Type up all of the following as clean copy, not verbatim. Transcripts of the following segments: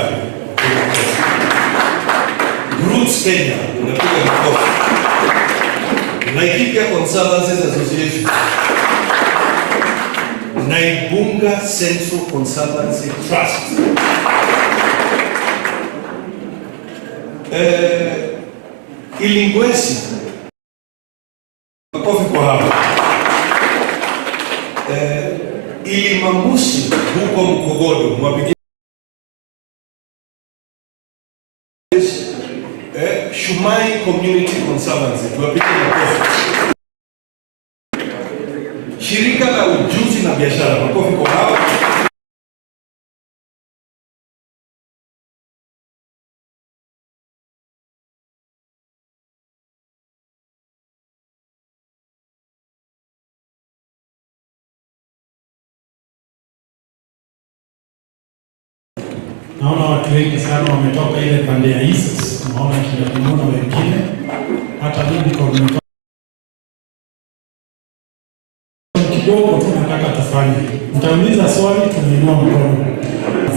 tafadhali. Roots Kenya, unapiga makofi. Laikipia Conservancies Association. Naibunga Central Conservancy Trust. Ilingwesi. Makofi kwa hapa. Ilimamusi huko Mkogodo, mwapigia. Shumai Community Conservancy, tuwapigie makofi. Shirika la ujuzi na biashara, makofi kwa hapa. Naona watu wengi sana wametoka ile pande ya East, naona kina Kimona wengine, hata mimi kwa mimi kidogo tunataka tufanye. Nitauliza swali, tunainua mkono.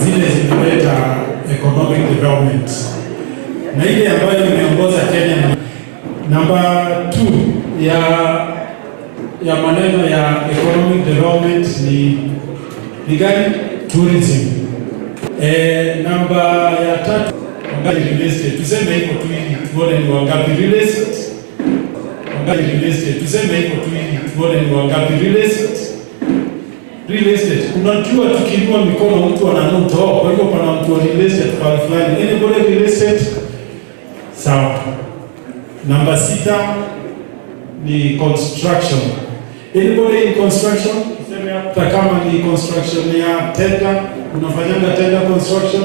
Zile zinaleta economic development. Na ile ambayo imeongoza Kenya namba 2 ya maneno ya economic development ni gani? Tourism. Namba ya 3 wangapi real estate, tuseme hivyo tu ili tuone ni wangapi real estate. Wangapi real estate, tuseme hivyo tu ili tuone ni wangapi real estate. Real estate, unajua tukiinua mikono mtu ananutoa, kwa hivyo pana mtu wa real estate kwa fulani. Anybody real estate? Sawa. Namba 6 ni construction. Anybody in construction? Tuseme hata kama ni construction ya tenda, unafanyanga tender construction?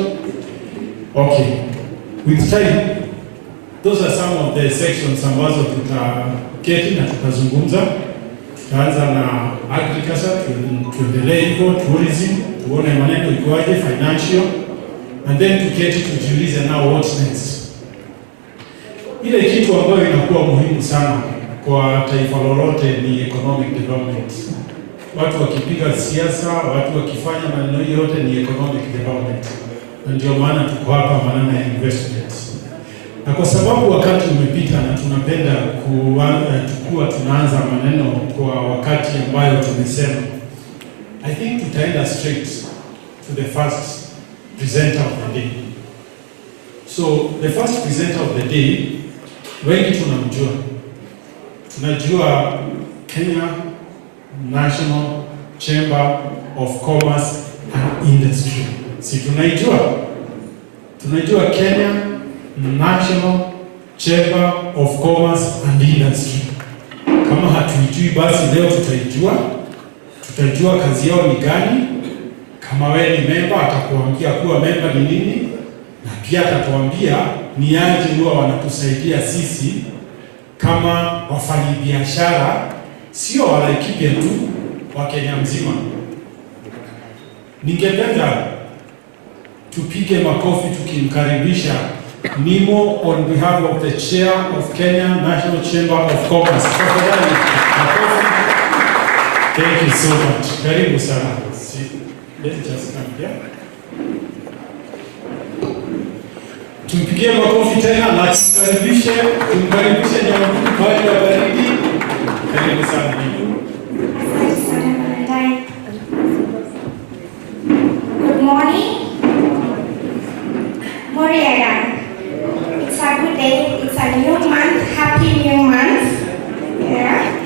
Okay. With time, those are some of the sections ambazo tutaketi na tutazungumza. Tutaanza na agriculture, tuendelee hivyo, tourism, tuone maneno ikoaje, financial, and then tuketi tujiulize now what's next. Ile kitu ambayo inakuwa muhimu sana kwa taifa lolote ni economic development. Watu wakipiga siasa, watu wakifanya maneno yote ni economic development. Na ndio maana tuko hapa maneno ya investment. Na kwa sababu wakati umepita na tunapenda kuwa tunaanza maneno kwa wakati ambayo tumesema, I think tutaenda straight to the first presenter of the day. So the first presenter of the day, wengi tunamjua. Tunajua Kenya National Chamber of Commerce and Industry. Si tunaijua? Tunajua Kenya National Chamber of Commerce and Industry. Kama hatuijui basi leo tutaijua. Tutajua kazi yao ni gani. Kama wewe ni member atakuambia kuwa member ni nini, na pia atatuambia ni aje huwa wanatusaidia sisi kama wafanyabiashara, sio wa Laikipia tu, wa Kenya mzima. Ningependa tupige makofi tukimkaribisha Nimo on behalf of the Chair of Kenya National Chamber of Commerce. Tafadhali makofi. Thank you so much. Karibu sana. Let's just come here. Tupigie makofi tena na tumkaribishe Nyambu baada ya baridi. Karibu sana Nimo. Good morning. Moriaga. It's a good day. It's a new month. Happy new month. Yeah.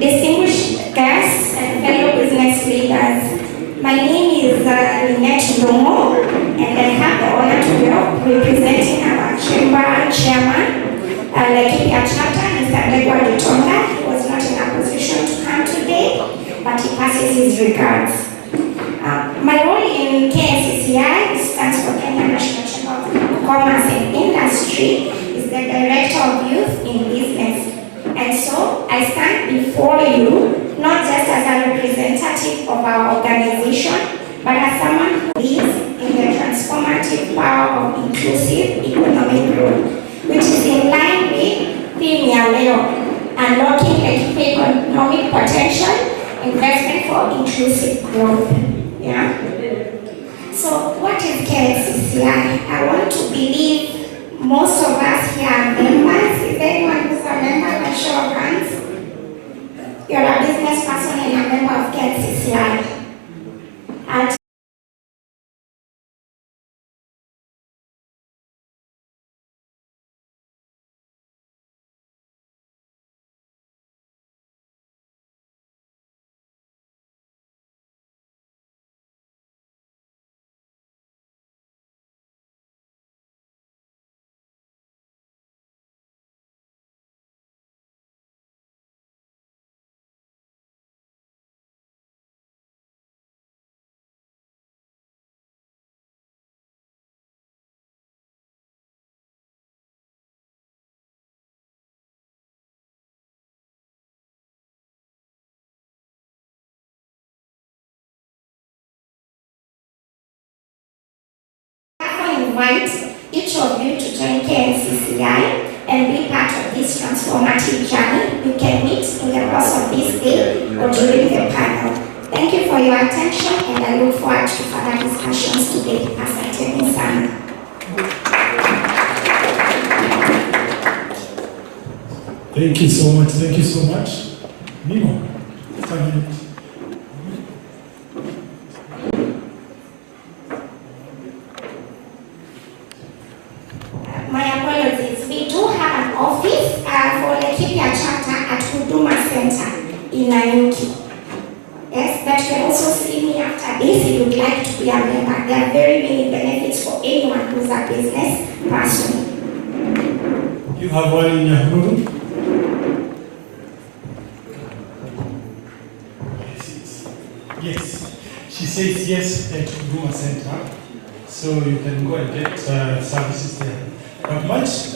Distinguished guests and fellow business leaders. My name is Lynette Domo, and I have the honor to be representing our chamber chairman, Laikipia chapter, Mr. Degwa Litonga. He was not in a position to come today, but he passes his regards. My role in KNCCI stands for Kenya National Chamber of Commerce and Industry, is the Director of Youth in Business. And so I stand before you not just as a representative of our organization, but as someone who believes in the transformative power of inclusive economic growth, which is in line with theme ya leo, unlocking economic potential, investment for inclusive growth. Yeah. So what is KNCCI? KNCCI. I want to believe most of us here are members. Is there anyone who's a member? By show of hands. You're a business person and a member of KNCCI. Invite each of you to join KNCCI and be part of this transformative journey. We can meet in the course of this day or during the panel. Thank you for your attention, and I look forward to further discussions today. Asante sana. Thank you so much. Thank you so much. Nino, my apologies. We do have an office for Laikipia chapter at Huduma Center in Nanyuki. Yes, but you can also see me after this if you would like to be a member. There are very many benefits for anyone who's a business person. you have one in your room? Yes. She says yes at Huduma Center, so you can go and get services there. But much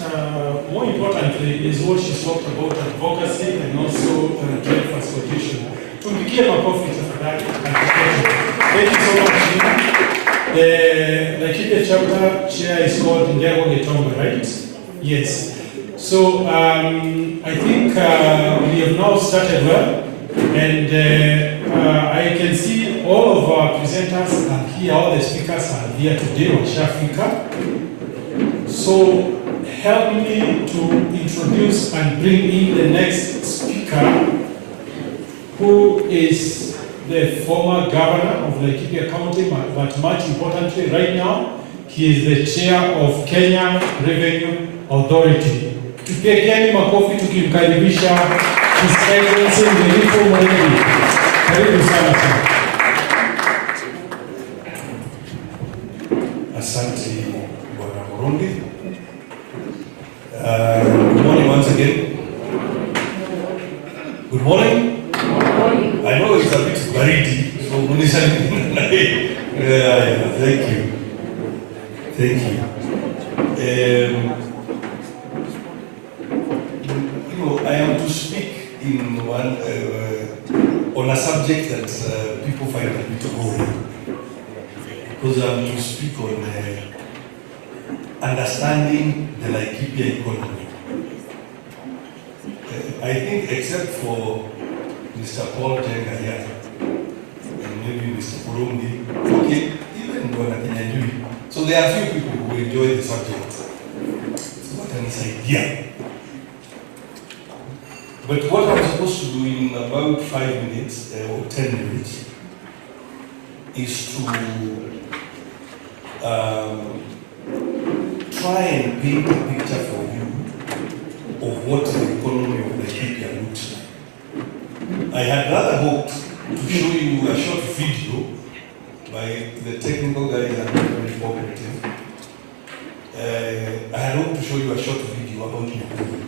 more importantly is what she talked about, advocacy and also trade facilitation. Tumikie makofi tafadhali. Thank you so much. The Laikipia chapter chair is called Ndego Getonga, right? Yes. So I think we have now started well, and I can see all of our presenters are here, all the speakers are here today on Shafika. So help me to introduce and bring in the next speaker, who is the former governor of Laikipia County, but much importantly right now, he is the chair of Kenya Revenue Authority. Tupigieni makofi tukimkaribisha His Excellency Melipo Mwengi. Karibu sana sana. Asante Bwana Murundi. Good morning once again. Good morning. I know it's a bit baridi, so thank you. Thank you. I am to speak in one on a subject that people find a bit boring, because I am to speak on understanding the Laikipia economy. I think except for Mr. Paul Jenga here, and maybe Mr. Kurumbi, okay, even Bwana Kenyajui. So there are few people who enjoy the subject. So what an idea. But what I'm supposed to do in about 5 minutes or 10 minutes is to try and paint a picture for you of what the economy of Laikipia looks like. I had rather hoped to show you a short video by the technical guys that are very cooperative. I had hoped to show you a short video about Nakuru.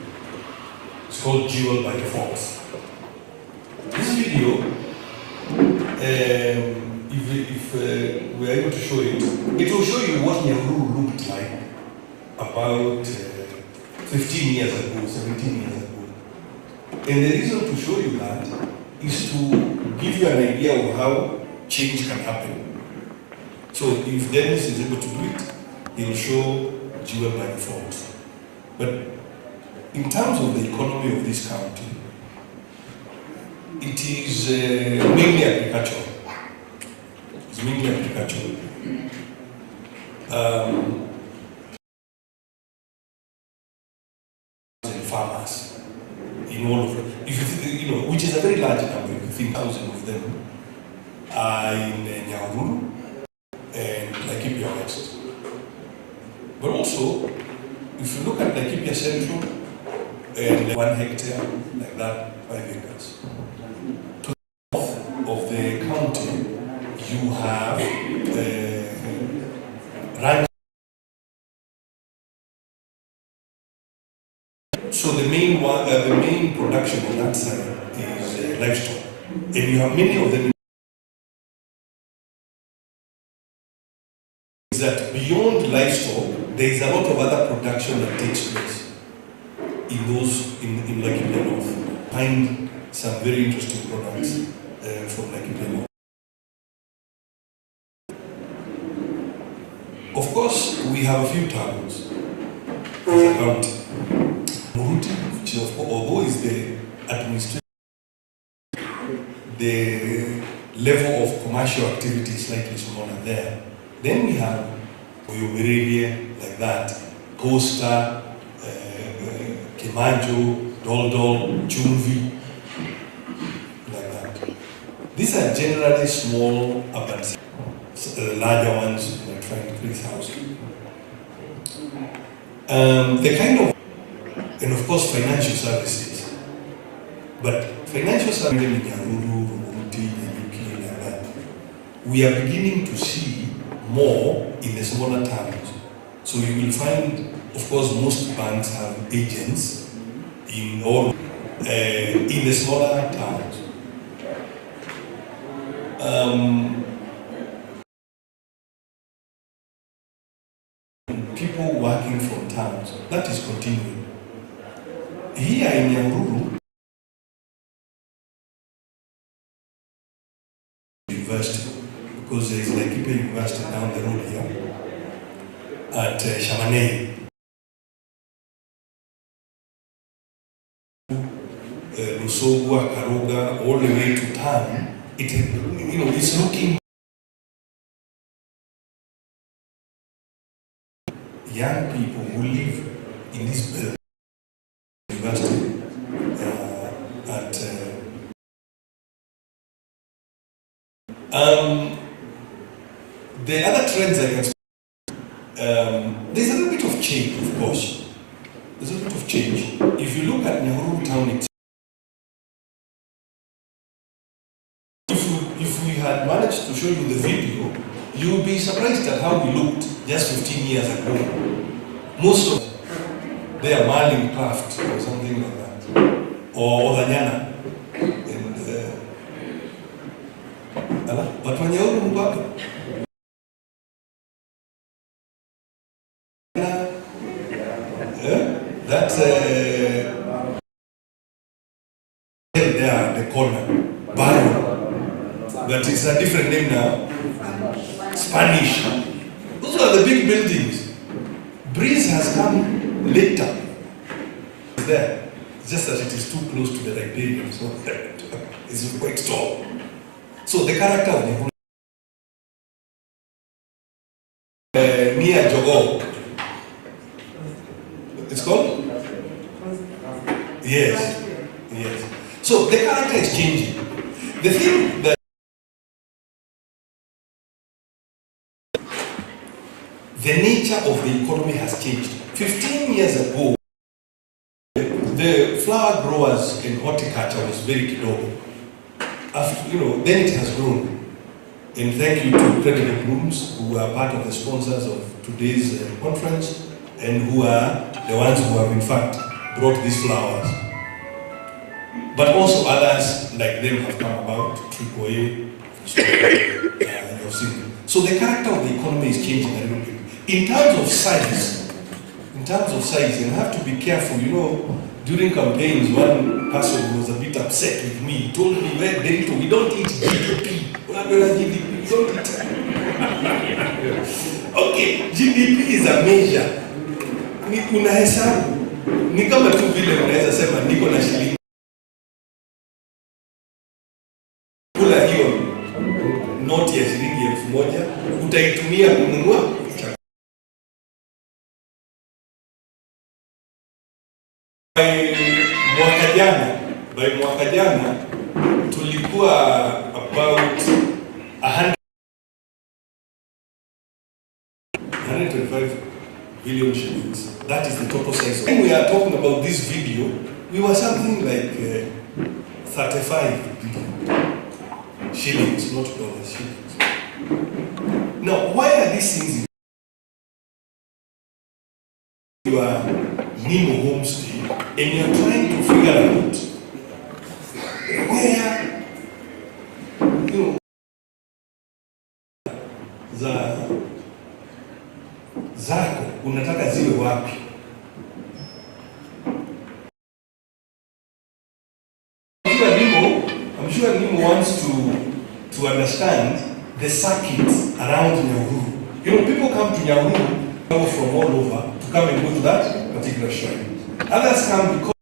It's called Jewel by Default. This video, if we are able to show it, it will show you what Nakuru looked like about 15 years ago, 17 years ago. And the reason to show you that is to give you an idea of how change can happen. So if Dennis is able to do it, he will show Jewel by Default. But in terms of the economy of this county, it is mainly agricultural. It's mainly agricultural. farmers in all of them. If you think, which is a very large number, if you think thousands of them are in Nyahururu and Laikipia West. But also, if you look at Laikipia Central and 1 hectare, like that, 5 acres. To the north of the county, you have ranch. So the main production on that side is livestock, and you have many of them. Is that beyond livestock, there is a lot of other production that takes place in those in Laikipia North. Find some very interesting products from Laikipia North. Of course, we have a few towns as a county. Muruti, which although is the administration, the level of commercial activity is slightly smaller there. Then we have Oyomerevie, like that, Costa, Kemanjo, Doldol, Chumvi, like that. These are generally small urban cities, larger ones, like 23,000. The kind of, and of course, financial services. But financial services in Nyahururu, Muruti, Laikipia, like that, we are beginning to see more in the smaller towns. So you will find, of course, most banks have agents in all in the smaller towns. People working from towns, that is continuing. Here in Nyahururu, University, because there is Laikipia University down the road here at Shamanei. Lusogwa, Karoga, all the way to town. It's looking young people who live in this building. University the other trends I can there's a little bit of change, of course. There's a little bit of change. If you look at Nyahururu town itself, if we had managed to show you the video, you would be surprised at how we looked just 15 years ago. Most of they are Marlin craft or something like that, or Odanyana. But when you're in that's there, the corner, Barro, but it's a different name now. Spanish. Those are the big buildings. Breeze has come later. It's there. It's just that it is too close to the riparian, so it's quite tall. So the character of the near Jogo. It's called? Yes. Yes. So the character is changing. The thing that the nature of the economy has changed. 15 years ago, the flower growers in horticulture was very kidogo. After, then it has grown. And thank you to President Blooms, who are part of the sponsors of today's conference, and who are the ones who have in fact brought these flowers. But also others like them have come about, Trikoye, you've seen. So the character of the economy is changing a little bit. In terms of size, and I have to be careful, during campaigns, one person was a bit upset with me. He told me, we don't eat GDP. We don't eat. Okay, GDP is a measure. Unahesabu. Ni kama tu vile unaweza sema niko na shilingi. Kula hiyo noti ya shilingi 1000 utaitumia kununua By mwaka jana tulikuwa about 125 billion shillings. That is the total size. When we are talking about this video, we were something like 35 billion shillings, not dollars, shillings. Now, why are these things? You are Nemo homestay and you are trying to figure out where, zako unataka ziwe wapi? I'm sure Nemo wants to understand the circuit around Nyahururu. People come to Nyahururu from all over to come and go to that particular shrine. Others come because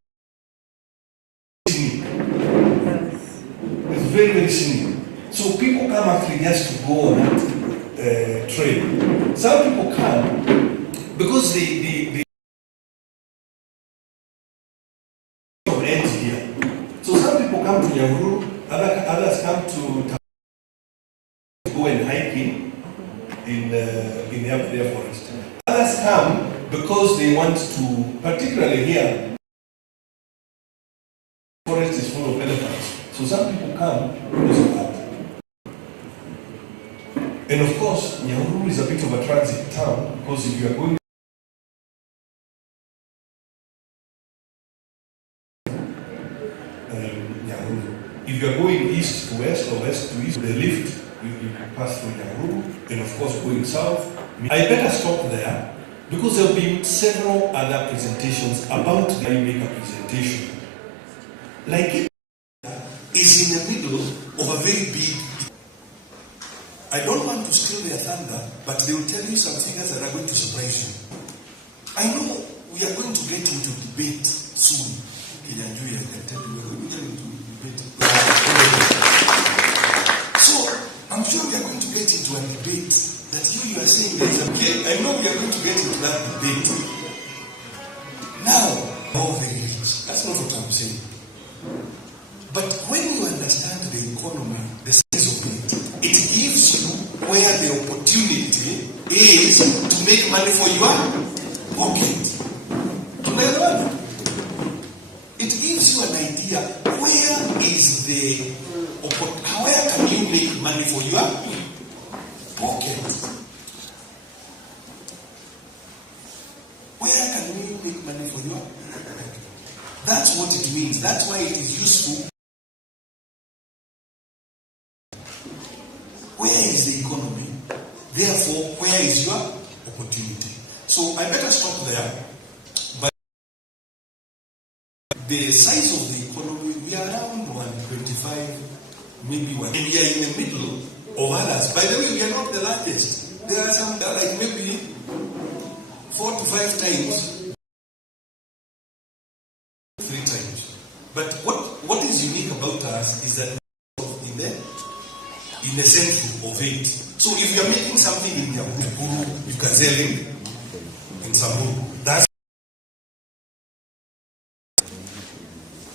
it's very, very scenic. So people come actually just to go on that trail. Some people come because they end here. So some people come to Nyahururu, others come to go and hiking in their forest. Others come because they want to, particularly here, the forest is full of elephants. So some people come because of that. And of course, Nyahururu is a bit of a transit town because if you are going if you are going east to west or west to east, the lift, you pass through Nyahururu, and of course going south. I better stop there because there will be several other presentations about the Laikipia presentation. Laikipia is in the middle of a very big. I don't want to steal their thunder, but they will tell you some figures that are going to surprise you. I know we are going to get into debate soon. So I'm sure we are going to get into a debate that you are saying there is okay. I know we are going to get into that debate. Now, all very rich. That's not what I'm saying. But when you understand the economy, the size of it, it gives you where the opportunity is to make money for your pocket. It gives you an idea where can you make money for your pocket? Where can we make money for your pocket? That's what it means. That's why it is useful. Where is the economy? Therefore, where is your opportunity? So I better stop there. But the size of the economy, we are around 125, maybe 1. And we are in the middle of others. By the way, we are not the largest. There are some that are like maybe 4 to 5 times. 3 times. But what is unique about us is that in the center of it. So if you are making something in Nyahururu, you can sell it in Samburu. That's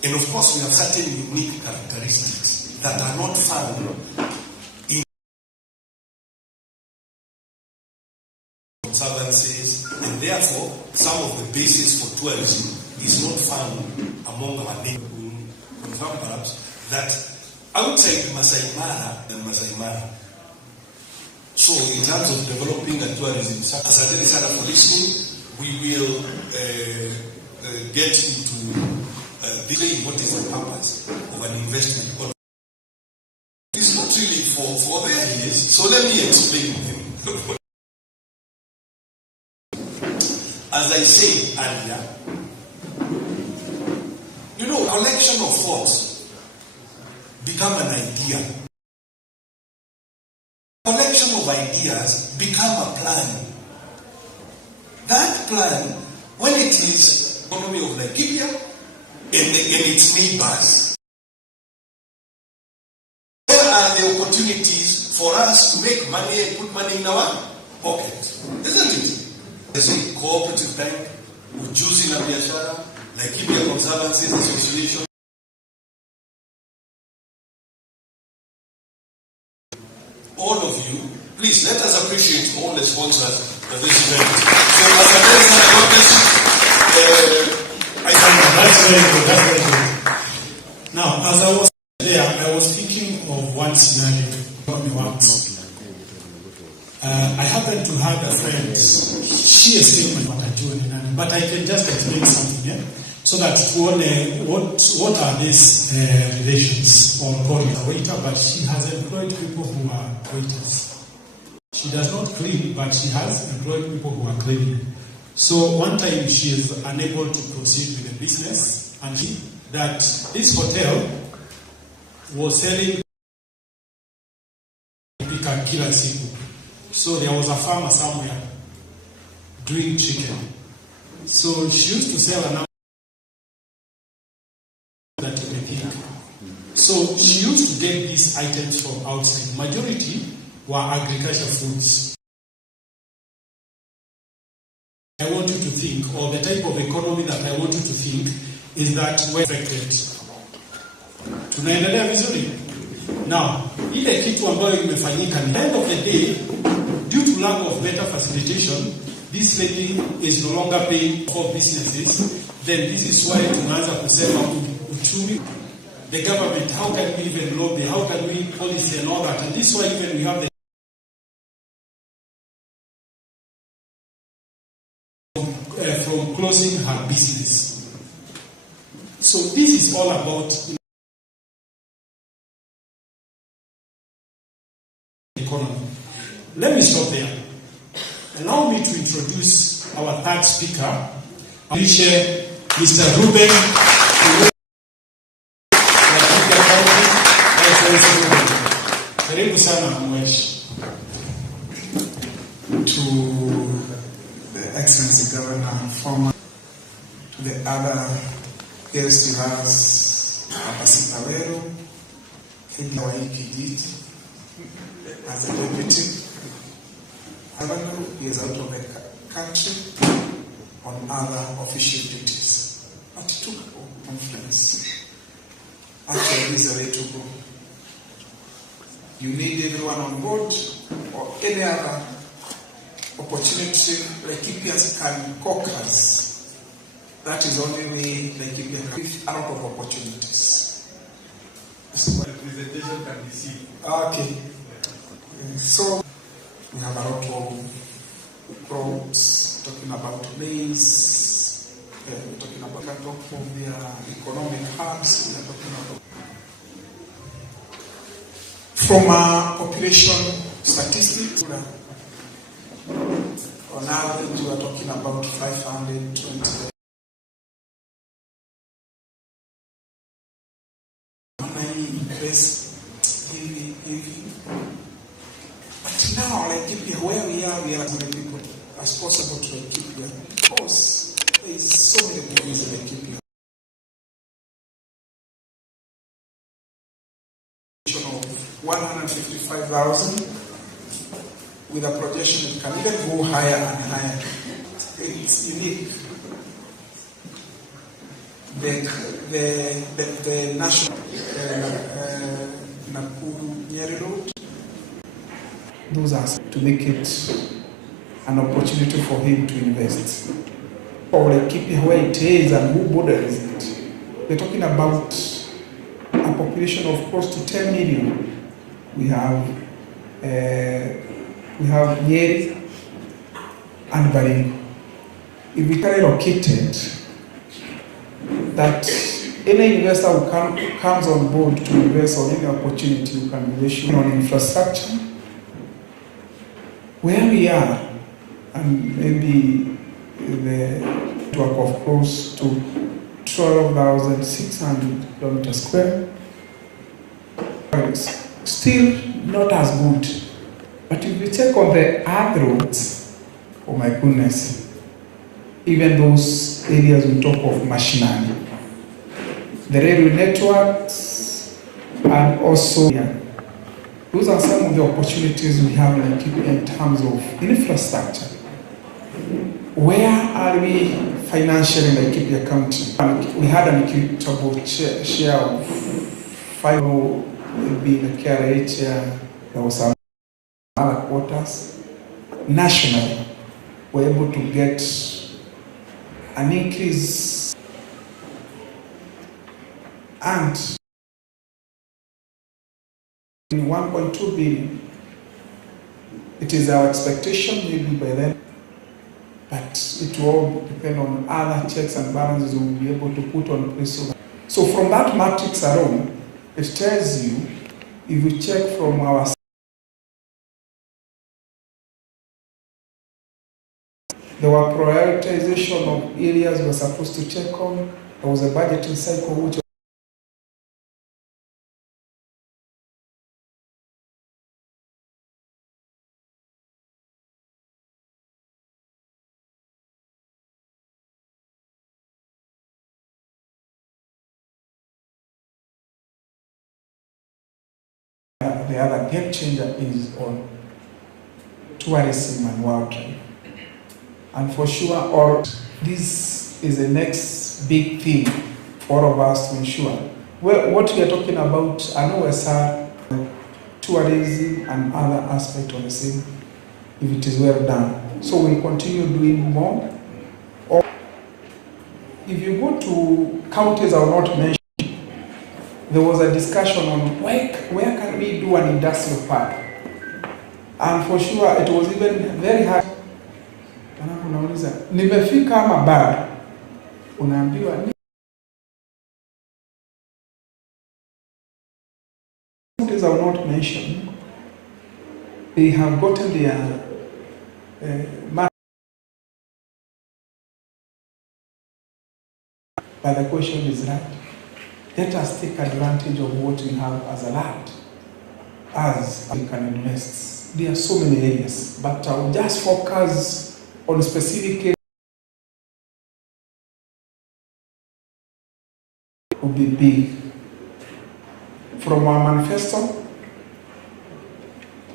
and of course we have certain unique characteristics that are not found in conservancies, and therefore some of the basis for tourism is not found among our neighborhood. Confirm perhaps that outside Masai Mara and Masai Mara. So in terms of developing a tourism, asante sana for listening. We will get into dealing what is the purpose of an investment. It's not really for their years. So let me explain them. As I said earlier, a collection of thoughts become an idea. A collection of ideas become a plan. That plan, when it is economy of Laikipia and its neighbors, where are the opportunities for us to make money and put money in our pocket? Isn't it? There's a cooperative bank, ujuzi na biashara, Laikipia Conservancies Association. All of you, please let us appreciate all the sponsors of this event. So, as a person, That's very good. That's very good. Now, as I was there, I was thinking of one scenario. I happen to have a friend. She is saying but I can just explain something, yeah? So that what are these relations or calling a waiter, but she has employed people who are waiters. She does not clean, but she has employed people who are cleaning. So one time she is unable to proceed with the business, and that this hotel was selling pika kila siku. So there was a farmer somewhere doing chicken. So she used to sell a number that you may think. So she used to get these items from outside. Majority were agricultural foods. I want you to think, or the type of economy that I want you to think, is that we're affected. Tunaendelea vizuri? Now, ile kitu ambayo imefanyika, at the end of the day, due to lack of better facilitation, this lady is no longer paying for businesses. Then this is why tunaanza kusema uchumi. The government, how can we even lobby? How can we policy and all that? And this is why even we have the from closing her business. So this is all about economy. Let me stop there. Allow me to introduce our third speaker, Mr. Ruben. Karibu sana mweshi. To the Excellency Governor, former, to the other guests you have, Apasitawero, Waikidit, as a deputy. Governor is out of the country on other official duties. But he took conference. Actually, this is the way to go. You need everyone on board, or any other opportunity Laikipians can caucus. That is the only way Laikipia can give a lot of opportunities. So the presentation can be seen. Okay. So we have a lot of crops, talking about maize, we're talking about their economic hubs, we're talking about from population statistics. On average, we are talking about 520. But now, Laikipia, where we are as many people as possible to Laikipia, because there is so many people in Laikipia. Of 155,000, with a projection it can even go higher and higher. It's unique. The national Nakuru Nyeri Road, those are to make it an opportunity for him to invest. Or Laikipia, where it is and who borders it. We're talking about a population of close to 10 million. We have Nyeri and Baringo. If we can locate it, that any investor who comes on board to invest on any opportunity who can invest on infrastructure, where we are, and maybe the network of close to 12,600 kilometers square, still not as good. But if you check on the hard roads, oh my goodness, even those areas we talk of mashinani, the railway networks, and also those are some of the opportunities we have in terms of infrastructure. Where are we financially in Laikipia County. We had an equitable share of 5 being a KRH, there was some other quotas. Nationally, we're able to get an increase and 1.2 billion. It is our expectation maybe by then, but it will all depend on other checks and balances we will be able to put on place. So from that matrix alone, it tells you, if you check from our, there were prioritization of areas we were supposed to check on. There was a budgeting cycle which the other game changer is on tourism and wildlife. And for sure, all this is the next big thing for all of us to ensure. Well, what we are talking about, I know tourism and other aspects of the same, if it is well done. So we'll continue doing more. Or if you go to counties I will not mention, there was a discussion on where can we do an industrial park. And for sure, it was even very hard. Unauliza, nimefika ama bado? Unaambiwa counties I will not mention, they have gotten their but the question is right. Let us take advantage of what we have as a land, as we can invest. There are so many areas, but I will just focus on specific areas. Will be big. From our manifesto,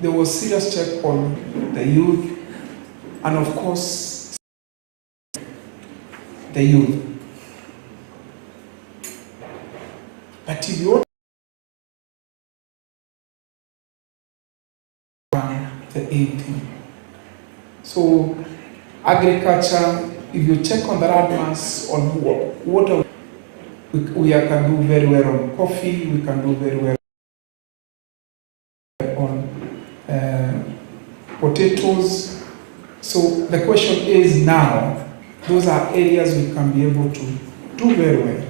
there was serious check on the youth, and of course, the youth. But if you the 18. So agriculture, if you check on the landmass on what we can do very well on coffee, we can do very well on potatoes. So the question is now, those are areas we can be able to do very well.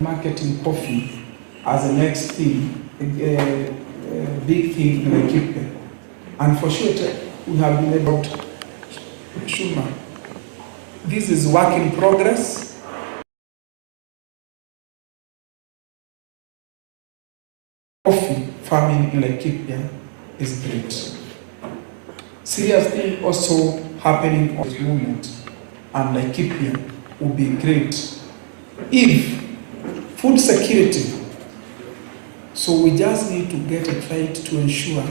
Marketing coffee as the next thing, big thing in Laikipia. And for sure, we have been able to Shuma. This is work in progress. Coffee farming in Laikipia is great. Serious thing also happening on this movement, and Laikipia will be great if food security. So we just need to get it right to ensure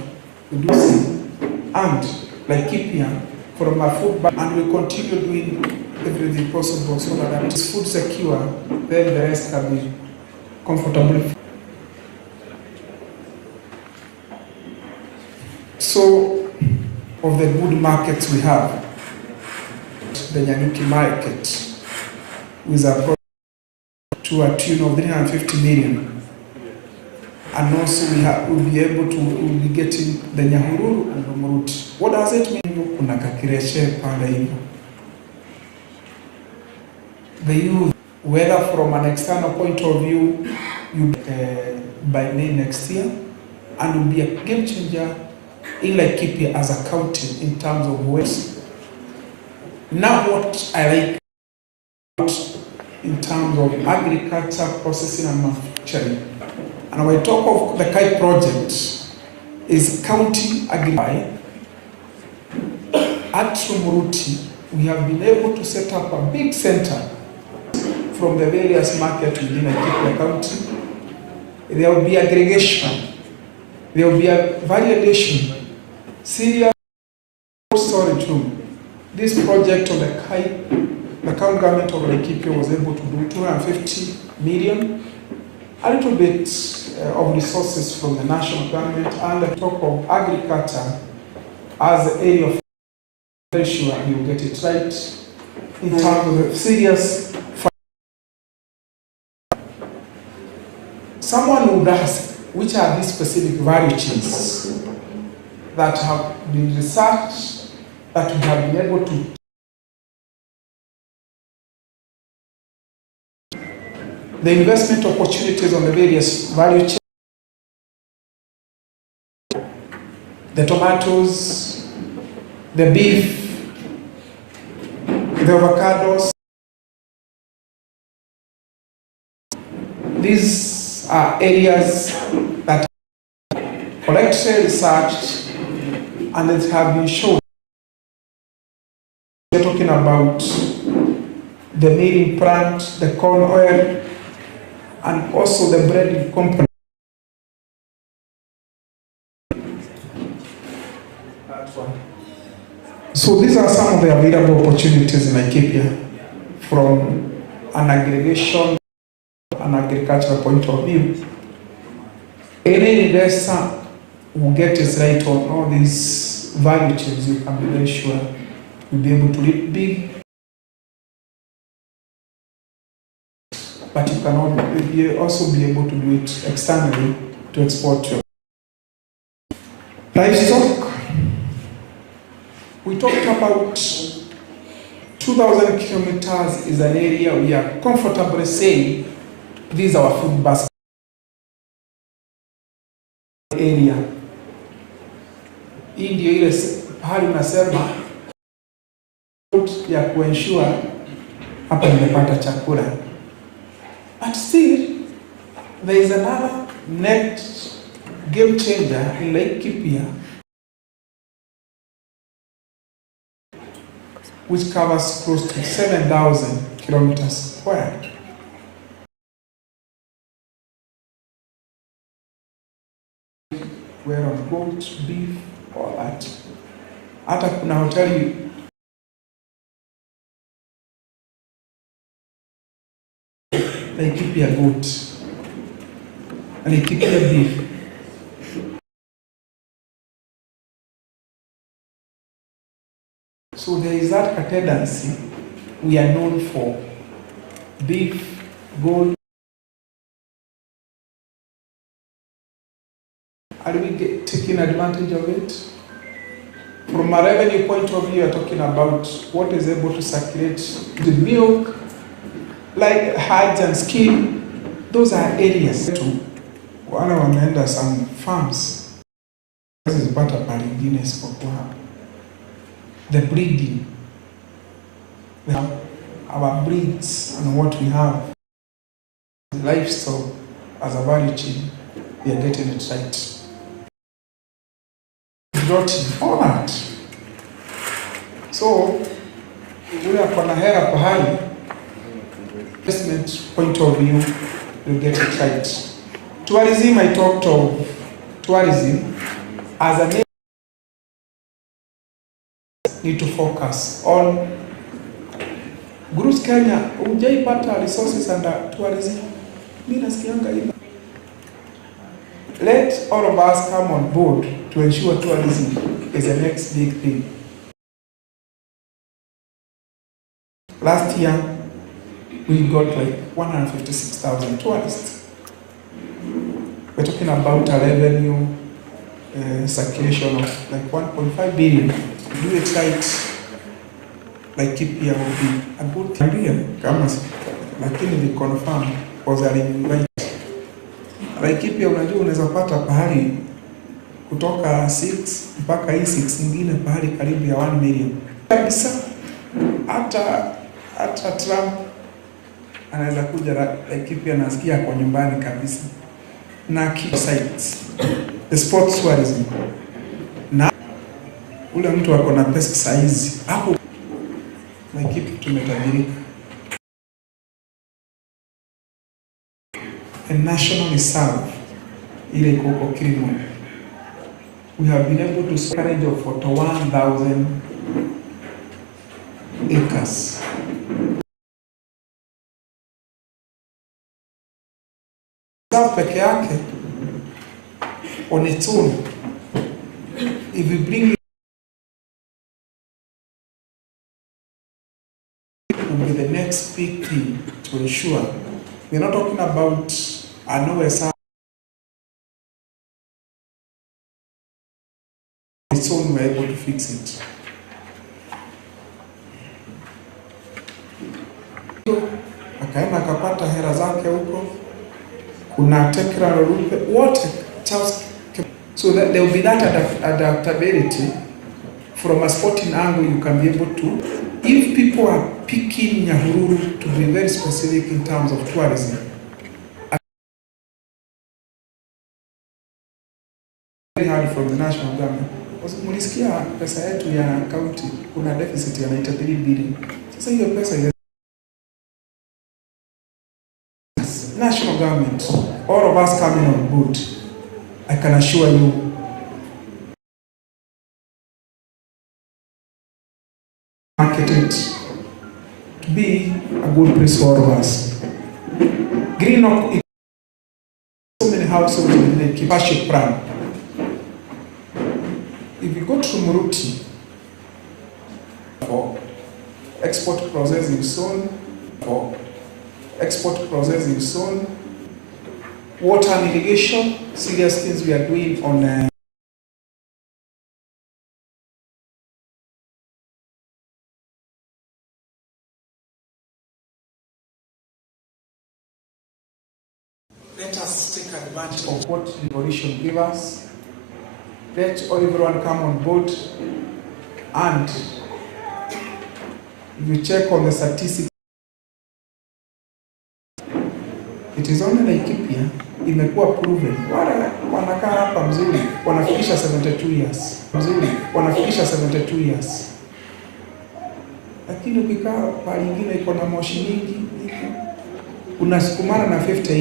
we do so. And Laikipia from our food bank, and we continue doing everything possible so that it is food secure, then the rest can be comfortable. So, of the good markets we have, the Nyanyuki market with a product to a tune of 350 million. And also we'll be able to, we'll be getting the Nyahururu and the Muruti. What does it mean? Kuna kakireshe panda hivyo. The youth, whether from an external point of view, you by May next year, and will be a game changer in Laikipia as a county in terms of waste. Now what I like in terms of agriculture, processing and manufacturing. And when I talk of the KITE project, is county agriculture. At Muruti, we have been able to set up a big center from the various markets within Laikipia County. There will be aggregation, there will be a validation, serious storage room. This project on the KITE the county government of Laikipia was able to do 250 million, a little bit of resources from the national government, and the talk of agriculture as the area of very sure you will get it right in terms of the serious. Someone would ask, which are these specific value chains that have been researched, that we have been able to the investment opportunities on the various value chains, the tomatoes, the beef, the avocados. These are areas that are collected, researched, and it have been shown. We're talking about the milling plant, the corn oil, and also the breading company. So these are some of the available opportunities in Laikipia from an aggregation and agricultural point of view. Any investor who gets it right on all these value chains, you can be very sure you'll be able to reap big. But you can also be able to do it externally to export your livestock. We talked about 2,000 kilometers is an area we are comfortably saying these are our food basket area. Hii ndio ile hali unasema ya kuensure hapa nimepata chakula. But still, there is another next game changer in Laikipia, which covers close to 7,000 kilometers square. Where on goat, beef, all that. Hata kuna hoteli Laikipia goat, Laikipia beef. So there is that tendency. We are known for beef, goat. Are we taking advantage of it? From a revenue point of view, you are talking about what is able to circulate the milk, like hides and skin. Those are areas to wale wameenda some farms. This is part of pale isipokuwa hapa. The breeding, our breeds and what we have, livestock as a value chain, we are getting it right. All that. So, we are going to have a investment point of view, we'll get it right. Tourism, I talked of tourism as a name. Need to focus on Gurus Kenya, hujaipata resources under tourism. Mimi nasikianga hivi. Let all of us come on board to ensure tourism is the next big thing. Last year, we got like 156,000 tourists. We're talking about a revenue circulation of like 1.5 billion. Do it right, Laikipia will be a good thing. Lakini we confirm was a right. Laikipia unajua unaweza pata pahali kutoka 6 mpaka hii 6 nyingine pahali karibu ya 1 million. Kabisa hata Trump anaweza kuja Laikipia na asikia kwa nyumbani kabisa. Na key sites, the sports tourism. Na ule mtu wako na pesa saizi hapo Laikipia tumetajirika. A national reserve ile iko kilimo. We have been able to spread of 41,000 acres peke yake on its own, if we bring will be the next big thing to ensure we're not talking about a no its own, we're able to fix it. Akaenda akapata hela zake huko, kuna tekra rupe wote, so that there will be that adaptability. From a sporting angle, you can be able to, if people are picking Nyahururu to be very specific in terms of tourism, very hard from the national government. Mulisikia pesa yetu ya county kuna deficit ya 93 billion. Sasa hiyo pesa ile national government, all of us coming on board, I can assure you market it to be a good place for all of us. Green up so many households with the Kipaship plan. If you go to Muruti for export processing zone, water and irrigation, serious things we are doing on let us take advantage of what devolution gives us. Let everyone come on board, and if you check on the statistics, it is only Laikipia imekuwa proven. Wale wanakaa hapa mzuri wanafikisha 72 years. Lakini ukikaa pale nyingine iko na moshi nyingi, unasukumana na 50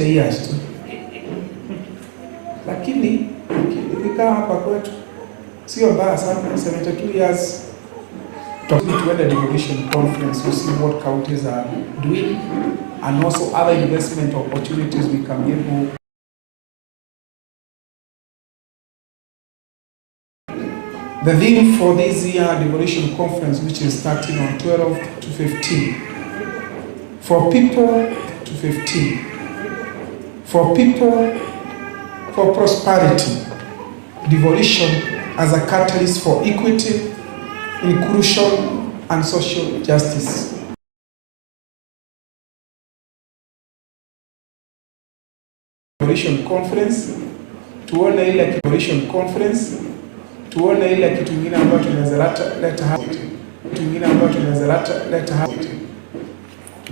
years tu. Lakini ukikaa hapa kwetu sio mbaya sana, 72 years. Talking to the devolution conference to see what counties are doing and also other investment opportunities we can give. The theme for this year devolution conference, which is starting on 12 to 15, for people to 15, for people, for prosperity, devolution as a catalyst for equity, inclusion and social justice. Devolution conference, tuone ile kitu kingine ambacho tunaweza leta hapa.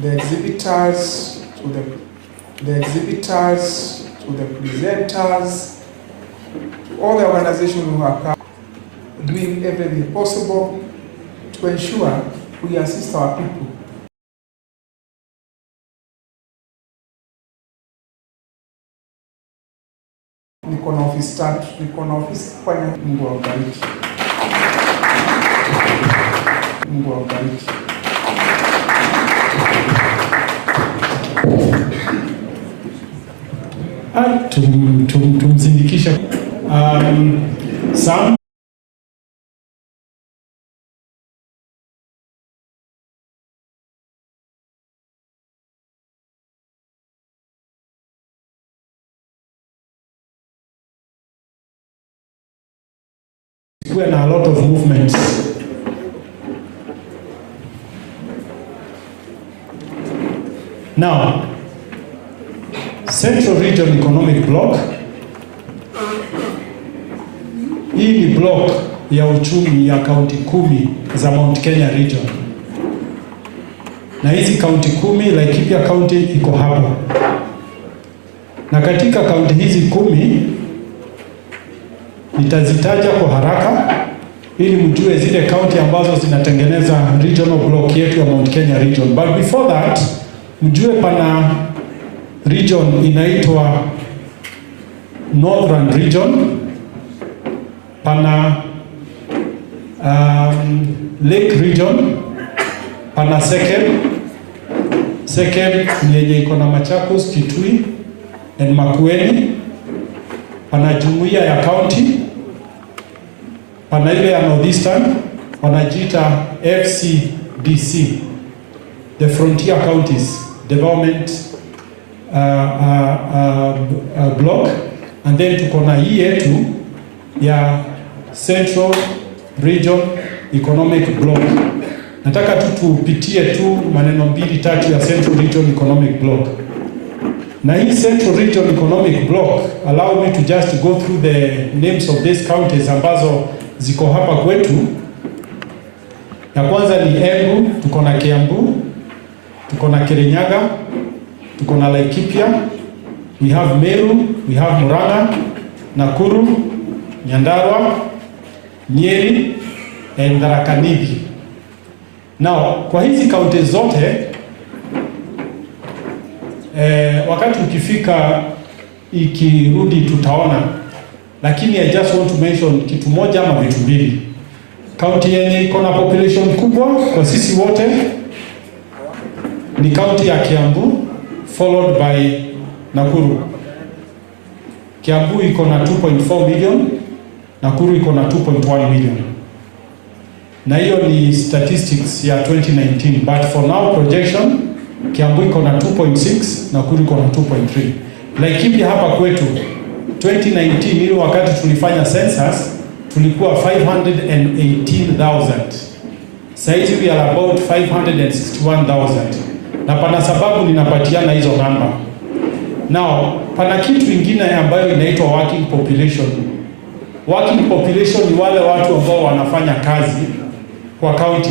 The exhibitors to the presenters, to all the organizations who are doing everything possible to ensure we assist our people. Niko na office tatu, niko na office kufanya. Mungu awabariki. Tumzindikisha Sam and a lot of movements. Now, Central Region Economic Block, hii ni block ya uchumi ya kaunti 10 za Mount Kenya Region. Na hizi kaunti 10, Laikipia County iko hapo. Na katika kaunti hizi 10 nitazitaja kwa haraka ili mjue zile kaunti ambazo zinatengeneza regional block yetu ya Mount Kenya Region. But before that, mjue pana region inaitwa Northern Region, pana Lake region pana Second ni yenye iko na Machakos, Kitui and Makueni. Pana jumuiya ya county, pana ile ya Northeastern wanajiita FCDC, the Frontier Counties Development Block, and then tuko na hii yetu ya Central Region Economic Block. Nataka tu tupitie tu maneno mbili tatu ya Central Region Economic Block. Na hii Central Region Economic Block, allow me to just go through the names of these counties ambazo ziko hapa kwetu. Ya kwanza ni Embu, tuko na Kiambu, tuko na Kirinyaga, tuko na Laikipia, we have Meru, we have Murang'a, Nakuru, Nyandarua, Nyeri and Tharaka Nithi. Now, kwa hizi kaunti zote wakati ukifika ikirudi tutaona, lakini I just want to mention kitu moja ama vitu mbili. Kaunti yenye iko na population kubwa kwa sisi wote ni kaunti ya Kiambu followed by Nakuru. Kiambu iko na 2.4 million, Nakuru iko na 2.1 million. Na hiyo ni statistics ya 2019, but for now projection Kiambu iko na 2.6, Nakuru iko na 2.3. Laikipia hapa kwetu 2019 ile wakati tulifanya census tulikuwa 518,000. Saizi we are about 561,000. Na pana sababu ninapatiana hizo namba. Now, pana kitu ingine ambayo inaitwa working population. Working population ni wale watu ambao wanafanya kazi kwa county.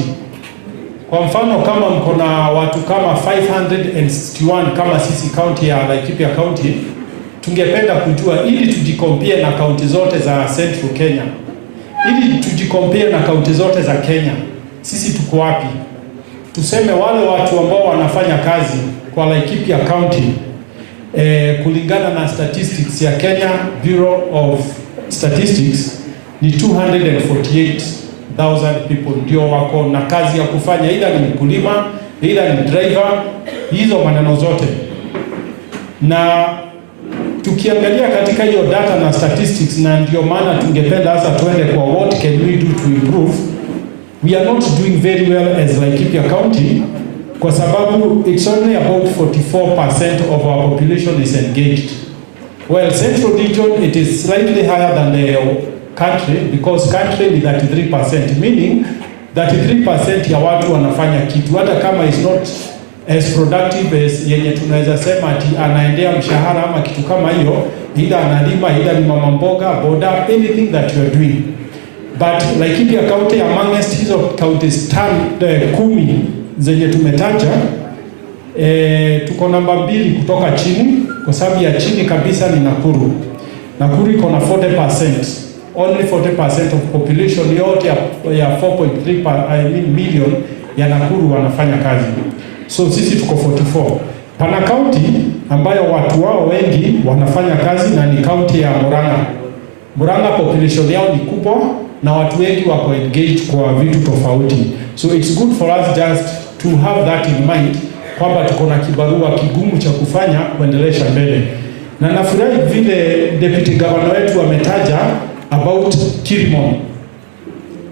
Kwa mfano kama mko na watu kama 561 kama sisi county ya Laikipia County, tungependa kujua ili tujikompare na county zote za Central Kenya. Ili tujikompare na county zote za Kenya, sisi tuko wapi? Tuseme wale watu ambao wanafanya kazi kwa Laikipia County kulingana na statistics ya Kenya Bureau of Statistics ni 248,000 people ndio wako na kazi ya kufanya, ila ni mkulima, ila ni driver, hizo maneno zote. Na tukiangalia katika hiyo data na statistics, na ndio maana tungependa hasa tuende kwa what can we do to improve, we are not doing very well as Laikipia County, kwa sababu it's only about 44% of our population is engaged. Well, Central Region, it is slightly higher than the country, because country ni 33%, meaning 33% ya watu wanafanya kitu, hata kama is not as productive as yenye tunaweza sema ati anaendea mshahara ama kitu kama hiyo, ila analima, ila ni mama mboga, boda, anything that you are doing. But Laikipia County, amongst hizo counties 10 zenye tumetaja, tuko namba 2 kutoka chini, kwa sababu ya chini kabisa ni Nakuru. Nakuru iko na 40%. Only 40% of population yote ya 4.3 million ya Nakuru wanafanya kazi. So sisi tuko 44. Pana county ambayo watu wao wengi wanafanya kazi na ni county ya Murang'a. Murang'a population yao ni kubwa na watu wengi wako engaged kwa vitu tofauti. So it's good for us just to have that in mind, kwamba tuko na kibarua kigumu cha kufanya kuendelesha mbele. Na nafurahi vile deputy governor wetu ametaja about Kirimon.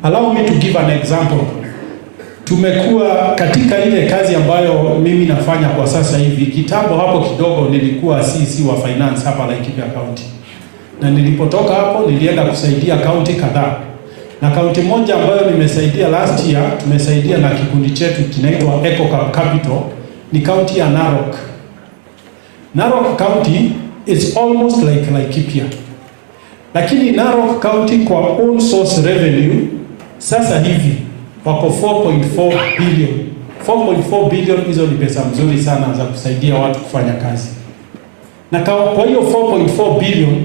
Allow me to give an example. Tumekuwa katika ile kazi ambayo mimi nafanya kwa sasa hivi. Kitambo hapo kidogo nilikuwa CC wa finance hapa Laikipia County. Na nilipotoka hapo nilienda kusaidia county kadhaa. Na county moja ambayo nimesaidia last year, tumesaidia na kikundi chetu kinaitwa Eco Capital, ni county ya Narok. Narok County is almost like Laikipia. Lakini Narok County kwa own source revenue sasa hivi wako 4.4 billion. 4.4 billion hizo ni pesa mzuri sana za kusaidia watu kufanya kazi. Na kwa hiyo 4.4 billion,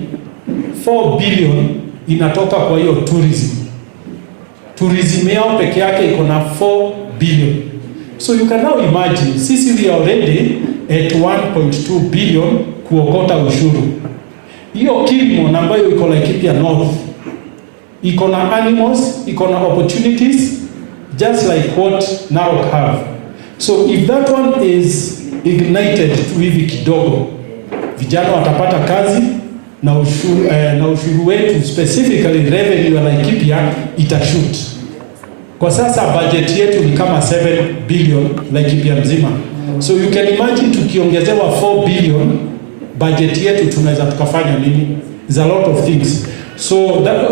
4 billion inatoka kwa hiyo tourism. Tourism yao peke yake iko na 4 billion. So you can now imagine, sisi we are already at 1.2 billion kuokota ushuru. Hiyo Kirimon ambayo iko Laikipia North iko na animals, iko na opportunities, just like what Narok have. So if that one is ignited tu hivi kidogo, vijana watapata kazi na ushuru wetu, specifically revenue ya Laikipia itashoot. Kwa sasa budget yetu ni kama 7 billion Laikipia mzima. So you can imagine tukiongezewa 4 billion budget yetu tunaweza tukafanya nini? There's a lot of things. So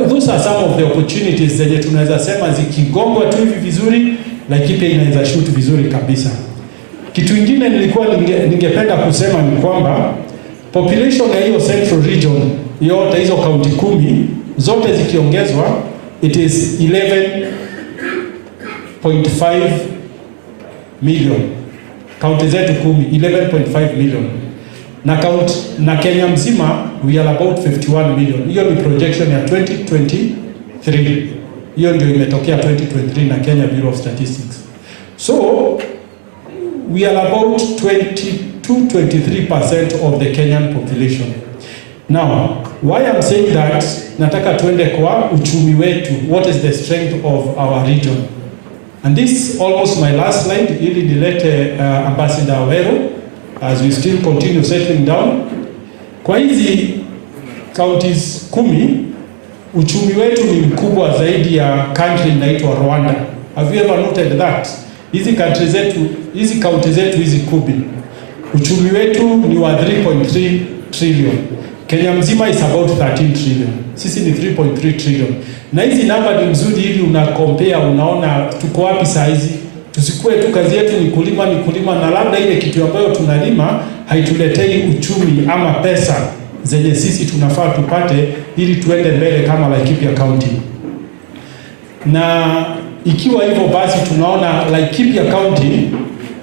those are some of the opportunities zenye tunaweza sema zikigongwa tu hivi vizuri, Laikipia inaweza shoot vizuri kabisa. Kitu kingine nilikuwa ningependa kusema ni kwamba population ya hiyo Central Region yote, hizo kaunti 10 zote zikiongezwa, it is 11.5 million. Kaunti zetu 10, 11.5 million. Na Kenya mzima we are about 51 million. Hiyo ni projection ya 2023. Hiyo ndio imetokea 2023 na Kenya Bureau of Statistics. So we are about 22-23% of the Kenyan population. Now, why I'm saying that, nataka tuende kwa uchumi wetu. What is the strength of our region? And this is almost my last slide, ili nilete Ambassador Awero as we still continue settling down. Kwa hizi counties 10, uchumi wetu ni mkubwa zaidi ya country inaitwa Rwanda. Have you ever noted that? Hizi country zetu, hizi county zetu hizi 10, uchumi wetu ni wa 3.3 trillion. Kenya mzima is about 13 trillion. Sisi ni 3.3 trillion. Na hizi namba ni mzuri ili una compare, unaona tuko wapi saa hizi. Tusikue tu kazi yetu ni kulima na labda ile kitu ambayo tunalima haituletei uchumi ama pesa zenye sisi tunafaa tupate ili tuende mbele kama Laikipia County. Na ikiwa hivyo basi tunaona Laikipia County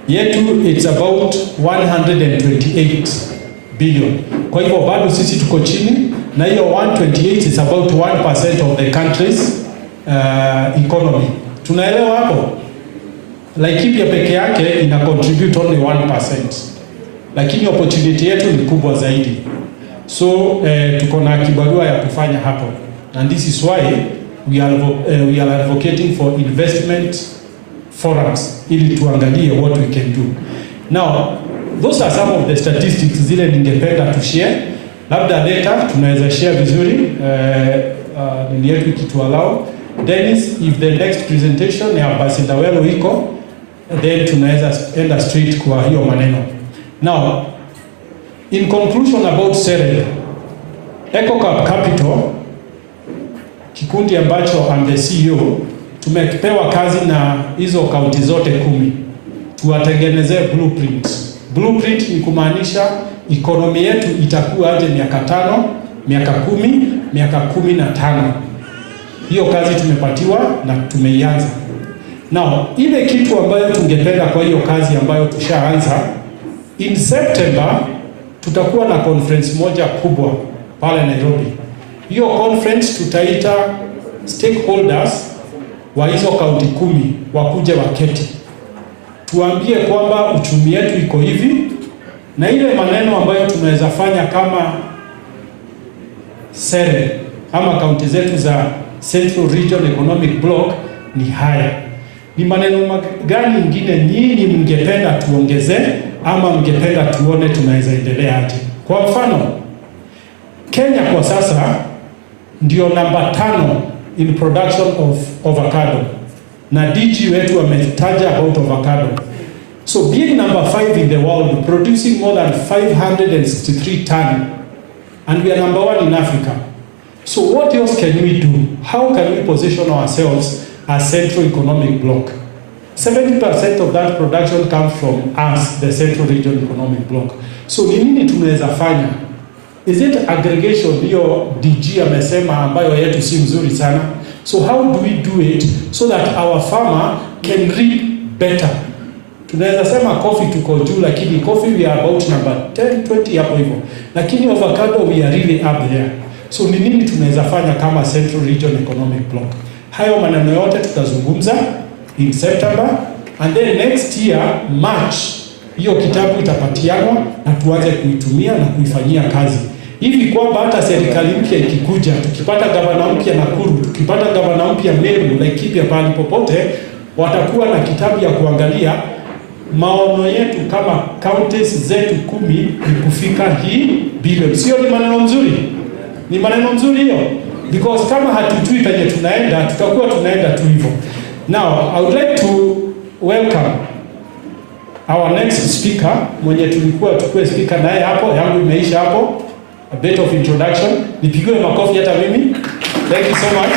yetu it's about 128 billion. Kwa hivyo bado sisi tuko chini, na hiyo 128 is about 1% of the country's economy. Tunaelewa hapo? Laikipia peke yake ina contribute only 1%. Lakini opportunity yetu ni kubwa zaidi. So tuko na kibarua ya kufanya hapo. And this is why we are advocating for investment forums ili tuangalie what we can do. Now, those are some of the statistics zile ningependa to share. Labda later tunaweza share vizuri nili yetu ikituallow. Dennis, if the next presentation ya Ambassador Awero iko, then tunaweza enda straight kwa hiyo maneno. Now, in conclusion about Serel, EcoCap Capital, kikundi ambacho I'm the CEO, tumepewa kazi na hizo kaunti zote 10. Tuwatengenezee blueprint. Blueprint ni kumaanisha economy yetu itakuwa aje miaka 5, miaka 10, miaka 15. Hiyo kazi tumepatiwa na tumeianza. Now, ile kitu ambayo tungependa kwa hiyo kazi ambayo tushaanza, in September tutakuwa na conference moja kubwa pale Nairobi. Hiyo conference tutaita stakeholders wa hizo kaunti 10 wakuje waketi. Tuambie kwamba uchumi yetu iko hivi na ile maneno ambayo tunaweza fanya kama Serel ama kaunti zetu za Central Region Economic Block ni haya. Ni maneno gani mengine nyinyi mngependa tuongeze ama mngependa tuone tunaweza endelea aje? Kwa mfano, Kenya kwa sasa ndio namba 5 in production of avocado. Na DG wetu ametaja about avocado. So being number 5 in the world, producing more than 563 tons, and we are number 1 in Africa. So what else can we do? How can we position ourselves as Central Economic Bloc? 70% of that production comes from us, the Central Region Economic Bloc. So ni nini tunaweza fanya? Is it aggregation hiyo DG amesema ambayo yetu si mzuri sana? So how do we do it so that our farmer can reap better? Tunaweza sema coffee tuko juu, lakini coffee we are about number 10, 20 hapo hivyo. Lakini avocado we are really up there. So ni nini tunaweza fanya kama Central Region Economic Bloc? Hayo maneno yote tutazungumza in September, and then next year March hiyo kitabu itapatianwa na tuanze kuitumia na kuifanyia kazi hivi kwamba hata serikali mpya ikikuja, tukipata gavana mpya Nakuru, tukipata gavana mpya Meru, Laikipia, pahali popote, watakuwa na kitabu ya kuangalia maono yetu kama counties zetu 10 ni kufika hii bilioni. Sio ni maneno mzuri? Ni maneno mzuri hiyo? Because kama hatujui penye tunaenda, tutakuwa tunaenda tu hivyo. Now, I would like to welcome our next speaker, mwenye tukue speaker naye hapo, yangu imeisha hapo. A bit of introduction. Nipigiwe makofi hata mimi. Thank you so much.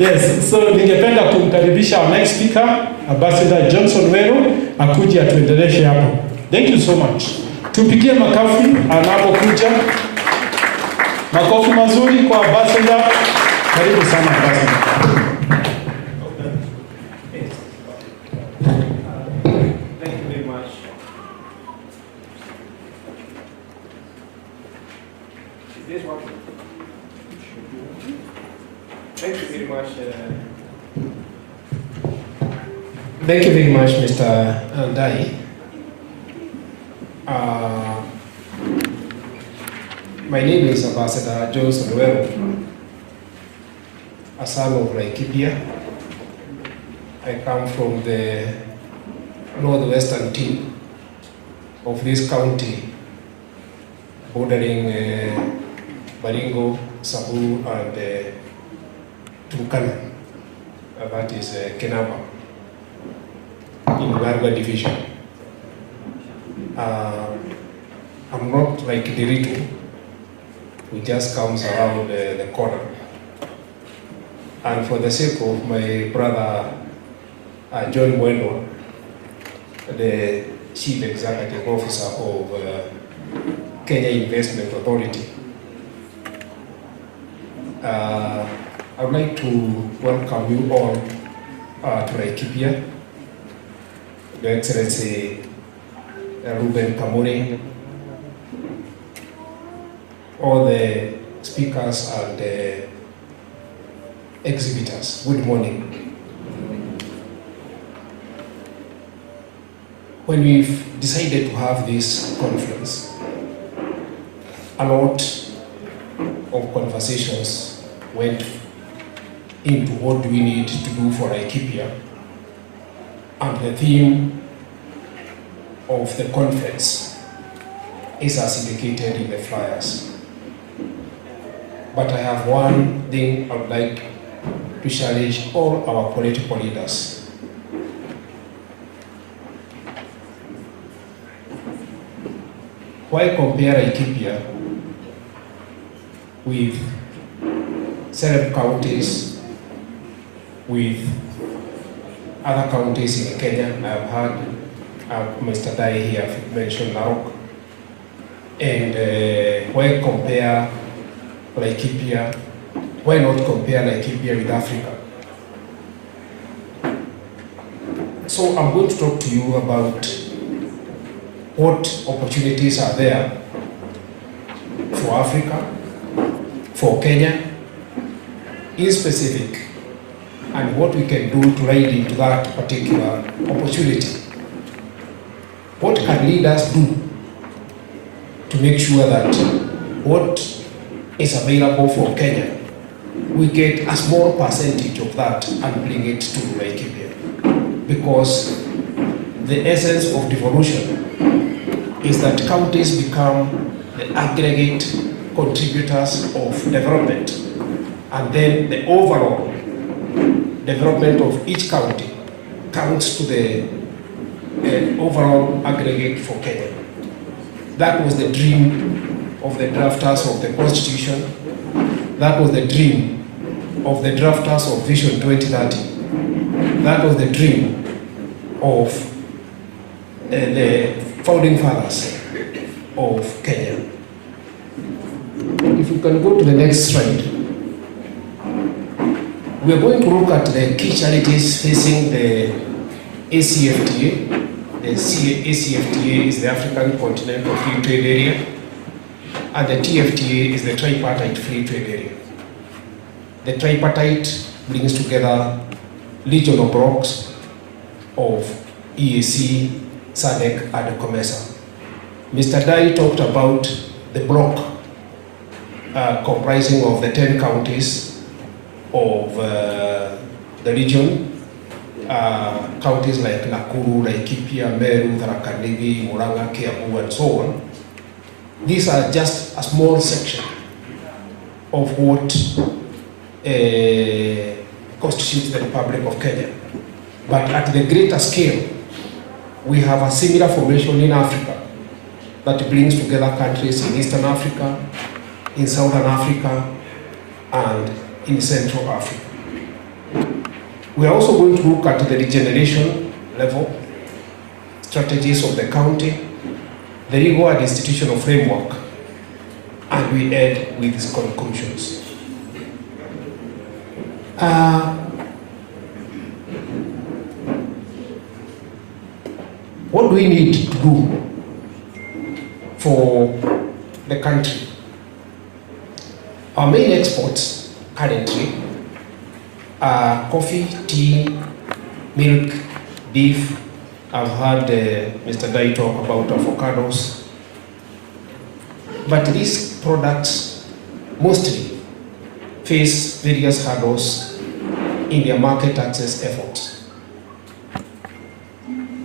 Yes, so ningependa kumkaribisha our next speaker, Ambassador Johnson Wero, akuje atuendeleshe hapo. Thank you so much. Tupigie makofi anapokuja. Makofi mazuri kwa Ambassador. Karibu sana Ambassador. Thank you very much. Is this working? Thank you very much. Thank you very much, Mr. Andai. My name is Ambassador Johnson Wero, a son of Laikipia. I come from the northwestern tip of this county, bordering Baringo, Samburu, and Turkana. That is Kenaba, in Garba division. I'm not like Derito, who just comes around the corner. And for the sake of my brother John Bueno, the Chief Executive Officer of Kenya Investment Authority, I would like to welcome you all to Laikipia, Your Excellency Ruben Kamuri, all the speakers and the exhibitors. Good morning. When we've decided to have this conference, a lot of conversations went into what do we need to do for Laikipia, and the theme of the conference is as indicated in the flyers. But I have one thing I would like to challenge all our political leaders. Why compare Laikipia with several counties, with other counties in Kenya? I have heard Mr. Dai here mention Narok. And why compare Laikipia? Why not compare Laikipia with Africa? So I'm going to talk to you about what opportunities are there for Africa, for Kenya, in specific, and what we can do to ride into that particular opportunity. What can leaders do to make sure that what is available for Kenya, we get a small percentage of that and bring it to Laikipia? Because the essence of devolution is that counties become the aggregate contributors of development, and then the overall development of each county counts to the overall aggregate for Kenya. That was the dream of the drafters of the Constitution. That was the dream of the drafters of Vision 2030. That was the dream of the founding fathers of Kenya. If you can go to the next slide. We are going to look at the key challenges facing the ACFTA. The ACFTA is the African Continental Free Trade Area, and the TFTA is the Tripartite Free Trade Area. The tripartite brings together regional blocks of EAC, SADC, and COMESA. Mr. Dai talked about the bloc comprising of the 10 counties of the region, counties like Nakuru, Laikipia, Meru, Tharaka Nithi, Murang'a, Kiambu, and so on. These are just a small section of what constitutes the Republic of Kenya. But at the greater scale, we have a similar formation in Africa that brings together countries in Eastern Africa, in Southern Africa, and in Central Africa. We are also going to look at the regeneration level, strategies of the county, the legal and institutional framework, and we end with these conclusions. What do we need to do for the country? Our main exports currently are coffee, tea, milk, beef. I've heard Mr. Dai talk about avocados. But these products mostly face various hurdles in their market access efforts.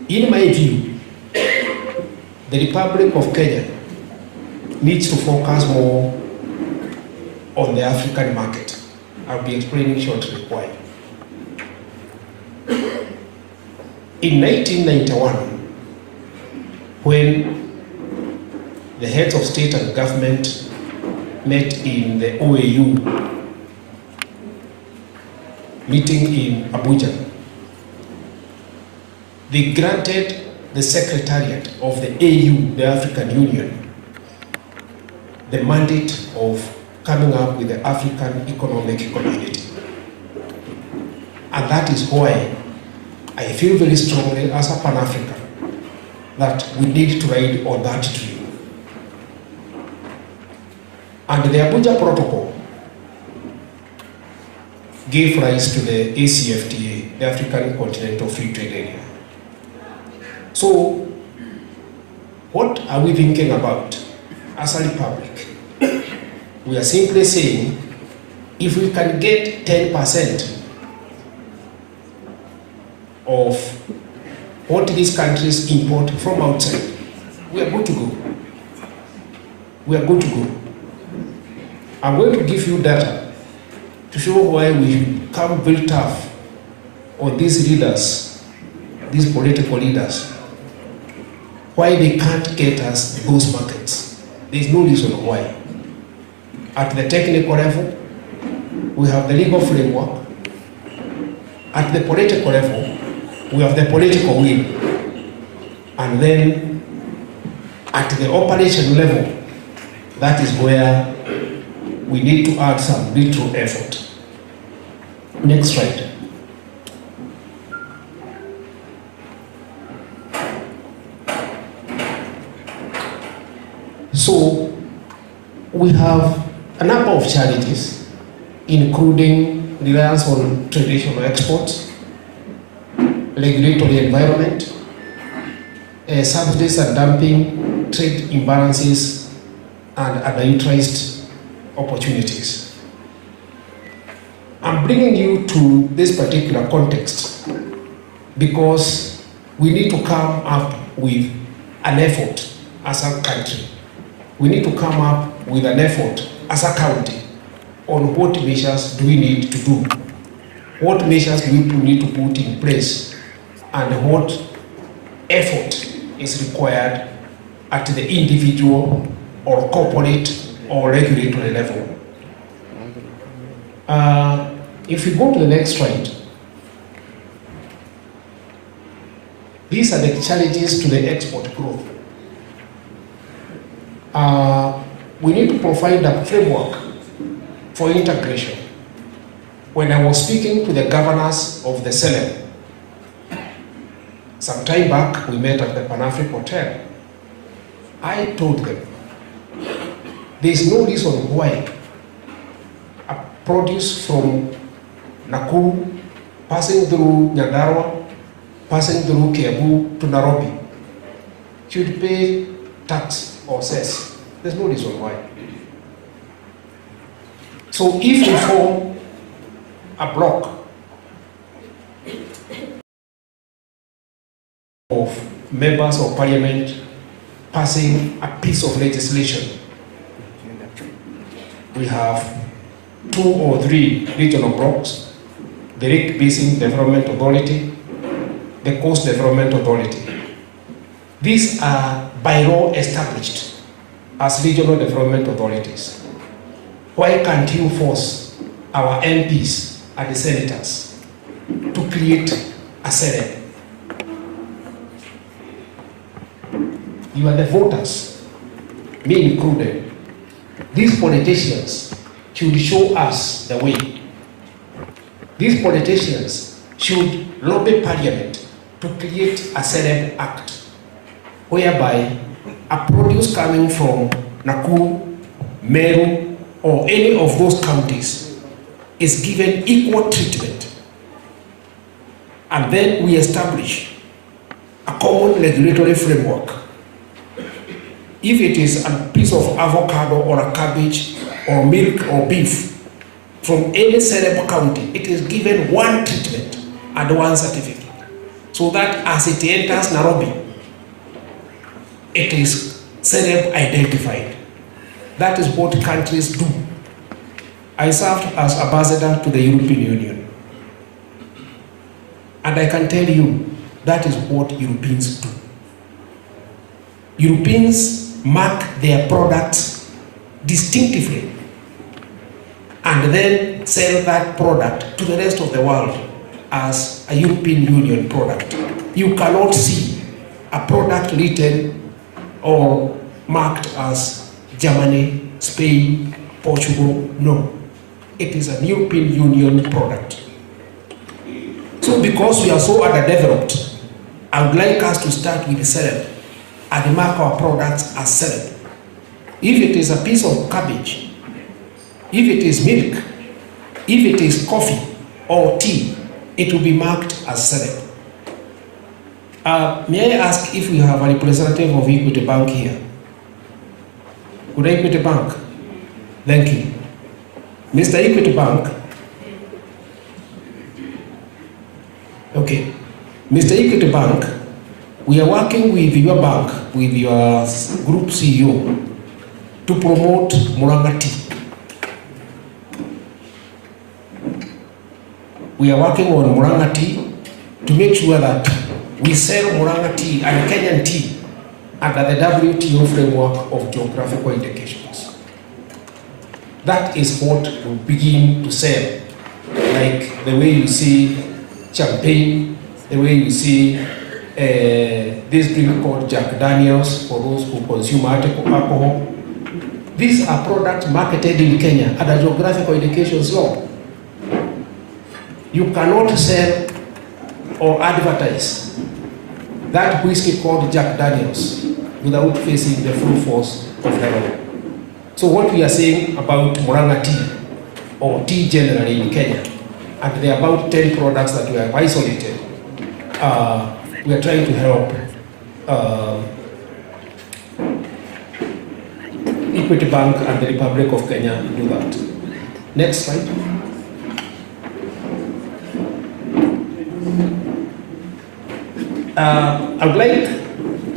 In my view, the Republic of Kenya needs to focus more on the African market. I'll be explaining shortly why. In 1991, when the heads of state and government met in the OAU meeting in Abuja, they granted the Secretariat of the AU, the African Union, the mandate of coming up with the African Economic Community. And that is why I feel very strongly as a Pan-African that we need to ride on that dream. And the Abuja Protocol gave rise to the ACFTA, the African Continental Free Trade Area. So, what are we thinking about as a republic? We are simply saying, if we can get 10% of what these countries import from outside, we are good to go. We are good to go. I'm going to give you data to show why we should come very tough on these leaders, these political leaders, why they can't get us those markets. There's no reason why. At the technical level, we have the legal framework. At the political level, we have the political will. And then at the operation level, that is where we need to add some little effort. Next slide. So we have a number of challenges, including reliance on traditional exports, regulatory environment, subsidies and dumping, trade imbalances, and underutilized opportunities. I'm bringing you to this particular context because we need to come up with an effort as a country. We need to come up with an effort as a county on what measures do we need to do, what measures do we need to put in place, and what effort is required at the individual or corporate or regulatory level. If we go to the next slide, these are the challenges to the export growth. We need to provide a framework for integration. When I was speaking to the governors of the CELEB, some time back we met at the Pan-African Hotel, I told them there is no reason why a produce from Nakuru passing through Nyandarua, passing through Kiambu to Nairobi should pay tax or cess There's no reason why. So if we form a block of members of parliament passing a piece of legislation, we have 2 or 3 regional blocks, the Rift Basin Development Authority, the Coast Development Authority. These are by law established as regional development authorities. Why can't you force our MPs and the senators to create a Senate? You are the voters, me included. These politicians should show us the way. These politicians should lobby Parliament to create a Senate Act whereby a produce coming from Nakuru, Meru, or any of those counties is given equal treatment. And then we establish a common regulatory framework. If it is a piece of avocado or a cabbage or milk or beef from any Sereb county, it is given one treatment and one certificate. So that as it enters Nairobi, it is Sereb identified. That is what countries do. I served as ambassador to the European Union. And I can tell you, that is what Europeans do. Europeans mark their products distinctively and then sell that product to the rest of the world as a European Union product. You cannot see a product written or marked as Germany, Spain, Portugal. No. It is a European Union product. So because we are so underdeveloped, I would like us to start with Sereb and mark our products as Sereb. If it is a piece of cabbage, if it is milk, if it is coffee or tea, it will be marked as Sereb. May I ask if we have a representative of Equity Bank here? Good Equity Bank. Thank you. Mr. Equity Bank. Okay. Mr. Equity Bank, we are working with your bank, with your group CEO, to promote Murang'a tea. We are working on Murang'a tea to make sure that we sell Murang'a tea and Kenyan tea under the WTO framework of geographical indications. That is what will begin to sell, like the way you see champagne, the way you see this drink called Jack Daniels for those who consume alcohol. These are products marketed in Kenya under geographical indications law. You cannot sell or advertise that whiskey called Jack Daniels without facing the full force of the law. So what we are saying about Murang'a tea, or tea generally in Kenya, and there are about 10 products that we have isolated, we are trying to help Equity Bank and the Republic of Kenya do that. Next slide. I would like,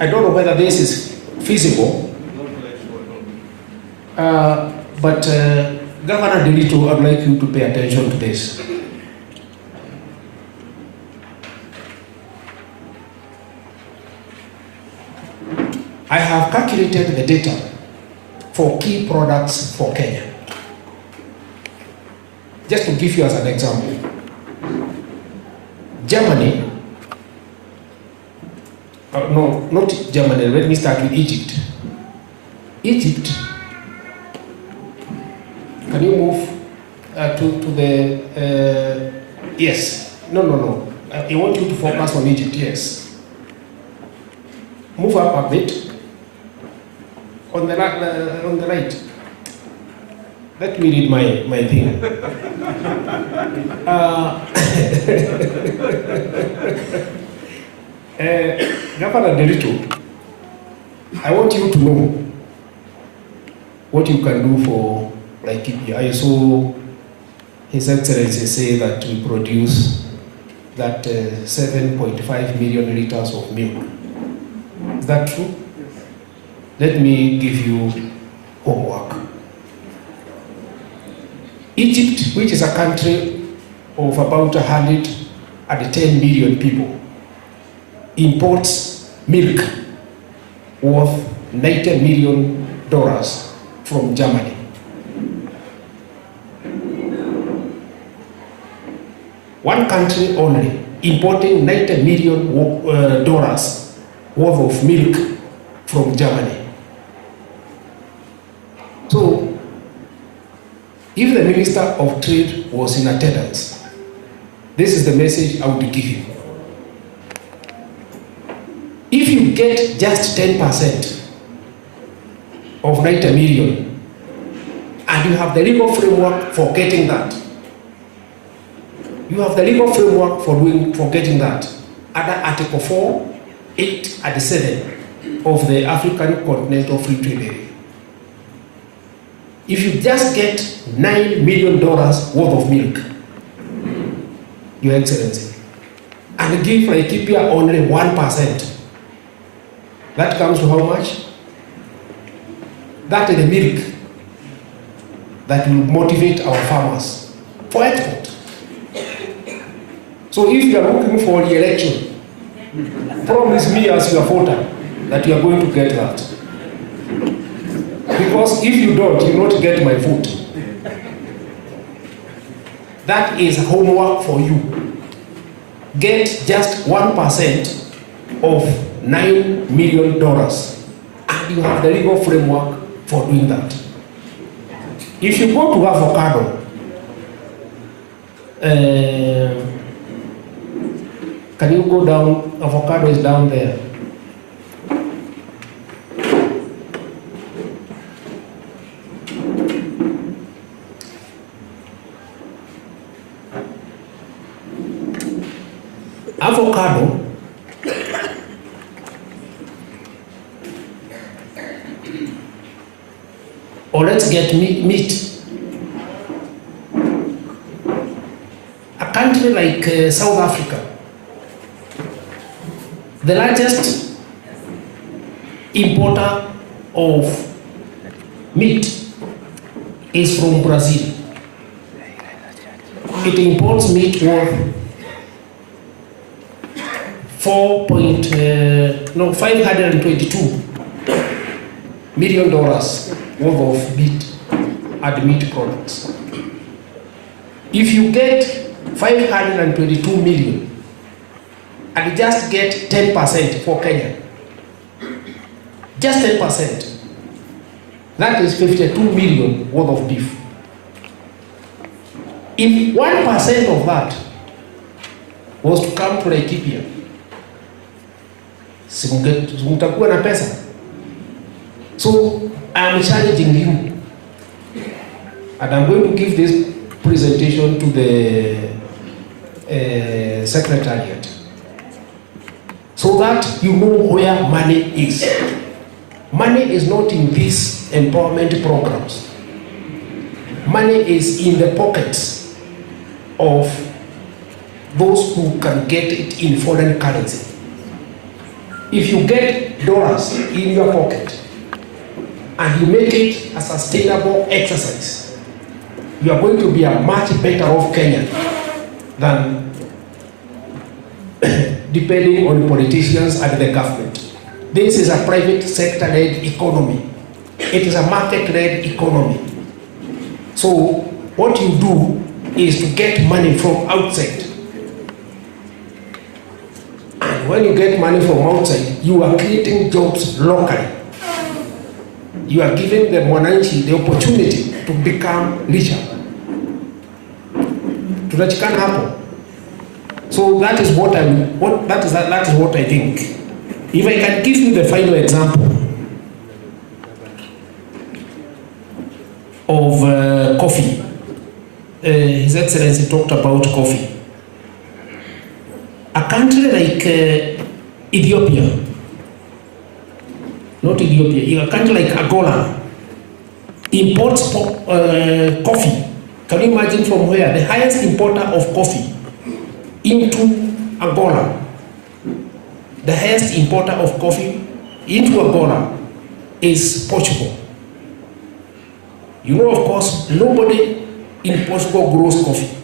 I don't know whether this is feasible, but Governor Delito, I'd like you to pay attention to this. I have calculated the data for key products for Kenya. Just to give you as an example, Germany, no, not Germany, let me start with Egypt. Egypt, can you move to the, yes, no, I want you to focus on Egypt, yes. Move up a bit. On the right. Let me read my thing. Governor Delito, I want you to know what you can do for Laikipia. I saw His Excellency say that we produce that 7.5 million liters of milk. Is that true? Let me give you homework. Egypt, which is a country of about 110 million people, imports milk worth $90 million from Germany. One country only importing $90 million worth of milk from Germany. So, if the Minister of Trade was in attendance, this is the message I would give him. If you get just 10% of 90 million, and you have the legal framework for getting that, you have the legal framework for getting that, under Article 4, 8, and 7 of the African Continental Free Trade Area. If you just get $9 million worth of milk, Your Excellency, and give Laikipia only 1%, that comes to how much? That is the milk that will motivate our farmers for export. So if you are looking for the election, promise me as your voter that you are going to get that. Because if you don't, you will not get my vote. That is homework for you. Get just 1% of $9 million, and you have the legal framework for doing that. If you go to avocado, can you go down? Avocado is down there. Avocado or let's get meat. A country like South Africa, the largest importer of meat is from Brazil. It imports meat worth $522 million worth of meat and meat products. If you get 522 million and just get 10% for Kenya, just 10%, that is 52 million worth of beef. If 1% of that was to come to Laikipia, mtakuwa na pesa. So I'm challenging you, and I'm going to give this presentation to the Secretariat, so that you know where money is. Money is not in these empowerment programs. Money is in the pockets of those who can get it in foreign currency. If you get dollars in your pocket and you make it a sustainable exercise, you are going to be a much better off Kenyan than depending on politicians and the government. This is a private sector-led economy. It is a market-led economy. So what you do is to get money from outside. And when you get money from outside, you are creating jobs locally. You are giving the mwananchi the opportunity to become richer. Tunachikana hapo. So that is what that is what I think. If I can give you the final example of coffee. His Excellency talked about coffee. A country like Ethiopia, not Ethiopia, a country like Angola imports coffee. Can you imagine from where? The highest importer of coffee into Angola. The highest importer of coffee into Angola is Portugal. You know, of course, nobody in Portugal grows coffee.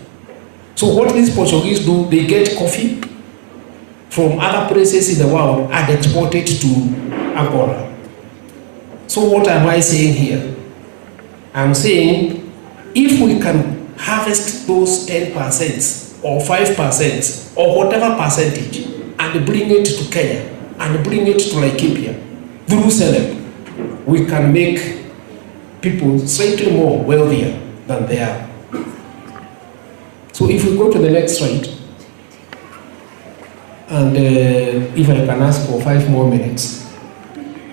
So what these Portuguese do, they get coffee from other places in the world and export it to Angola. So what am I saying here? I'm saying if we can harvest those 10% or 5% or whatever percentage and bring it to Kenya and bring it to Laikipia through selling, we can make people slightly more wealthier than they are. So if we go to the next slide, and if I can ask for 5 more minutes.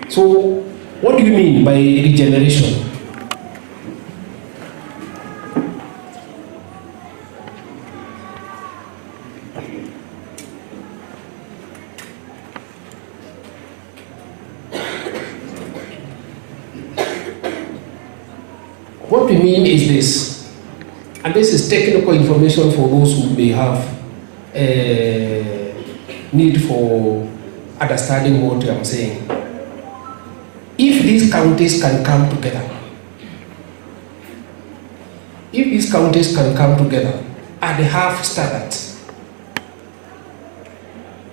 So what do you mean by regeneration? What we mean is this, and this is technical information for those who may have need for understanding what I'm saying. If these counties can come together, and have standards,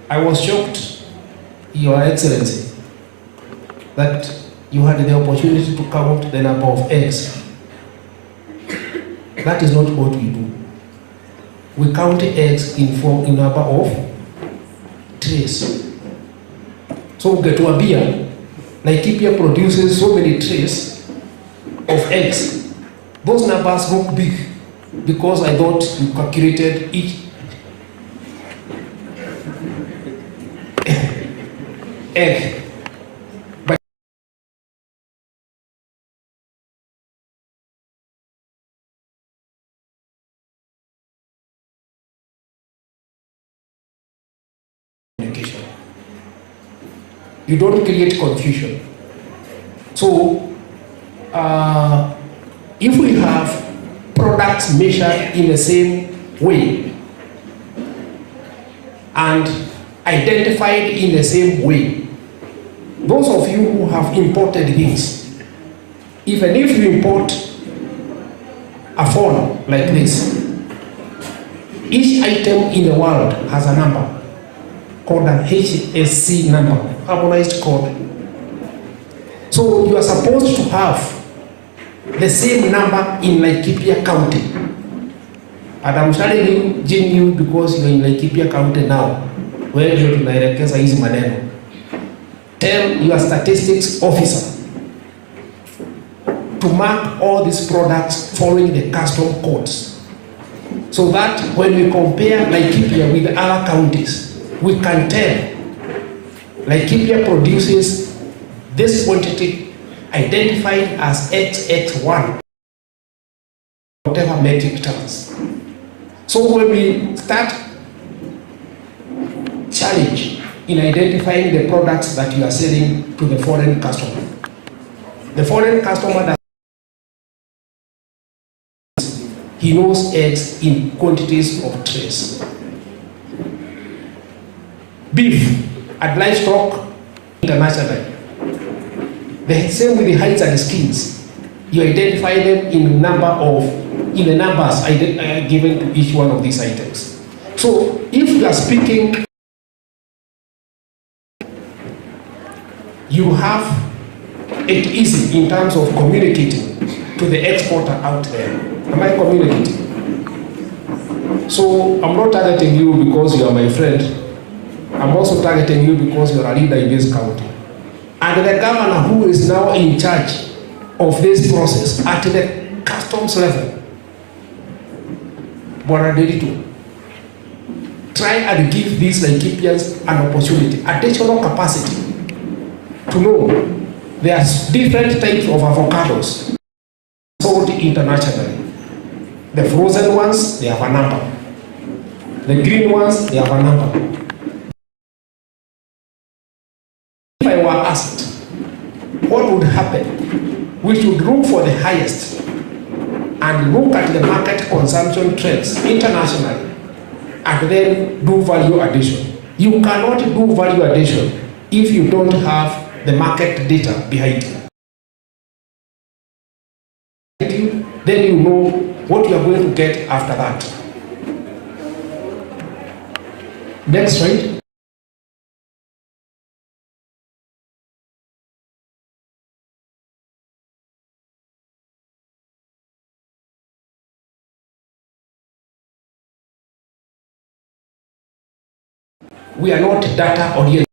I was shocked, Your Excellency, that you had the opportunity to count the number of eggs. That is not what we do. We count eggs in number of trays. So get to a beer. Laikipia produces so many trays of eggs. Those numbers look big because I thought you calculated each egg. You don't create confusion. So, if we have products measured in the same way and identified in the same way, those of you who have imported things, even if you import a phone like this, each item in the world has a number called an HSC number, harmonized code. So you are supposed to have the same number in Laikipia County. And I'm telling you because you're in Laikipia County now, where you're to naelekeza hizi maneno. Tell your statistics officer to mark all these products following the custom codes, so that when we compare Laikipia with other counties, we can tell Laikipia produces this quantity identified as XX1, whatever metric tons. So when we start challenge in identifying the products that you are selling to the foreign customer, the foreign customer he knows eggs in quantities of trays. Beef and livestock internationally. The same with the hides and skins. You identify them in the numbers given to each one of these items. So if you are speaking, you have it easy in terms of communicating to the exporter out there. Am I communicating? So I'm not targeting you because you are my friend. I'm also targeting you because you're a leader in this county. And the governor who is now in charge of this process at the customs level, Bwana, try and give these Laikipians an opportunity, additional capacity to know there are different types of avocados sold internationally. The frozen ones, they have a number. The green ones, they have a number. If I were asked what would happen we should look for the highest and look at the market consumption trends internationally and then do value addition. You cannot do value addition if you don't have the market data behind it. Then you know what you are going to get after that. Next slide. We are not data oriented.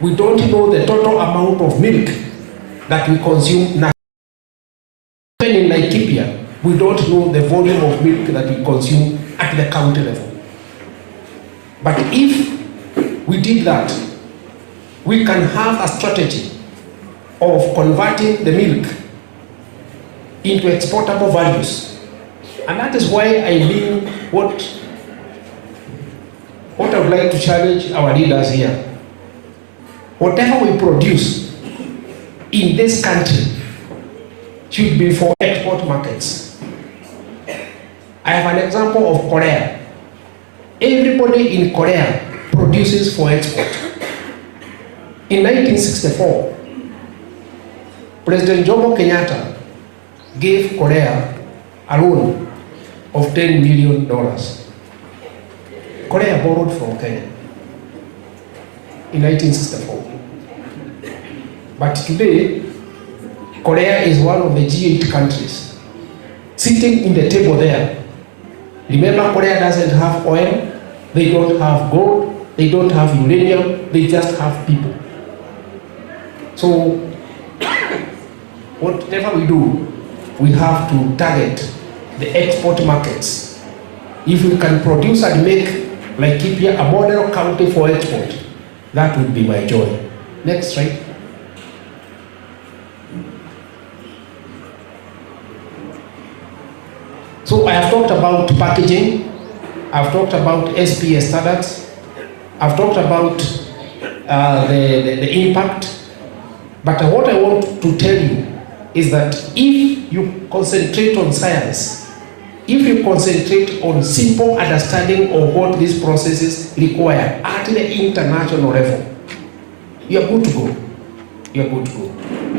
We don't know the total amount of milk that we consume now. Even in Laikipia, we don't know the volume of milk that we consume at the county level. But if we did that, we can have a strategy of converting the milk into exportable values. And that is why I mean what I would like to challenge our leaders here. Whatever we produce in this country should be for export markets. I have an example of Korea. Everybody in Korea produces for export. In 1964, President Jomo Kenyatta gave Korea a loan of $10 million. Korea borrowed from Kenya in 1964. But today, Korea is one of the G8 countries sitting in the table there. Remember, Korea doesn't have oil, they don't have gold, they don't have uranium, they just have people. So, whatever we do, we have to target the export markets. If we can produce and make Laikipia a model county for export, that would be my joy. Next slide. So I have talked about packaging, I've talked about SPS standards, I've talked about the impact, but what I want to tell you is that if you concentrate on science, if you concentrate on simple understanding of what these processes require at the international level, you are good to go. You are good to go.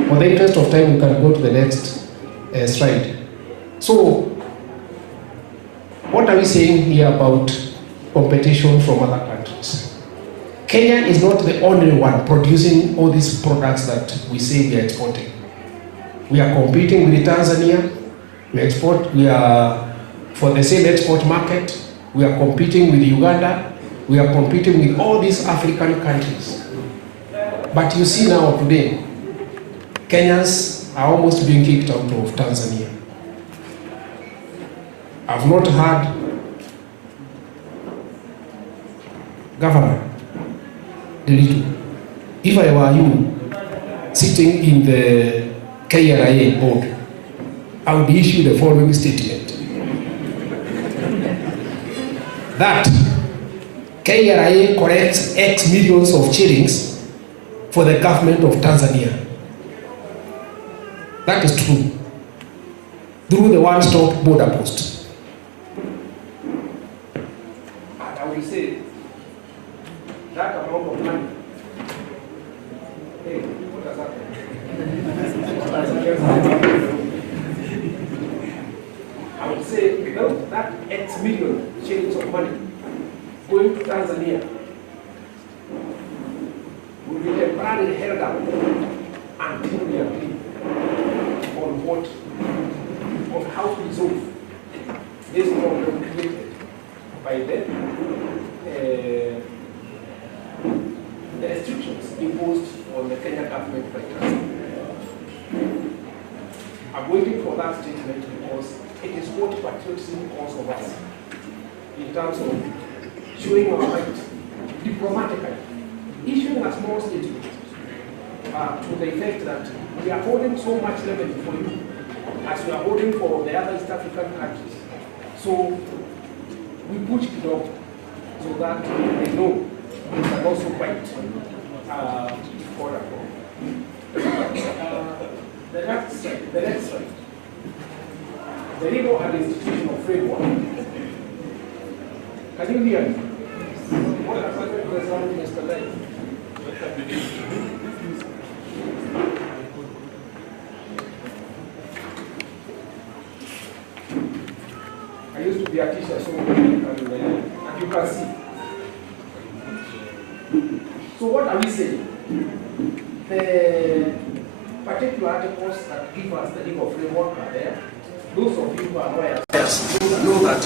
For the interest of time, we can go to the next slide. So, what are we saying here about competition from other countries? Kenya is not the only one producing all these products that we say we are exporting. We are competing with Tanzania. We are for the same export market. We are competing with Uganda. We are competing with all these African countries. But you see now today, Kenyans are almost being kicked out of Tanzania. I've not heard Governor Delitu, if I were you sitting in the KRIA board, I would issue the following statement. That KRIA collects X millions of shillings for the government of Tanzania. That is true. Through the one-stop border post. And I will say, that amount of money, hey, what does that mean? I would say, without that X million shillings of money going to Tanzania, will be temporarily held up until we agree on how to resolve this problem created by the restrictions imposed on the Kenya government by Tanzania. I'm waiting for that statement because it is what patriotism calls of us in terms of showing our right diplomatically, issuing a small statement to the effect that we are holding so much revenue for you as we are holding for the other East African countries. So we push it up so that they know we can also fight for The next slide. The legal and institutional framework. Can you hear me? What has happened to the sound, Mr. Lane? I used to be a teacher, so and you can see. So what are we saying? The particular articles that give us the legal framework are there. Those of you who are lawyers know that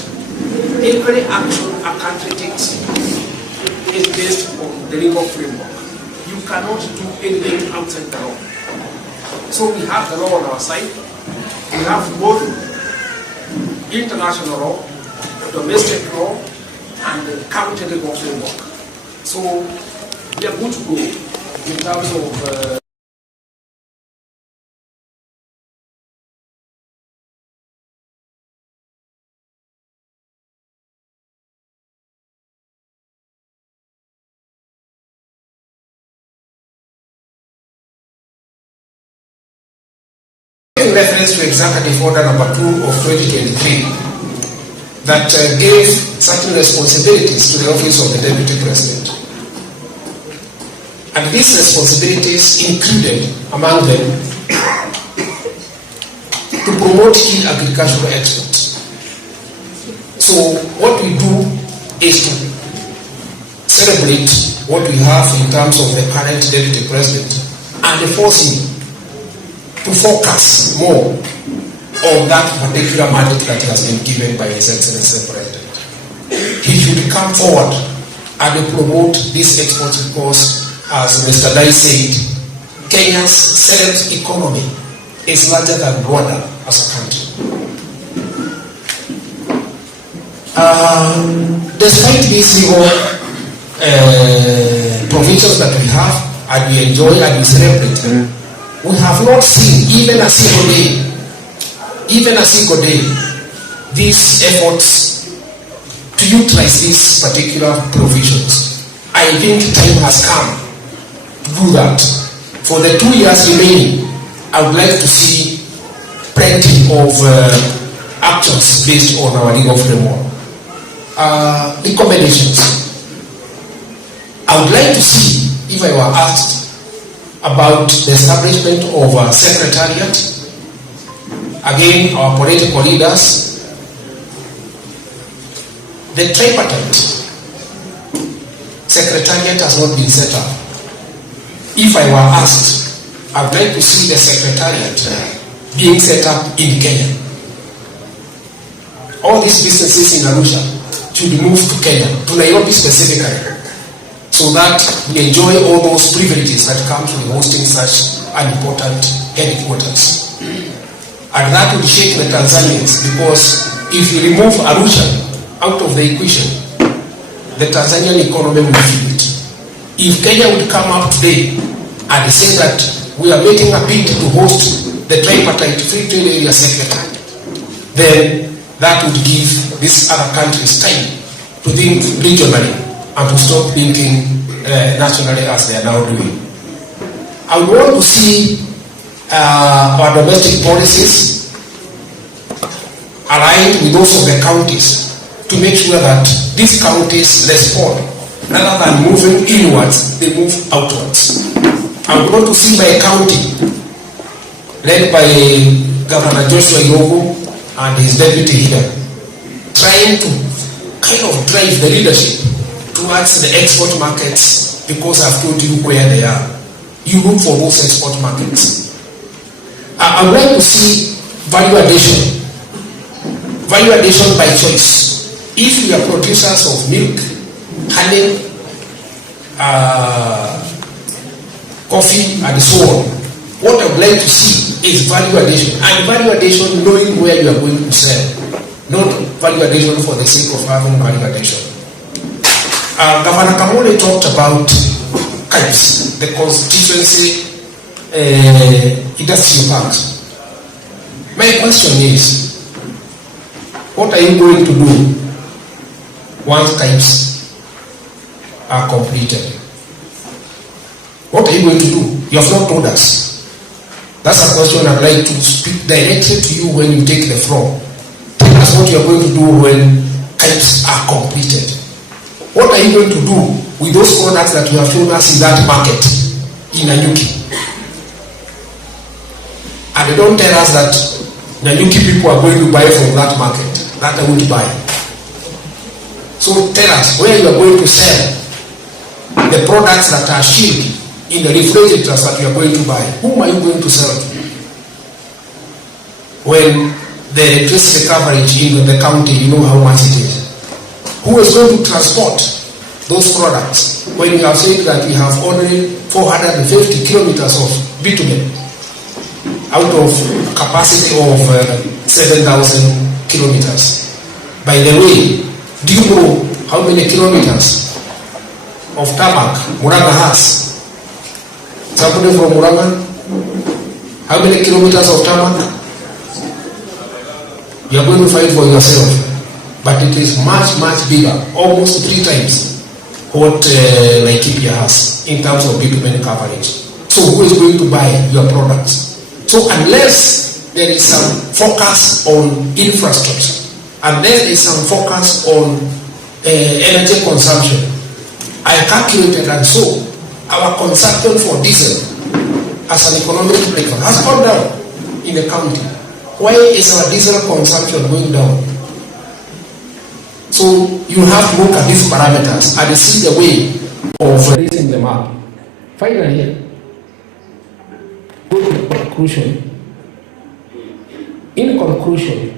every action a country takes is based on the legal framework. You cannot do anything outside the law. So we have the law on our side. We have both international law, domestic law, and the county legal framework. So we are good to go in terms of in reference to Executive Order number 2 of 2023 that gave certain responsibilities to the office of the Deputy President. And these responsibilities included, among them, to promote key agricultural exports. So what we do is to celebrate what we have in terms of the current Deputy President and force him to focus more on that particular mandate that has been given by His Excellency the President. He should come forward and promote these exports because, as Mr. Lai said, Kenya's sales economy is larger than Rwanda as a country. Despite these legal provisions that we have, and we enjoy and we celebrate them, we have not seen even a single day these efforts to utilize these particular provisions. I think time has come to do that. For the 2 years remaining, I would like to see plenty of actions based on our legal framework. Recommendations. I would like to see, if I were asked, about the establishment of a secretariat. Again, our political leaders, the tripartite secretariat has not been set up. If I were asked, I would like to see the secretariat being set up in Kenya. All these businesses in Arusha should move to Kenya, to Nairobi specifically, so that we enjoy all those privileges that come with hosting such an important headquarters. And that will shake the Tanzanians, because if you remove Arusha out of the equation, the Tanzanian economy will feel it. If Kenya would come up today and say that we are making a bid to host the tripartite free trade area secretary, then that would give these other countries time to think regionally and to stop thinking nationally as they are now doing. I would want to see our domestic policies aligned with those of the counties to make sure that these counties respond. Rather than moving inwards, they move outwards. I would want to see my county, led by Governor Joshua Yogo and his deputy here, trying to kind of drive the leadership towards the export markets, because I've told you where they are. You look for those export markets. I would like to see value addition by choice. If we are producers of milk, honey, coffee, and so on, what I would like to see is value addition. And value addition knowing where you are going to sell, not value addition for the sake of having value addition. Governor Kamole talked about KIPES, the constituency industrial parks. My question is, what are you going to do once KIPES are completed? What are you going to do? You have not told us. That's a question I'd like to speak directly to you when you take the floor. Tell us what you're going to do when camps are completed. What are you going to do with those products that you have shown us in that market in Nanyuki? And they don't tell us that Nanyuki people are going to buy from that market, that they won't buy. So tell us where you are going to sell the products that are shielded in the refrigerators that you are going to buy. Whom are you going to sell to? When the electricity coverage in the county, you know how much it is. Who is going to transport those products when you have said that we have only 450 kilometers of bitumen out of capacity of 7,000 kilometers? By the way, do you know how many kilometers of tarmac Muranga has? Somebody from Muranga? How many kilometers of tarmac? You are going to fight for yourself. But it is much, much bigger, almost 3 times what Laikipia has in terms of bitumen coverage. So who is going to buy your products? So unless there is some focus on infrastructure, unless there is some focus on energy consumption, I calculated and so our consumption for diesel as an economic breaker has gone down in the county. Why is our diesel consumption going down? So you have to look at these parameters and see the way of raising them up. Finally, in conclusion,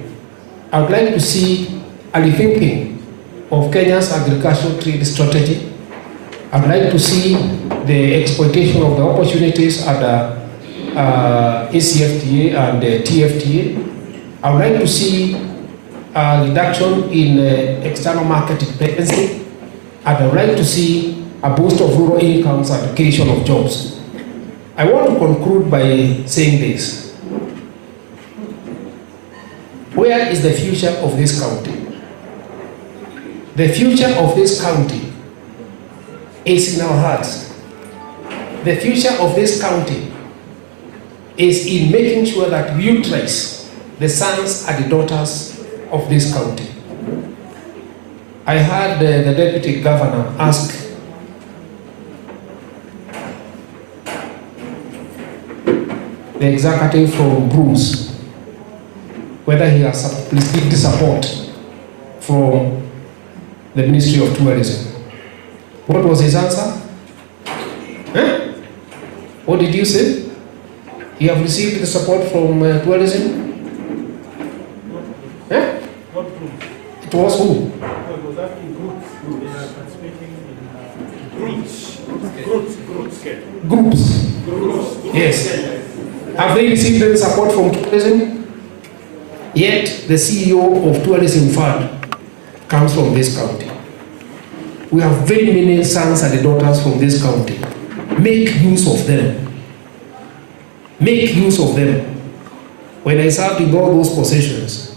I would like to see a rethinking of Kenya's agricultural trade strategy. I would like to see the exploitation of the opportunities at the ACFTA and the TFTA. I would like to see a reduction in external market dependency. And I would like to see a boost of rural incomes and creation of jobs. I want to conclude by saying this. Where is the future of this county? The future of this county is in our hearts. The future of this county is in making sure that we utilize the sons and the daughters of this county. I heard the deputy governor ask the executive from Bruce whether he has received support from the Ministry of Tourism. What was his answer? Huh? What did you say? You have received the support from tourism? Huh? It was who? I was asking groups participating in groups. Yes. Have they received the support from tourism? Yet the CEO of Tourism Fund comes from this county. We have very many sons and daughters from this county. Make use of them. Make use of them. When I served in all those positions,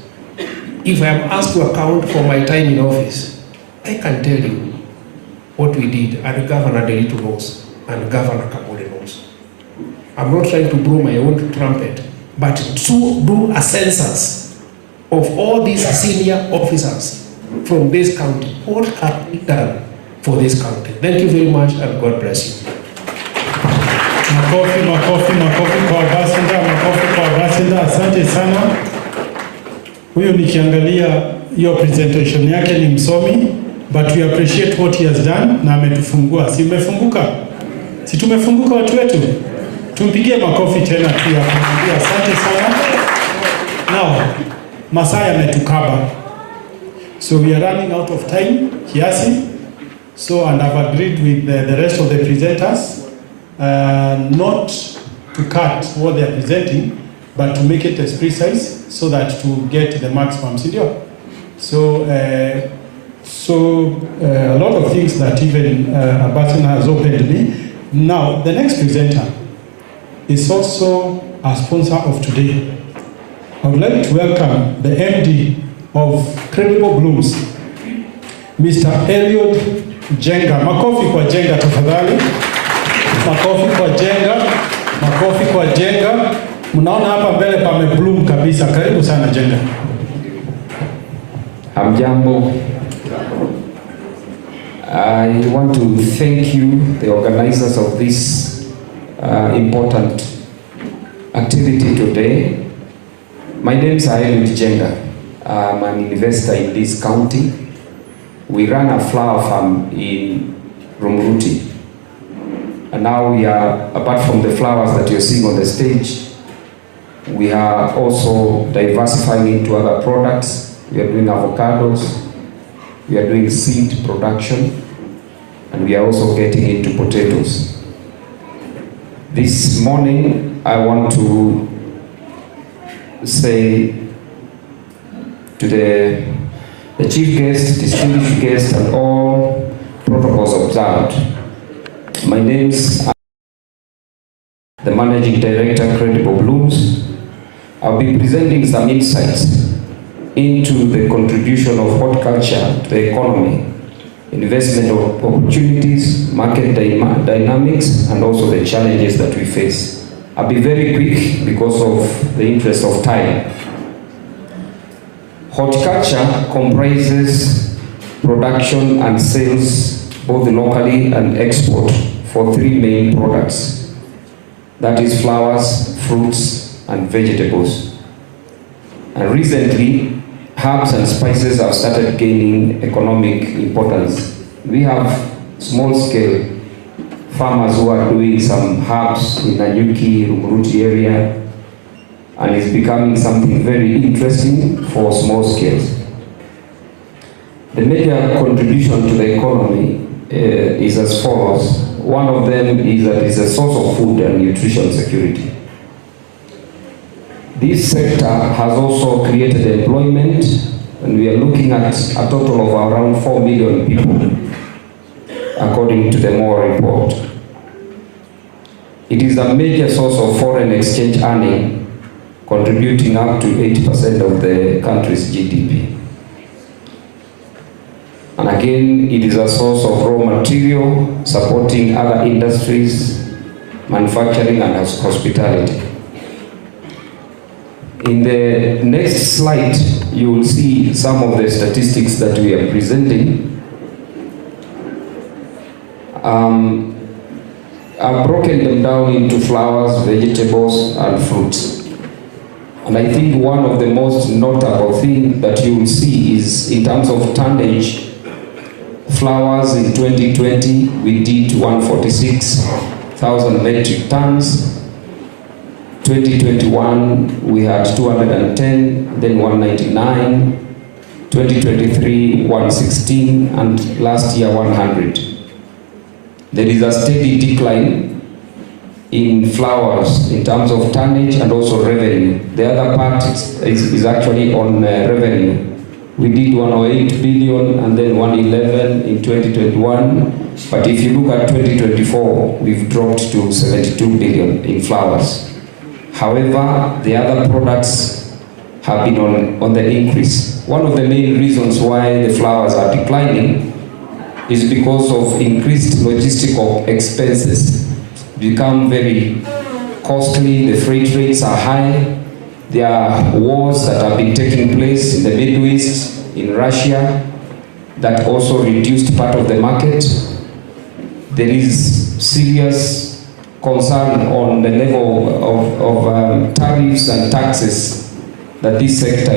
if I am asked to account for my time in office, I can tell you what we did, and Governor Delito knows, and Governor Kabode knows. I'm not trying to blow my own trumpet, but to do a census of all these senior officers from this county. What have we done for this county? Thank you very much, and God bless you. Makofi kwa Basinda, asante sana. Huyo nikiangalia hiyo presentation yake ni msomi, but we appreciate what he has done na ametufungua. Si umefunguka? Si tumefunguka watu wetu? Tumpigie makofi tena tu ya kumwambia asante sana. Now, masaa yametukaba. So we are running out of time kiasi. So and I've agreed with the rest of the presenters not to cut what they are presenting, but to make it as precise so that to get the maximum. So a lot of things that even Abatin has opened me. Now, the next presenter is also a sponsor of today. I would like to welcome the MD of Credible Blooms, Mr. Eliud Jenga. Makofi kwa Jenga tafadhali. Makofi kwa Jenga. Makofi kwa Jenga. Mnaona hapa mbele pamebloom kabisa. Karibu sana Jenga. Hamjambo. I want to thank you, the organizers of this important activity today. My name is Jenga. I'm an investor in this county. We run a flower farm in Rumuruti. And now we are, apart from the flowers that you're seeing on the stage, we are also diversifying into other products. We are doing avocados, we are doing seed production, and we are also getting into potatoes. This morning, I want to say to the chief guest, distinguished guest, and all protocols observed. My name is the Managing Director, Credible Blooms. I'll be presenting some insights into the contribution of horticulture to the economy, investment opportunities, market dynamics, and also the challenges that we face. I'll be very quick because of the interest of time. Horticulture comprises production and sales, both locally and export, for three main products. That is flowers, fruits, and vegetables. And recently, herbs and spices have started gaining economic importance. We have small-scale farmers who are doing some herbs in Nanyuki, Rumuruti area, and it's becoming something very interesting for small scales. The major contribution to the economy is as follows. One of them is that it's a source of food and nutrition security. This sector has also created employment, and we are looking at a total of around 4 million people, according to the MOA report. It is a major source of foreign exchange earning, contributing up to 80% of the country's GDP. And again, it is a source of raw material, supporting other industries, manufacturing, and hospitality. In the next slide, you will see some of the statistics that we are presenting. I've broken them down into flowers, vegetables, and fruits. And I think one of the most notable things that you will see is in terms of tonnage. Flowers in 2020, we did 146,000 metric tons. 2021, we had 210, then 199, 2023, 116, and last year, 100. There is a steady decline in flowers in terms of tonnage and also revenue. The other part is actually on revenue. We did 108 billion and then 111 in 2021. But if you look at 2024, we've dropped to 72 billion in flowers. However, the other products have been on the increase. One of the main reasons why the flowers are declining is because of increased logistical expenses. Become very costly, the freight rates are high. There are wars that have been taking place in the Middle East, in Russia, that also reduced part of the market. There is serious concern on the level of tariffs and taxes that this sector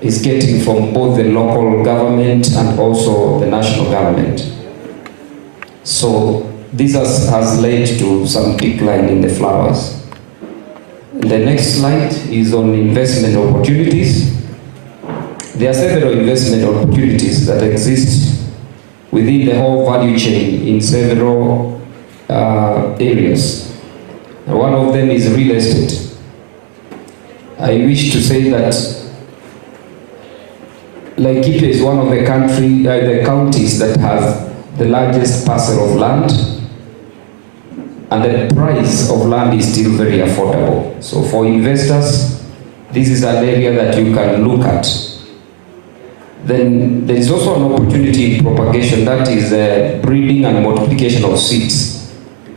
is getting from both the local government and also the national government. So this has led to some decline in the flowers. The next slide is on investment opportunities. There are several investment opportunities that exist within the whole value chain in several areas. And one of them is real estate. I wish to say that Laikipia is one of the counties that has the largest parcel of land, and the price of land is still very affordable. So for investors, this is an area that you can look at. Then there is also an opportunity in propagation, that is breeding and multiplication of seeds.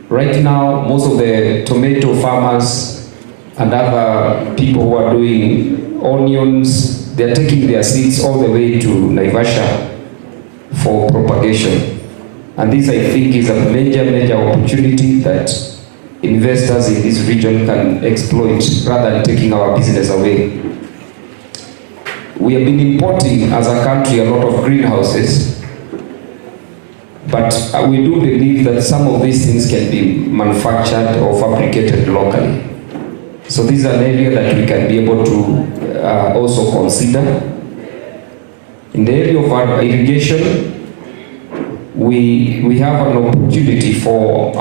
Right now, most of the tomato farmers and other people who are doing onions, they're taking their seeds all the way to Naivasha for propagation. And this, I think, is a major opportunity that investors in this region can exploit rather than taking our business away. We have been importing as a country a lot of greenhouses, but we do believe that some of these things can be manufactured or fabricated locally. So this is an area that we can be able to also consider. In the area of our irrigation, we have an opportunity for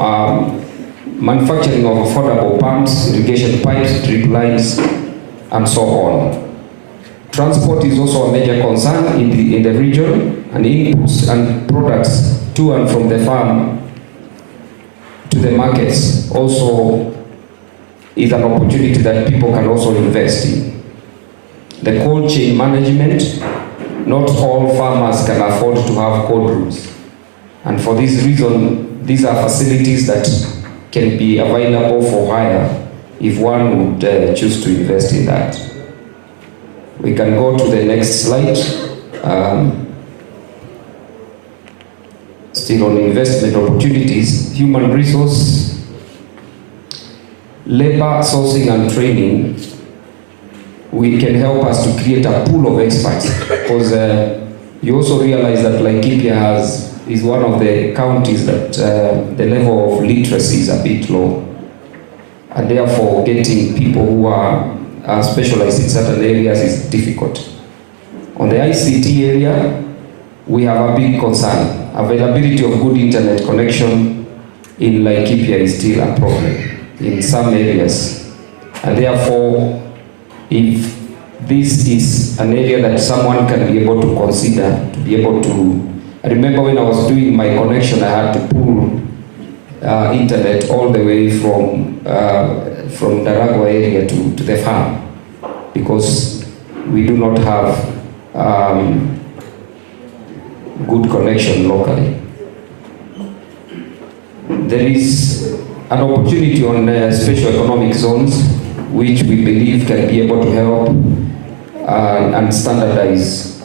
manufacturing of affordable pumps, irrigation pipes, drip lines, and so on. Transport is also a major concern in the region, and inputs and products to and from the farm to the markets also is an opportunity that people can also invest in. The cold chain management, not all farmers can afford to have cold rooms. And for this reason, these are facilities that can be available for hire if one would choose to invest in that. We can go to the next slide. Still on investment opportunities, human resource, labor sourcing and training. We can help us to create a pool of experts, because you also realize that Laikipia is one of the counties that the level of literacy is a bit low, and therefore getting people who are specialized in certain areas is difficult. On the ICT area, we have a big concern. Availability of good internet connection in Laikipia is still a problem in some areas, and therefore if this is an area that someone can be able to consider, to be able to, I remember when I was doing my connection, I had to pull internet all the way from Daragwa area to the farm, because we do not have good connection locally. There is an opportunity on special economic zones, which we believe can be able to help and standardize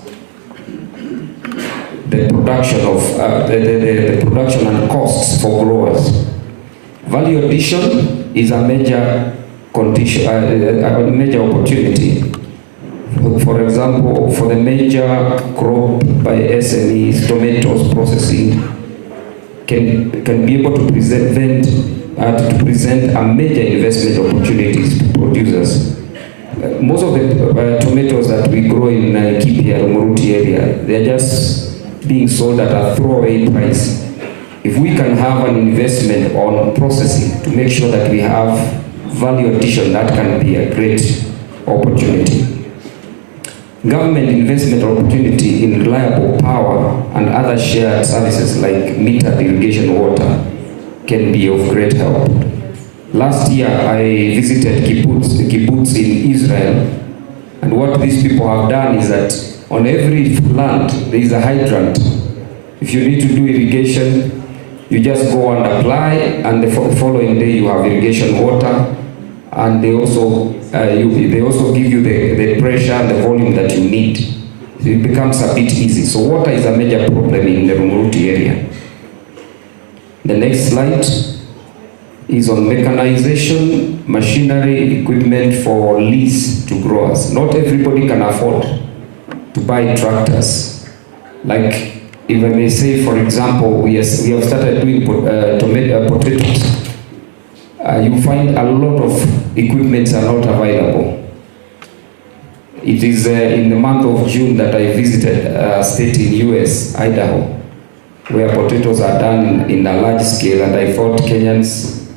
the production of the production and costs for growers. Value addition is a major condition, a major opportunity. For example, for the major crop by SMEs, tomatoes processing can be able to present a major investment opportunities to producers. Most of the tomatoes that we grow in Laikipia, Muruti area, they are just being sold at a throwaway price. If we can have an investment on processing to make sure that we have value addition, that can be a great opportunity. Government investment opportunity in reliable power and other shared services like metered irrigation water can be of great help. Last year I visited kibbutz in Israel, and what these people have done is that on every land there is a hydrant. If you need to do irrigation, you just go and apply, and the following day you have irrigation water, and they also give you the pressure and the volume that you need. So it becomes a bit easy. So water is a major problem in the Muruti area. The next slide is on mechanization, machinery, equipment for lease to growers. Not everybody can afford to buy tractors. Like, if I may say, for example, we have started doing potatoes. You find a lot of equipment are not available. It is in the month of June that I visited a state in US, Idaho, where potatoes are done in a large scale, and I thought Kenyans,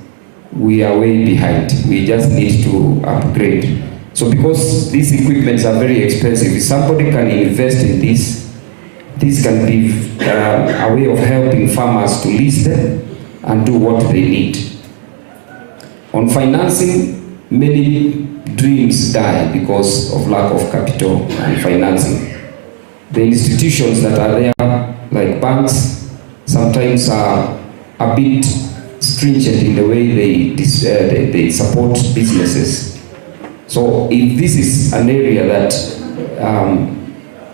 we are way behind. We just need to upgrade. So because these equipments are very expensive, if somebody can invest in this can be a way of helping farmers to lease them and do what they need. On financing, many dreams die because of lack of capital and financing. The institutions that are there, like banks, sometimes are a bit stringent in the way they support businesses. So if this is an area that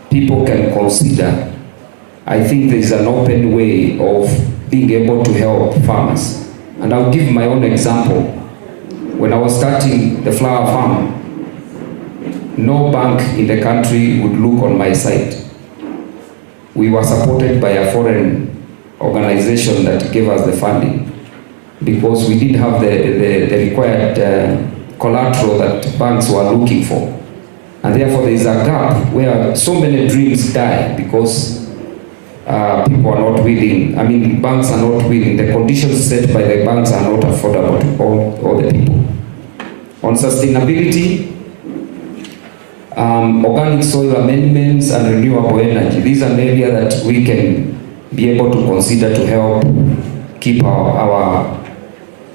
people can consider, I think there is an open way of being able to help farmers. And I'll give my own example. When I was starting the flower farm, no bank in the country would look on my side. We were supported by a foreign organization that gave us the funding because we didn't have the required collateral that banks were looking for. And therefore there is a gap where so many dreams die because people are not willing, banks are not willing, the conditions set by the banks are not affordable to all the people. On sustainability, organic soil amendments and renewable energy, these are an area that we can be able to consider to help keep our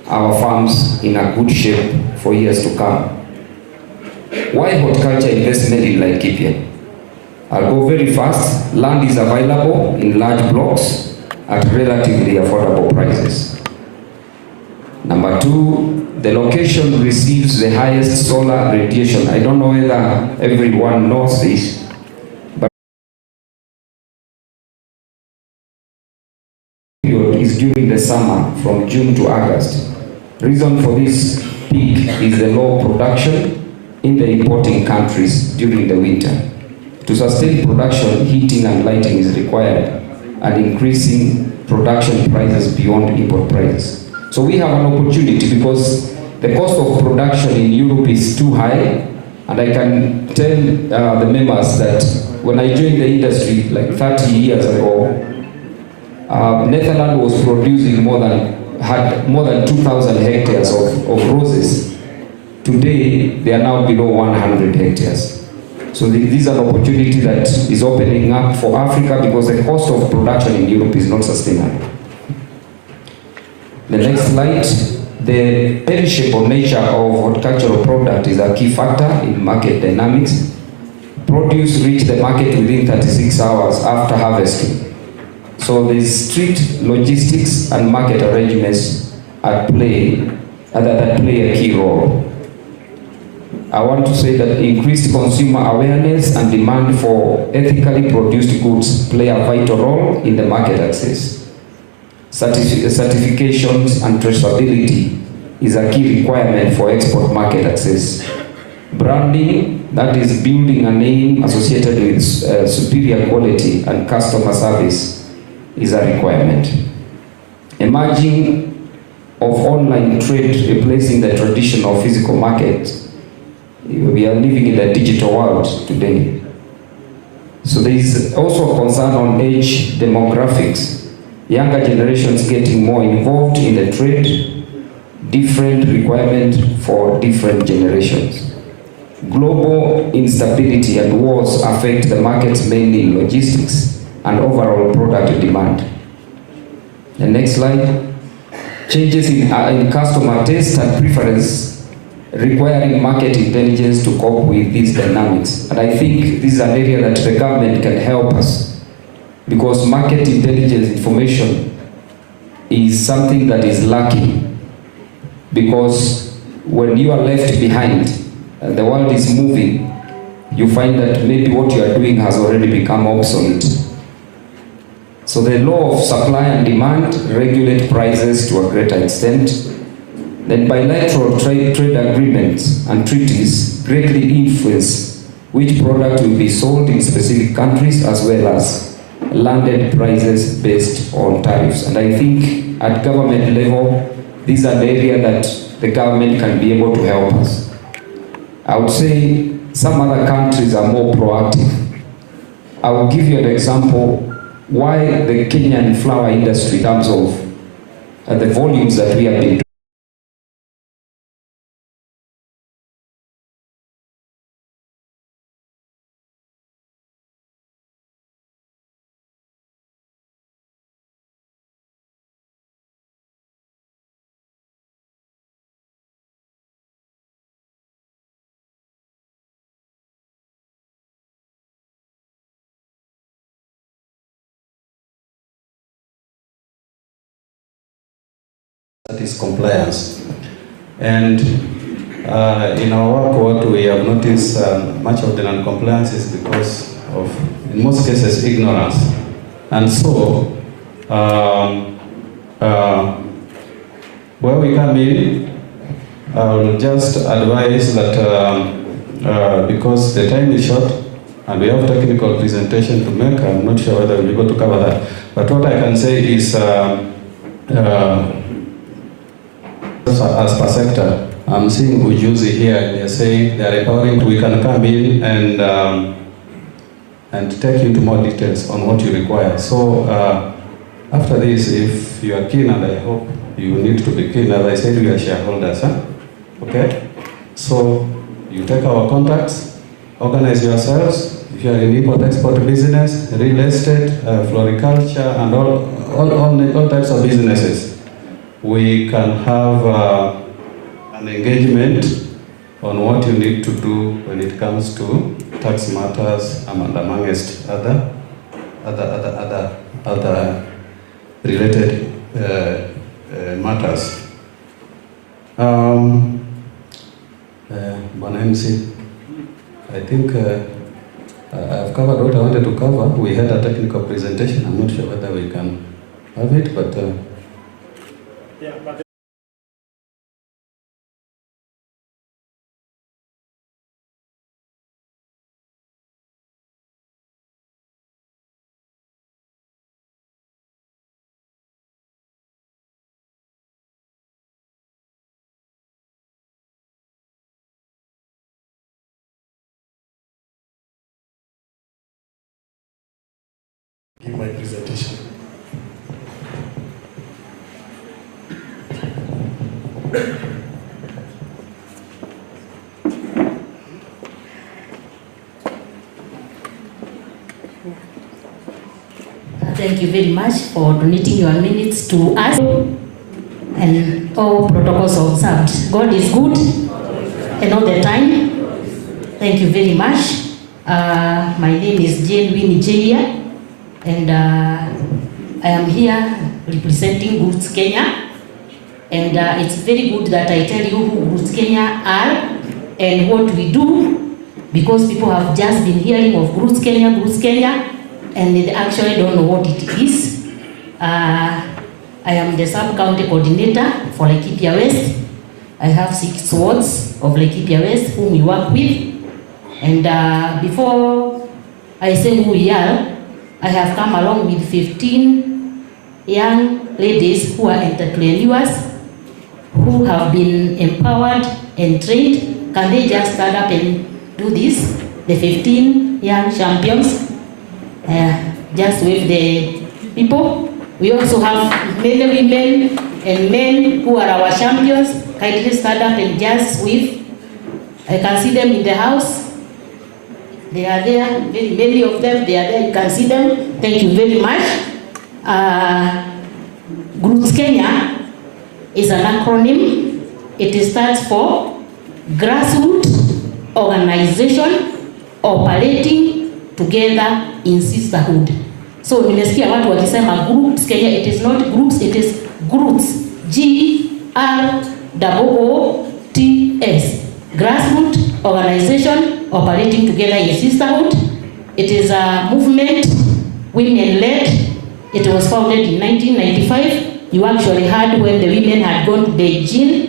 farms in a good shape for years to come. Why horticulture investment in Laikipia? I'll go very fast. Land is available in large blocks at relatively affordable prices. Number two, the location receives the highest solar radiation. I don't know whether everyone knows this, but is during the summer from June to August. Reason for this peak is the low production in the importing countries during the winter. To sustain production, heating and lighting is required, and increasing production prices beyond import prices. So we have an opportunity because the cost of production in Europe is too high, and I can tell the members that when I joined the industry like 30 years ago, Netherlands was producing had more than 2,000 hectares of roses. Today, they are now below 100 hectares. So this is an opportunity that is opening up for Africa because the cost of production in Europe is not sustainable. The next slide, the perishable nature of horticultural product is a key factor in market dynamics. Produce reach the market within 36 hours after harvesting. So there's strict logistics and market arrangements at play that play a key role. I want to say that increased consumer awareness and demand for ethically produced goods play a vital role in the market access. Certifications and traceability is a key requirement for export market access. Branding, that is building a name associated with superior quality and customer service, is a requirement. Emerging of online trade replacing the traditional physical market. We are living in a digital world today. So there is also a concern on age demographics. Younger generations getting more involved in the trade, different requirements for different generations. Global instability and wars affect the markets mainly in logistics and overall product demand. The next slide. Changes in customer taste and preference requiring market intelligence to cope with these dynamics. And I think this is an area that the government can help us, because market intelligence information is something that is lacking. Because when you are left behind and the world is moving, you find that maybe what you are doing has already become obsolete. So the law of supply and demand regulate prices to a greater extent. Then bilateral trade agreements and treaties greatly influence which product will be sold in specific countries, as well as landed prices based on tariffs. And I think at government level, this is an area that the government can be able to help us. I would say some other countries are more proactive. I will give you an example why the Kenyan flower industry, in terms of the volumes that we have been doing. That is compliance. And in our work, what we have noticed, much of the non-compliance is because of, in most cases, ignorance. And so, where we come in, I will just advise that because the time is short and we have technical presentation to make, I'm not sure whether we'll be able to cover that. But what I can say is, as per sector, I'm seeing Ujuzi here, they're saying they're empowering, we can come in and take you into more details on what you require. So after this, if you are keen, and I hope you need to be keen, as I said, we are shareholders, huh? Okay? So you take our contacts, organize yourselves. If you are in import-export business, real estate, floriculture, and all types of businesses, we can have an engagement on what you need to do when it comes to tax matters and amongst other related matters. Bwana MC, I think I've covered what I wanted to cover. We had a technical presentation. I'm not sure whether we can have it, but Yeah, but give my presentation. Thank you very much for donating your minutes to us and all protocols observed. God is good and all the time. Thank you very much. My name is Jane Winnie Jelia, and I am here representing Roots Kenya. And it's very good that I tell you who Roots Kenya are and what we do, because people have just been hearing of Roots Kenya, and they actually don't know what it is. I am the sub-county coordinator for Laikipia West. I have 6 wards of Laikipia West whom we work with. And before I say who we are, I have come along with 15 young ladies who are entrepreneurs, who have been empowered and trained. Can they just stand up and do this? The 15 young champions. Just with the people. We also have many women and men who are our champions. Kindly stand up and just wave. I can see them in the house. They are there, very many of them, they are there, you can see them. Thank you very much. Roots Kenya is an acronym. It stands for Grassroots Organization Operating Together in Sisterhood. So nimesikia watu wakisema Groups Kenya, it is not groups, it is Groots. G-R-O-O-T-S. Grassroots Organization Operating Together in Sisterhood. It is a movement, women-led. It was founded in 1995. You actually heard when the women had gone to Beijing.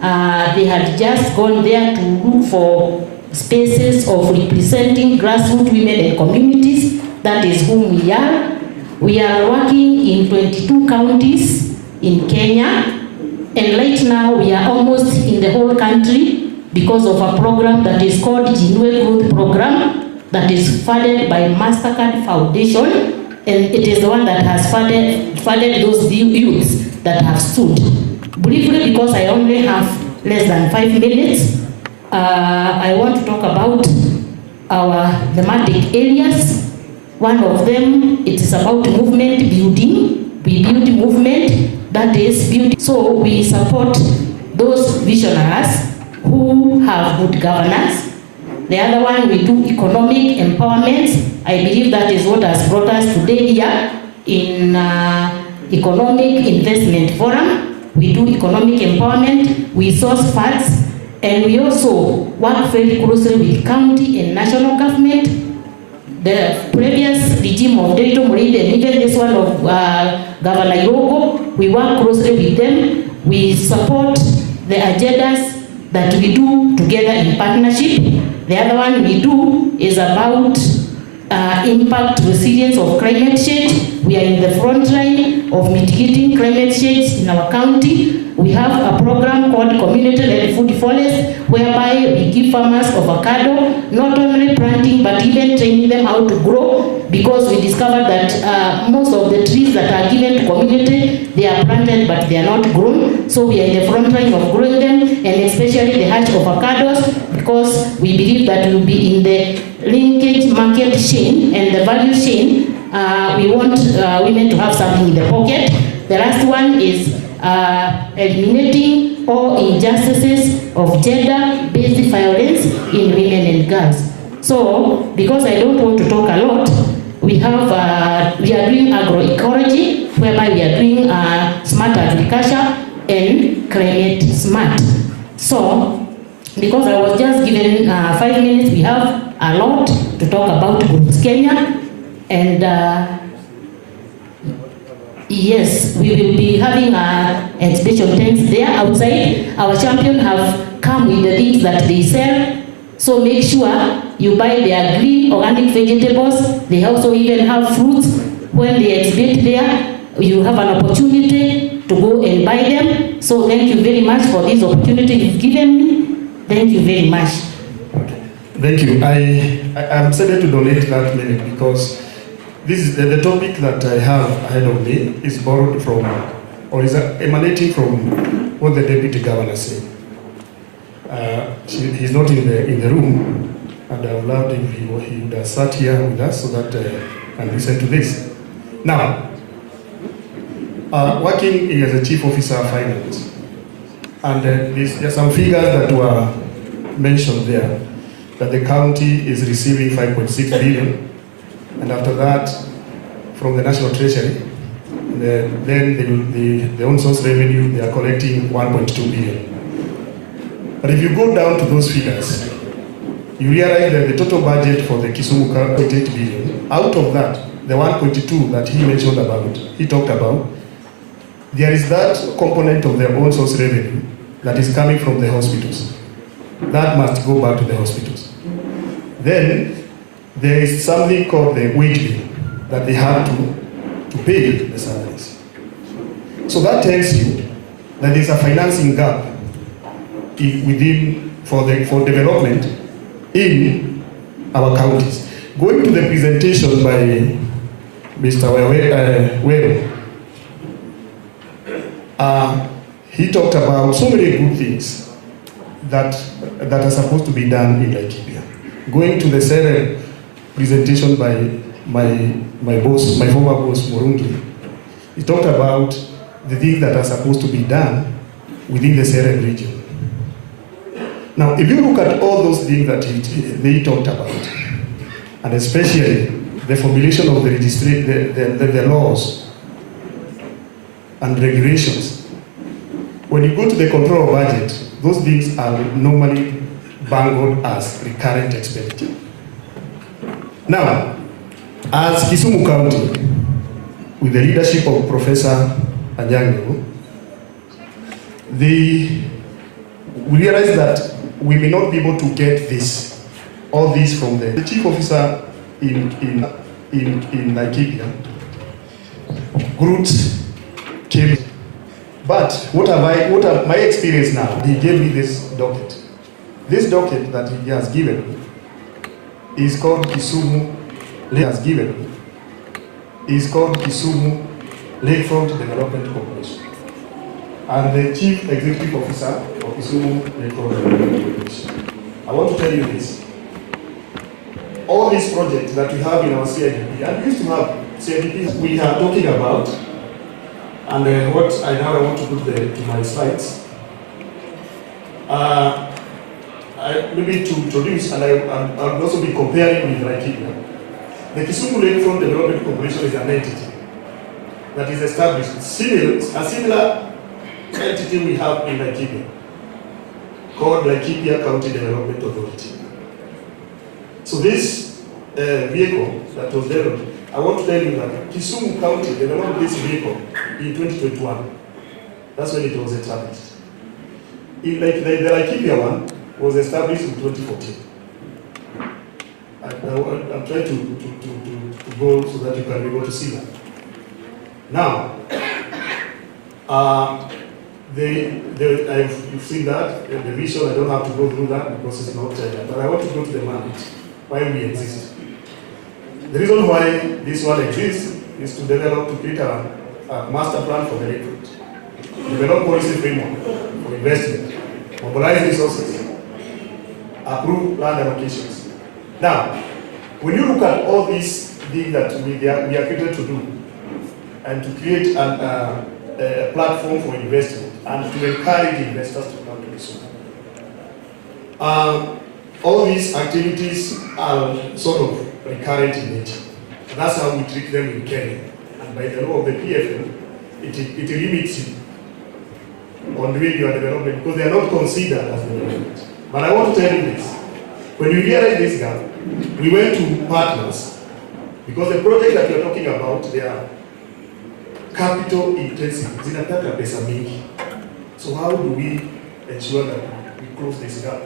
They had just gone there to look for spaces of representing grassroots women and communities. That is whom we are. We are working in 22 counties in Kenya. And right now we are almost in the whole country because of a program that is called Jinue Growth Program that is funded by MasterCard Foundation. And it is the one that has funded those youths that have stood. Briefly, because I only have less than 5 minutes, I want to talk about our thematic areas. One of them, it is about movement building. We build movement, that is beauty. So we support those visionaries who have good governance. The other one, we do economic empowerment. I believe that is what has brought us today here in Economic Investment Forum. We do economic empowerment. We source funds And we also work very closely with county and national government. The previous regime of Dr. Muride and even this one of Governor Yogo, we work closely with them. We support the agendas that we do together in partnership. The other one we do is about impact resilience of climate change. We are in the front line of mitigating climate change in our county. We have a program called Community-Led Food Forest, whereby we give farmers avocado, not only planting but even training them how to grow, because we discovered that most of the trees that are given to community, they are planted but they are not grown. So we are in the front line of growing them, and especially the hatch avocados, because we believe that we will be in the linkage market chain and the value chain. We want women to have something in the pocket. The last one is eliminating all injustices of gender-based violence in women and girls. So, because I don't want to talk a lot, we are doing agroecology, whereby we are doing smart agriculture and climate smart. So, because I was just given 5 minutes, we have a lot to talk about Groups Kenya, and yes, we will be having exhibition tents there outside. Our champions have come with the things that they sell. So make sure you buy their green organic vegetables. They also even have fruits. When they exhibit there, you have an opportunity to go and buy them. So thank you very much for this opportunity you've given me. Thank you very much. Thank you. I'm excited to donate that minute because this is the topic that I have ahead of me is borrowed from, or is emanating from what the Deputy Governor said. He's not in the room, and I would love if he would have sat here with us so that I can listen to this. Now, working as a Chief Officer of Finance, and there are some figures that were mentioned there, that the county is receiving 5.6 billion, and after that, from the National Treasury, then the own source revenue, they are collecting 1.2 billion. But if you go down to those figures, you realize that the total budget for the Kisumu County is 8 billion. Out of that, the 1.2 that he mentioned about, he talked about, there is that component of their own source revenue that is coming from the hospitals. That must go back to the hospitals. Then, there is something called the wage bill that they have to pay the salaries. So that tells you that there is a financing gap for development in our counties. Going to the presentation by Mr. Wero, he talked about so many good things that are supposed to be done in Laikipia. Going to the CEREL presentation by my boss, my former boss, Murungi, he talked about the things that are supposed to be done within the CEREL region. Now, if you look at all those things that they talked about, and especially the formulation of the laws and regulations, when you go to the control of budget, those things are normally bungled as recurrent expenditure. Now, as Kisumu County, with the leadership of Professor Anyango, we realize that we may not be able to get all this from the chief officer in Laikipia. Groups came, but what my experience now? He gave me this docket. This docket that he has given me is called Kisumu. Kisumu Lakefront Development Corporation. I'm the Chief Executive Officer of Kisumu Lakefront Development Corporation. I want to tell you this. All these projects that we have in our CIDP, and we used to have CIDP we are talking about, and what I now want to put to my slides. Maybe to introduce, and I'll also be comparing with Laikipia. The Kisumu Lakefront Development Corporation is an entity that is established, a similar entity we have in Laikipia. called Laikipia County Development Authority. So this vehicle that was developed, I want to tell you that Kisumu County developed this vehicle in 2021. That's when it was established. The Laikipia one was established in 2014. I'm trying to go so that you can be able to see that. Now, you've seen that, the vision. I don't have to go through that because it's not but I want to go to the mandate, why we exist. The reason why this one exists is to develop, to create a master plan for the recruit, develop policy framework for investment, mobilize resources, approve land allocations. Now, when you look at all these things that we are created to do, and to create a platform for investment and to encourage investors to come to this one. All these activities are sort of recurrent in nature. That's how we treat them in Kenya. And by the law of the PFM, it limits you on doing your development because they are not considered as development. But I want to tell you this. When you realize this gap, we went to partners because the project that you're talking about, they are capital intensive, zinataka pesa mingi. So how do we ensure that we close this gap?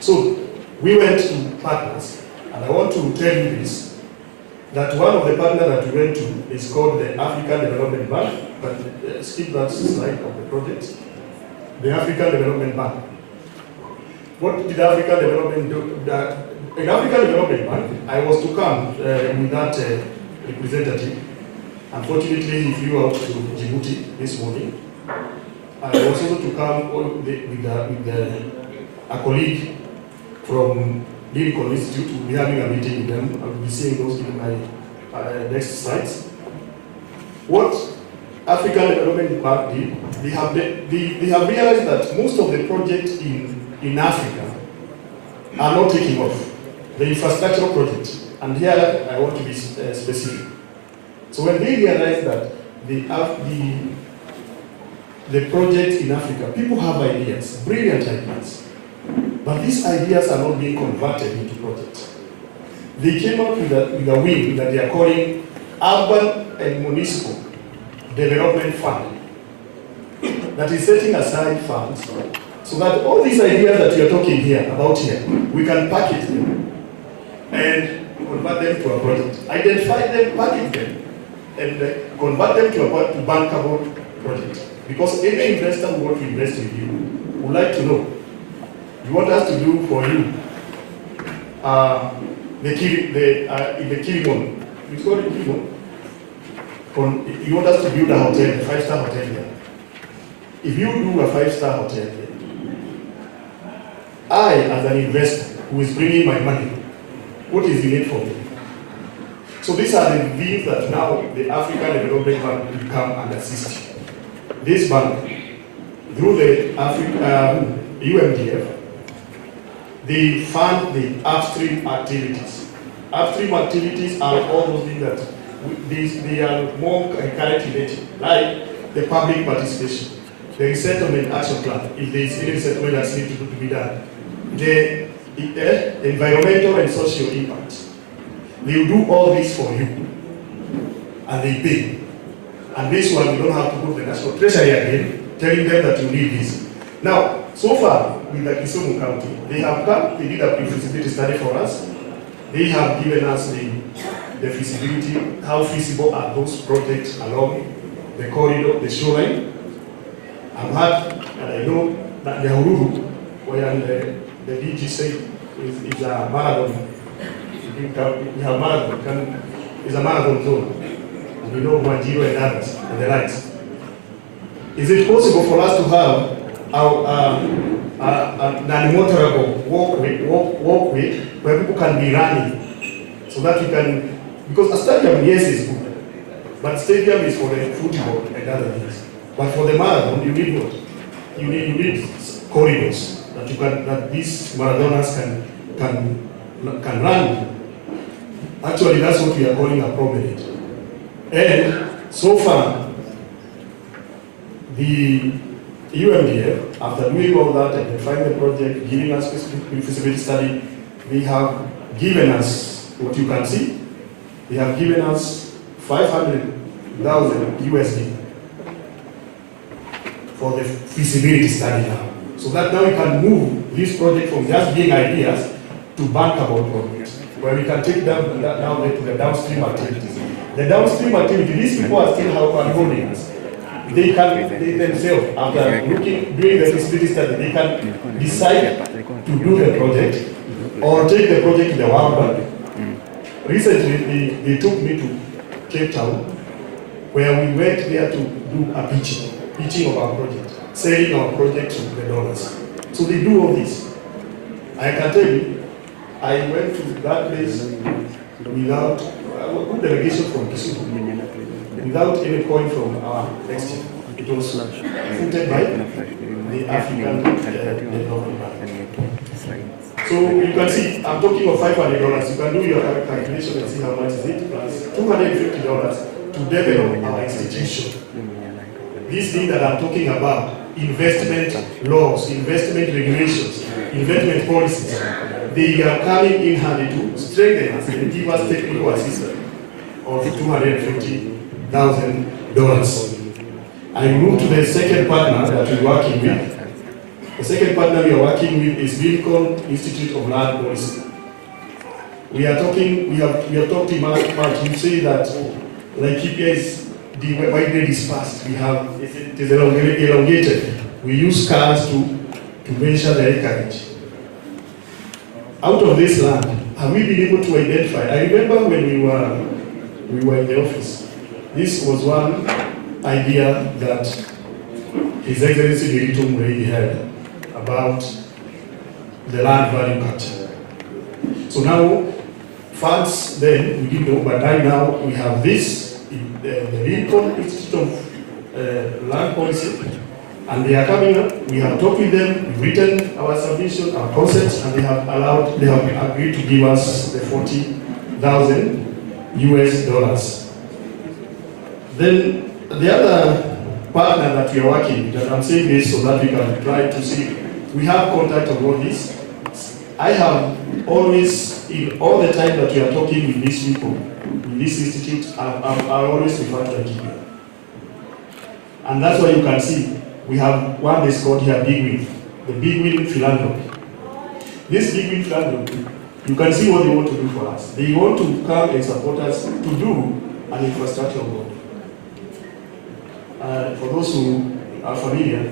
So we went to partners, and I want to tell you this, that one of the partners that we went to is called the African Development Bank, but skip that slide of the project. The African Development Bank. What did African Development do? In African Development Bank, I was to come with that representative. Unfortunately, he flew out to Djibouti this morning. I was also to come with a colleague from Lincoln Institute. We'll be having a meeting with them. I will be seeing those in my next slides. What African Development Bank did, they have realized that most of the projects in Africa are not taking off. The infrastructural projects. And here I want to be specific. So when they realize that the project in Africa, people have ideas, brilliant ideas, but these ideas are not being converted into projects. They came up with a wing that they are calling Urban and Municipal Development Fund that is setting aside funds so that all these ideas that we are talking about here, we can package them and convert them to a project. Identify them, package them, and convert them to a bankable project. Because any investor who wants to invest with you would like to know, you want us to do for you in the Kilimon, it's called the Kilimon. You want us to build a hotel, a 5-star hotel here. If you do a 5-star hotel here, I, as an investor who is bringing my money, what is the need for me? So these are the things that now the African Development Bank will come and assist you. This bank, through the UMDF, they fund the upstream activities. Upstream activities are all those things that they are more current related, like the public participation, the resettlement action plan, if there is any resettlement that's needed to be done, the environmental and social impact. They will do all this for you, and they pay. And this one, you don't have to go to the National Treasury again, telling them that you need this. Now, so far, with the Kisumu County, they have come, they did a feasibility study for us. They have given us the feasibility, how feasible are those projects along the corridor, the shoreline. I've had, and I know that the Hururu, where the DG said is a marathon. We have marathon, it's a marathon zone. And we know Wanjiru and others, and the likes. Is it possible for us to have an unmotorable walkway where people can be running, so that you can, because a stadium, yes, is good, but stadium is for the football and other things. But for the marathon, you need what? You need corridors that these marathoners can run. Actually, that's what we are calling a promenade. And so far, the UMDF, after doing all that and defining the project, giving us feasibility study, they have given us what you can see. They have given us 500,000 USD for the feasibility study now. So that now we can move this project from just being ideas to bankable projects, where we can take them down to the downstream activities. The downstream activity, these people are still holding us. They themselves, after doing the feasibility study, they can decide to do the project or take the project to the World Bank. Recently, they took me to Cape Town, where we went there to do a pitching of our project, selling our project to the donors. So they do all this. I can tell you, I went to that place without a good delegation from Kisumu, without any coin from our next year. It was funded by the African Development Bank. So you can see, I'm talking of $500. You can do your calculation and see how much is it, plus $250 to develop our institution. This thing that I'm talking about, investment laws, investment regulations, investment policies, they are coming in handy to strengthen us and give us technical assistance of $250,000. I move to the second partner that we're working with. The second partner we are working with is Lincoln Institute of Land Policy. We have talked much. You say that Laikipia is widely dispersed. It is elongated. We use cars to measure the acreage. Out of this land, have we been able to identify? I remember when we were in the office. This was one idea that His Excellency Benito Murray had about the land value capture. So now, funds then, we didn't know, but right now we have this, the Lincoln Institute of Land Policy, and they are coming up. We have talked with them, we've written our submission, our concepts, and they have agreed to give us the $40,000 US. Then the other partner that we are working with, and I'm saying this so that we can try to see, we have contact on all this. I have always, in all the time that we are talking with these people, in this institute, I always refer to Laikipia. And that's why you can see, we have one that's called here Big Win, the Big Win Philanthropy. This Big Win Philanthropy, you can see what they want to do for us. They want to come and support us to do an infrastructure board. For those who are familiar,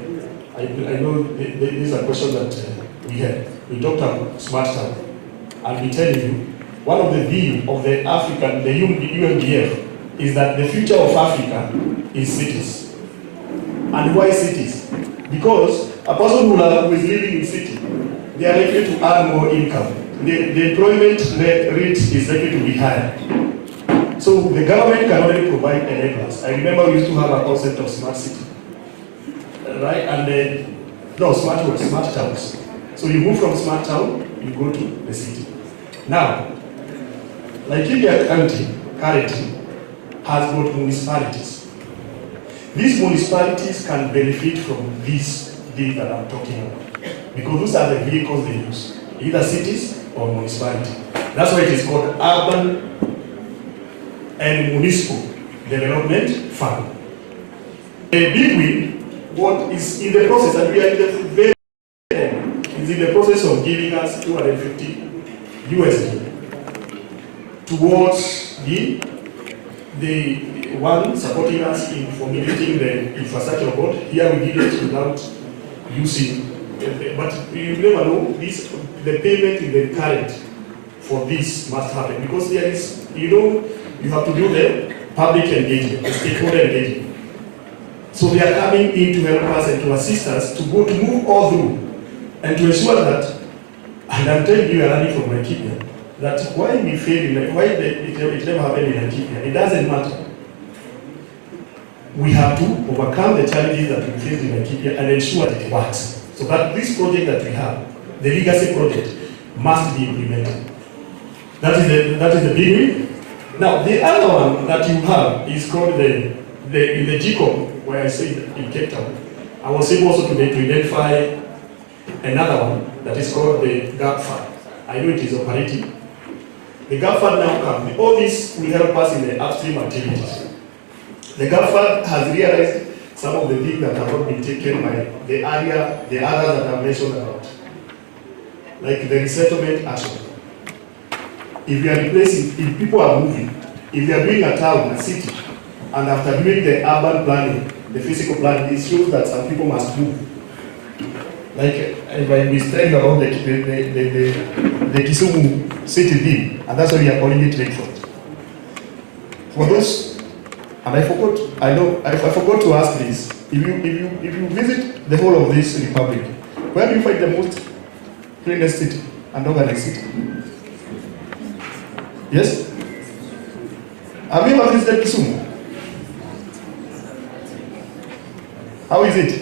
I know this is a question that we had. We talked about smart town. I'll be telling you, one of the views of the UMDF is that the future of Africa is cities. And why cities? Because a person who is living in city, they are likely to earn more income. The employment rate is likely to be higher. So the government can already provide enablers. I remember we used to have a concept of smart city, right? And smart towns. So you move from smart town, you go to the city. Now, Laikipia County currently has got municipalities. These municipalities can benefit from these things that I'm talking about, because those are the vehicles they use, either cities or municipality. That's why it is called Urban and Municipal Development Fund. A big win, what is in the process, and we are in the very end, is in the process of giving us $250 USD towards the one supporting us in formulating the infrastructure board. Here we did it without using, but you never know, the payment in the current for this must happen, because there is, you have to do the public engagement, the stakeholder engagement. So they are coming in to help us and to assist us to move all through and to ensure that, and I'm telling you, running from Laikipia, that why we fail, why it never happened in Laikipia, it doesn't matter. We have to overcome the challenges that we faced in Laikipia and ensure that it works. So that this project that we have, the legacy project, must be implemented. That is the big win. Now, the other one that you have is called in the GCOM, where I say in Cape Town, I was able also today to identify another one that is called the gap fund. I know it is operating. The gap fund now comes. All this will help us in the upstream activities. The gap fund has realized some of the things that have not been taken by the others that I've mentioned about, like the resettlement action. If you are replacing, if people are moving, if they are doing a town, a city, and after doing the urban planning, the physical planning, it shows that some people must move. Like if I was telling you about the Kisumu city deal, and that's why we are calling it lakefront. For those, and I forgot to ask this. If you visit the whole of this republic, where do you find the most cleanest city and organized city? Yes? Have you ever visited Kisumu? How is it?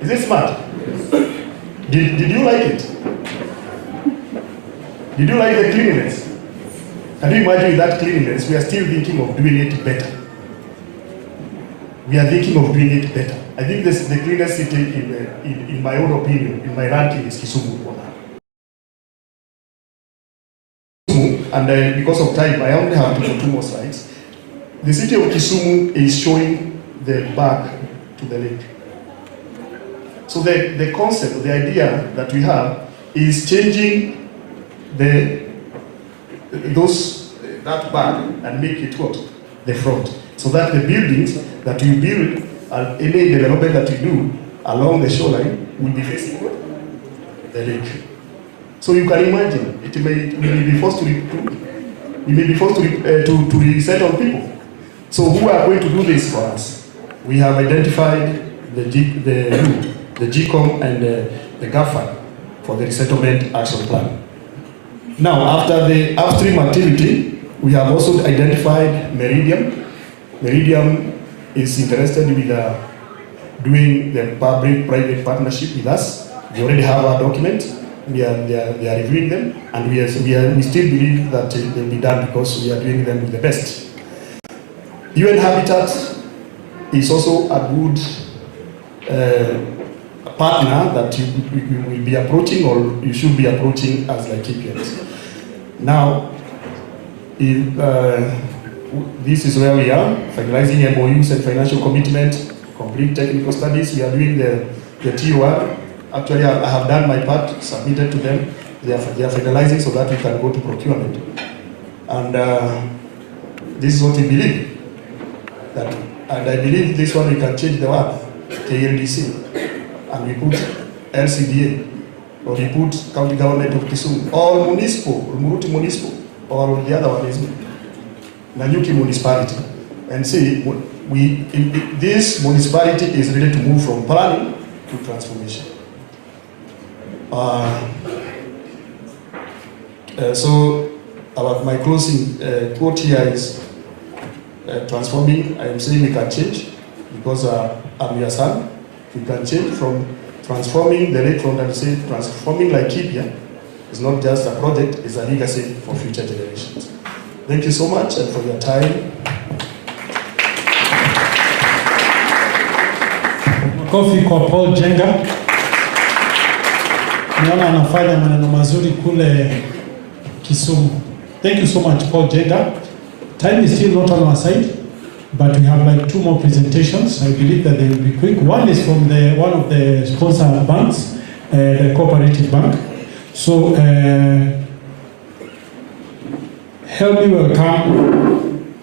Is it smart? Did you like it? Did you like the cleanliness? Can you imagine with that cleanliness, we are still thinking of doing it better. We are thinking of doing it better. I think this, the cleanest city, in my own opinion, in my ranking, is Kisumu. And because of time, I only have two more slides. The city of Kisumu is showing the back to the lake. So the concept, the idea that we have is changing that back and make it what? The front. So that the buildings that you build and any development that you do along the shoreline will be facing what? The lake. So you can imagine, we may be forced to resettle people. So who are going to do this for us? We have identified the GCOM and the GAFA for the resettlement action plan. Now, after the upstream activity, we have also identified Meridian. Meridian is interested with doing the public-private partnership with us. We already have our documents. They are reviewing them, and we still believe that they'll be done because we are doing them with the best. UN Habitat is also a good partner that you will be approaching, or you should be approaching as Laikipians. Now, this is where we are, finalizing MOUs and financial commitment, complete technical studies. We are doing the TOR. Actually, I have done my part, submitted to them. They are finalizing so that we can go to procurement. And this is what we believe. And I believe this one we can change the word, KLDC. And we put LCDA, or we put County Government of Kisumu, or municipal, Muruti municipal, or the other one is Nanyuki municipality. And see, this municipality is ready to move from planning to transformation. So my closing quote here is transforming. I am saying we can change because I'm your son. We can change from transforming the lakefront and say transforming Laikipia is not just a project, it's a legacy for future generations. Thank you so much and for your time. Makofi kwa Paul Jenga. Niona anafanya maneno mazuri kule Kisumu. Thank you so much, Paul Jenga. Time is still not on our side, but we have like two more presentations. I believe that they will be quick. One is from one of the sponsor banks, the Cooperative Bank. So help me welcome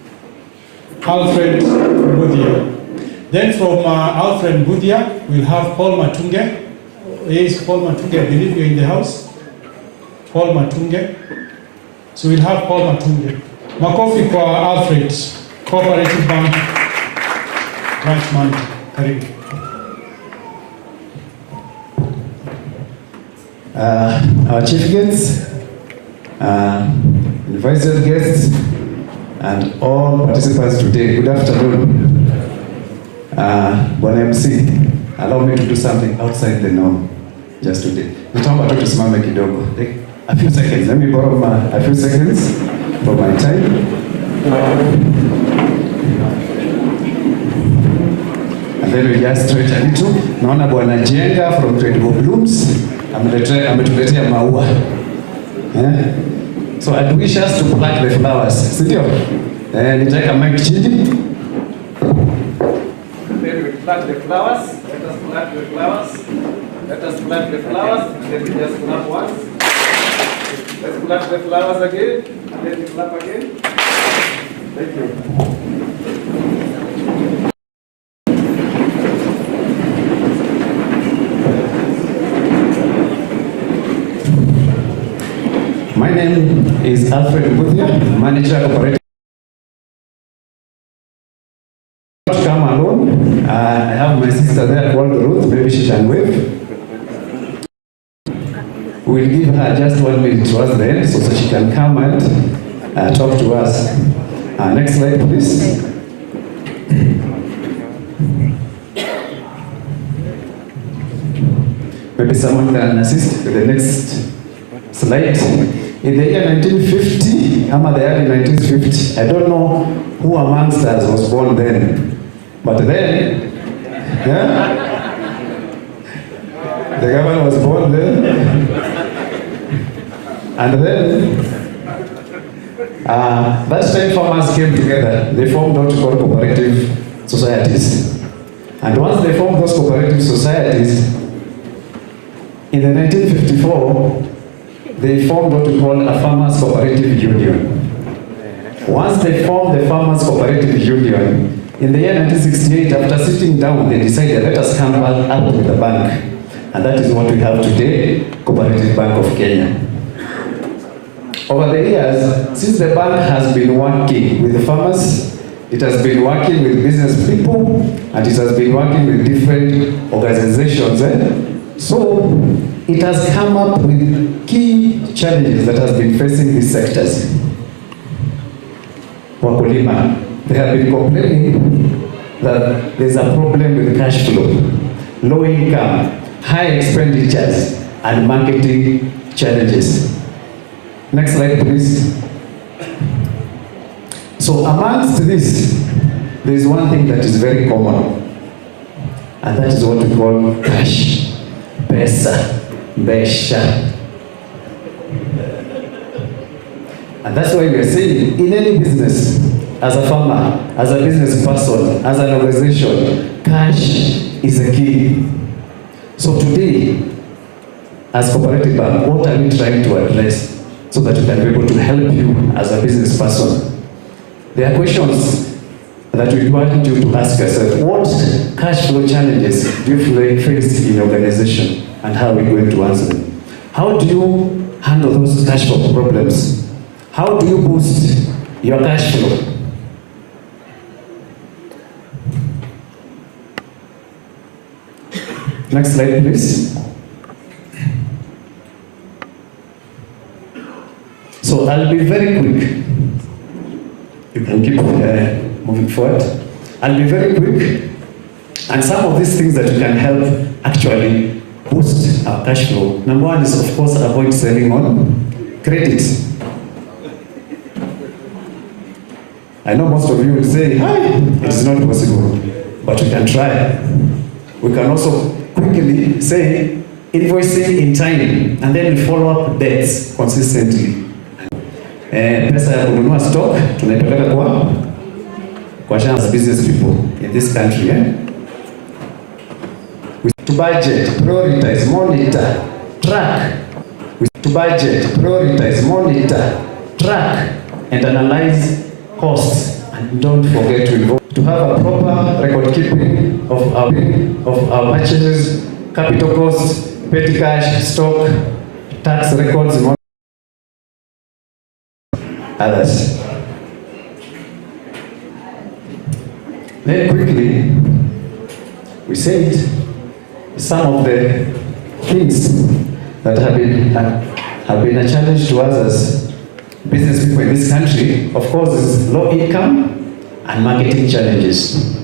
Alfred Budia. Then from Alfred Budia, we'll have Paul Matunge. Yes, Paul Matunge, I believe you're in the house. Paul Matunge. So we'll have Paul Matunge. Makofi kwa Alfred, Cooperative Bank, Branch Manager. Karibu. Our chief guests, invited guests, and all participants today, good afternoon. Bwana MC, allow me to do something outside the norm just today. Nitaomba tu tusimame kidogo. A few seconds. Let me borrow a few seconds for my time. And then we just stretch a little. Naona Bwana Jenga from Credible Blooms ametuletea maua. So I'd wish us to pluck the flowers. Sindio? Nitaweka mic chini. Then we pluck the flowers. Let us pluck the flowers. Let us pluck the flowers. And then we just clap once. Let's pluck the flowers again. And then we clap again. Thank you. My name is Alfred Mbuthia, manager operating. Not come alone. I have my sister there called Ruth. Maybe she can wave. We'll give her just 1 minute towards the end so she can come and talk to us. Next slide, please. Maybe someone can assist with the next slide. In the year 1950, the early 1950, I don't know who amongst us was born then, but then, the governor was born then, and then, that time farmers came together. They formed what we call cooperative societies, and once they formed those cooperative societies, in the 1954, they formed what we call a farmers cooperative union. Once they formed the farmers cooperative union, in the year 1968, after sitting down, they decided, let us come up with a bank. And that is what we have today, Cooperative Bank of Kenya. Over the years, since the bank has been working with the farmers, it has been working with business people, and it has been working with different organizations. So it has come up with key challenges that has been facing these sectors. Wakulima, they have been complaining that there's a problem with cash flow, low income, high expenditures, and marketing challenges. Next slide, please. So amongst this, there is one thing that is very common, and that is what we call cash. Pesa, besha. And that's why we are saying, in any business, as a farmer, as a business person, as an organization, cash is a key. So today, as Cooperative Bank, what are we trying to address so that we can be able to help you as a business person? There are questions that we want you to ask yourself. What cash flow challenges do you face in your organization, and how are we going to answer them? How do you handle those cash flow problems? How do you boost your cash flow? Next slide, please. So I'll be very quick. You can keep moving forward. I'll be very quick. And some of these things that you can help actually boost our cash flow. Number one is, of course, avoid selling on credit. I know most of you will say, hi, it is not possible, but we can try. We can also quickly say invoicing in time, and then we follow up debts consistently. Pesa ya kununua stock tunaipeleka kwa shamba business people in this country. To budget, prioritize, monitor, track. To budget, prioritize, monitor, track, and analyze costs. And don't forget to involve. To have a proper record keeping of our purchases, capital costs, petty cash, stock, tax records, and others. Then quickly, we said some of the things that have been a challenge to us as business people in this country, of course, is low income and marketing challenges.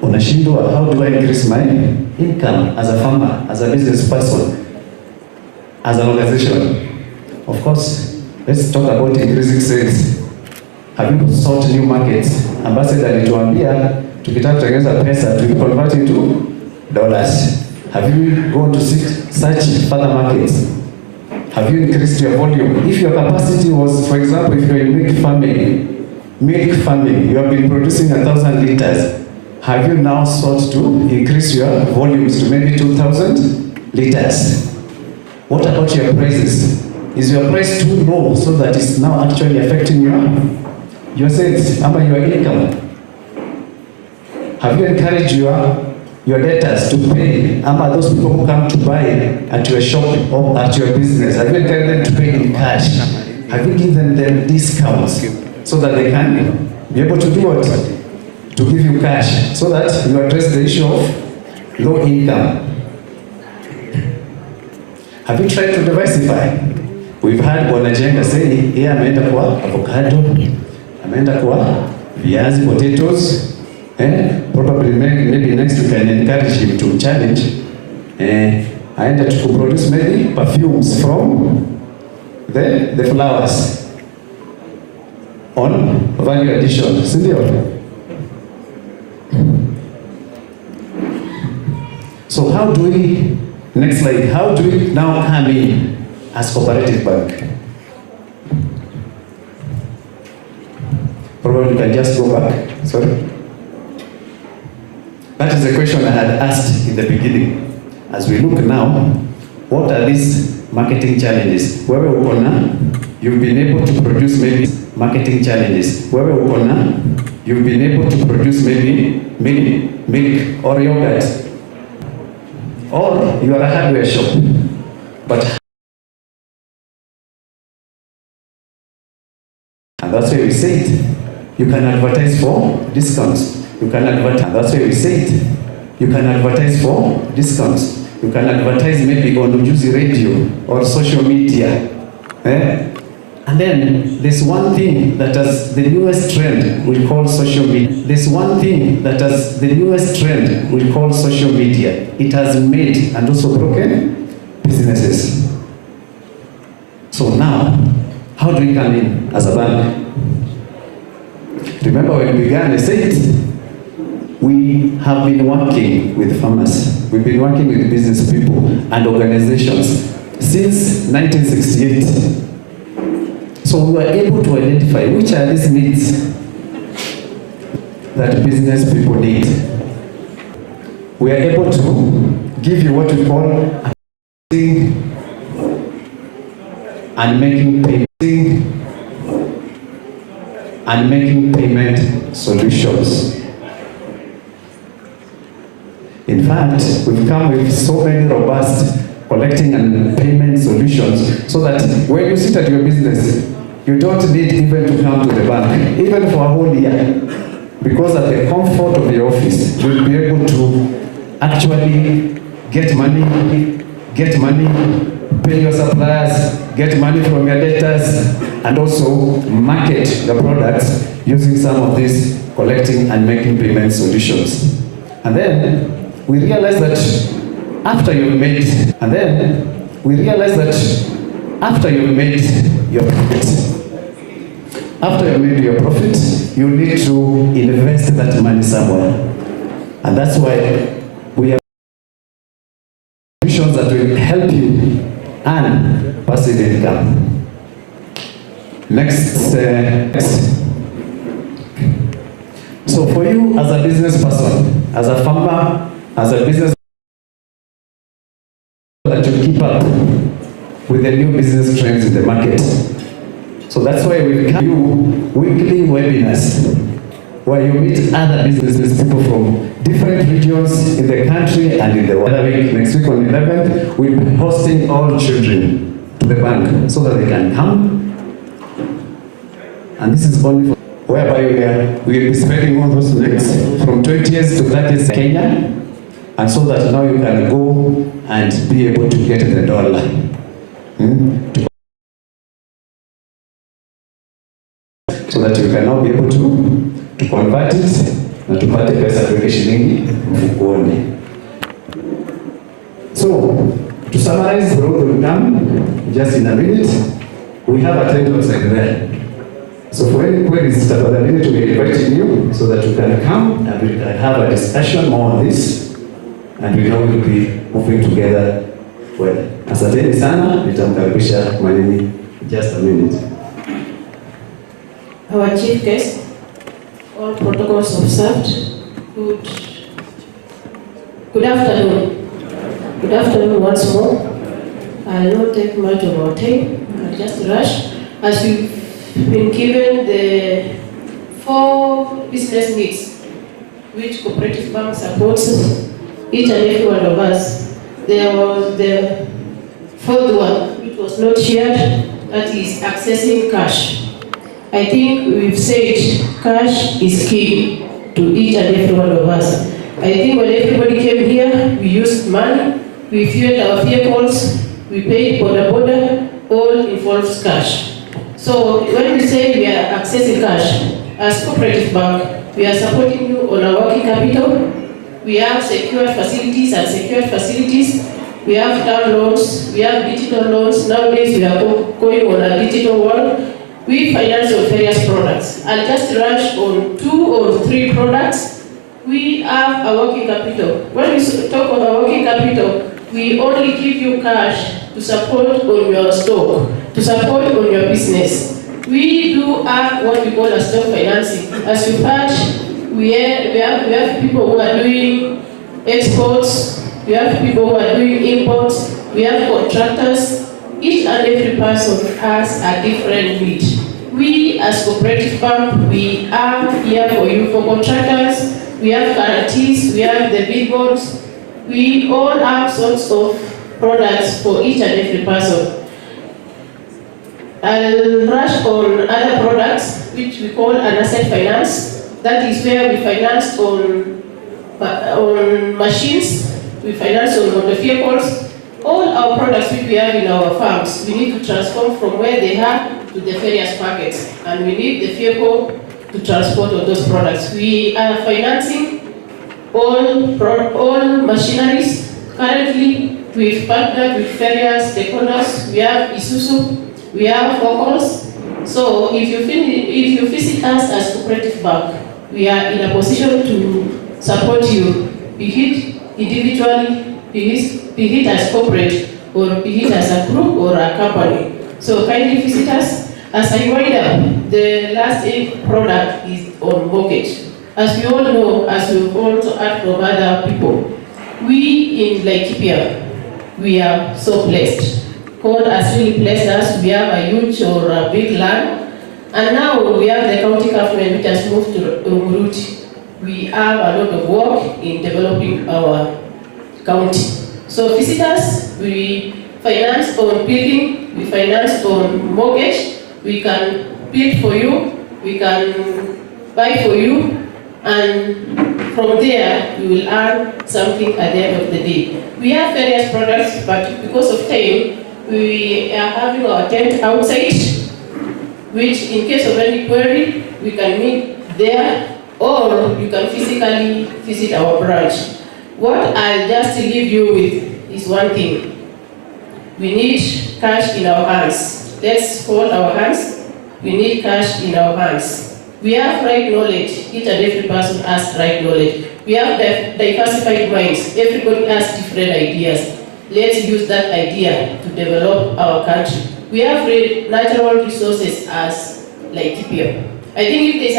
Unashindwa, how do I increase my income as a farmer, as a business person, as an organization? Of course, let's talk about increasing sales. Have you sought new markets? Ambassador alituambia tukitaka kutengeneza pesa to convert into dollars. Have you gone to search further markets? Have you increased your volume? If your capacity was, for example, if you're in milk farming, you have been producing 1,000 liters. Have you now sought to increase your volumes to maybe 2,000 liters? What about your prices? Is your price too low so that it's now actually affecting your sales, your income? Have you encouraged your debtors to pay, those people who come to buy at your shop or at your business? Have you encouraged them to pay in cash? Have you given them discounts so that they can be able to do what? To give you cash, so that you address the issue of low income? Have you tried to diversify? We've had Bwana Jenga say, here ameenda kwa avocado, ameenda kwa viazi, potatoes. Probably maybe next we can encourage him to challenge. Aenda to produce maybe perfumes from the flowers on value addition. Sindio? So how do we, next slide, how do we now come in as cooperative bank? Probably you can just go back. Sorry. That is the question I had asked in the beginning. As we look now, what are these marketing challenges? Where we're you've been able to produce maybe marketing challenges. Where we're you've been able to produce maybe milk or yogurt. Or you are a hardware shop. But and that's why we say it. You can advertise for discounts. You can advertise. That's why we say it. You can advertise for discounts. You can advertise maybe on Ujuzi radio or social media. And then there's one thing that has the newest trend we call social media. There's one thing that has the newest trend we call social media. It has made and also broken businesses. So now, how do we come in as a bank? Remember when we began, I said, we have been working with farmers. We've been working with business people and organizations since 1968. So we were able to identify which are these needs that business people need. We are able to give you what we call and making payment solutions. In fact, we've come with so many robust collecting and payment solutions so that when you sit at your business, you don't need even to come to the bank, even for a whole year, because at the comfort of your office, you'll be able to actually get money, pay your suppliers, get money from your debtors, and also market the products using some of these collecting and making payment solutions. And then we realize that after you've made your profit, you need to invest that money somewhere. And that's why we have solutions that will help you earn passive income. Next. So for you as a business person, as a farmer, as a business, that you keep up with the new business trends in the market. So that's why we give you weekly webinars where you meet other business people from different regions in the country and in the world. Next week on the 11th, we'll be hosting all children to the bank so that they can come. And this is only for whereby we will be spreading all those links from 20th to 30th Kenya, and so that now you can go and be able to get the dollar. So that you can now be able to convert it na tupate pesa tuweke shilingi mfukoni. So, to summarize the road will come just in a minute. We have a tent outside there. So for any queries, tafadhali to be inviting you so that you can come and we can have a discussion more on this, and we know we'll be moving together well. Asanteni sana, nitamkaribisha Mwalimu just a minute. Our chief guest, all protocols observed. Good afternoon. Good afternoon once more. I'll not take much of our time. I'll just rush. As we've been given the 4 business needs which Cooperative Bank supports each and every one of us. There was the 4th one which was not shared, that is accessing cash. I think we've said cash is key to each and every one of us. I think when everybody came here, we used money, we fueled our vehicles, we paid border, all involves cash. So when we say we are accessing cash, as Cooperative Bank, we are supporting you on our working capital. We have secured facilities and secured facilities. We have term loans, we have digital loans. Nowadays we are going on a digital world. We finance on various products. I'll just rush on 2 or 3 products. We have a working capital. When we talk about working capital, we only give you cash to support on your stock, to support on your business. We do have what we call a stock financing. As you've heard, we have people who are doing exports, we have people who are doing imports, we have contractors. Each and every person has a different need. We as Cooperative Bank, we are here for you. For contractors, we have guarantees, we have the billboards, we all have sorts of products for each and every person. I'll rush on other products which we call an asset finance. That is where we finance on machines, we finance on motor vehicles. All our products which we have in our farms, we need to transform from where they are to the various markets, and we need the vehicle to transport all those products. We are financing all machineries. Currently, we've partnered with various stakeholders. We have Isuzu, we have Focals. So if you visit us as Cooperative Bank, we are in a position to support you, be it individually, be it as corporate, or be it as a group or a company. So kindly visit us. As I wind up, the last product is on mortgage. As we all know, as we've also heard from other people, we in Laikipia, we are so blessed. God has really blessed us. We have a huge or a big land. And now we have the county government which has moved to Umuruti. We have a lot of work in developing our county. So visitors, we finance on building, we finance on mortgage, we can build for you, we can buy for you, and from there we will earn something at the end of the day. We have various products, but because of time, we are having our tent outside, which in case of any query, we can meet there, or you can physically visit our branch. What I'll just leave you with is one thing. We need cash in our hands. Let's hold our hands. We need cash in our hands. We have right knowledge. Each and every person has right knowledge. We have diversified minds. Everybody has different ideas. Let's use that idea to develop our country. We have natural resources as Laikipia. I think if there's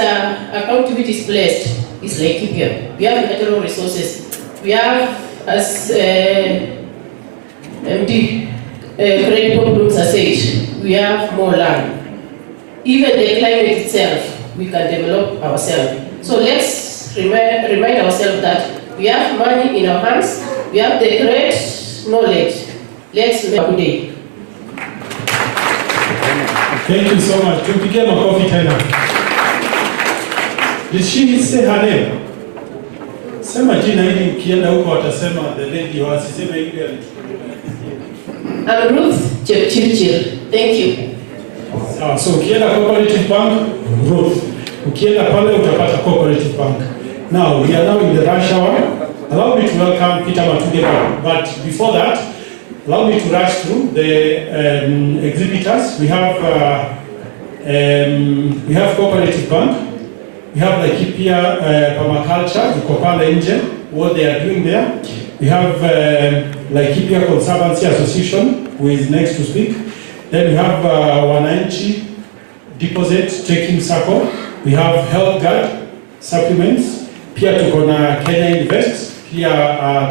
a country which is blessed, it's Laikipia. We have natural resources. We have, as MD Credible Blooms has said, we have more land. Even the climate itself, we can develop ourselves. So let's remind ourselves that we have money in our hands, we have the great knowledge. Let's make a good day. Thank you so much. Tupigie makofi tena. Did she say her name? Sema jina hili ukienda huko watasema the lady wasiseme hivi alichukuliwa. I'm Ruth Chepchirchir. Thank you. So ukienda Cooperative Bank, Ruth. Ukienda pale utapata Cooperative Bank. Now we are now in the rush hour. Allow me to welcome Peter Matuge, but before that, allow me to rush through the exhibitors. We have We have Cooperative Bank. We have Laikipia Permaculture, Ikopala Inje, what they are doing there. We have Laikipia Conservancy Association, who is next to speak. Then we have Wananchi Deposit Taking Circle. We have Health Guard Supplements. Pia tuko na Kenya Invest. Pia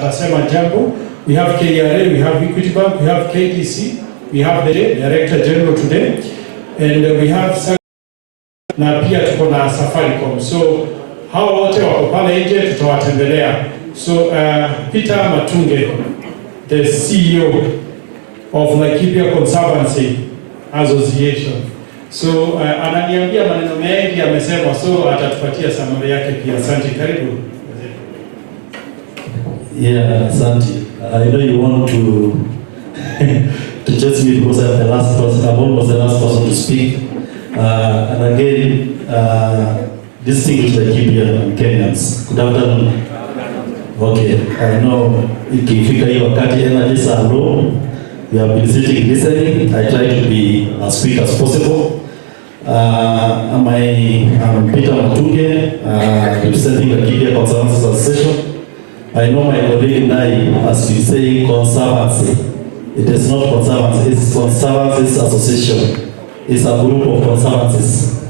Tasema Jambo. We have KRA, we have Equity Bank, we have KDC. We have the Director General today. And we have na pia tuko na Safaricom. So hao wote wako pale nje, tutawatembelea. So Peter Matunge, the CEO of Laikipia Conservancy Association. So ananiambia maneno mengi amesema, so atatupatia summary yake pia. Asante, karibu. Yeah, asante. I know you want to to judge me because I'm the last person. I'm almost the last person to speak. And again, distinguished Laikipia and Kenyans, good afternoon. Okay, I know ikifika hii wakati energies are low, we have been sitting listening. I try to be as quick as possible. I'm Peter Matunge, representing Laikipia Conservancy Association. I know my colleague Nai has been saying conservancy. It is not conservancy, it's Conservancies Association. It's a group of conservancies.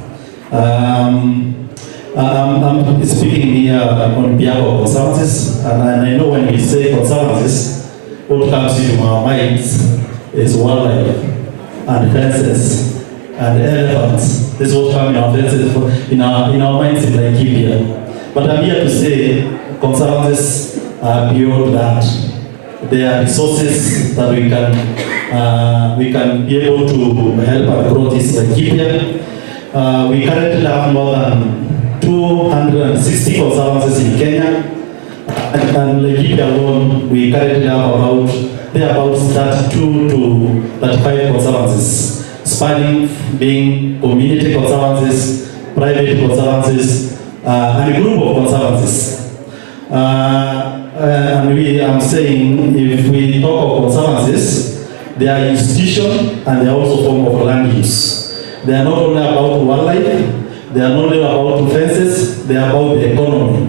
I'm speaking here on behalf of conservancies, and I know when we say conservancies, what comes into our minds is wildlife and fences and elephants. This is what comes in our fences in our minds in Laikipia. But I'm here to say conservancies are beyond that. There are resources that we can be able to help and grow this Laikipia. We currently have more than 260 conservancies in Kenya, and Laikipia alone, we currently have about 32 to 35 conservancies, spanning being community conservancies, private conservancies, and a group of conservancies. And I'm saying, if we talk of conservancies, they are institutions and they are also form of land use. They are not only about wildlife, they are not only about fences, they are about the economy.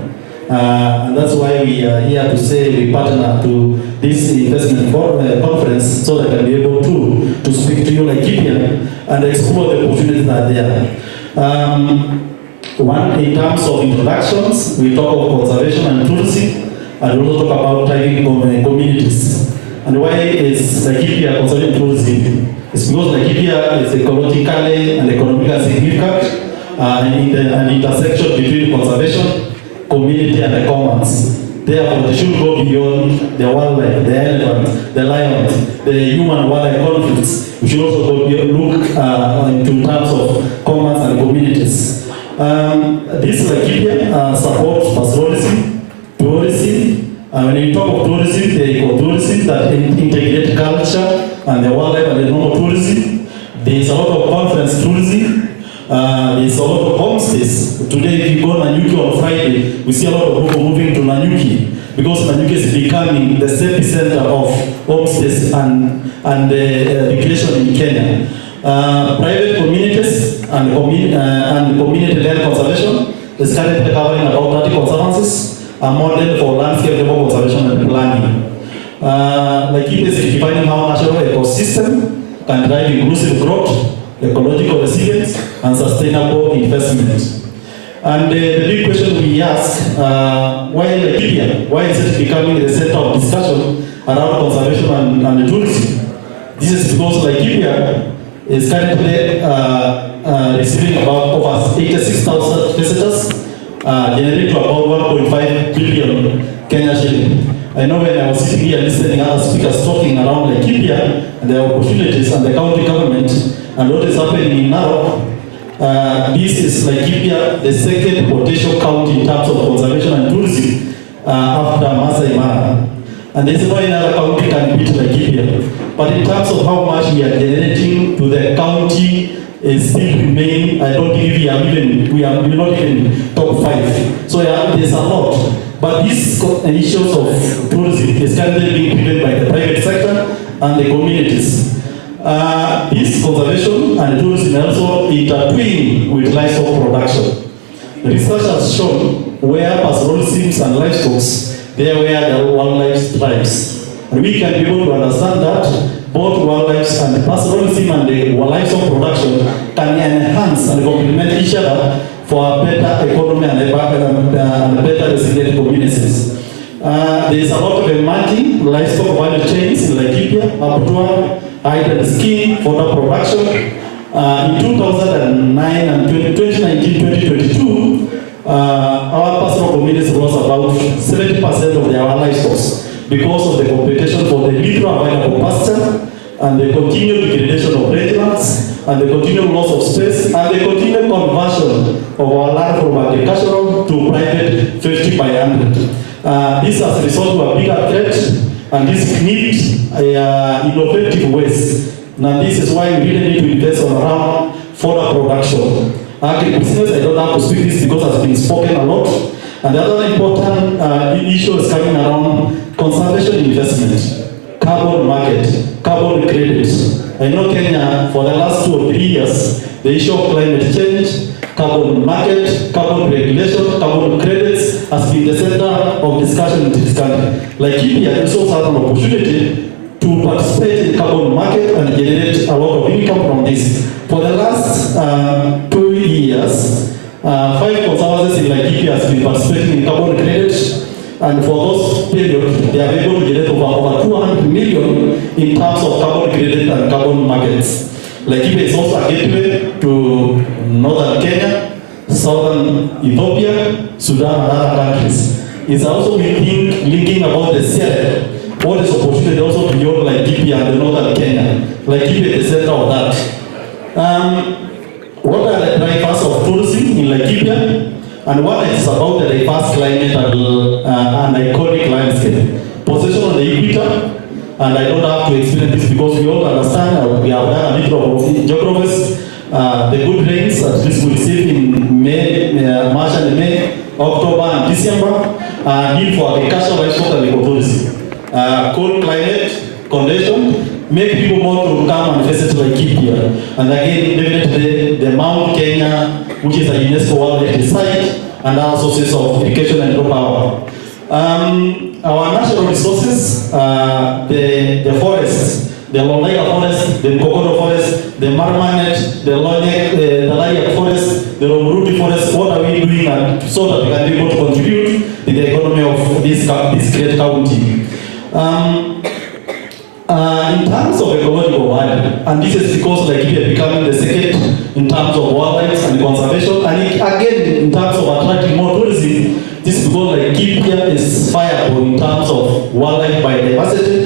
And that's why we are here to say we partner to this investment conference so that I can be able to speak to you Laikipia and explore the opportunities that are there. One, in terms of introductions, we talk of conservation and tourism, and we also talk about thriving communities. And why is Laikipia conservation tourism? It's because Laikipia is ecologically and economically significant, an intersection between conservation, community, and the commons. Therefore, they should go beyond the wildlife, the elephant, the lion, the human-wildlife conflicts. We should also look into terms of commons and communities. This Laikipia supports pastoralism, tourism. When you talk of tourism, the ecotourism that integrate culture and the wildlife and the normal tourism. There is a lot of conference tourism. There is a lot of homestays. Today, if you go to Nanyuki on Friday, we see a lot of people moving to Nanyuki because Nanyuki is becoming the epicenter of homestays and recreation in Kenya. Private communities and community land conservation is currently covering about 30 conservancies, a model for landscape level conservation and planning. Laikipia is defining how natural ecosystem can drive inclusive growth, ecological resilience, and sustainable investment. And the big question we ask, why Laikipia? Why is it becoming the center of discussion around conservation and tourism? This is because Laikipia is currently receiving about over 86,000 visitors, generating to about 1.5 billion Kenya shilling. I know when I was sitting here listening other speakers talking around Laikipia and the opportunities and the county government and what is happening in Narok, this is Laikipia, the second potential county in terms of conservation and tourism after Masai Mara. And there's no another county can beat Laikipia. But in terms of how much we are generating to the county, is still remain. I don't think we are not even top 5. So there's a lot. But these issues of tourism is currently being driven by the private sector and the communities. This conservation and tourism also intertwine with livestock production. Research has shown where pastoralism and livestock, they are where the wildlife thrives. And we can be able to understand that both wildlife and pastoralism and the livestock production can enhance and complement each other for a better economy and a better resilient communities. There is a lot of emerging livestock value chains in Laikipia, abattoir, hide and skin, fodder production. In 2009 and 2019-2022, our pastoral communities lost about 70% of their livestock because of the competition for the little available pasture and the continued degradation of rangelands and the continued loss of space and the continued conversion of our land from agricultural to private 50 by 100. This has resulted in a bigger threat, and this needs innovative ways. Now this is why we really need to invest on around fodder production. Agribusiness, I don't have to speak this because it has been spoken a lot. And the other important issue is coming around conservation investment, carbon market, carbon credits. I know Kenya, for the last 2 or 3 years, the issue of climate change, carbon market, carbon regulation, carbon credits has been the center of discussion in this country. Laikipia also has an opportunity to participate in carbon market and generate a lot of income from this. For the last 2 years, 5 conservancies in Laikipia has been participating in carbon credits, and for those periods, they are able to generate over 200 million in terms of carbon credit and carbon markets. Laikipia is also a gateway to northern Kenya, southern Ethiopia, Sudan, and other countries. It's also linking about the Sierra. What is opportunity also beyond Laikipia and the northern Kenya? Laikipia is the center of that. What are the drivers of tourism in Laikipia? And what is about the diverse climate and iconic landscape? Possession on the equator, and I don't have to explain this because we all understand, we have done a little of geographies. The good rains that this we receive in May, March and May, October and December need for agriculture, livestock and ecotourism. Cold climate condition make people want to come and visit Laikipia. And again, definitely the Mount Kenya, which is a UNESCO World Heritage Site, and our sources of irrigation and hydropower. Our natural resources, the forests, the Lolaika forest, the Kokodo forest, the Marmanet, the Layak forest, the Romuruti forest. What are we doing so that we can be able to contribute to the economy of this great county? In terms of ecological value, and this is because Laikipia becoming the second in terms of wildlife and conservation, and again in terms of attracting more tourism, this is because Laikipia is fireable in terms of wildlife biodiversity,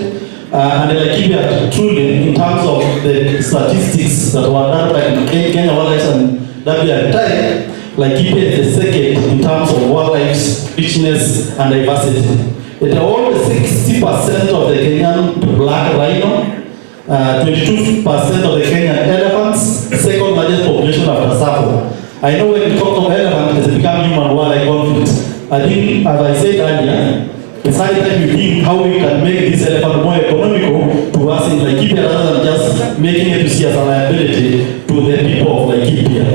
and Laikipia truly in terms of the statistics that were done by Kenya Wildlife and WRI, Laikipia is the second in terms of wildlife richness and diversity. It holds 60% of the Kenyan black rhino, 22% of the Kenyan elephants, second largest population after Savo. I know when we talk of elephant, it's become human-wildlife conflict. I think, as I said earlier, it's high time we think how we can make this elephant more economical to us in Laikipia rather than just making it to see as a liability to the people of Laikipia.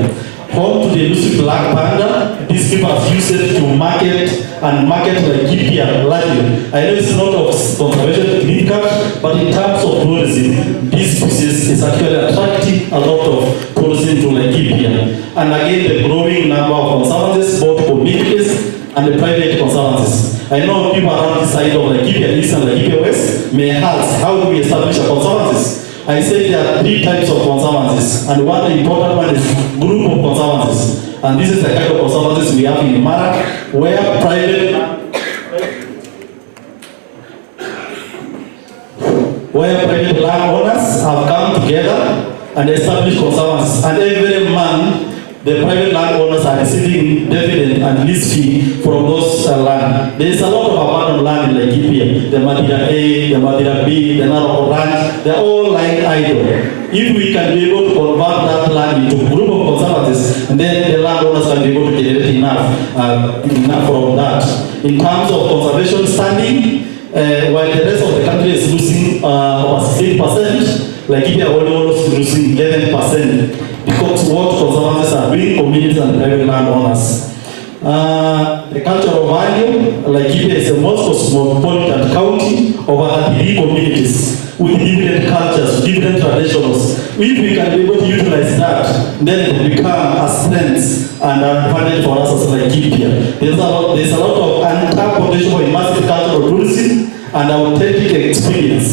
Home to the elusive black panda, these people have used it to market Laikipia largely. I know it's not of conservation significance, but in terms of tourism, this species is actually attracting a lot of tourism to Laikipia. And again, the growing number of conservancies, both communities and the private conservancies. I know people around this side of Laikipia, East and Laikipia West, may ask, how do we establish a conservancies? I said there are 3 types of conservancies, and one important one is group of conservancies. And this is the kind of conservancies we have in Mara, where private landowners have come together and established conservancies. And every month, the private landowners are receiving dividend and lease fee from those land. There is a lot of abandoned land in Laikipia. The Madira A, the Madira B, the Naroko Ranch, they're all lying idle. If we can be able to convert that land into a group of conservancies, and then the landowners can be able to generate enough from that. In terms of conservation standing, while the rest of the country is losing over 6%, Laikipia only communities and private landowners. The cultural value, Laikipia is the most cosmopolitan county of over 3 communities with different cultures, different traditions. If we can be able to utilize that, then it will become a strength and advantage for us as Laikipia. There's a lot of untapped potential for immersive cultural tourism and authentic experience,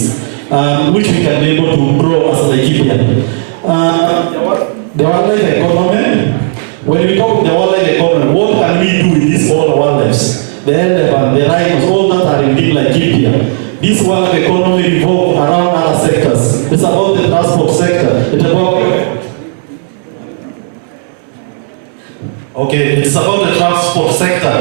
which we can be able to grow as Laikipia. The wildlife economy. When we talk about the wildlife economy, what can we do with these all wildlife? The elephant, the rhinos, all that are indeed Laikipia. This wildlife economy revolves around other sectors. It's about the transport sector. It's about the transport sector.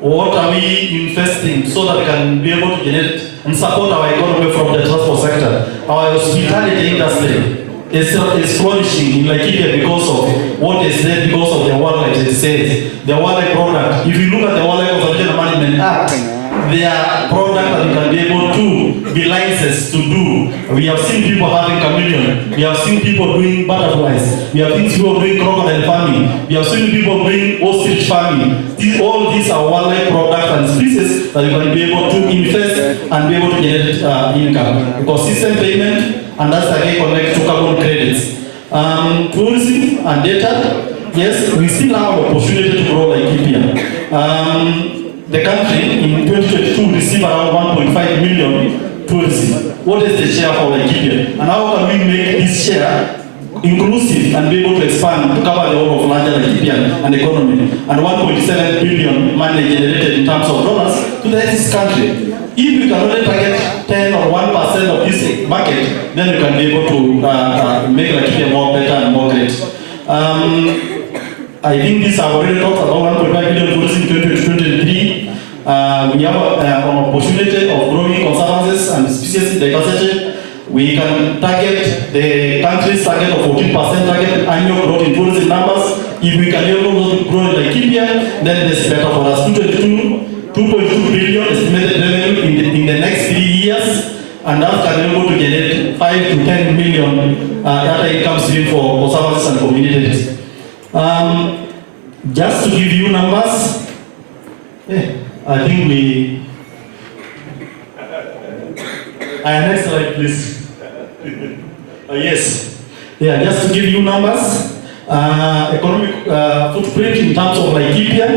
What are we investing so that we can be able to generate and support our economy from the transport sector? Our hospitality industry is flourishing in Laikipia because of what is there, because of the wildlife it says. The wildlife product. If you look at the Wildlife Conservation and Management Act, there are products that you can be able to be licensed to do. We have seen people having chameleon. We have seen people doing butterflies. We have seen people doing crocodile farming. We have seen people doing ostrich farming. All these are wildlife products and species that you can be able to invest and be able to generate income. Ecosystem payment, and that's again connected to carbon credits. Tourism and data, yes, we still have an opportunity to grow Laikipia. The country in 2022 received around 1.5 million tourism. What is the share for Laikipia? And how can we make this share inclusive and be able to expand to cover the whole of larger Laikipia and economy? And 1.7 billion money generated in terms of dollars to this country. If we can only target 10 or 1% of this market, then we can be able to make Laikipia more better and more great. I think these are already talked about 1.5 billion tourism in 2023. We have an opportunity of growing conservancies and species diversity. We can target the country's target of 14% target annual growth in tourism numbers. If we can be able to grow in Laikipia, then it's better for us. 2.2 billion estimated revenue in the next 3 years, and that can be able to generate 5 to 10 million data income stream for conservancies and communities. Just to give you numbers, I think we. Next slide, please. Yes. Yeah, just to give you numbers, economic footprint in terms of Laikipia,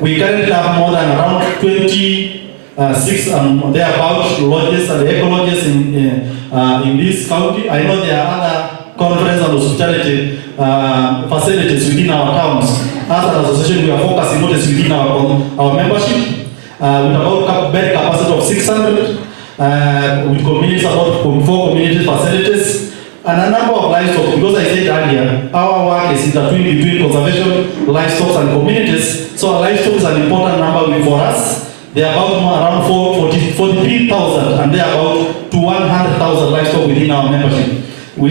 we currently have more than around 26 thereabout lodges and eco-lodges in this county. I know there are other conference and hospitality facilities within our towns. As an association, we are focusing not just within our membership, with about bed capacity of 600, with communities, about 4 community facilities, and a number of livestock. Because I said earlier, our work is intertwined between conservation, livestock, and communities. So livestock is an important number for us. They are about around 43,000, and they are about to 100,000 livestock within our membership. We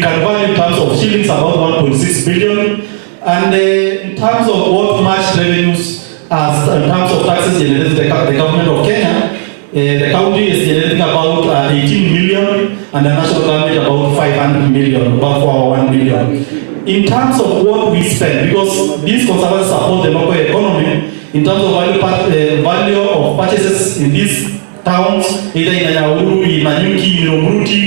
can value in terms of shillings about 1.6 billion, and in terms of what much revenues as in terms of taxes generated the government of Kenya, the county is generating about 18 million, and the national government about 500 million, about 1 billion. In terms of what we spend, because these conservancies support the local economy, in terms of value of purchases in these towns, either in Nanyahuru, in Nanyuki, in Omuruti,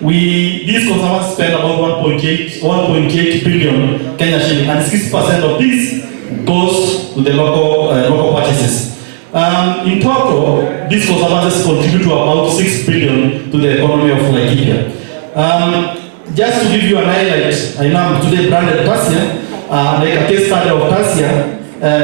these conservancies spend about 1.8 billion Kenya shilling, and 60% of this goes to the local purchases. In total, these conservancies contribute to about 6 billion to the economy of Laikipia. Just to give you an highlight, I know I'm today branded Tasia, like a case study of Tasia,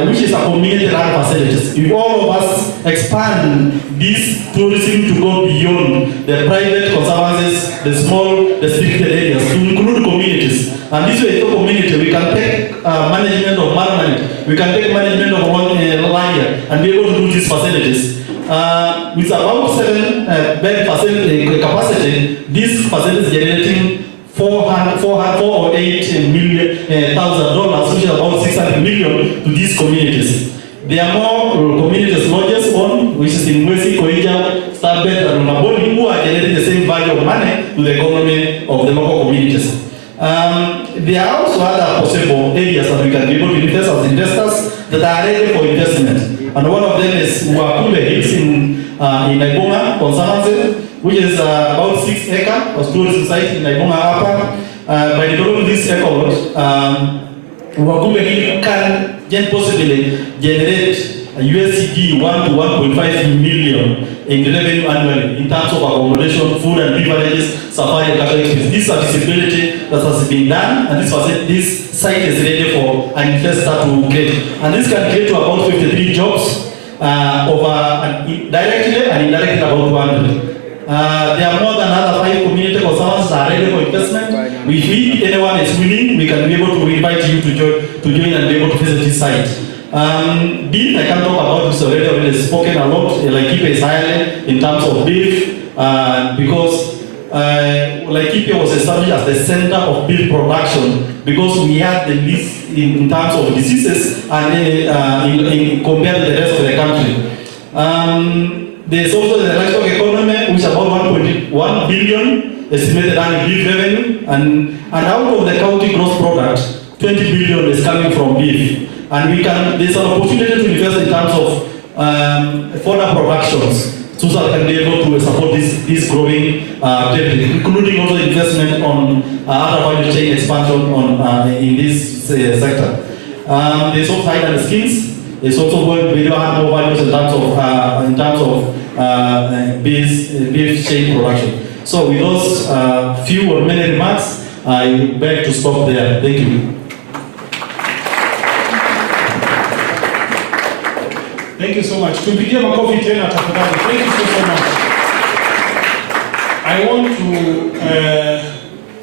which is a community-run facilities. If all of us expand this tourism to go beyond the private conservancies, the small restricted areas, to include communities, and this way, through community, we can take management of management, we can take management of one area, and be able to do these facilities. With about 7 bed facility capacity, this facility is generating $408 million, which is about 600 million to these communities. There are more communities lodges on, which is in Mwesi, Koija, Starbed, and Unaboli, who are generating the same value of money to the economy of the local communities. There are also other possible areas that we can be able to invest as investors that are ready for investment. And one of them is Wakumbe Hills in Naibonga Conservancy, which is about 6 acres of tourism site in Naibonga Upper. By developing this airport, Wakumbe Hill can possibly generate USD 1 to 1.5 million in revenue annually in terms of accommodation, food and beverages, safari and cattle expenses. This serviceability that has been done, and this site is ready for an investor to create. And this can create to about 53 jobs directly and indirectly about 200. There are more than another 5 community concerns that are ready for investment. If anyone is willing, we can be able to invite you to join and be able to visit this site. Beef, I can't talk about this already spoken a lot. Laikipia is higher in terms of beef because Laikipia was established as the center of beef production because we had the least in terms of diseases and compared to the rest of the country. There's also the livestock economy, which is about 1.1 billion estimated annual beef revenue, and out of the county gross product, 20 billion is coming from beef. And there's an opportunity to invest in terms of further productions, so that can be able to support this growing activity, including also investment on other value chain expansion in this sector. There's also hide and skins. It's also going to have more values in terms of beef chain production. So with those few or many remarks, I beg to stop there. Thank you. Thank you so much. Tupigie makofi tena tafadhali. Thank you so much. I want to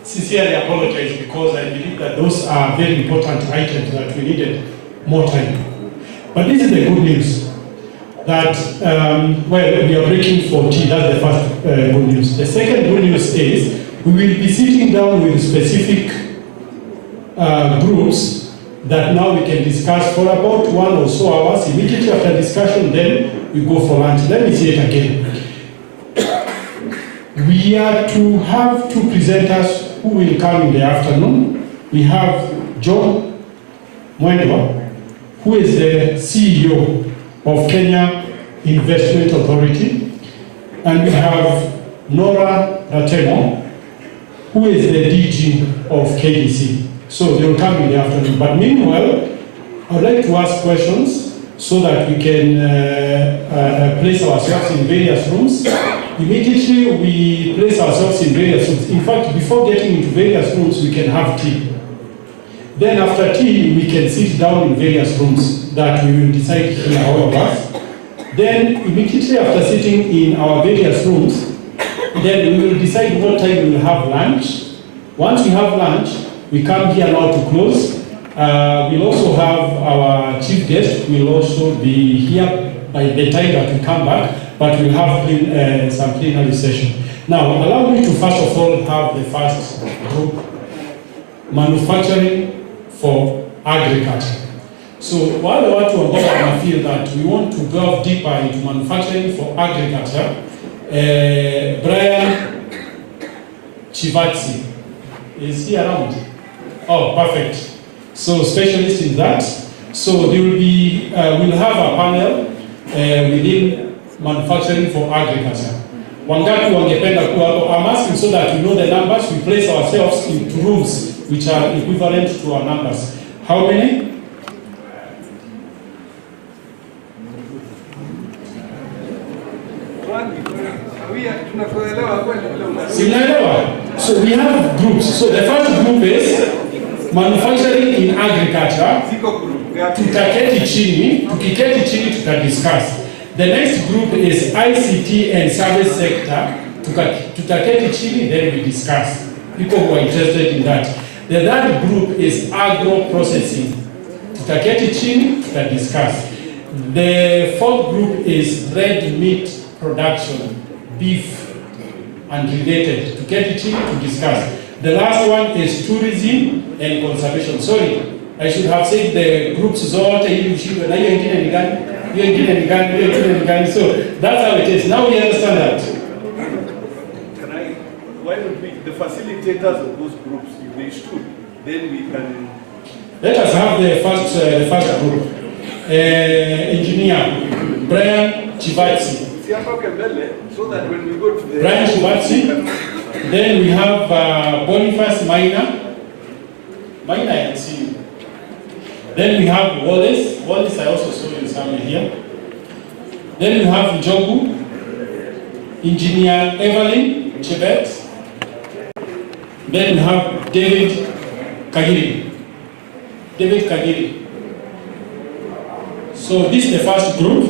sincerely apologize because I believe that those are very important items that we needed more time. But this is the good news that we are breaking for tea. That's the first good news. The second good news is we will be sitting down with specific groups that now we can discuss for about 1 or so hours. Immediately after discussion, then we go for lunch. Let me say it again. We are to have 2 presenters who will come in the afternoon. We have John Mwendwa, who is the CEO of Kenya Investment Authority, and we have Nora Ratemo, who is the DG of KDC. So they will come in the afternoon. But meanwhile, I would like to ask questions so that we can place ourselves in various rooms. Immediately we place ourselves in various rooms. In fact, before getting into various rooms, we can have tea. Then after tea, we can sit down in various rooms that we will decide here, all of us. Then immediately after sitting in our various rooms, then we will decide what time we will have lunch. Once we have lunch, we come here now to close. We'll also have our chief guest will also be here by the time that we come back, but we'll have some plenary session. Now, allow me to first of all have the first group, manufacturing for agriculture. So wale watu ambao wana feel that we want to go deeper into manufacturing for agriculture, Brian Chivatsi, is he around? Oh, perfect. So specialist in that. So there will be, we'll have a panel within manufacturing for agriculture. Wangapi wangependa kuwa hapo? I'm asking so that we know the numbers. We place ourselves into rooms which are equivalent to our numbers. How many? So we have groups. So the first group is manufacturing in agriculture. Tutaketi chini, tukiketi chini tutadiscuss. The next group is ICT and service sector. Tutaketi chini, then we discuss. People who are interested in that. The third group is agro-processing. Tutaketi chini, tutadiscuss. The fourth group is red meat production, beef and related. Tutaketi chini, to discuss. The last one is tourism and conservation. Sorry, I should have said the groups zote ili ushindwe na hiyo ingine ni gani? Hiyo ingine ni gani? Hiyo ingine ni gani? So that's how it is. Now we understand that. Why don't we, the facilitators of those groups, if they should, then we can Let us have the first group. Engineer Brian Chivatsi. So that when we go to the Brian Chivatsi. Then we have Boniface Maina. Maina, I can see you. Then we have Wallace. Wallace, I also saw you somewhere here. Then we have Njogu. Engineer Evelyn Chebet. Then we have David Kagiri. David Kagiri. So this is the first group,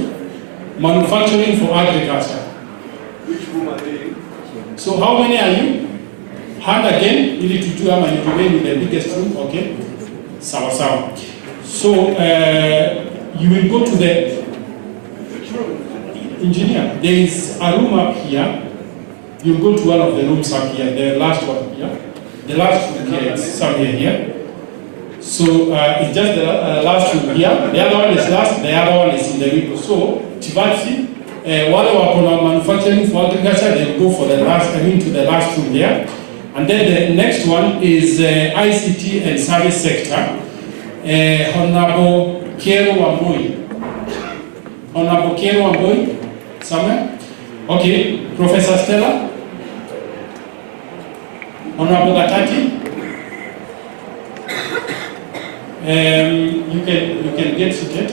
manufacturing for agriculture. Which room are they in? So how many are you? Hand again, you need to do and you remain in the biggest room, okay? Sawa sawa. So you will go to the engineer. There is a room up here. You'll go to one of the rooms up here, the last one here. The last room here is somewhere here. So it's just the last room here. The other one is last, the other one is in the middle. So Chivatsi, wale wako na manufacturing for agriculture, they will go for the last, to the last room there. And then the next one is ICT and service sector. Honorable Kero Wambui. Honorable Kero Wambui, somewhere? Okay, Professor Stella. Honorable Gatati. You can get seated.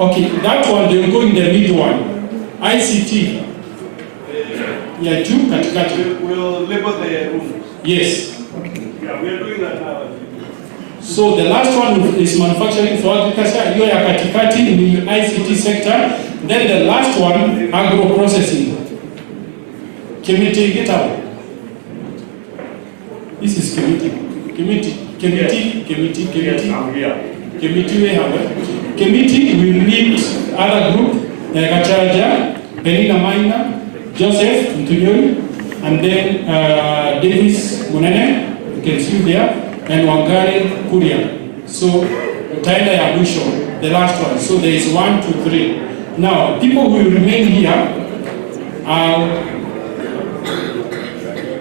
Okay, that one they will go in the middle one. ICT. Yeah, two katikati. We'll label the rooms. Yes. Yeah, we are doing that now. So the last one is manufacturing for agriculture. Hiyo ya katikati ni ICT sector. Then the last one, agro processing. Committee, get out. This is committee. Committee, we have it. Committee will need other group, Gachaja, Penina Maina, Joseph Ntunyori, and then Davis Munene, you can see there, and Wangari Kuria. So, Tyler Yabusho, the last one. So there is 1, 2, 3. Now, people who will remain here are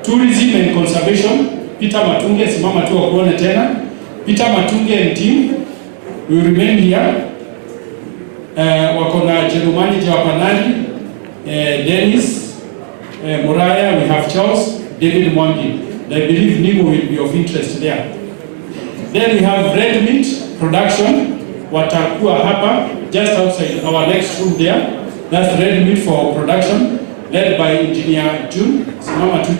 tourism and conservation. Peter Matunge, simama tu wakuone tena. Peter Matunge and team will remain here. Wako na Jerumani Jawapanani, Dennis, Moraya, we have Charles, David Mwangi. I believe Nimo will be of interest there. Then we have red meat production, watakuwa hapa, just outside our next room there. That's red meat for production, led by Engineer June, simama tu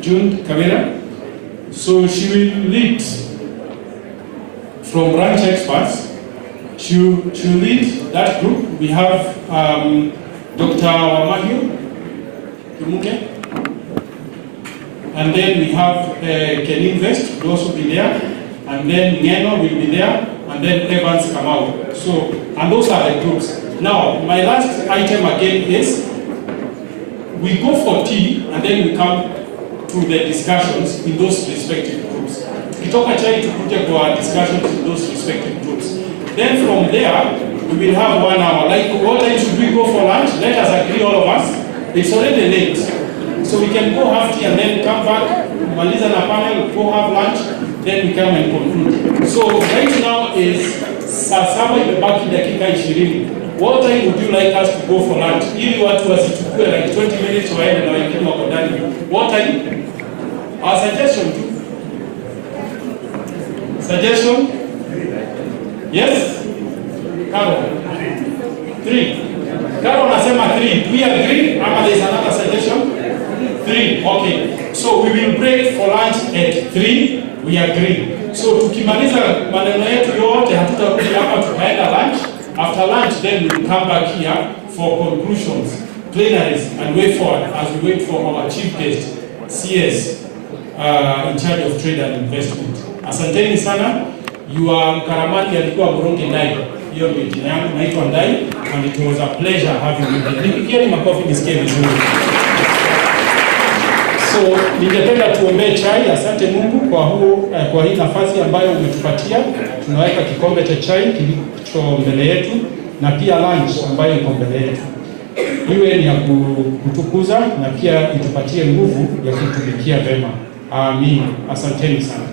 June Kavera. So she will lead from branch experts. She will lead that group. We have Dr. Wamahio Kimuke. And then we have Ken Invest will also be there. And then Ngeno will be there. And then Evans Kamau. So, and those are the groups. Now, my last item again is we go for tea and then we come to the discussions in those respective groups. Tukitoka chai tukuje kwa discussions in those respective groups. Then from there, we will have 1 hour. Like, what time should we go for lunch? Let us agree, all of us. It's already late. So we can go have tea and then come back, maliza na panel, go have lunch, then we come and conclude. So right now is saa 7 imebaki dakika 20. What time would you like us to go for lunch? Ili watu wasichukue like 20 minutes waende na wengine wako ndani. What time? Our suggestion too. Suggestion? Yes? Carol? 3. Carol nasema 3. We agree? Ama there is another suggestion? 3. Okay. So we will break for lunch at 3. We agree. So tukimaliza maneno yetu yote hatutakuja hapa tukaenda lunch. After lunch then we will come back here for conclusions, plenaries, and way forward as we wait for our chief guest, CS, in charge of trade and investment. Asanteni sana. Your Karamani alikuwa Burundi Ndai. Hiyo ndio jina yangu, naitwa Ndai, and it was a pleasure having you here. Nipigieni makofi nisikie vizuri. So, ningependa tuombee chai. Asante Mungu kwa hii nafasi ambayo umetupatia. Tunaweka kikombe cha chai kilicho mbele yetu na pia lunch ambayo iko mbele yetu. Iwe ni ya kutukuza na pia itupatie nguvu ya kutumikia vema. Amin. Asanteni sana.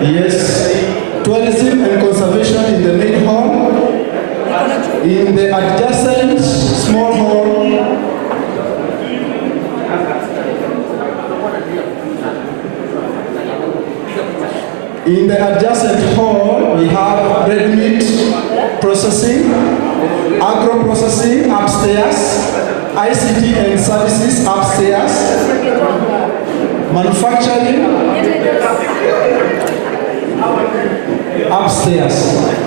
Yes. Tourism and conservation in the main hall. In the adjacent small hall. In the adjacent hall, we have red meat processing, agro processing upstairs, ICT and services upstairs, manufacturing upstairs.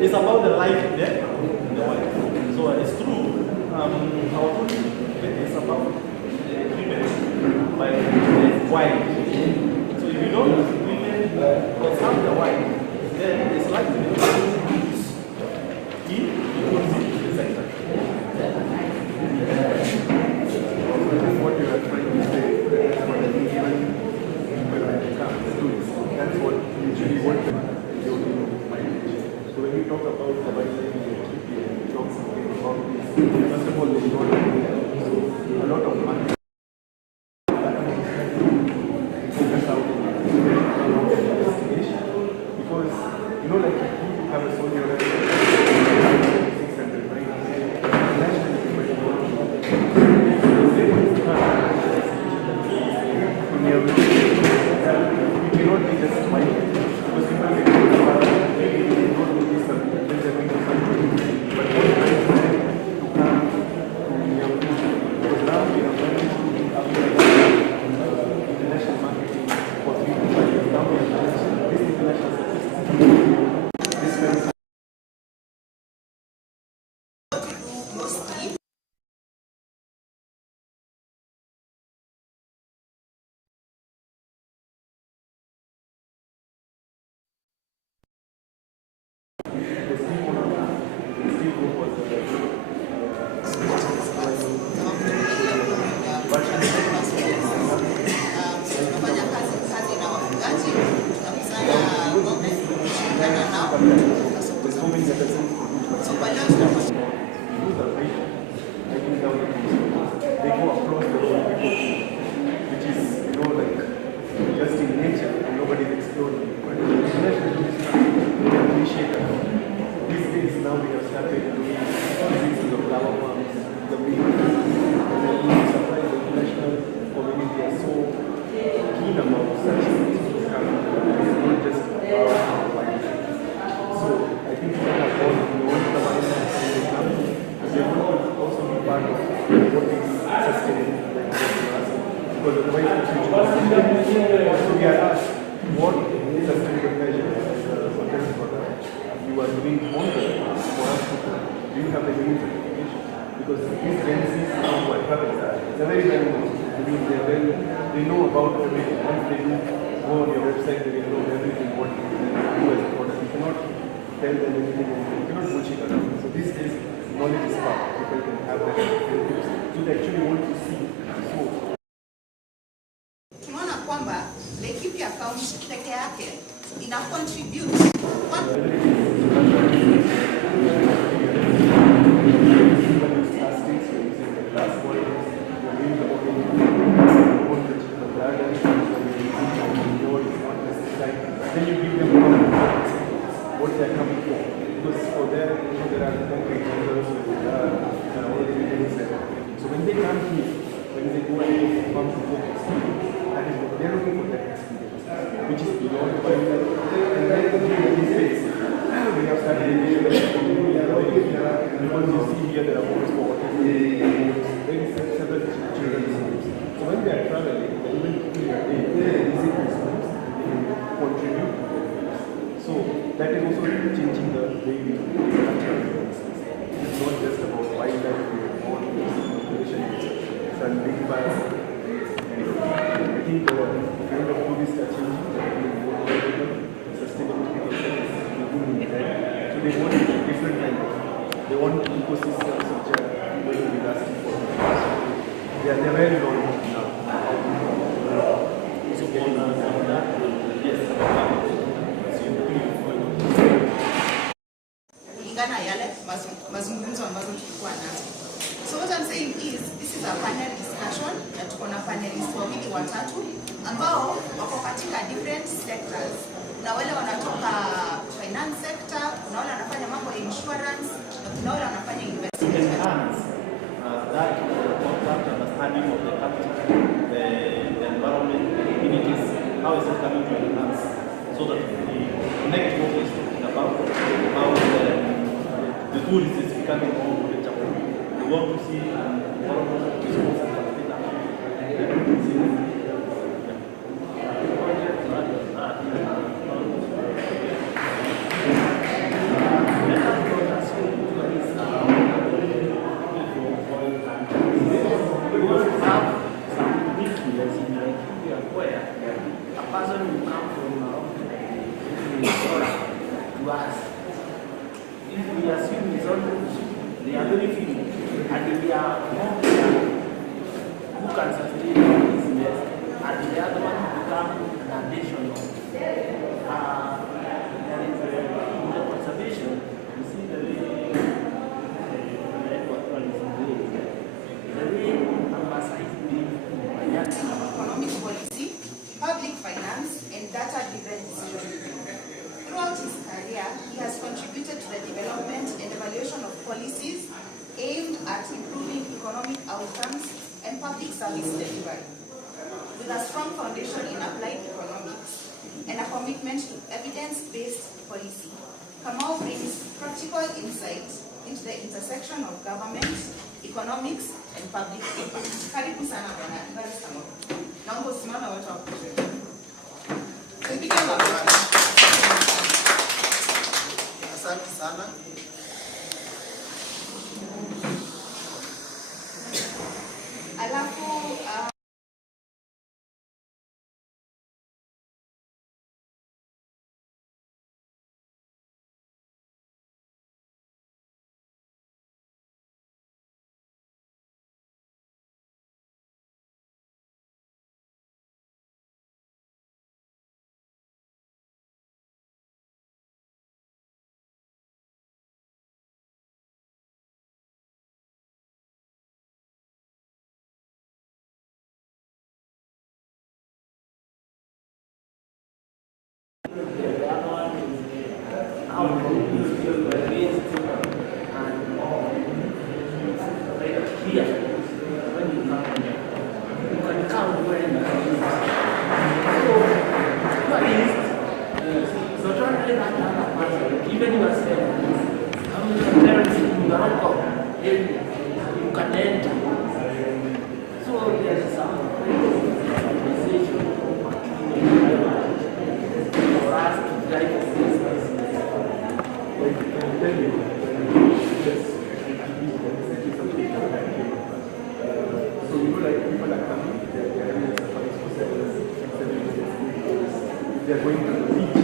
It's about the life there in the wild. So it's true. Our food is about treatment by wild. So if you don't really conserve the wild, then it's likely to use in the sector. What you are trying to say is that when it comes to tourists, that's what usually what so when you talk about the wildlife in Laikipia, you talk something about this. First of all, they don't have a lot of money. Because, you know, like you have a soldier that 600, right? It cannot be just wild. Because people get There's so many other things to do. So why not? Do the right taking down the trees. They go across the road which is, like just in nature and nobody's exploring. But international they appreciate it. These days now we have started doing visits to the flower farms, the big, and then we surprise the international community are so keen about such things to come. It's not just about wildlife. So I think we have all we want the wildlife when they come, but they want to also be part of what is sustainable like this to us. Because otherwise the future is so we are asked what sustainable measure you are doing on the for us to do you have the new certification? Because these Gen Zs know what happens. They're very they know about everything. Once they do go on your website, they will know everything what you do as a product. You cannot tell them anything, you cannot bullshit around. So these days, knowledge is power. People can have that. So they actually want to see. So tunaona kwamba Laikipia County peke yake ina contribute then you give them what they are coming for. Because for there, there are concrete vendors and all the things. So when they come here, when they go and come to focus, that is what they're looking for, that experience, which is beyond wildlife. And then these days, we have started because you see here there are boats for very several children's schools. So when they are traveling, they even visit these schools and contribute. So that is also changing the way we culture. It's not just about wildlife, or conservation, it's a big part. I think the kind of tourists are changing, sustainability is moving ahead. So they want different kind of, they want ecosystems which are going to be lasting for them. They are very long now. So getting that, yes. kulingana yale mazungumzo ambazo tulikuwa nazo. So what I'm saying is this is a panel discussion na tuko na panelists wawili watatu ambao wako katika different sectors. Kuna wale wanatoka finance sector, kuna wale wanafanya mambo ya insurance, na kuna wale wanafanya investment. That concept understanding of the culture, the environment, the communities, how is it coming to enhance so that we connect what we're talking about, how the tourist is becoming more knowledgeable. We want to see environmental response and economic policy, public finance, and data-driven decision-making. Throughout his career, he has contributed to the development and evaluation of policies aimed at improving economic outcomes and public service delivery. With a strong foundation in applied economics and a commitment to evidence-based policy, Kamau brings practical insight into the intersection of government, economics, and public impact. Karibu sana bwana. Naomba usimame watu wa kushiriki. Asante sana. Alafu then you can enter. So there's some organization for us to drive this business. So you know, like people are coming, they're having a safari for 7 years. They're going to the beach.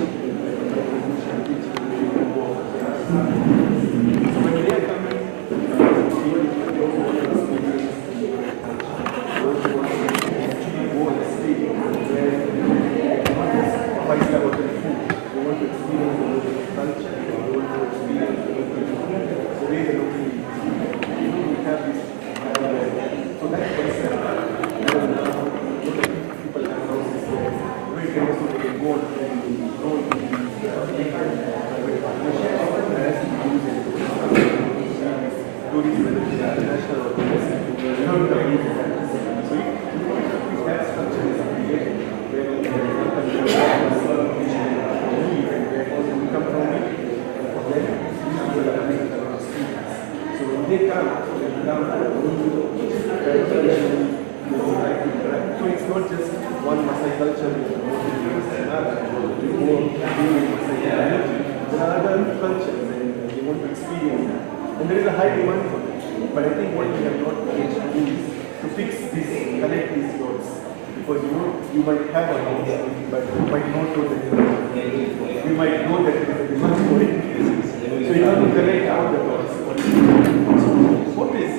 So when they are coming, so it's not just one Maasai culture, another. There are other cultures and they want to experience that. And there is a high demand for it. But I think what we have not managed to do is to fix this, connect these dots. Because you might have a house, but you might not know that you might know that there is a demand for it. So you have to connect all the dots. So what is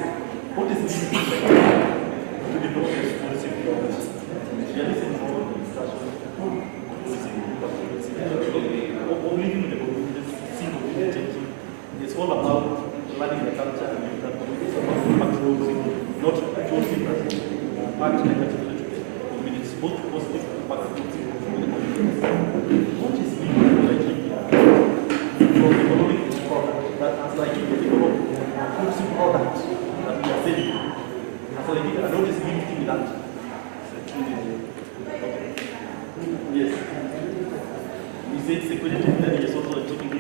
it's all about learning the culture and that it's about patrolling, not patrolling but negatively to the communities, both positive and patrolling. What is legal in Laikipia from economic product that as Laikipia develop tourism product that we are selling? As Laikipia, I know there's limiting with that. Yes. You said security, then there's also a chicken in.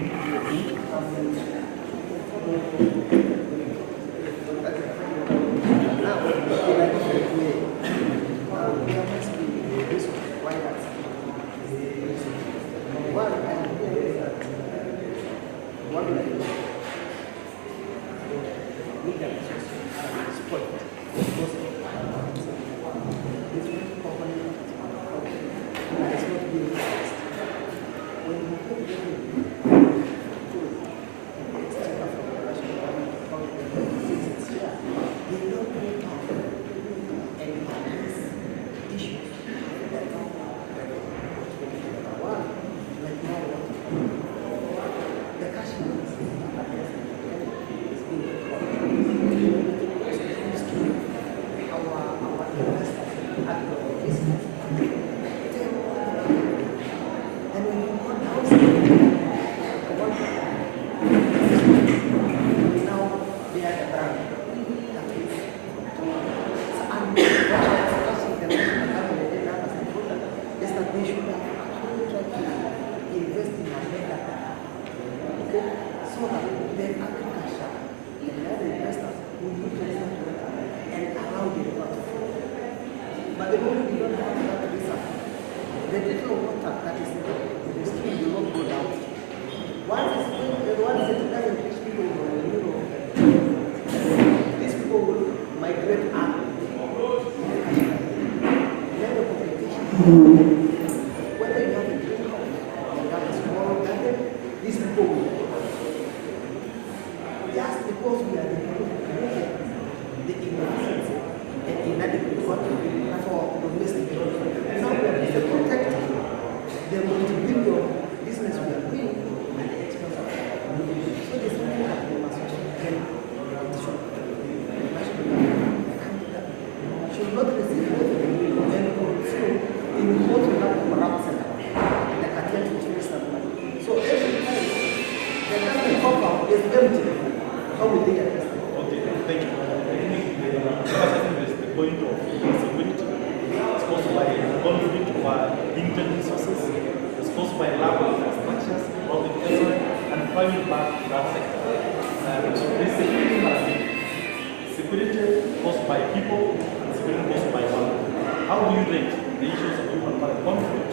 security caused by people and security caused by land. How do you rate the issues of human conflict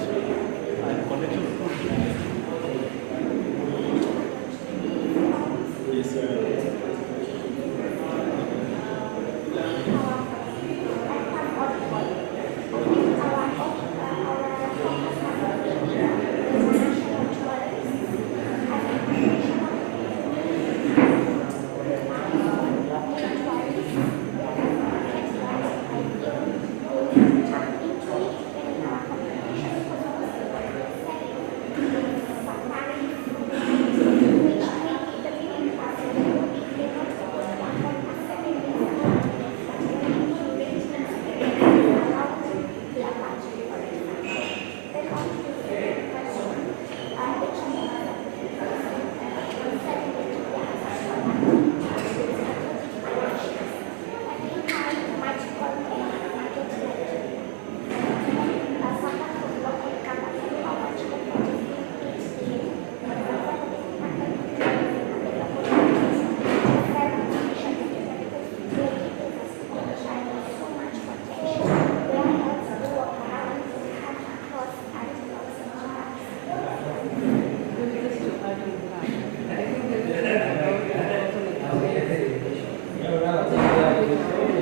and connection to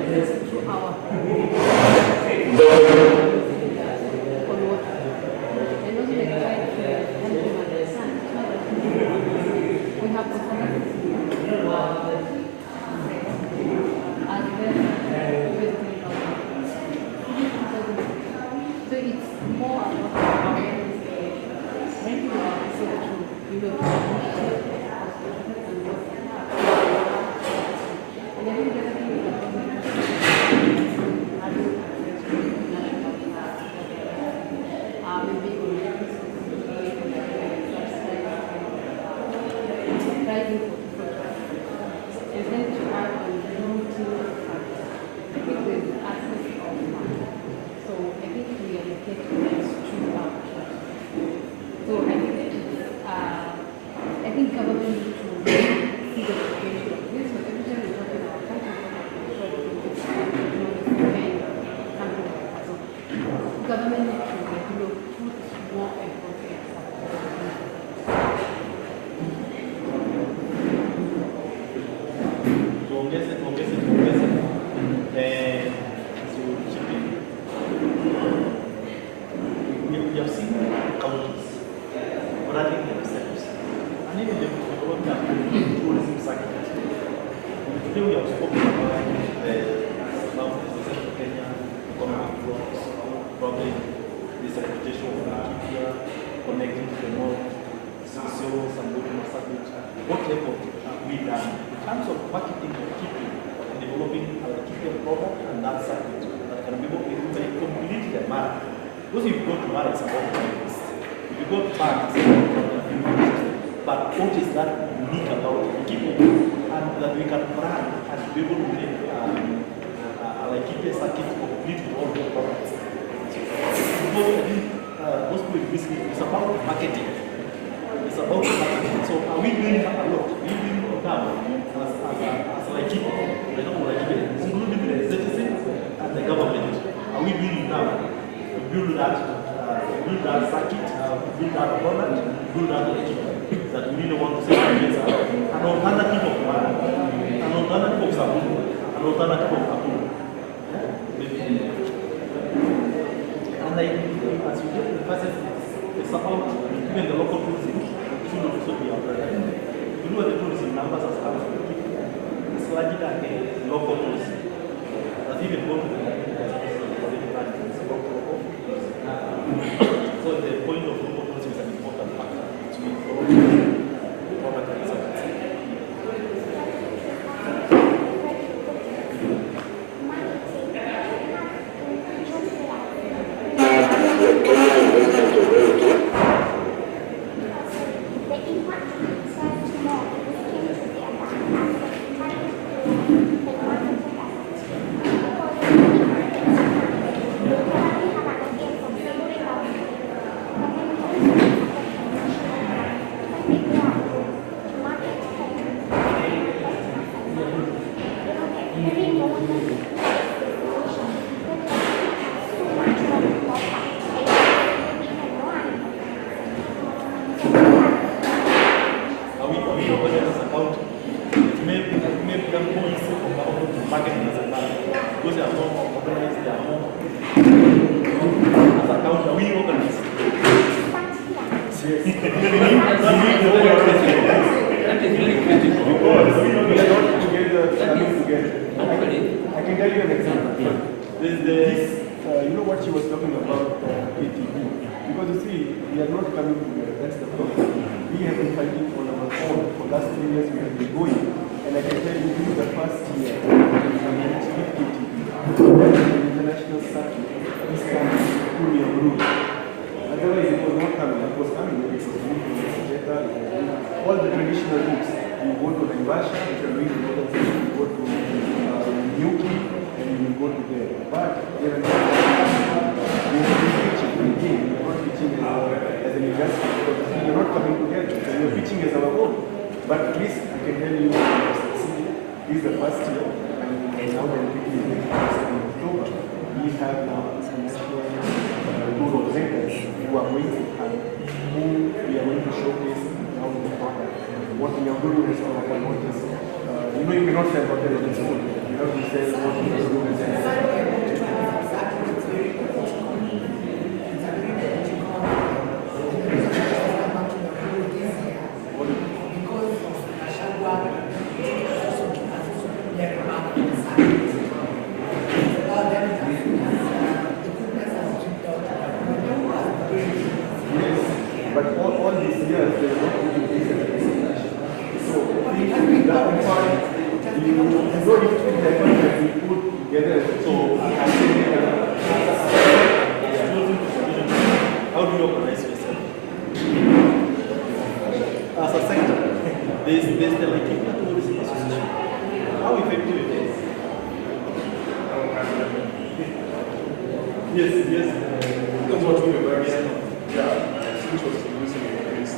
yes, Laikipia circuit complete with all the products. Those people it's about marketing. It's about marketing. So are we doing a lot? Are we doing enough as Laikipia? For example, Laikipia, including the citizens and the government. Are we doing enough to build that circuit, build that product, build that Laikipia that we really want to say against an alternative of money, an alternative of Sabu, an alternative of Abu. And as you get the process, it's about even the local tourism should also be upgraded. If you look at the tourism numbers as well, it's larger than the local tourism. That's even go to the so the point of local tourism is an important factor to improve product and service. marketing as a bank. Because they are more organized, they are more as a counter, we organize. Yes. We need the because we are not together, coming together. I can tell you an example. There's this, you know what she was talking about, ATV. Because you see, we are not coming together. That's the problem. We have been fighting on our own for the last 3 years. We have been going, and I can tell you, this is the first year we have managed with ATV. The international circuit is coming to your group. Otherwise, it was not coming. It was coming. It was all the traditional routes. You go to Naivasha, if you're doing the northern side, you go to Yuki, and you go to there. But here and there, we are pitching again. We are not pitching as an investment because we are not coming together. So we are pitching as our own. But at least I can tell you, this is the first year, and now the Olympic is in October. We have now international tour operators who are going to come, who we are going to showcase now the product. What we are doing is our what is, you know, you cannot sell hotel in school. You have to sell what you are doing. But all these years, they are not putting this as a destination. So, that point, you know, if the effort that we put together, so I think how do you organize yourself? As a sector, there's the Laikipia Tourism Association. How effective it is? Yes. That's what we were very yeah. Which was using it is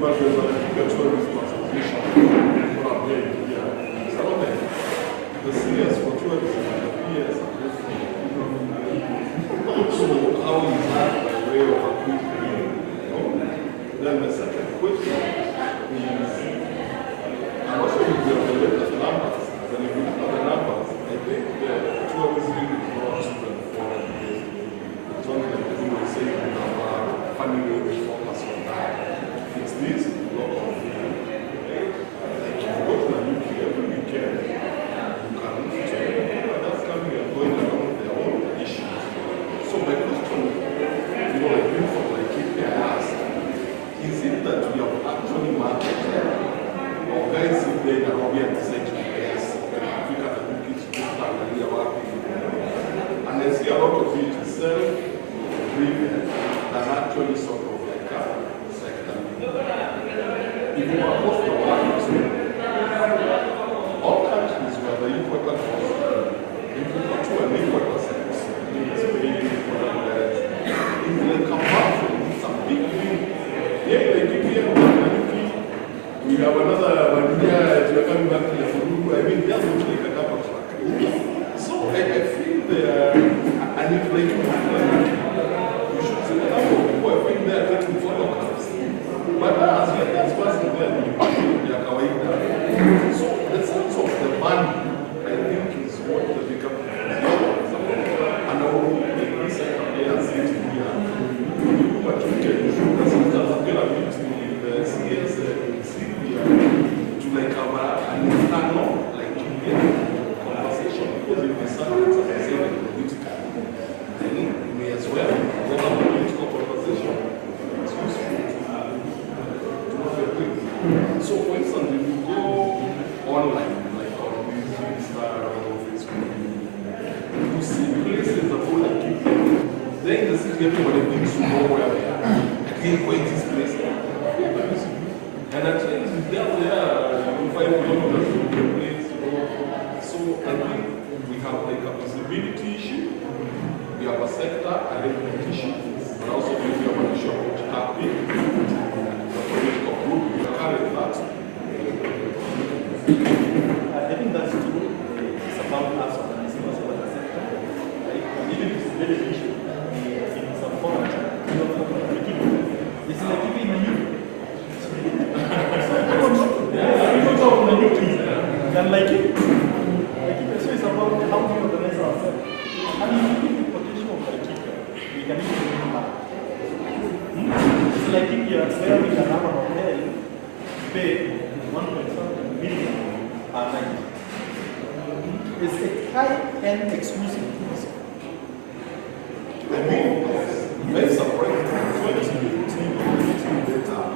but there's a tourist consultation for our day here. Some of them, the CS for tourism, the PS, so how is that by way of a quick reading? Then the second question is, I'm also if you have the latest numbers, then if you look at the numbers, I think the tourism is not to the foreign years. It's only like we were saying in our family we focus on that. It's this lot of like if you go to the UK every weekend, you can meet others coming and going along with their own issues. So my question, you know, like being from Laikipia, I asked, is it that we have actually marketed or guys sit there and we have decided to yes, Africa and UK is just and I see a lot of it is self-driven than actually sort of like a sector. If you are post the world, all countries where the important cost, if you go to an important sector, it's very important that if they come back from it's a big thing. Yeah, they give you we have another one here, if you're coming back to the Furu, I mean, there's going to take a couple of trucks. So I feel there, and if they can you should see the number of people I think they are taking photographs. But as well as passing there, they are kawaida. So the sense of the value, I think, is what the bigger is about. And I will make this idea and say to you, but you can show us sometimes I'm going to meet in the CS in Syria. Laikipia, where we can have an hotel, pay 1.5 million per night. It's a high-end exclusive tourism. Very surprising.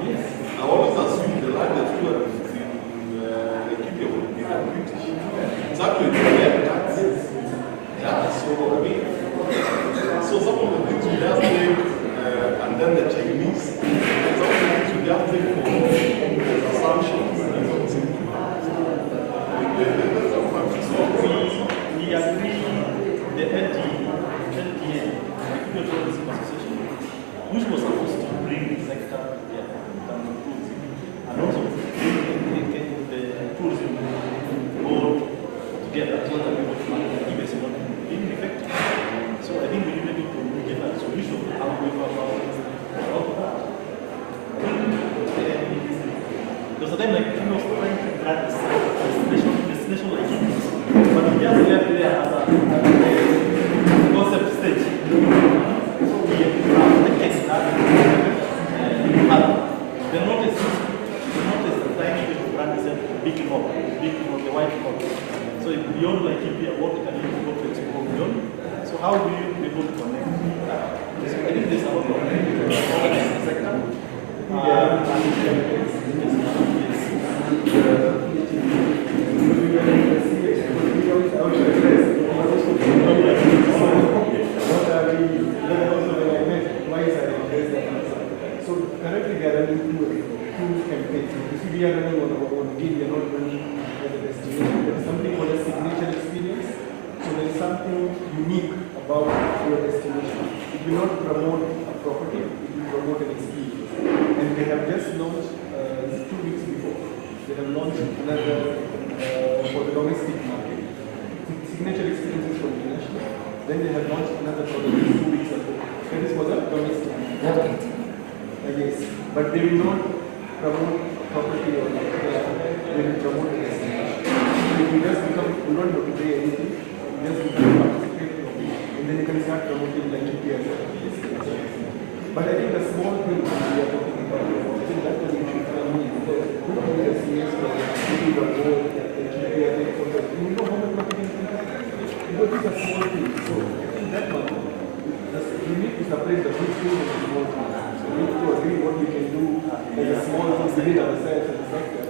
Yes. I always assume the largest tourist in Laikipia would be the British. It's actually the Americans. Yeah, so I mean, so some of the things we just take, and then the Chinese, some of the things we just take for assumptions. We agree the NTA, Tourism Association, which was supposed to bring the sector together and also bring the tourism board together so that we would give us what being effective. So I think we need to get a solution how we go about that. There was a time like we were trying to grant destination like it, but we just left there as a concept stage. So we have taken that the notice is trying to brand itself big more, the white more. So beyond Laikipia, what can you go to explore beyond? So how do you be able to connect that? So I think there's a lot of organized sector. So currently they are running two campaigns. You see, we are running on our own team, we are not running as a destination. There is something called a signature experience. So there is something unique about your destination. It will not promote a property, it will promote an experience. And they have just launched 2 weeks before. They have launched another for the domestic market. Signature experiences for international. Then they have launched another product 2 weeks ago. That is for the domestic market. Yes, but they will not promote property or they will promote the destination. If you just become, you don't have to pay anything, you just become participate and then you can start promoting Laikipia as a destination. But I think the small things we are talking about, I think that's the issue for me, because you don't need a serious program, you need a board, Laikipia, you know how much marketing you can do. Because these are small things, so I think that one, you need to separate the big things and the small things. We need to agree what we can do as a small thing within ourselves as a sector.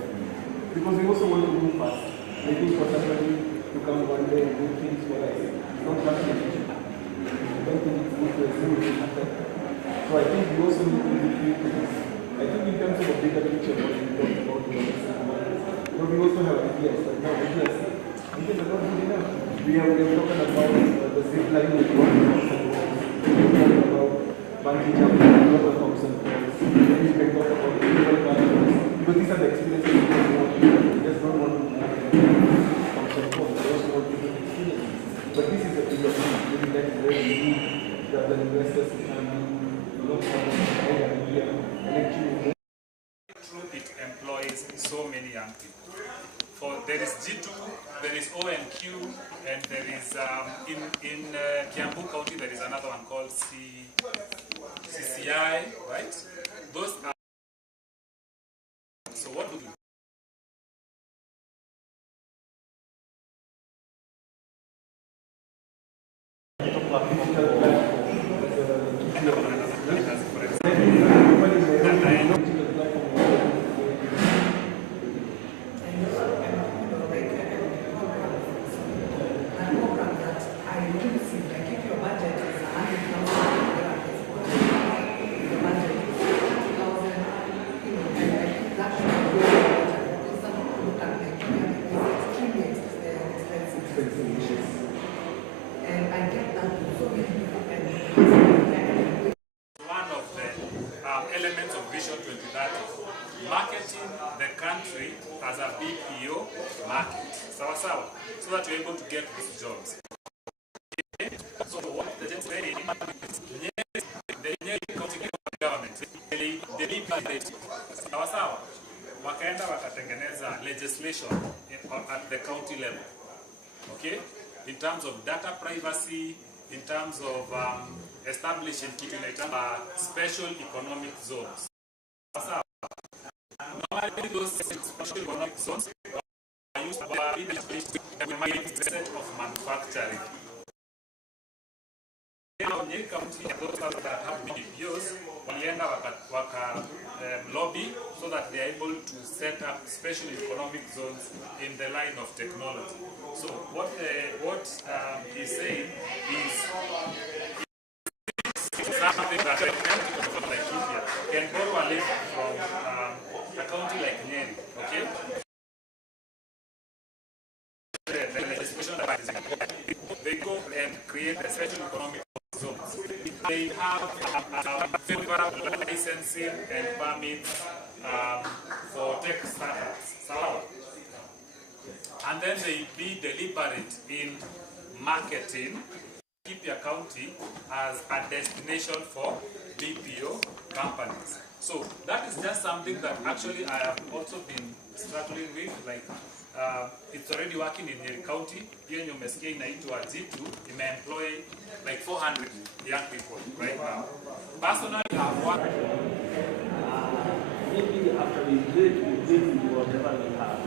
Because we also want to move fast. Waiting for somebody to come one day and do things for us. It's not much efficient. I don't think it's good to assume it will happen. So I think we also need to be things. I think in terms of a bigger picture, what we talked about, we also have ideas. But now ideas are not good enough. We have talked about the zip line with one about bungee jumping, another thousand calls. Then you can talk about people carnivals. Because these are the experiences we don't want. We just don't want to thousand calls. We also want different experiences. But this is a bigger thing. Maybe that's where we need the other investors to come in, look for an idea, and actually. It employs so many young people. There is G2, there is ONQ, and there is in Kiambu County there is another one called CCI, right? Those are. So what do we? Elements of Vision 2030, marketing the country as a BPO market, so that you're able to get these jobs. Okay? So what the gents say is, the county government, wakaenda wakatengeneza legislation at the county level, okay, in terms of data privacy, in terms of establishing special economic zones. Normally those special economic zones are used by the mindset of manufacturing. Now, Nyeri County, those that have BPOs, walienda waka lobby so that they are able to set up special economic zones in the line of technology. So what he's saying is something that Laikipia can borrow a little from a county like Nyeri, okay? The legislation that is they go and create a special economic zones. They have favorable licensing and permits for tech startups. And then they be deliberate in marketing Laikipia County as a destination for BPO companies. So that is just something that actually I have also been struggling with. Like it's already working in Nyeri County. Here in umesikia inaitwa G2, employ like 400 young people right now. Personally, I've worked. Maybe after we do whatever we have,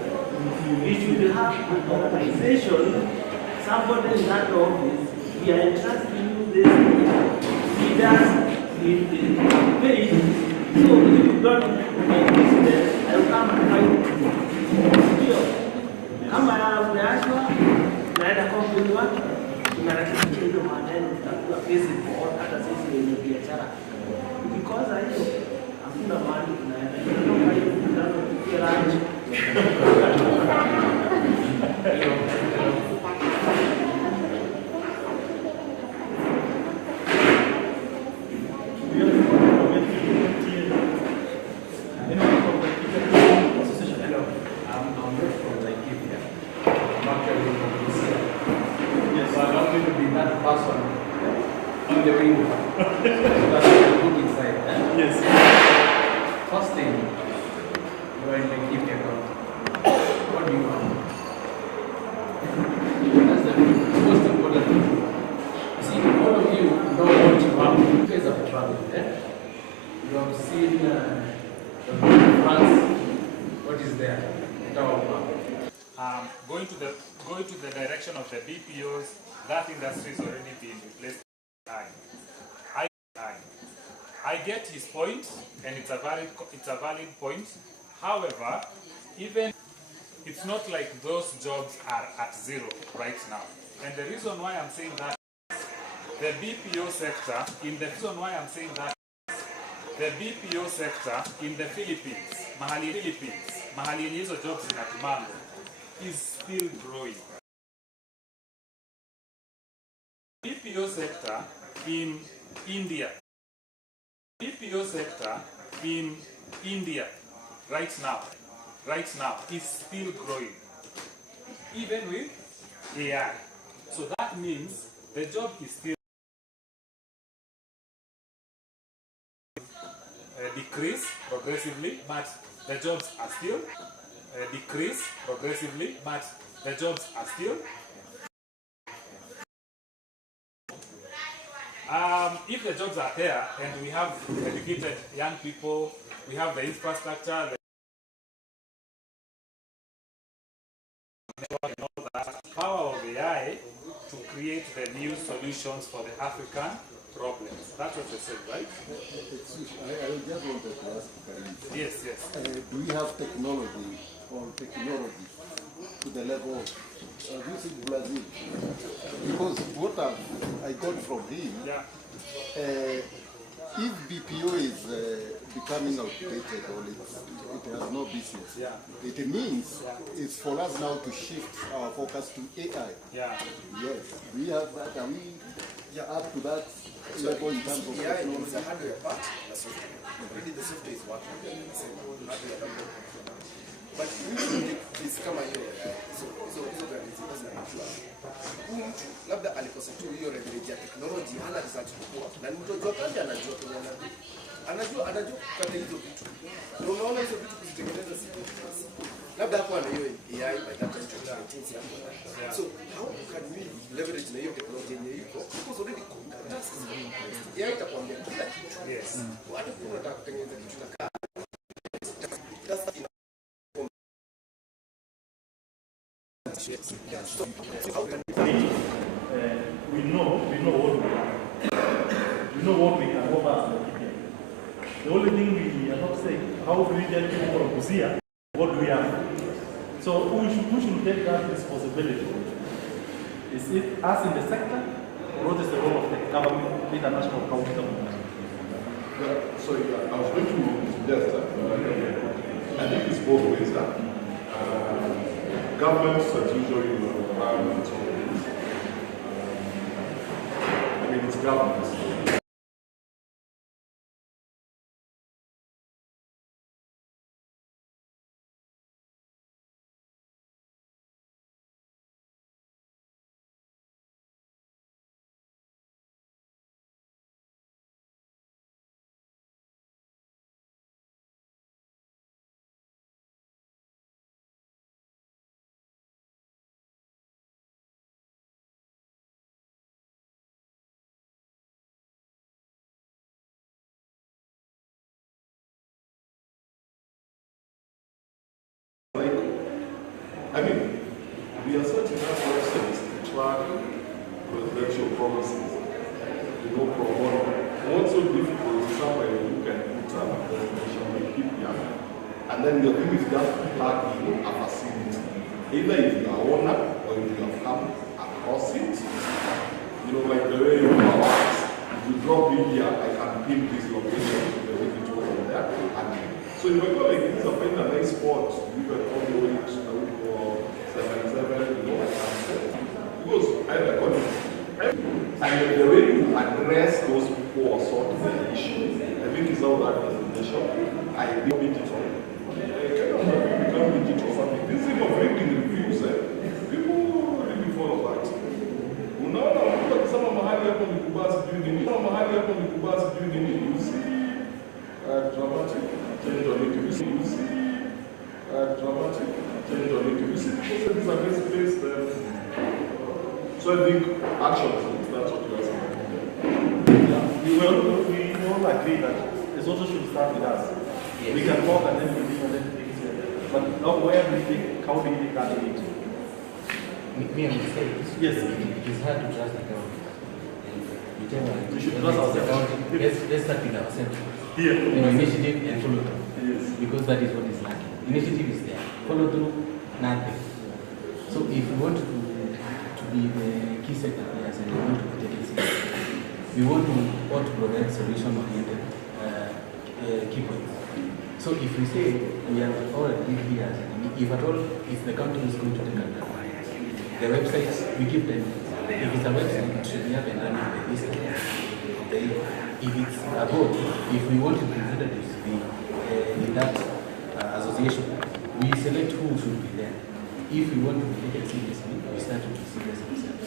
we should have an organization, somebody in that office, we are entrusting you this, he does the pay. So if you don't make business, I will come and fight you. Kama umeachwa, naenda company wake, tunarakibisha hizo maneno, tutakuwa busy for hata sisi wenye biashara. Ukikosa hiyo, hakuna mahali tunaenda. Tunatoka hiyo, tunakuja lunch. First thing, you are in Laikipia County. What do you want? That's the most important thing. See, all of you know what you want. You guys have traveled, eh? You have seen France. What is there? Going to the direction of the BPOs, that industry is already being replaced. I get his point, and it's a valid point. However, even it's not like those jobs are at zero right now. And the reason why I'm saying that the BPO sector in the Philippines, mahali yenye hizo jobs zinatumanga, is still growing. BPO sector in India right now is still growing, even with AI. So that means the job is still decrease progressively, but the jobs are still decrease progressively, but the jobs are still. If the jobs are there and we have educated young people, we have the infrastructure, and all that power of AI to create the new solutions for the African problems. That's what they said, right? I just wanted to ask Karim. Yes. Do we have technology to the level of using Brazil? Because what I got from him, if BPO is becoming outdated or it has no business, it means it's for us now to shift our focus to AI. Yes. We have that. Are we up to that level in terms of AI technology? is a hardware part, the software. Really, the software is working. But it's kama hiyo hizo zinajua huyu mtu labda alikosa tu hiyo leverage ya technology, hana research kubwa na ni mtu kazi anajua anajua kukata hizo vitu. Ndio unaona hizo vitu kuzitengeneza labda hapo ana hiyo AI by that intelligence hapo. So how can we leverage na hiyo technology yenye iko because already tasks AI itakwambia kila kitu. Watu wanataka kutengeneza kitu na We know what we are. We know what we can offer as Laikipia. The only thing we are not saying, how do we get people from Busia, what do we have? So who should take that responsibility? Is it us in the sector, or what is the role of the government, international county government? Sorry, I was going to suggest that I think it's both ways. Governments as usually have its own ways. I mean, it's governments. I mean, we are setting up websites to track presidential promises, promote. What's so difficult is somewhere you can put up a presentation like Laikipia, and then the thing is just plug in a facility. Either if you are owner or if you have come across it, like the way you works. If you drop in here, I can pin this location to the way it was over there. So if I go like this, I find a nice spot, you can all the way to 77, I can set. Because I reckon, and the way to address those poor sort of issues, I think is how that presentation, I think digital. I can't digital something. This thing of reading reviews, people really follow that. Unaona mtu akisema mahali hapo ni kubaya sijui nini. Mahali hapo ni kubaya sijui nini. You see dramatic change on it. You see dramatic change on it. You see because it's a best place there. So I think action, that's what you are saying. Yeah. We all agree that it also should start with us. Yes. We can talk and then we think and then things. But where do you think, how do you think that we need to? Me, I would say, yes, it is hard to trust the government. We should trust ourselves. Let's start with ourselves. Yeah. Initiative and follow through. Yes. Because that is what is lacking. Initiative is there. Follow through, nothing. So if we want to be the key sector players and we want to be taken seriously, we want to provide solution-oriented key points. So if we say we are already here, if at all, if the country is going to take advantage, the websites, we give them, if it's a website, it should be up and running by this time. If it's a board, if we want to consider this to be in that association, we select who should be there. If we want to be taken seriously, we start to be serious ourselves.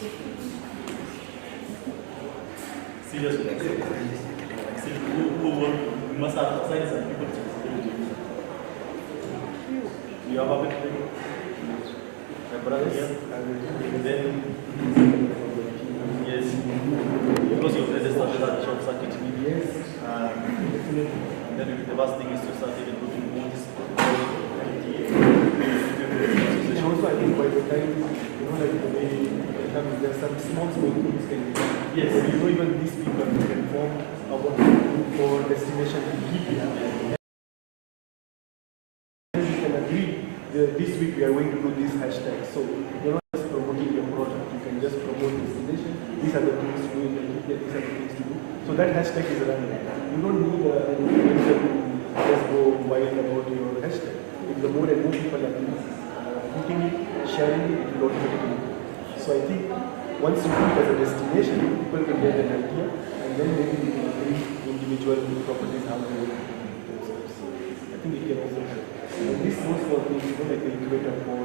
Seriously? We must have science and people responsibility. You have a bit of my brother here, and then yes, because you already started at short circuit media, and then the last thing is to start even looking more this. Also, I think by the time, like the way there's some small things can be done. Yes, even these people can form a group for destination in Laikipia. This week we are going to do this hashtag. So you're not just promoting your product, you can just promote destination. These are the things to do in Laikipia, these are the things to do. So that hashtag is running. You don't need an influencer to just go wild about your hashtag. If the more and more people are putting it, sharing it, it will automatically. So I think once you put it as a destination, people can get an idea, and then maybe you can bring individual properties how they work themselves. I think it can also help. This goes for things, like the incubator for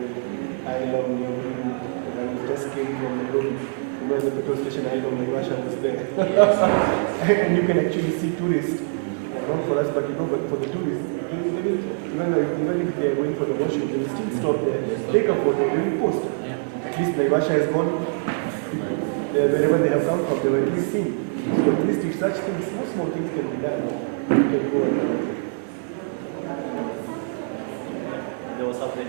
Island, and I just came from the road, the petrol station Island, Russia was there. And you can actually see tourists, not for us, but but for the tourists, even if they are going for the washroom, they will still stop there, take a photo, they will post. At least Russia has gone, wherever they have come from, they were at least seen. So at least if such things, small things can be done, you can go and there was something.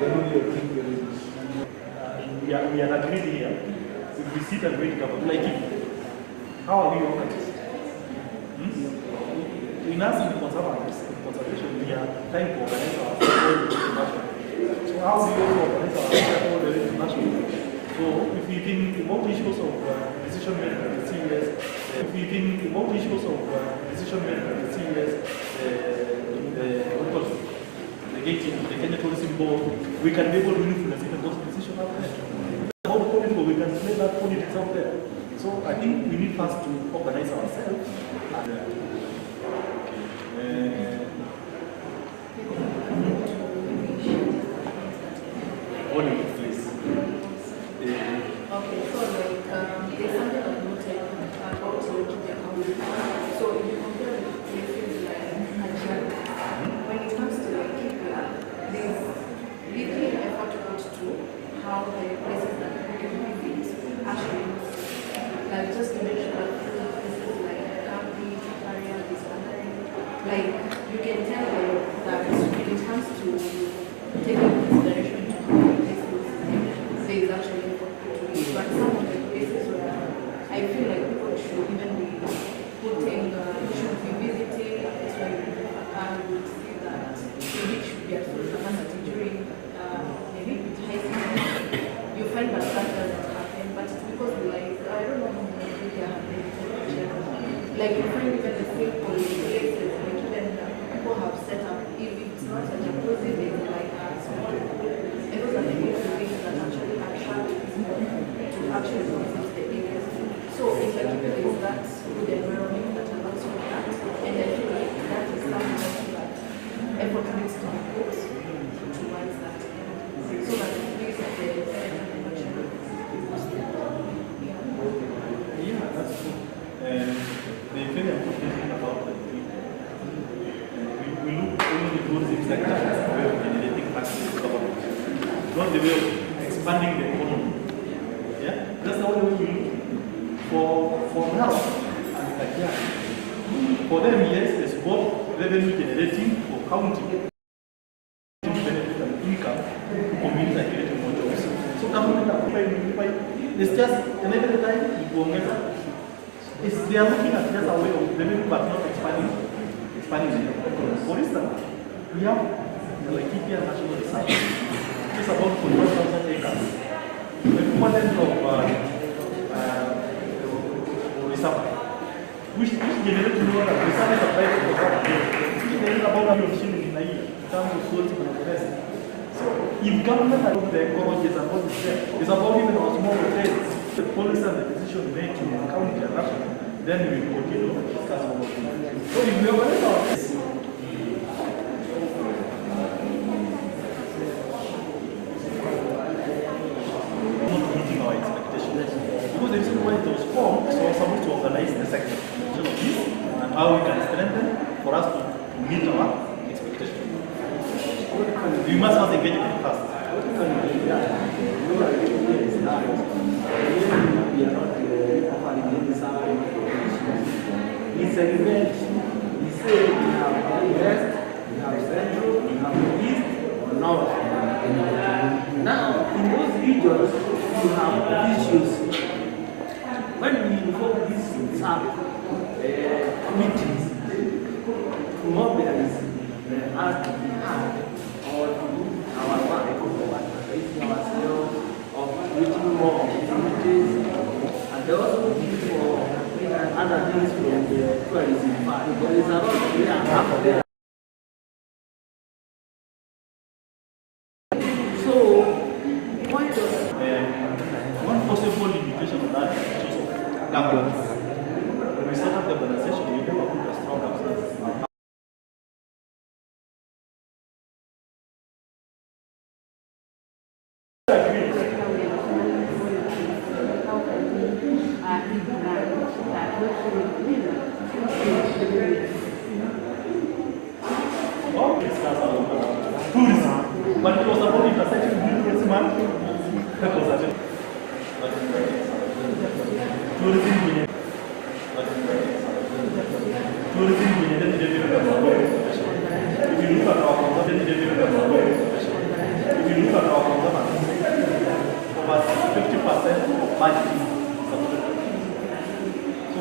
we are agreed here. If we sit and wait, like how are we organized? In us in conservation, we are trying to organize ourselves internationally. So how do we also organize ourselves internationally? So if we think about issues of decision making at the CES, the Kenya Tourism Board, we can be able to influence even those decisions out there. About political, we can play that politics out there. So I think we need first to organize ourselves. What do you please? Okay, so like there's something I've noted about Laikipia County. So if you compare with places like Nigeria, when it comes to Laikipia, there's little effort put to how the places that people visit actually look. Like just to make sure that places like Kampi, Area, is like you can tell that when it comes to taking consideration to how the place looks like, there is actually effort put to it. But some of the places where I feel like people should even be putting, should be visiting, that's why I would say that the beach should be at full capacity during maybe high season. You find that that doesn't happen, but it's because like, I don't know how many people have been like you find even the same places, like even people have set up, if it's not a jacuzzi, it's like a small pool. And those are the things that actually attract people to actually visit the areas. So it's like there is that good environment that allows for that. And I feel like that is something that effort needs to be put towards that. So that it makes the connection. Yeah, that's true. The thing I'm thinking about the we look only at tourism sector as a way of generating taxes to government, not the way of expanding the economy. Yeah, that's the only way we look for now. And like yeah, for them, yes, there's both revenue generating for county, benefit and income to communities and creating more jobs. So government it's just another time they are looking at just a way of revenue but not expanding the economy. For instance, we have the Laikipia National Reserve. It's about 12,000 acres. The equivalent of reserve, which generates more than reserve is applied to the government. It generates about $1 million in a year in terms of tourism and the rest. So if government has the ecology and what is there, it's about even our small hotels, the policy and the decision making in the county and national, then we will continue to discuss about it. So if we organize our not meeting our expectations. Because the reason why it was formed is we're supposed to organize the sector and how we can strengthen for us to meet our expectations. We must have engagement first. It's an event. We say we have west, we have central, we have east, or north. Now, in those regions, you have issues. When we involve these committees to mobilize us to be heard or to do our work of raising ourselves, of reaching more opportunities, and they also give for other things from the tourism part. There is a lot of we are up there. So, why does one possible limitation of that is also governance. When we set up the organization, we never put a strong emphasis. Tourism, but it was about intersecting tourism and conservation. Tourism, if you look at our conservation, if you look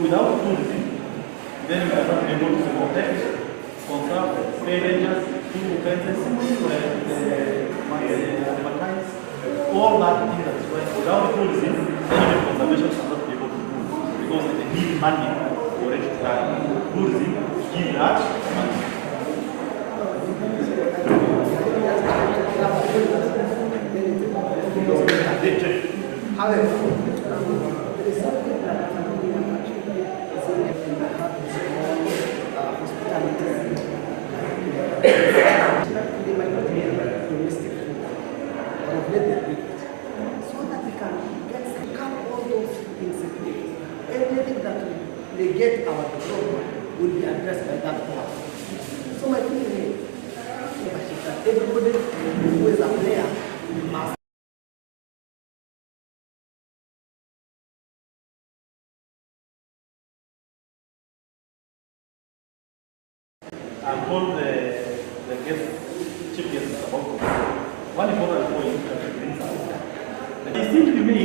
without tourism, then we cannot be able to protect, conserve, pay rangers, do fences, advertise, all that thing that is why without tourism, then even conservation cannot be able to do because they need money for it to run. Tourism give that money. However, there is something that I can really hospitality. They might not be domestic food or of let them eat so that we can come all those things in place. Everything that they get our development will be addressed by that part. So my thinking is that everybody who is a player must. I'm told the guest, chief guest about one important point that he brings out. It seems to me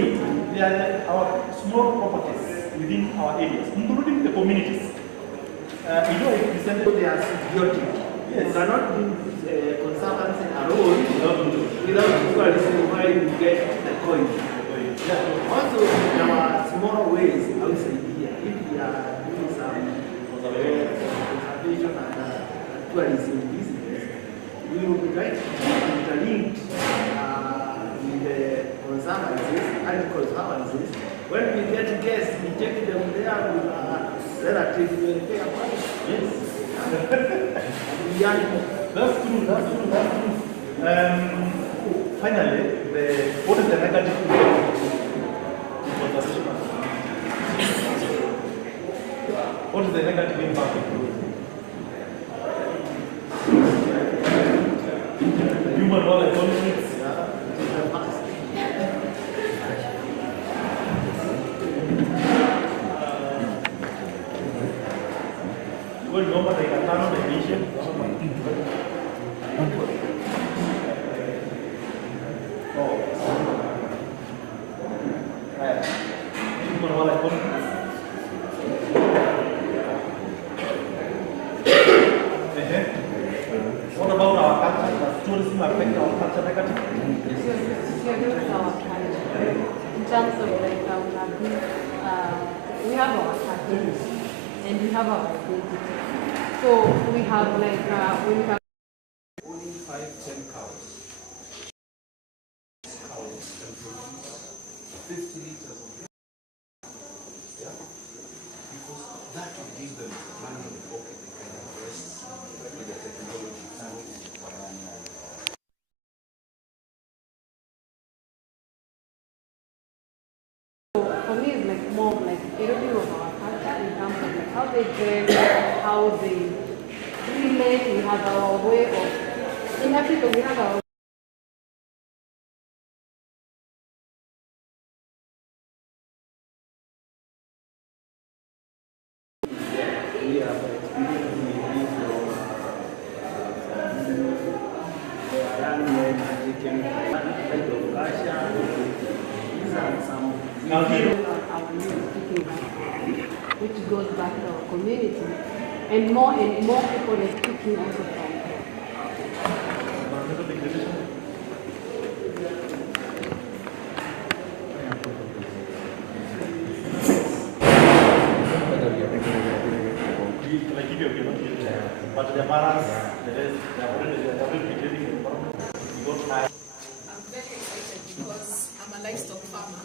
they are our small properties within our areas, including the communities. You know, if presented they are symbiotic. Yes. You cannot do conservancy alone without tourism where you get the coin. Yeah. Also, there are smaller ways outside here. If we are doing some conservation and tourism business, we will be trying to interlink with the conservancies, agricultural conservancies. When we get guests, we take them there with relatives and pay a money. Yes. Yeah. That's true, that's true, that's true. Finally, what is the negative impact of conservation? What is the negative impact of human rights conflicts? Well, no, but they can turn on the mission. What about our culture? Does tourism affect our culture negatively? Yes, our culture. In terms of like we have our tattoos and we have our identity. So we have like when we have only 5-10 cows. Cows can produce 50 liters of milk. Yeah? Because that will give them money in the pocket they can invest with the technology. For me, it's like more like everything of our culture in terms of like how they dress, how they relate. We have our way of in Africa. We have our which goes back to our community, and more people are speaking also from but the balance, the rest, they are already behaving in the problem. We don't have. I'm very excited because I'm a livestock farmer,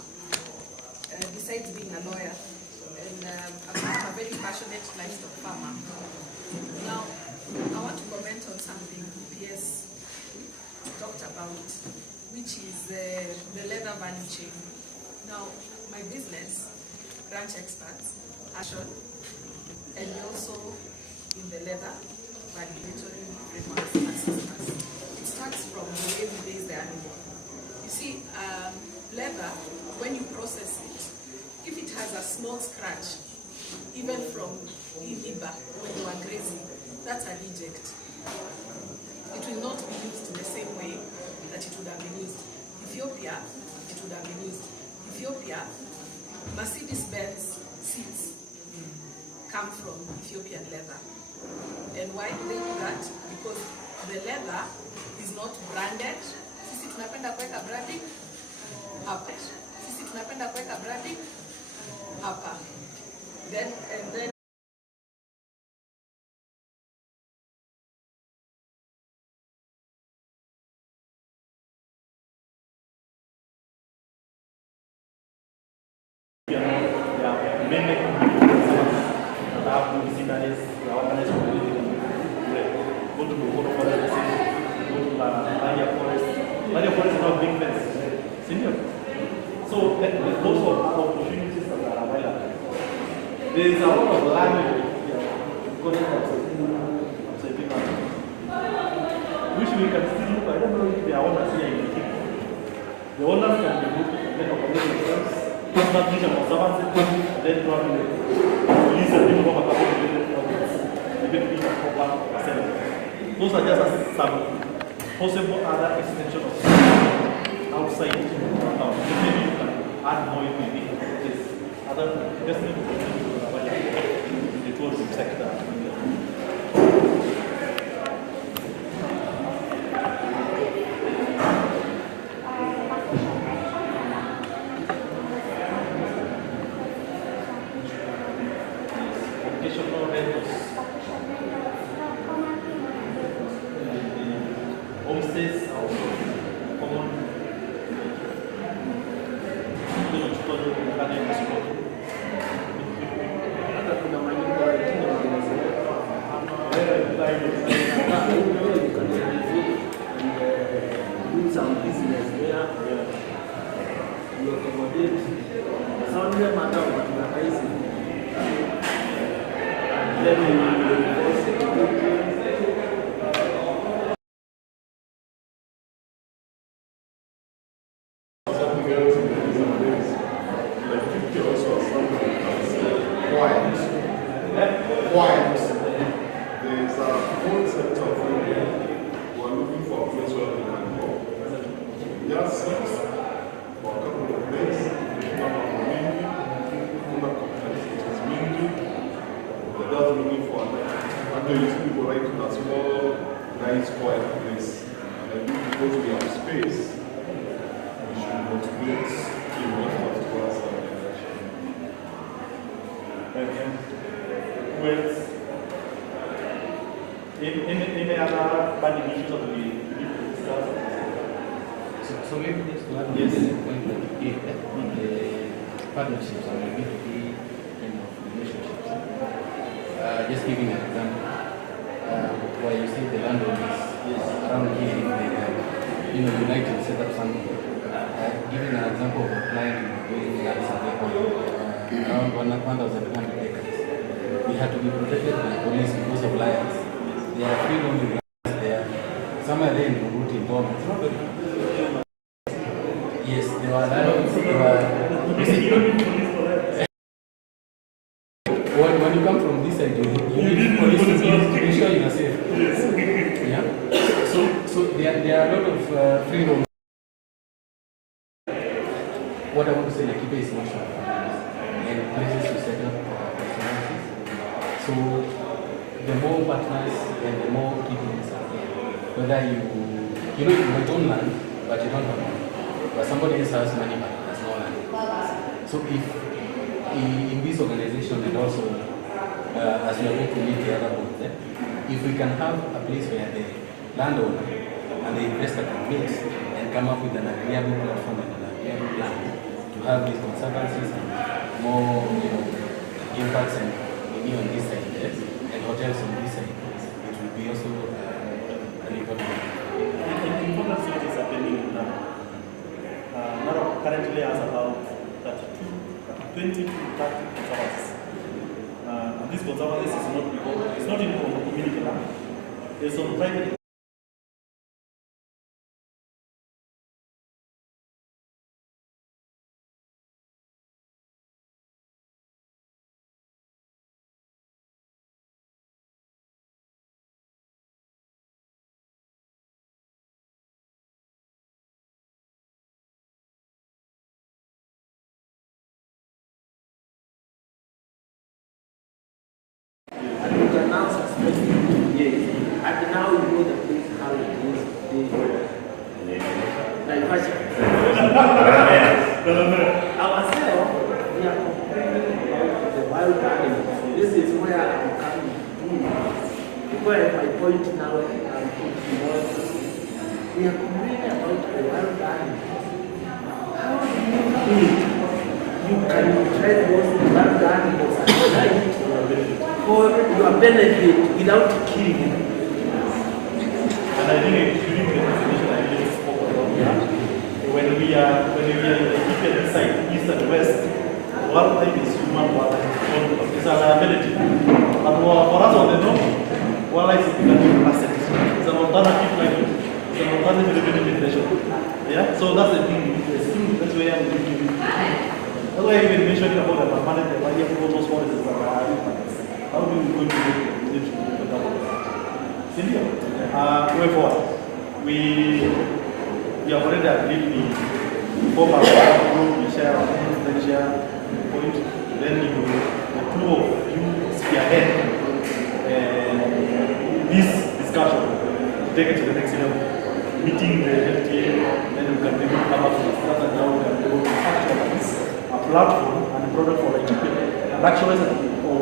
besides being a lawyer, and I'm a very passionate livestock farmer. Now, I want to comment on something PS talked about, which is the leather value chain. Now, my business, Ranch Experts, Action, and also in the leather manufacturing frameworks and systems. It starts from the way we raise the animal. You see, leather, when you process it, if it has a small scratch, even from Iba, when you are grazing, that's a reject. It will not be used in the same way that it would have been used. Ethiopia, it would have been used. Ethiopia, Mercedes-Benz seats come from Ethiopian leather. And why do they do that? Because the leather is not branded. Sisi tunapenda kuweka branding hapa. Sisi tunapenda kuweka branding hapa. Then So those are opportunities that are available. There is a lot of language which we can still look. I don't know if the owners here in the kingdom. The owners can be good and then operate themselves, establish an observancy, and then probably release a little of a couple of related projects, even being a proper assembly. Those are just some possible other extension of outside town. Maybe you can add more if maybe this other investment in the tourism sector. Vocational rentals. Homestays are common. Do some business there. You accommodate. Some of them are now advertising. And then you also Quiet. There's a whole sector of people who are looking for a place where they can go. Just for a couple of days, they're just looking for people right in a small, nice, quiet place. And I think because we have space, we should motivate investors towards that direction. With any other burning issues that we need to discuss? So maybe just to add yes. The point that you gave, the partnerships and the B2B kind of relationships. Just giving an example, where you see the landowners around here, if they have, unite and set up something. Giving an example of a client doing land survey on around 1,100 acres. We had to be protected by the police because of lions. There are free roaming lions there. Somewhere there in the route in Dom. It's not very yes, there were lions. When you come from this side, you need police to be sure you are safe. Yeah. So there are a lot of free roaming. What I want to say, Laikipia is not short of and places to set up. So the more partners and the more people are there, whether you might own land, but you don't have money. But somebody else has money, but has no land. So if in this organization and also as we are going to meet the other boards, if we can have a place where the landowner and the investor can meet and come up with an agreeable platform and an agreeable plan to have these conservancies and more impacts and on this side, yes, and hotels on this side, it will be also an important thing. Important cities are pending now. Narok currently has about 20 to 30 conservancies. And these conservancies is not because it's not even on the community land. It's on private Yes. And now you know the place how it is. Like fashion. Ourselves, we are complaining about the wild animals. This is where I'm coming to. Because my point now, we are complaining about the wild animals. How do you think you can treat those wild animals at night for your benefit without killing them? And I think during the presentation I really spoke about that. When we are in Laikipia this side, east and west, wildlife is human wildlife. It's a liability. But for us on the north, wildlife is a big asset. It's an alternative livelihood. It's an alternative revenue generation. Yeah? So that's the thing. That's where I'm thinking. That's why I even mentioned about the permanent value of all those forests. How do we go to the India? Going forward, we have already agreed we form our group, we share our potential point, then the two of you spearhead this discussion to take it to the next level, meeting the FTA, then we can maybe come up with a how we can go actualize a platform and a product for Laikipia, and actually a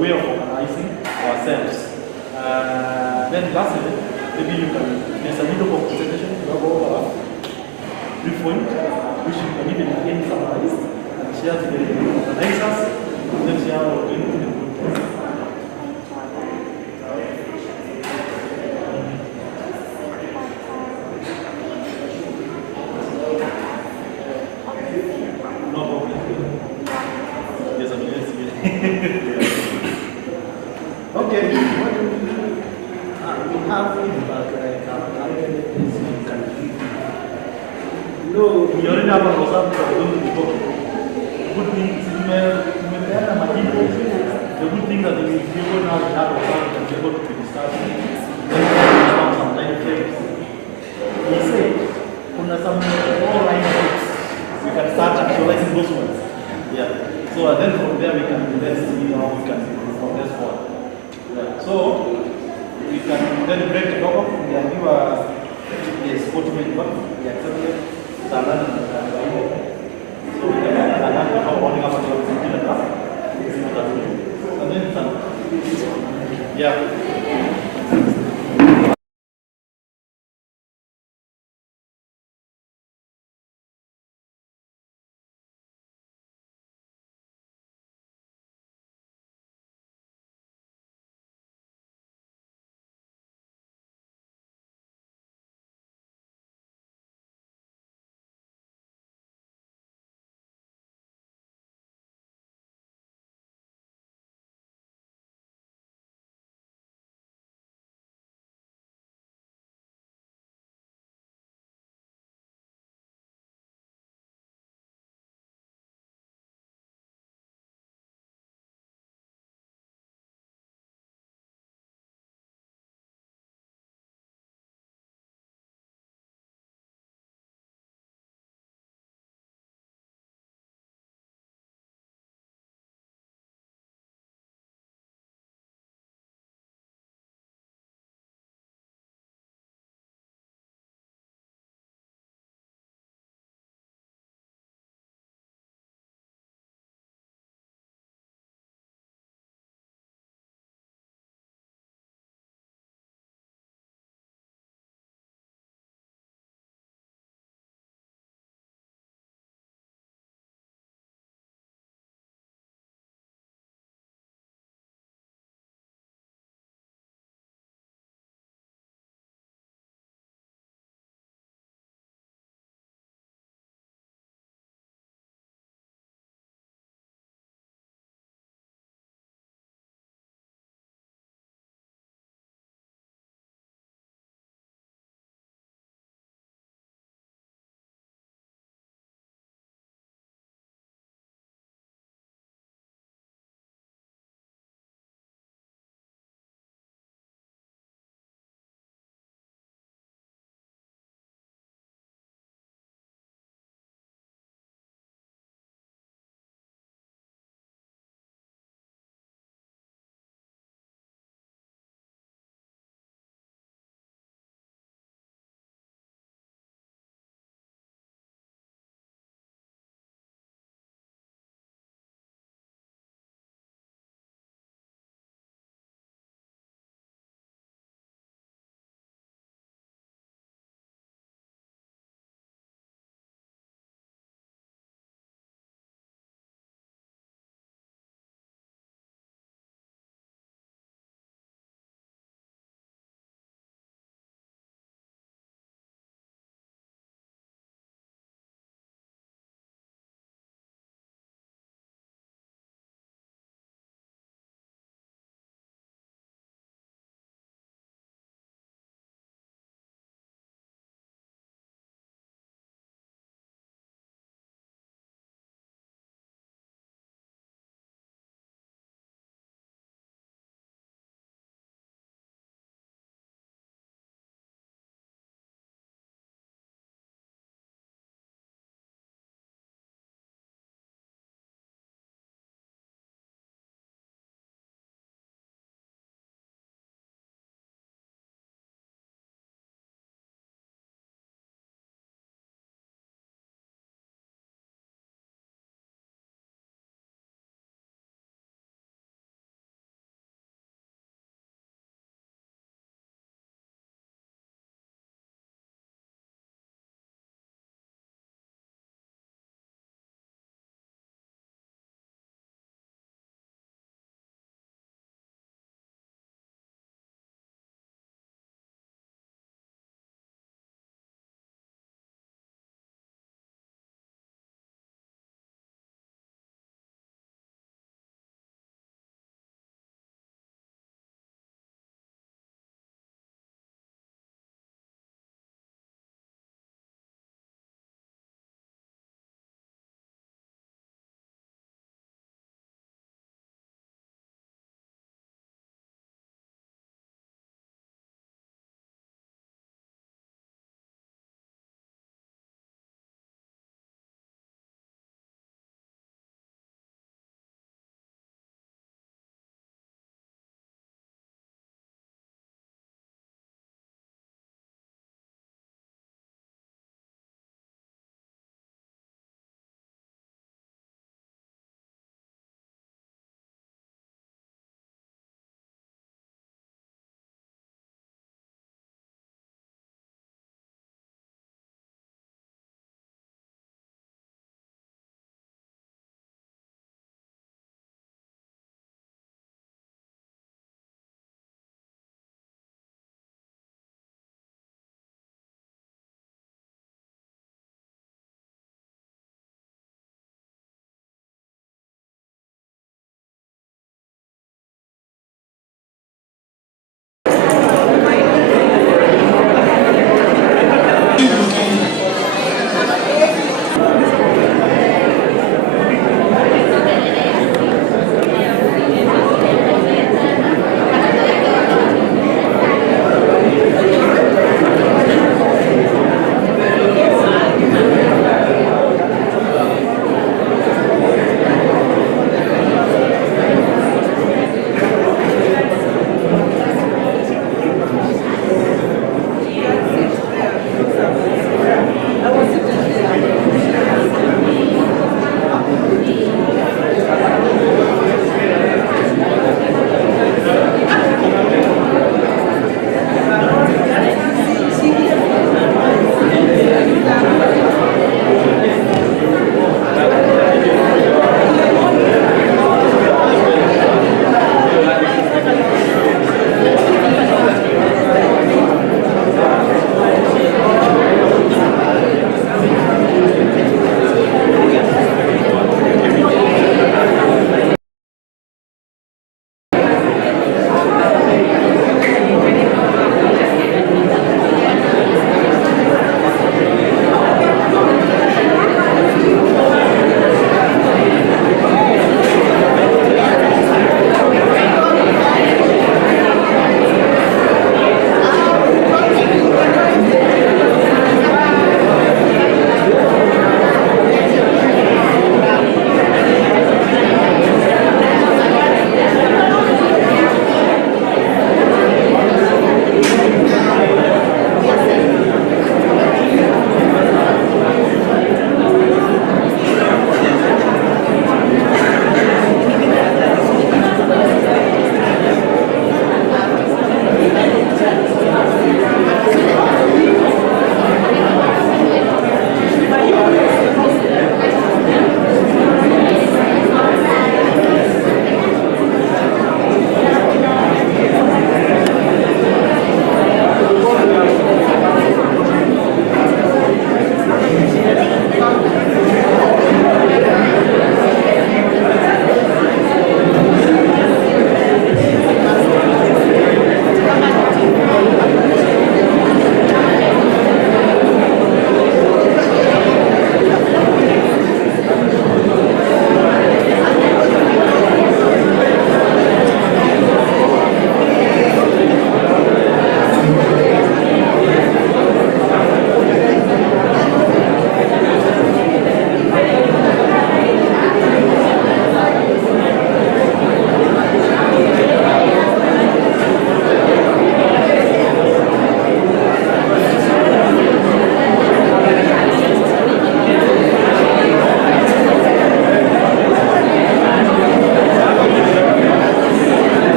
way of organizing ourselves. Then lastly, maybe you can, there's a little presentation to have all our brief point, which you can even again summarize and share to the organizers, and then share our going to the group. No problem. Yes, I'm yes. Okay. We have feedback like how many things you can give. No, We already have a WhatsApp that we're going to be talking. Good thing is, the good thing that if you now have WhatsApp, you can be able to discuss. Then we have some time frames. He said, kuna some online books. We can start actualizing those ones. Yeah. So then from there we can then see how we can progress forward. Yeah. So we can then break the dog up and give a sport member, the accepted, Salan and so we can learn how running up and then yeah.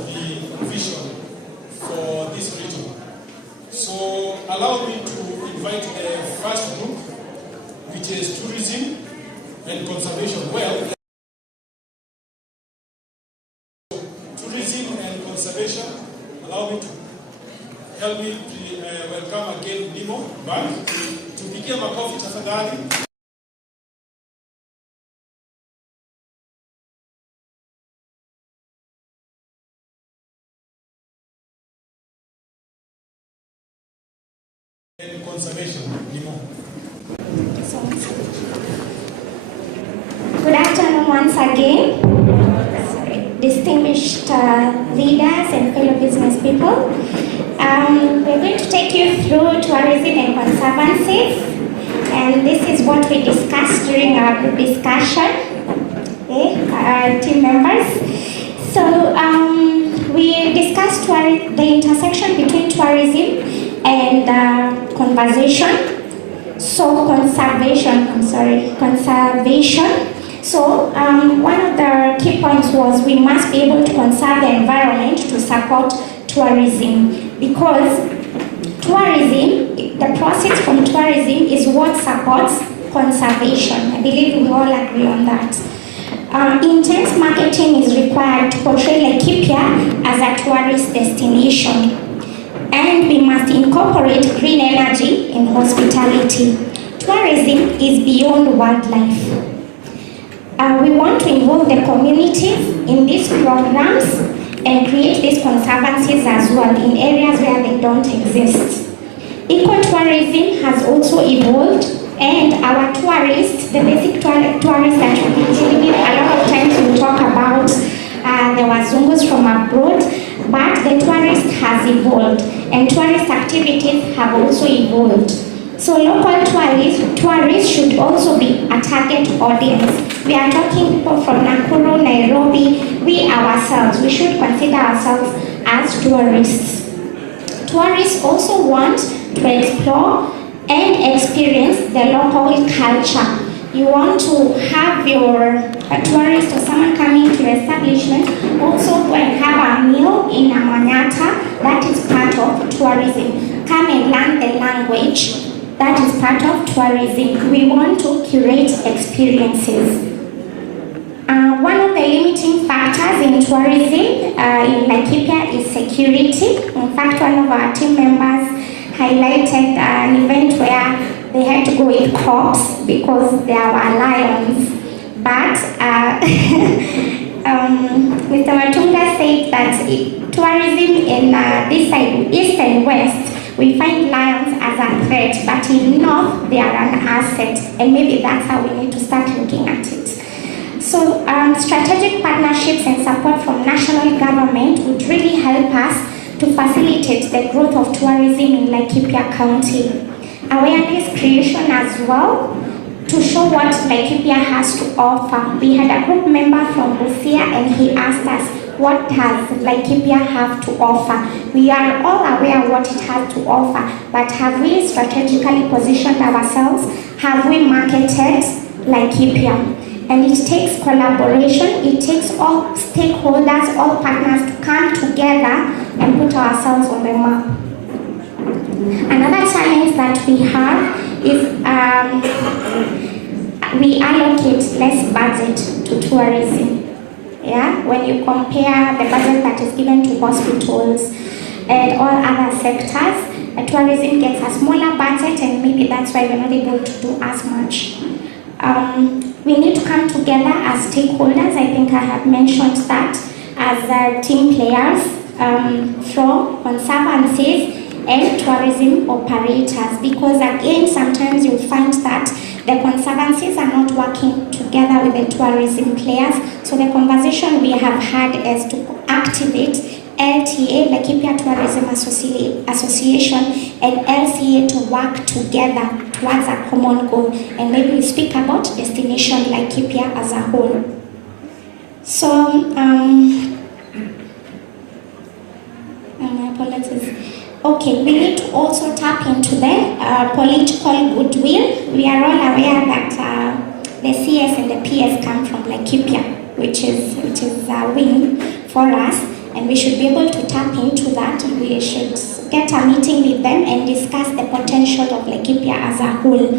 of the vision for this region. So allow me to invite the first group, which is tourism and conservation. Well, tourism and conservation, allow me to help me welcome again Nimo back. Tupigie makofi tafadhali. And conservation, Nimo. Good afternoon once again, distinguished leaders and fellow business people. We're going to take you through tourism and conservancies, and this is what we discussed during our group discussion, okay, team members. So we discussed the intersection between tourism and conservation. So conservation. So one of the key points was we must be able to conserve the environment to support tourism, because tourism, the proceeds from tourism is what supports conservation. I believe we all agree on that. Intense marketing is required to portray Laikipia as a tourist destination. And we must incorporate green energy in hospitality. Tourism is beyond wildlife. We want to involve the communities in these programs and create these conservancies as well in areas where they don't exist. Ecotourism has also evolved, and our tourists, the basic tourists that we usually a lot of times we talk about the Wazungus from abroad, but the tourist has evolved, and tourist activities have also evolved. So local tourists should also be a target audience. We are talking people from Nakuru, Nairobi, we ourselves, we should consider ourselves as tourists. Tourists also want to explore and experience the local culture. You want to have a tourist or someone coming to your establishment also go and have a meal in a manyatta. That is part of tourism. Come and learn the language. That is part of tourism. We want to curate experiences. One of the limiting factors in tourism in Laikipia is security. In fact, one of our team members highlighted an event where they had to go with cops because there were lions. But Mr. Matunga said that tourism in this side, east and west, we find lions as a threat, but in north they are an asset, and maybe that's how we need to start looking at it. So strategic partnerships and support from national government would really help us to facilitate the growth of tourism in Laikipia County. Awareness creation as well, to show what Laikipia has to offer. We had a group member from Busia and he asked us, what does Laikipia have to offer? We are all aware of what it has to offer, but have we strategically positioned ourselves? Have we marketed Laikipia? And it takes collaboration, it takes all stakeholders, all partners to come together and put ourselves on the map. Another challenge that we have is we allocate less budget to tourism. Yeah, when you compare the budget that is given to hospitals and all other sectors, tourism gets a smaller budget, and maybe that's why we're not able to do as much. We need to come together as stakeholders. I think I have mentioned that as team players from conservancies and tourism operators, because again, sometimes you'll find that the conservancies are not working together with the tourism players. So the conversation we have had is to activate LTA, Laikipia Tourism Association, and LCA to work together towards a common goal. And maybe we speak about destination Laikipia as a whole. So, my apologies. Okay, we need to also tap into the political goodwill. We are all aware that the CS and the PS come from Laikipia, which is a win for us. and we should be able to tap into that. We should get a meeting with them and discuss the potential of Laikipia as a whole.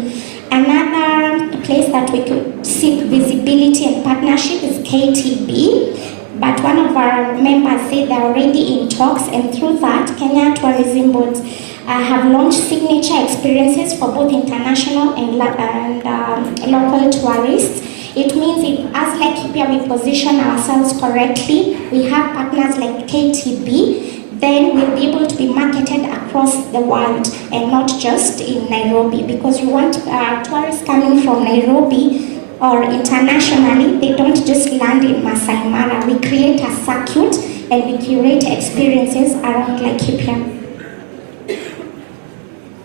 Another place that we could seek visibility and partnership is KTB, but one of our members said they're already in talks, and through that, Kenya Tourism Boards have launched signature experiences for both international and local tourists. It means if, as Laikipia, we position ourselves correctly, we have partners like KTB, then we'll be able to be marketed across the world and not just in Nairobi, because we want tourists coming from Nairobi or internationally, they don't just land in Masai Mara. We create a circuit and we curate experiences around Laikipia.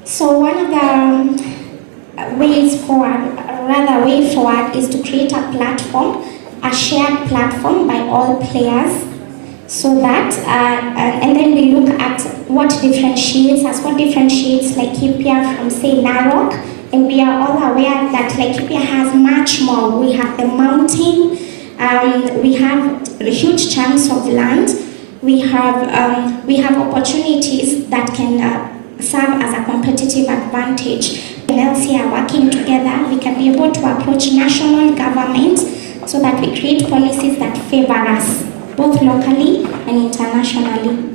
So one of the way forward is to create a platform, a shared platform by all players, so that, and then we look at what differentiates us, what differentiates Laikipia from, say, Narok, and we are all aware that Laikipia has much more. We have the mountain, we have huge chunks of land, we have opportunities that can serve as a competitive advantage. And else here working together, we can be able to approach national government so that we create policies that favor us, both locally and internationally.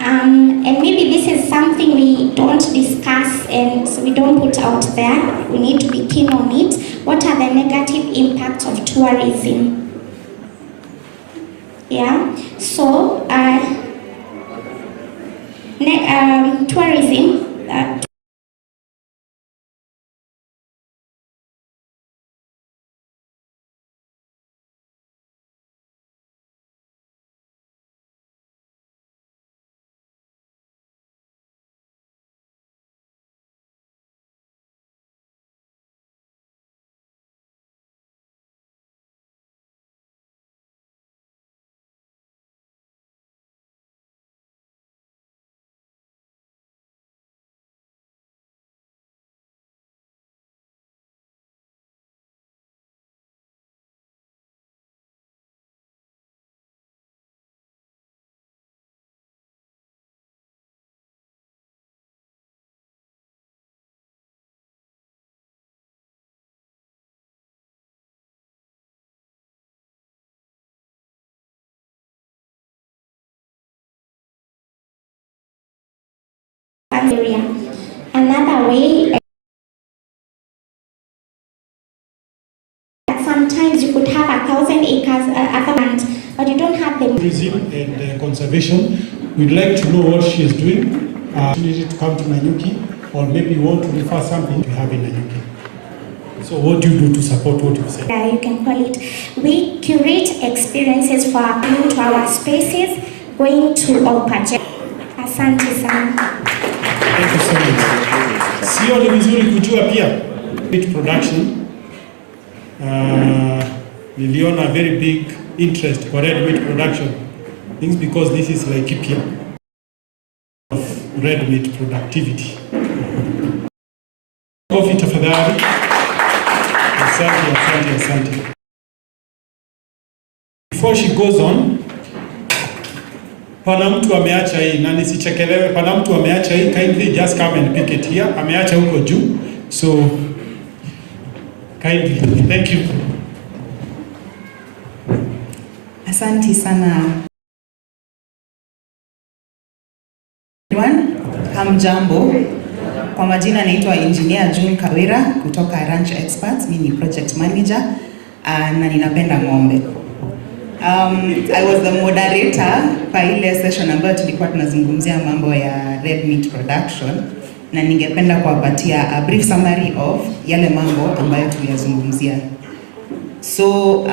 And maybe this is something we don't discuss and so we don't put out there. We need to be keen on it. What are the negative impacts of tourism? Yeah, so tourism. Area. Another way, sometimes you could have 1,000 acres of land, but you don't have the tourism and conservation. We'd like to know what she is doing. Opportunity to come to Nanyuki, or maybe you want to refer something we have in Nanyuki. So what do you do to support what you said? You can call it. We curate experiences for coming to our spaces, going to Opaje. Asante sana. Thank you so much. Sio ni vizuri kujua pia meat production. Niliona very big interest for red meat production. Things because this is Laikipia of red meat productivity. Coffee tafadhali. Asante. Before she goes on, pana mtu ameacha hii na nisichekelewe, pana mtu ameacha hii, kindly just come and pick it here. Ameacha huko juu, so kindly, thank you. Asante sana. Hamjambo. Kwa majina naitwa Engineer June Kawira kutoka Ranch Experts. Mimi ni project manager na ninapenda ng'ombe. I was the moderator kwa ile session ambayo tulikuwa tunazungumzia mambo ya red meat production, na ningependa kuwapatia a brief summary of yale mambo ambayo tuliyazungumzia. So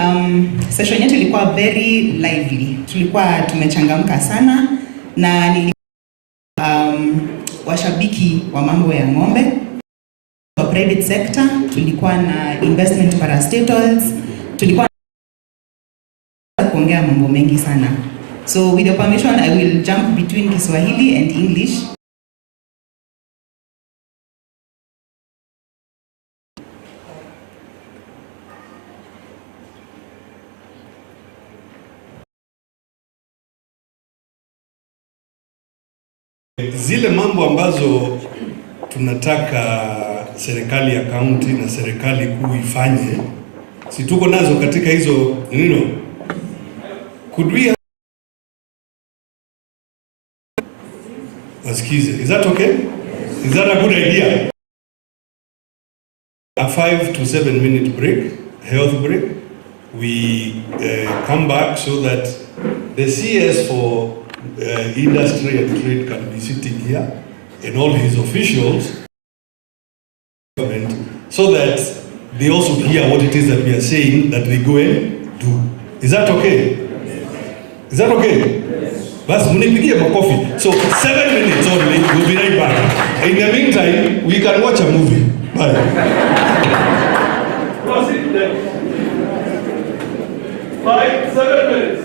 session yetu ilikuwa very lively. Tulikuwa tumechangamka sana na washabiki wa mambo ya ng'ombe. Kwa private sector tulikuwa na investment parastatals, tulikuwa kuongea mambo mengi sana. So with your permission, I will jump between Kiswahili and English. Zile mambo ambazo tunataka serikali ya kaunti na serikali kuu ifanye, si tuko nazo katika hizo could we wasikize, is that okay? Is that a good idea? A 5 to 7 minute break, health break. We come back so that the CS for industry and trade can be sitting here and all his officials, so that they also hear what it is that we are saying that we go and do. Is that okay? Is that okay? Bas, munipigie makofi. So 7 minutes only, we'll be right back. In the meantime, we can watch a movie. Bye. Proceed then. 5, 7 minutes.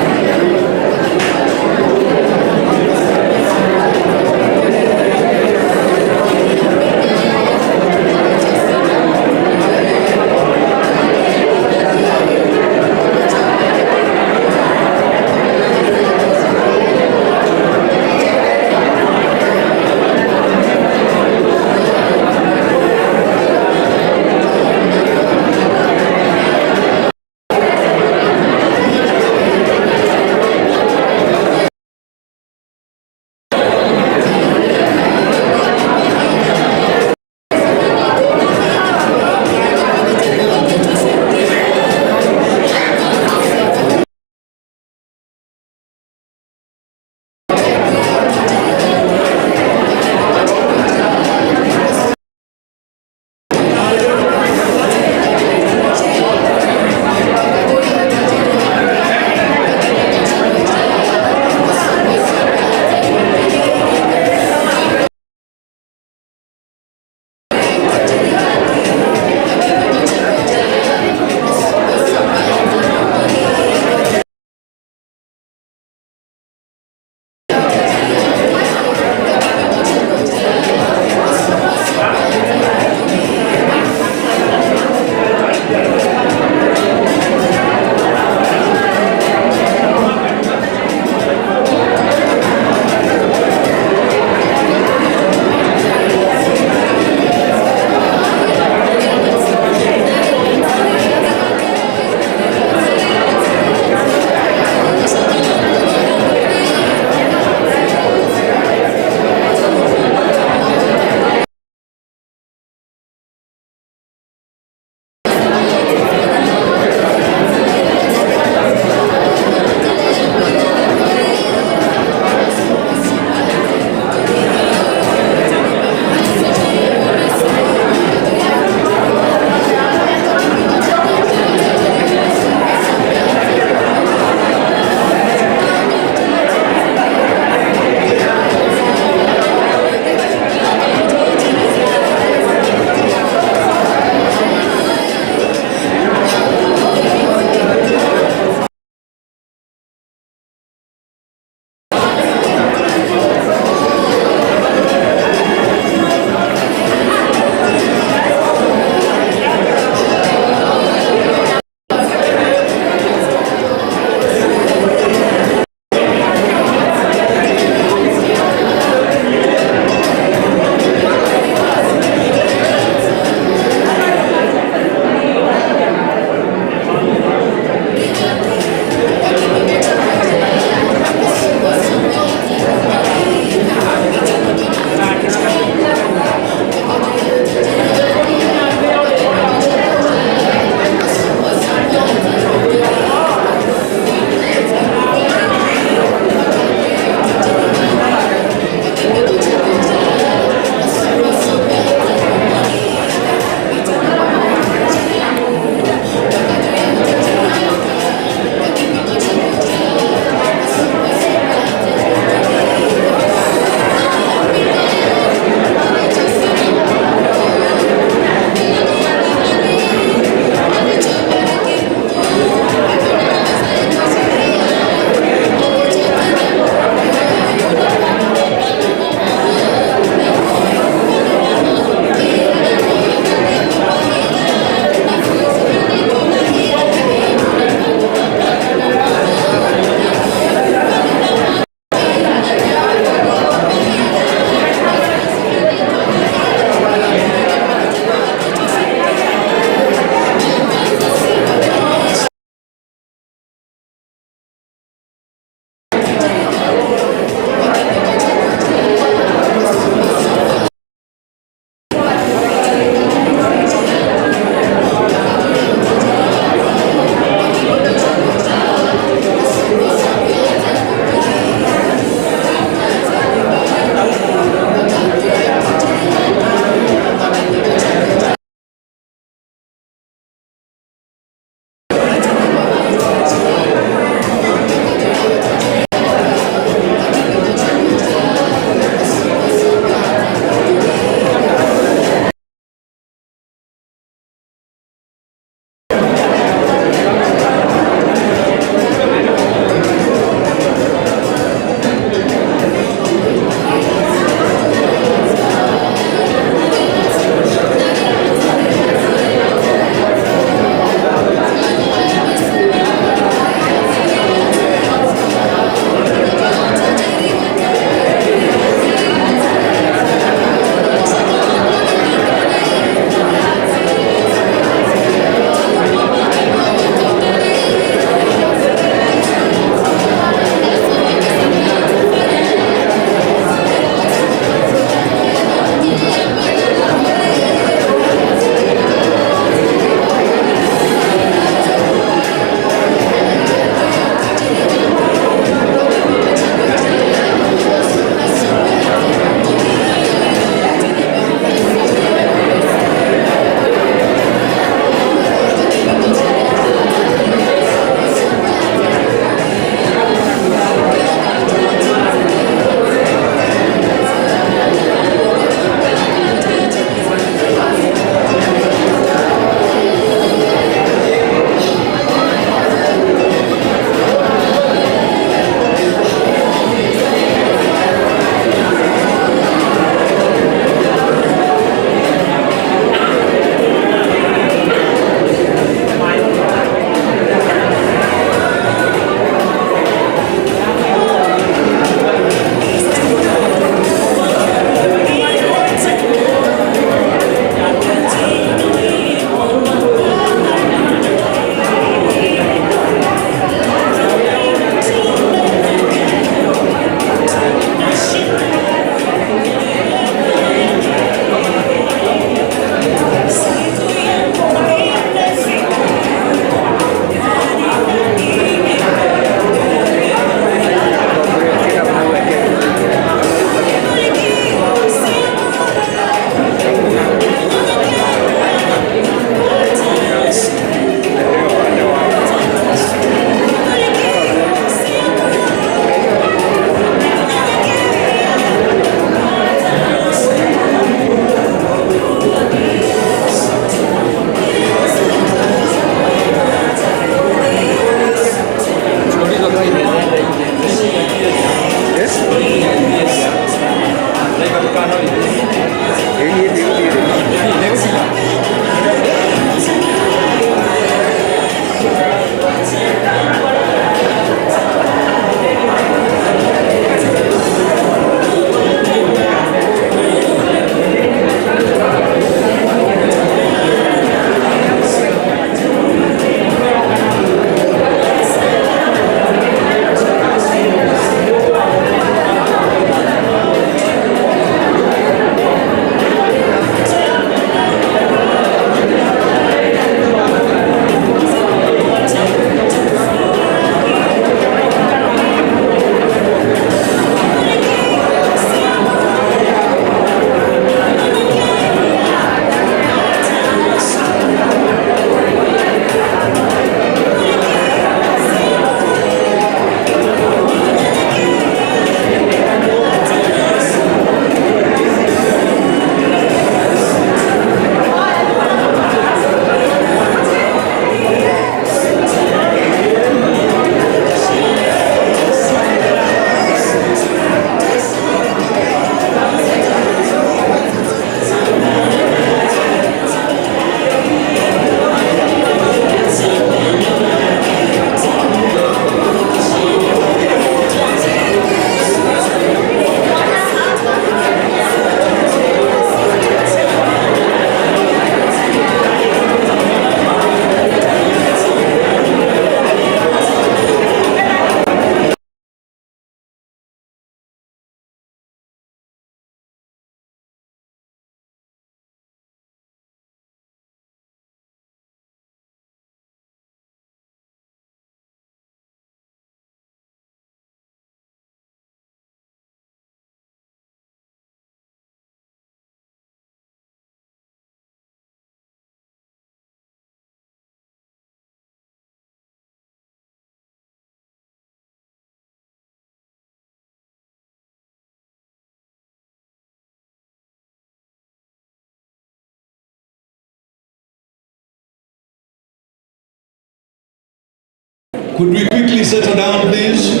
Could we quickly settle down, please?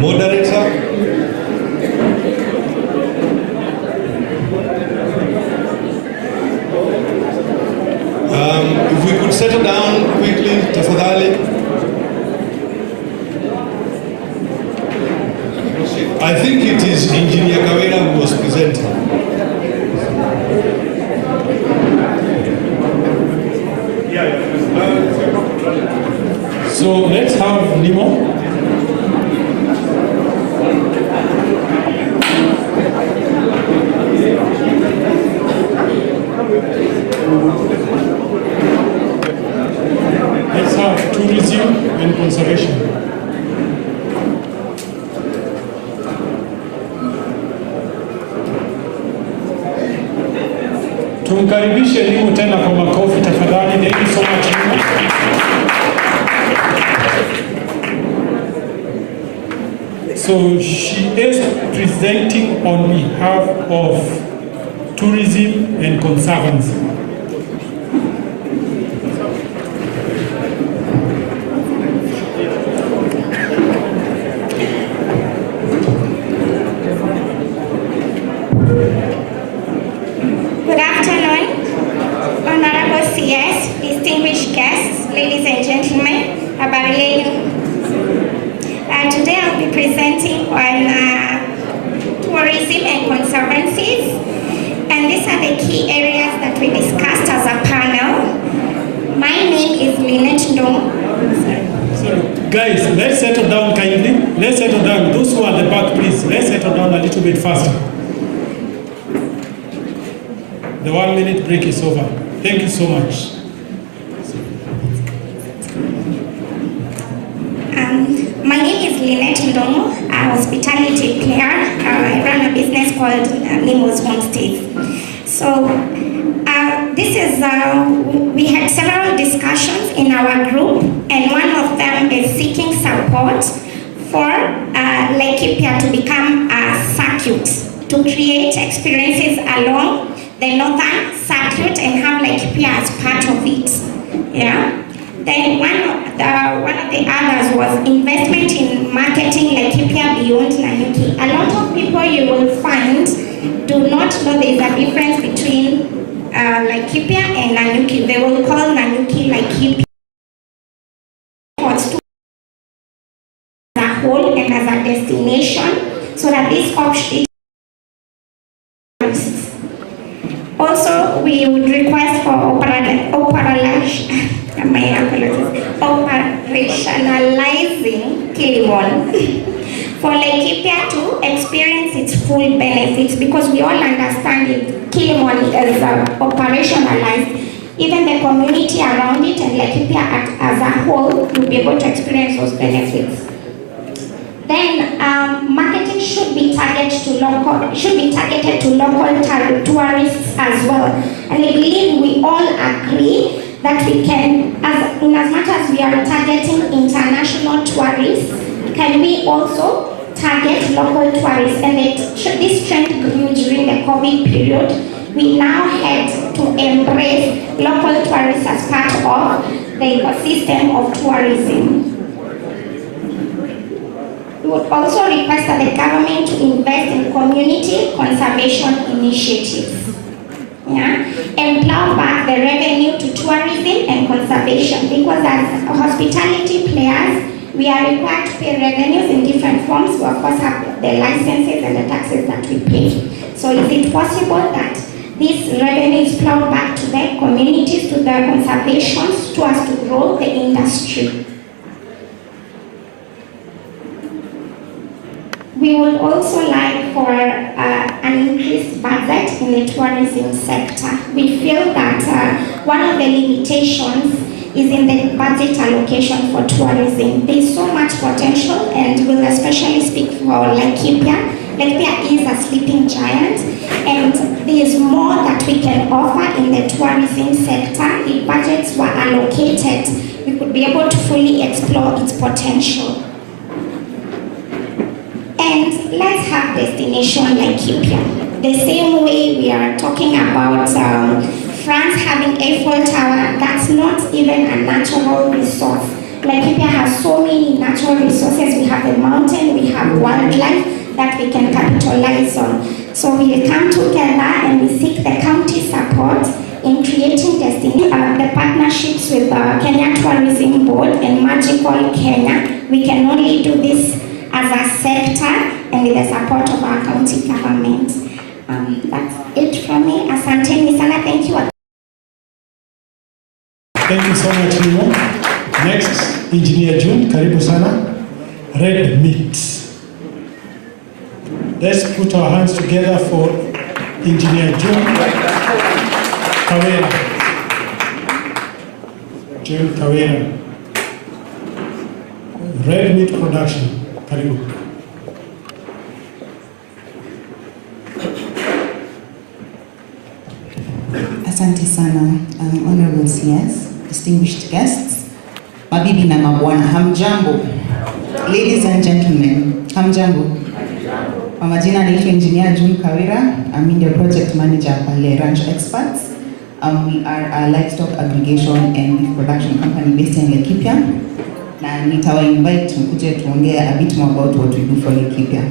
Moderator. If we could settle down quickly, tafadhali. I think it is Engineer Kawera who was presenting. So let's have Nemo. Let's have tourism and conservation. Tumkaribishe Nemo tena kwa makofi tafadhali. Thank you so much, Nemo. So she is presenting on behalf of tourism and conservancy. Good afternoon, Honorable CS, distinguished guests, ladies and gentlemen, habari yenu. Today I'll be presenting on tourism and conservancies, and these are the key areas that we discussed as a panel. My name is Lynette Ndong. So, guys, let's settle down kindly. Let's settle down. Those who are at the back, please, let's settle down a little bit faster. The 1 minute break is over. Thank you so much. My name is Lynette Ndongo, a hospitality player. I run a business called Nemo's Homestays. So this is, we had several discussions in our group, and one of them is seeking support for Laikipia to become a circuit, to create experiences along the northern circuit and have Laikipia as part of it. Yeah. Then one of the others was investment in marketing Laikipia beyond Nanyuki. A lot of people you will find do not know there is a difference between Laikipia and Nanyuki. They will call Nanyuki Laikipia as a whole and as a destination, so that this option. Also, we would request for operationalizing Kilimon for Laikipia to experience its full benefits, because we all understand if Kilimon is operationalized, even the community around it and Laikipia as a whole will be able to experience those benefits. Then marketing should be targeted to local tourists as well. And I believe we all agree that we can, in as much as we are targeting international tourists, can we also target local tourists? And this trend grew during the COVID period. We now had to embrace local tourists as part of the ecosystem of tourism. We would also request that the government to invest in community conservation initiatives. Yeah? And plow back the revenue to tourism and conservation, because as hospitality players, we are required to pay revenues in different forms. We of course have the licenses and the taxes that we pay. So is it possible that this revenue is plowed back to the communities, to the conservations, to us to grow the industry? We would also like for an increased budget in the tourism sector. We feel that one of the limitations is in the budget allocation for tourism. There's so much potential, and we'll especially speak for Laikipia. Laikipia is a sleeping giant, and there's more that we can offer in the tourism sector. If budgets were allocated, we could be able to fully explore its potential. And let's have destination Laikipia. The same way we are talking about France having Eiffel Tower, that's not even a natural resource. Laikipia has so many natural resources. We have a mountain, we have wildlife that we can capitalize on. So we come together and we seek the county support in creating the partnerships with the Kenya Tourism Board and Magical Kenya. We can only do this as a sector and with the support of our county government. That's it from me. Asanteni sana. Thank you. Thank you so much, Nimo. Next, Engineer June, karibu sana. Red meat. Let's put our hands together for Engineer June Kawera. June Kawera. Red meat production. Karibu. Asante sana, honorable CS, distinguished guests, mabibi na mabwana, hamjambo. Ladies and gentlemen, hamjambo. Kwa majina naitwa Engineer June Kawira. I'm in the project manager pale Ranch Experts. We are a livestock aggregation and beef production company based in Laikipia. Na nitawa-invite mkuje tuongee a bit more about what we do for Laikipia.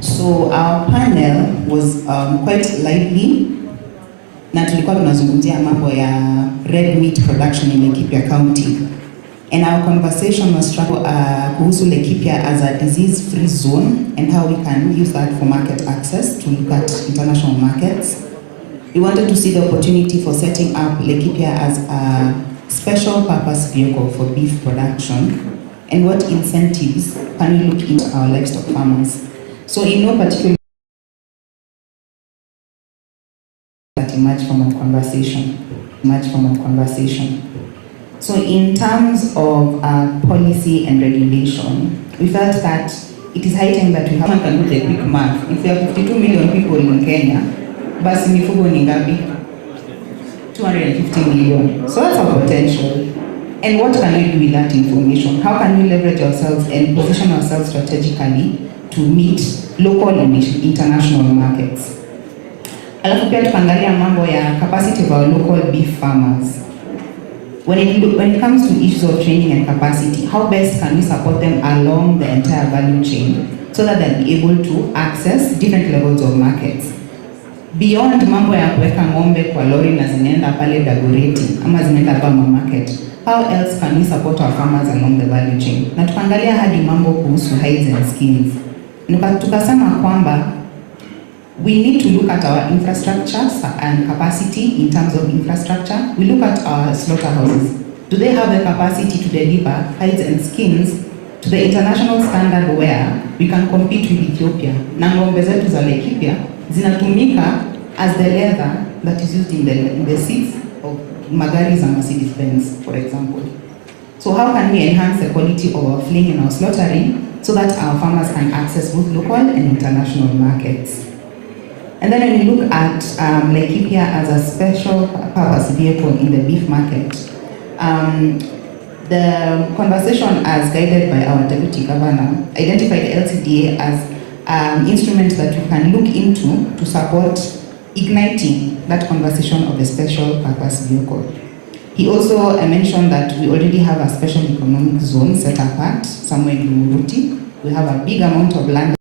So our panel was quite lively. Na tulikuwa tunazungumzia mambo ya red meat production in Laikipia County. And our conversation was kuhusu Laikipia as a disease-free zone and how we can use that for market access to look at international markets. We wanted to see the opportunity for setting up Laikipia as a special purpose vehicle for beef production and what incentives can we look into our livestock farmers. So in no particular emerge from our conversation. So in terms of policy and regulation, we felt that it is high time that we can do the quick math. If there are 52 million people in Kenya, basi mifugo ni ngapi? 250 million. So that's our potential. And what can we do with that information? How can we leverage ourselves and position ourselves strategically to meet local and international markets? Alafu pia tukaangalia mambo ya capacity of our local beef farmers. When it comes to issues of training and capacity, how best can we support them along the entire value chain so that they'll be able to access different levels of markets? Beyond mambo ya kuweka ng'ombe kwa lori na zinaenda pale Dagoretti ama zinaenda Bama market, how else can we support our farmers along the value chain? Na tukaangalia hadi mambo kuhusu hides and skins. Tukasema kwamba we need to look at our infrastructure and capacity in terms of infrastructure. We look at our slaughterhouses. Do they have the capacity to deliver hides and skins to the international standard where we can compete with Ethiopia? Na ng'ombe zetu za Laikipia zinatumika as the leather that is used in the seats of magari za Mercedes-Benz, for example. So how can we enhance the quality of our fleeing and our slaughtering so that our farmers can access both local and international markets? And then when we look at Laikipia as a special purpose vehicle in the beef market, the conversation as guided by our Deputy Governor identified LCDA as instruments that we can look into to support igniting that conversation of the special purpose vehicle. He also mentioned that we already have a special economic zone set apart somewhere in Muruti. We have a big amount of land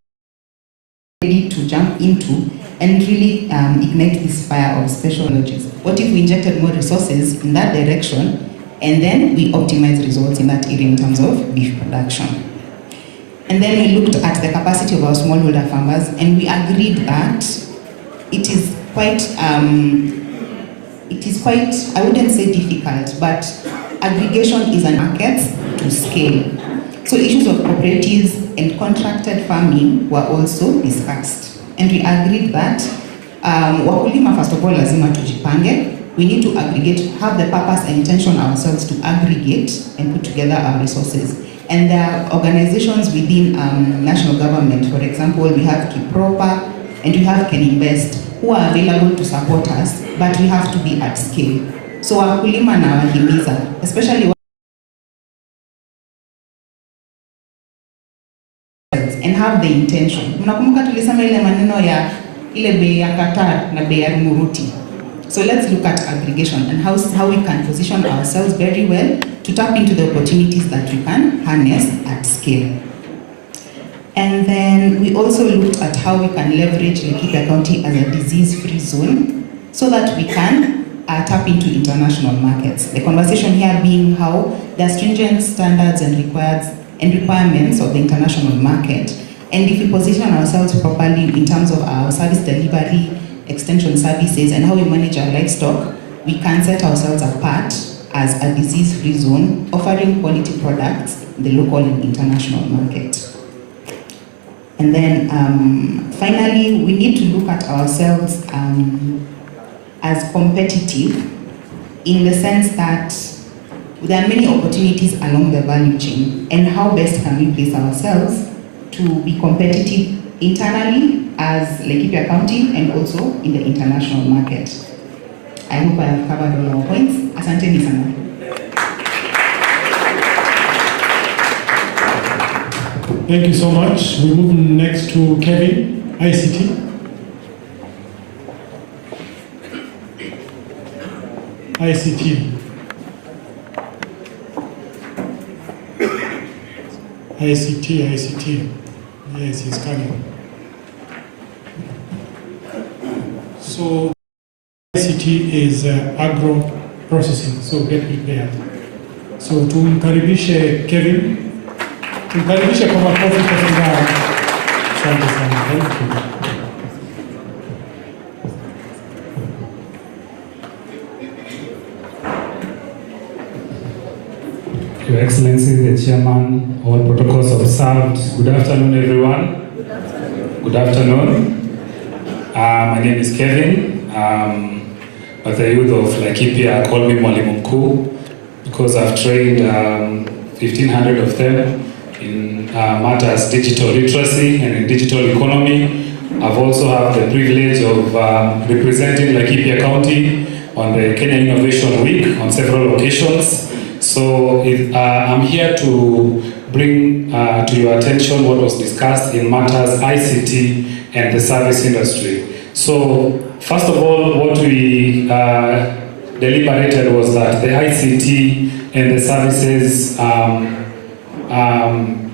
ready to jump into and really ignite this fire of special technologies. What if we injected more resources in that direction and then we optimize results in that area in terms of beef production? And then we looked at the capacity of our smallholder farmers and we agreed that it is quite, I wouldn't say difficult, but aggregation is an market to scale. So issues of cooperatives and contracted farming were also discussed. And we agreed that wakulima, first of all, lazima tujipange. We need to aggregate, have the purpose and intention ourselves to aggregate and put together our resources. And there are organizations within national government, for example, we have Kipropa and we have Can Invest, who are available to support us, but we have to be at scale. So wakulima na wahimiza, especially and have the intention. Mnakumbuka tulisema ile maneno ya ile bei ya Qatar na bei ya Muruti. So let's look at aggregation and how we can position ourselves very well to tap into the opportunities that we can harness at scale. And then we also looked at how we can leverage Laikipia County as a disease-free zone so that we can tap into international markets. The conversation here being how there are stringent standards and requirements of the international market. And if we position ourselves properly in terms of our service delivery, extension services, and how we manage our livestock, we can set ourselves apart as a disease-free zone, offering quality products in the local and international market. And then finally, we need to look at ourselves as competitive in the sense that there are many opportunities along the value chain, and how best can we place ourselves to be competitive internally as Laikipia County and also in the international market. I hope I have covered all our points. Asanteni sana. Thank you so much. We move next to Kevin, ICT. ICT. Yes, he's coming. So ICT is agro processing, so get prepared. So tumkaribishe Kevin. Tumkaribishe kwa makofi tafadhali. Asante sana. Thank you. Your Excellency, the Chairman, all protocols observed. Good afternoon, everyone. Good afternoon. My name is Kevin. But the youth of Laikipia call me Mwalimu Mkuu because I've trained 1,500 of them in matters digital literacy and in digital economy. I've also had the privilege of representing Laikipia County on the Kenya Innovation Week on several occasions. So I'm here to bring to your attention what was discussed in matters ICT and the service industry. So first of all, what we deliberated was that the ICT and the services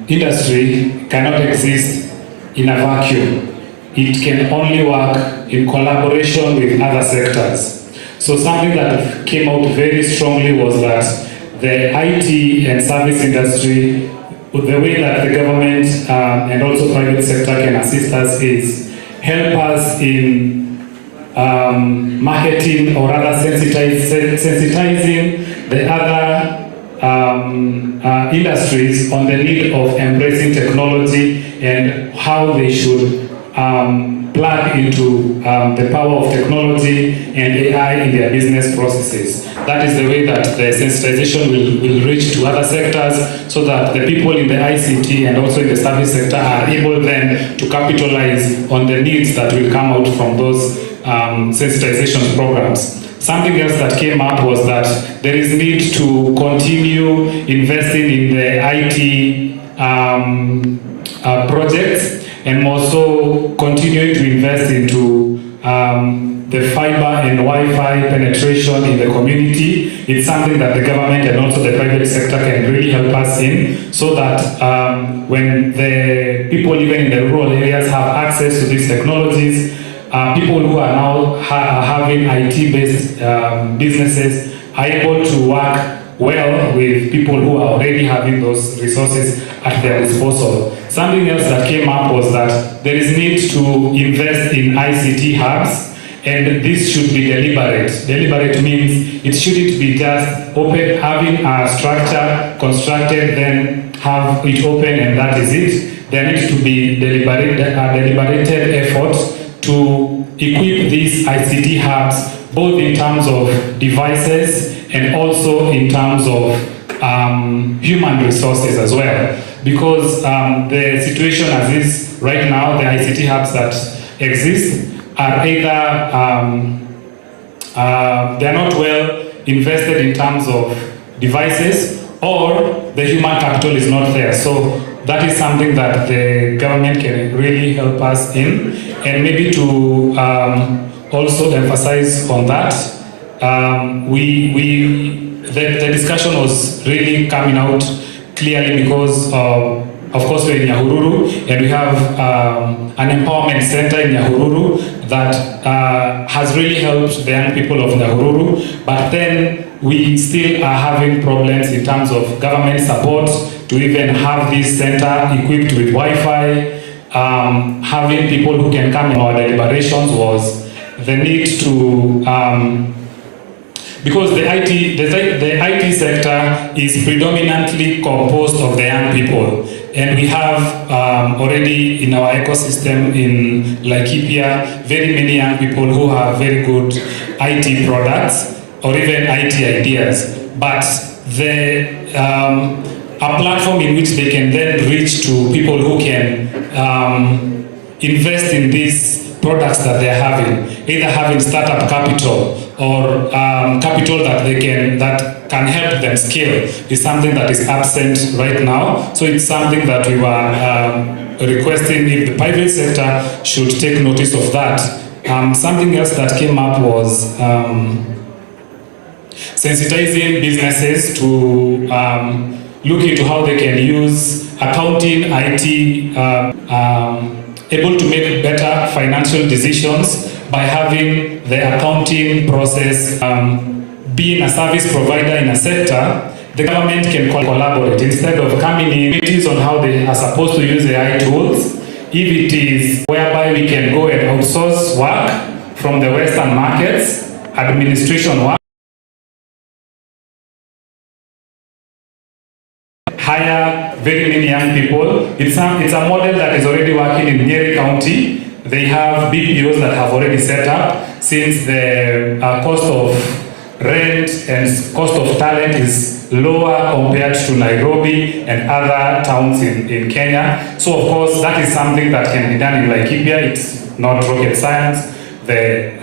industry cannot exist in a vacuum. It can only work in collaboration with other sectors. So something that came out very strongly was that the IT and service industry, the way that the government and also private sector can assist us is help us in marketing or rather sensitizing the other industries on the need of embracing technology and how they should plug into the power of technology and AI in their business processes. That is the way that the sensitization will reach to other sectors so that the people in the ICT and also in the service sector are able then to capitalize on the needs that will come out from those sensitization programs. Something else that came up was that there is need to continue investing in the IT projects and also continuing to invest into the fiber and Wi-Fi penetration in the community. It's something that the government and also the private sector can really help us in so that when the people even in the rural areas have access to these technologies, people who are now having IT-based businesses are able to work well with people who are already having those resources at their disposal. Something else that came up was that there is need to invest in ICT hubs, and this should be deliberate. Deliberate means it shouldn't be just open, having a structure constructed, then have it open and that is it. There needs to be deliberated effort to equip these ICT hubs, both in terms of devices and also in terms of human resources as well. Because the situation as is right now, the ICT hubs that exist are either, they're not well invested in terms of devices, or the human capital is not there. So that is something that the government can really help us in, and maybe to also emphasize on that. The discussion was really coming out clearly because of course we're in Nyahururu and we have an empowerment center in Nyahururu that has really helped the young people of Nyahururu, but then we still are having problems in terms of government support to even have this center equipped with Wi-Fi. Having people who can come in our deliberations was the need to because the IT sector is predominantly composed of the young people, and we have already in our ecosystem in Laikipia very many young people who have very good IT products or even IT ideas, but a platform in which they can then reach to people who can invest in these products that they're having, either having startup capital or capital that can help them scale, is something that is absent right now. So it's something that we were requesting if the private sector should take notice of that. Something else that came up was sensitizing businesses to look into how they can use accounting, IT, able to make better financial decisions by having the accounting process. Being a service provider in a sector, the government can collaborate instead of coming in. It is on how they are supposed to use AI tools. If it is whereby we can go and outsource work from the Western markets, administration work, hire very many young people. It's a model that is already working in Nyeri County. They have BPOs that have already set up, since the cost of rent and cost of talent is lower compared to Nairobi and other towns in Kenya. So of course that is something that can be done in Laikipia. It's not rocket science. The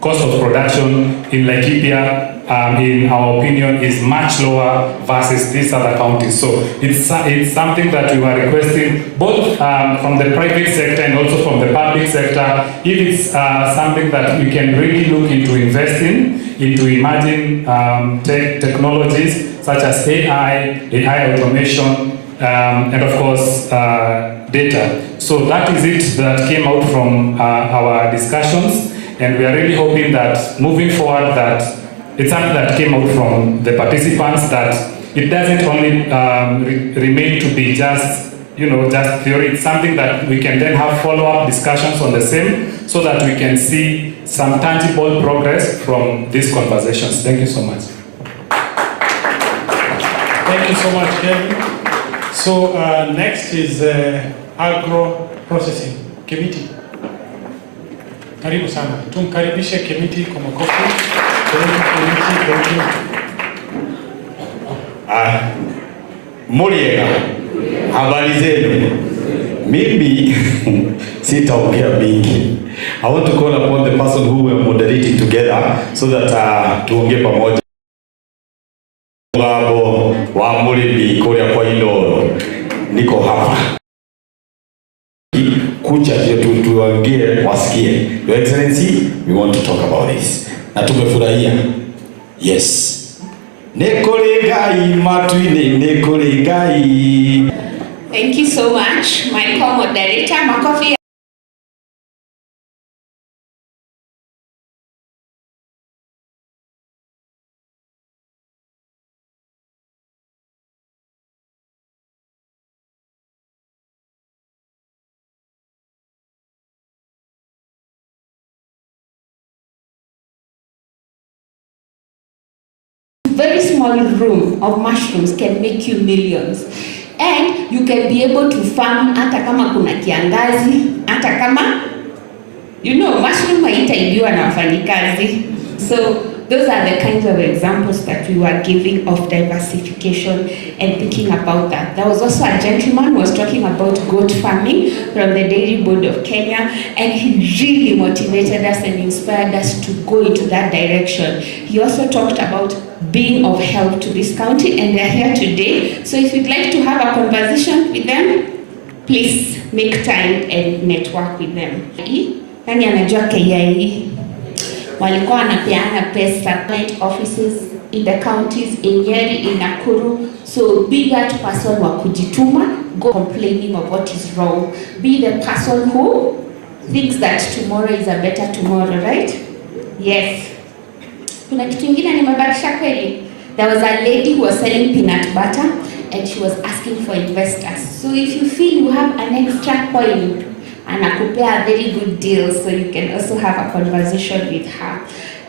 cost of production in Laikipia, in our opinion, is much lower versus these other counties. So it's something that we were requesting both from the private sector and also from the public sector. If it's something that we can really look into investing into emerging technologies such as AI automation, and of course data. So that is it that came out from our discussions, and we are really hoping that moving forward that it's something that came out from the participants, that it doesn't only remain to be just theory. It's something that we can then have follow-up discussions on the same, so that we can see some tangible progress from these conversations. Thank you so much. Thank you so much, Kevin. So next is agro processing Kemiti. Karibu sana. Tumkaribishe Kemiti kwa makofi. Thank you. Muriega, habari zenu. Mimi sitaongea mingi. I want to call upon the person who we are moderating together so that tuongee pamoja. Ngabo wa Muribi Korea kwa Indoro. Niko hapa. Kucha ndio tuongee wasikie. Your Excellency, we want to talk about this. Na tumefurahia. Yes. Nekolegai matuine nekolegai. Thank you so much, my co-moderator, Makofi. Very small room of mushrooms can make you millions, and you can be able to farm hata kama kuna kiangazi, hata kama mushroom haitaibiwa na wafanyikazi. So those are the kinds of examples that we were giving of diversification and thinking about that. There was also a gentleman who was talking about goat farming from the Dairy Board of Kenya, and he really motivated us and inspired us to go into that direction. He also talked about being of help to this county, and they're here today. So if you'd like to have a conversation with them, please make time and network with them. Nani anajua KIE? Walikuwa wanapeana pesa offices in the counties, in Nyeri, in Nakuru. So be that person wa kujituma, go complaining of what is wrong. Be the person who thinks that tomorrow is a better tomorrow, right? Yes. Kuna kitu ingine nimebakisha kweli. There was a lady who was selling peanut butter and she was asking for investors. So if you feel you have an extra coin, anakupea a very good deal, so you can also have a conversation with her.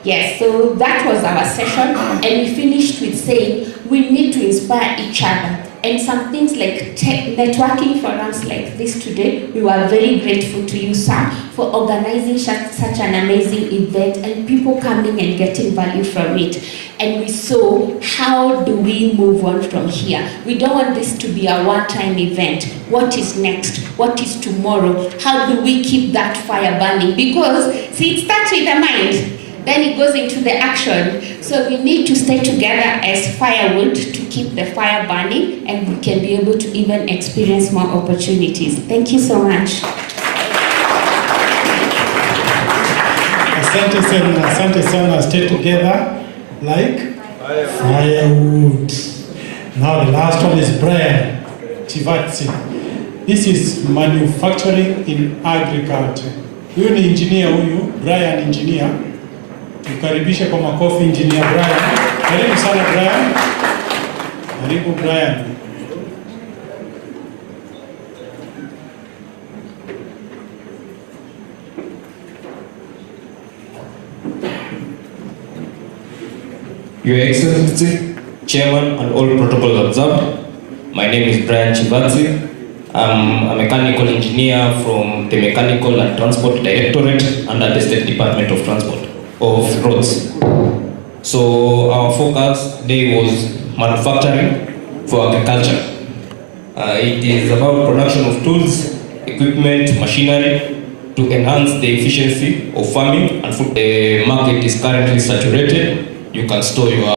Yes, so that was our session, and we finished with saying we need to inspire each other. And some things like networking forums like this today, we were very grateful to you, sir, for organizing such an amazing event and people coming and getting value from it. And we saw how do we move on from here. We don't want this to be a one-time event. What is next? What is tomorrow? How do we keep that fire burning? Because, see, it starts with the mind. Then it goes into the action. So we need to stay together as firewood to keep the fire burning, and we can be able to even experience more opportunities. Thank you so much. Asante sana, stay together like firewood. Now the last one is Brian Chivatsi. This is manufacturing in agriculture. Huyu ni engineer huyu, Brian engineer. Tukaribishe kwa makofi engineer Brian. Karibu sana Brian. Karibu Brian. Your Excellency, Chairman and all protocols observed, my name is Brian Chivatsi. I'm a mechanical engineer from the Mechanical and Transport Directorate under the State Department of Transport of Roads. So our focus today was manufacturing for agriculture. It is about production of tools, equipment, machinery to enhance the efficiency of farming and food. The market is currently saturated. You can store your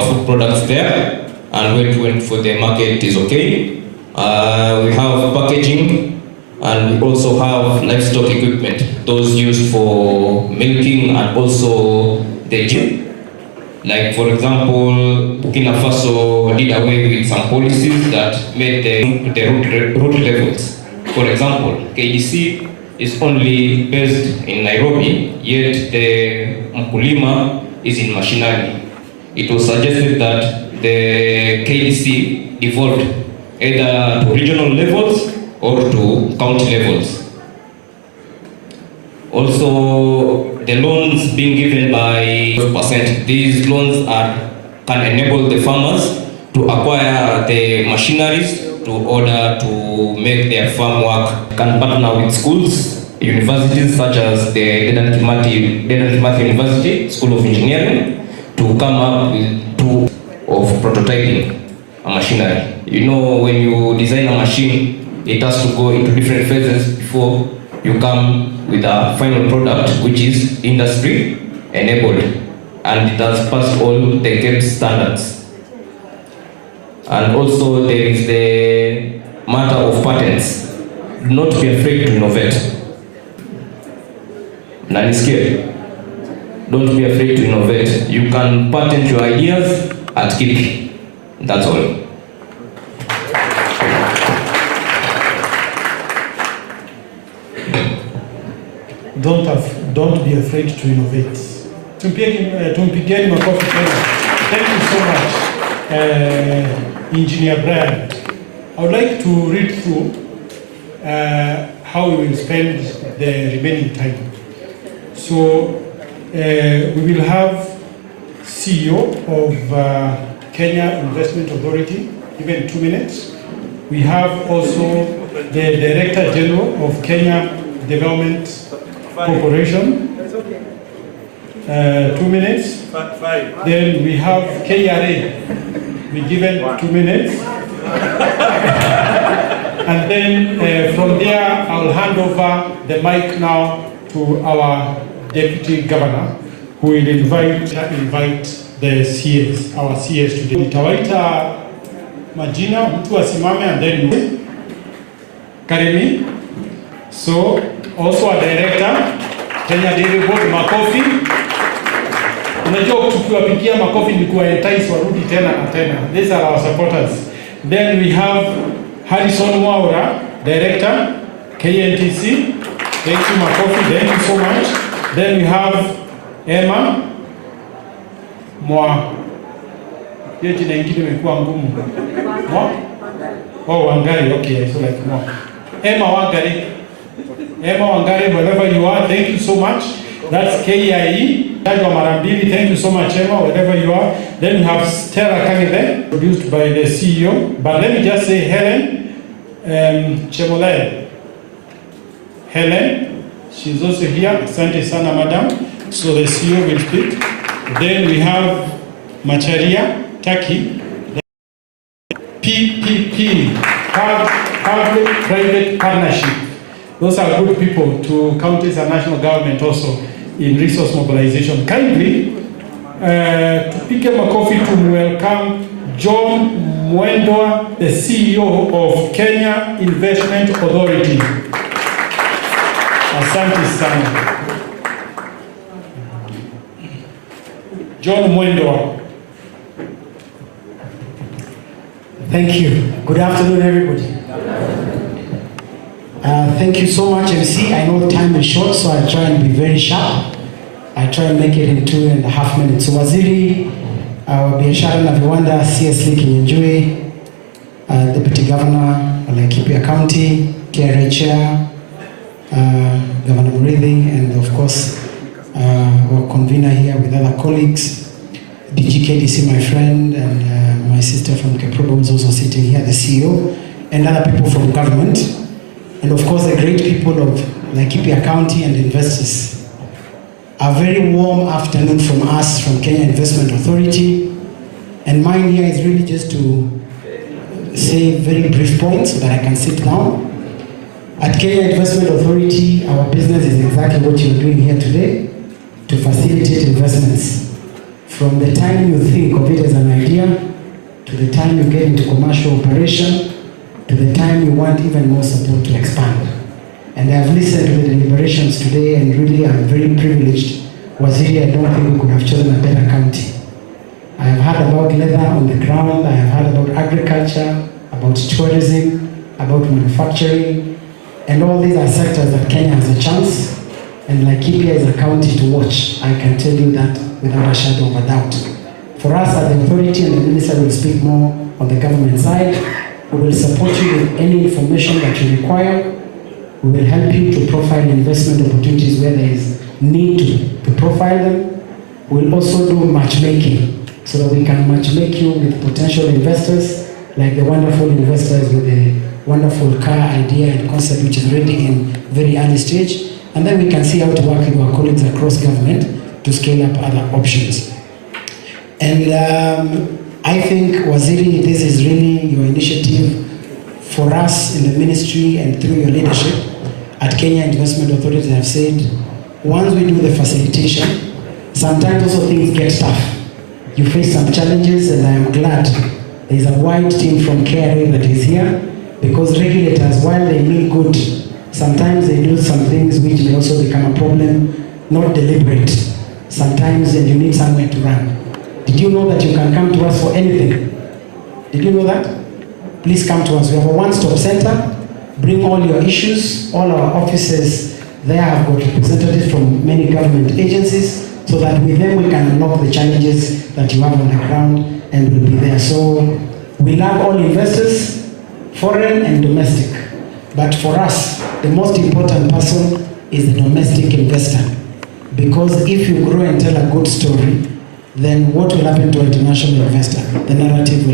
food products there and wait for the market is okay. We have packaging and we also have livestock equipment, those used for milking and also the gym. Like for example, Burkina Faso did away with some policies that made the root levels. For example, KDC is only based in Nairobi, yet the mkulima is in Mashinani. It was suggested that the KDC devolved either to regional levels or to county levels. Also, the loans being given by 12%, these loans can enable the farmers to acquire the machineries to order to make their farm work. Can partner with schools, universities such as the Dedan Kimathi University School of Engineering to come up with tools of prototyping a machinery. You know, when you design a machine, it has to go into different phases before you come with a final product which is industry enabled and it has passed all the KEBS standards. And also there is the matter of patents. Do not be afraid to innovate. Nanisikia. Don't be afraid to innovate. You can patent your ideas at KIPI. That's all. Don't be afraid to innovate. Tumpigeni makofi tena. Thank you so much, Engineer Brian. I would like to read through how we will spend the remaining time. So we will have CEO of Kenya Investment Authority, given 2 minutes. We have also the Director General of Kenya Development Corporation, 2 minutes. Then we have KRA, we given 2 minutes. And then from there, I'll hand over the mic now to our Deputy Governor, who will invite the CS, our CS today. Nitawaita majina, mtu asimame and then Karimi. So, also a director. Kenya Dairy Board, makofi. Unajua tukiwapigia makofi ni kuwaentice warudi tena na tena. These are our supporters. Then we have Harrison Mwaura, Director, KNTC. Thank you, makofi. Thank you so much. Then we have Emma Mwa. Hiyo jina ingine imekuwa ngumu. Mwa? Oh, Wangari. Okay, so like Mwa. Emma Wangari. Emma Wangari, wherever you are, thank you so much. That's KIE. Tajwa Marambili, thank you so much, Emma, wherever you are. Then we have Stella Kanide, produced by the CEO. But let me just say Helen Chemolai. Helen, she's also here. Asante sana, madam. So the CEO will speak. Then we have Macharia Taki. PPP, Public-Private Partnership. Those are good people to counties and national government also in resource mobilization. Kindly, tupige makofi to welcome John Mwendwa, the CEO of Kenya Investment Authority. Asante sana. John Mwendwa. Thank you. Good afternoon, everybody. Thank you so much, MC. I know time is short, so I try and be very sharp. I try and make it in 2.5 minutes. So Waziri wa Biashara na Viwanda CSL Kinyanjui, Deputy Governor of Laikipia County, KRA Chair, Governor Murithi, and of course our convener here with other colleagues, DGKDC, my friend, and my sister from Keprobo, who's also sitting here, the CEO, and other people from government, and of course the great people of Laikipia County and investors. A very warm afternoon from us from Kenya Investment Authority, and mine here is really just to say very brief points so that I can sit down. At Kenya Investment Authority, our business is exactly what you're doing here today, to facilitate investments. From the time you think of it as an idea, to the time you get into commercial operation, to the time you want even more support to expand. And I've listened to the deliberations today, and really I'm very privileged. Waziri, I don't think we could have chosen a better county. I have heard about leather on the ground, I have heard about agriculture, about tourism, about manufacturing, and all these are sectors that Kenya has a chance, and Laikipia is a county to watch. I can tell you that without a shadow of a doubt. For us as the authority, and the minister will speak more on the government side, we will support you with any information that you require. We will help you to profile investment opportunities where there is need to profile them. We'll also do matchmaking so that we can matchmake you with potential investors, like the wonderful investors with the wonderful car idea and concept, which is already in very early stage. And then we can see how to work with our colleagues across government to scale up other options. And I think, Waziri, this is really your initiative for us in the ministry, and through your leadership at Kenya Investment Authority. Have said, once we do the facilitation, sometimes also things get tough. You face some challenges, and I am glad there is a wide team from KRA that is here, because regulators, while they mean good, sometimes they do some things which may also become a problem, not deliberate. Sometimes, and you need somewhere to run. Did you know that you can come to us for anything? Did you know that? Please come to us. We have a one-stop center. Bring all your issues. All our offices there have got representatives from many government agencies, so that with them we can unlock the challenges that you have on the ground, and we'll be there. So we love all investors, foreign and domestic. But for us, the most important person is the domestic investor. Because if you grow and tell a good story, then what will happen to an international investor? The narrative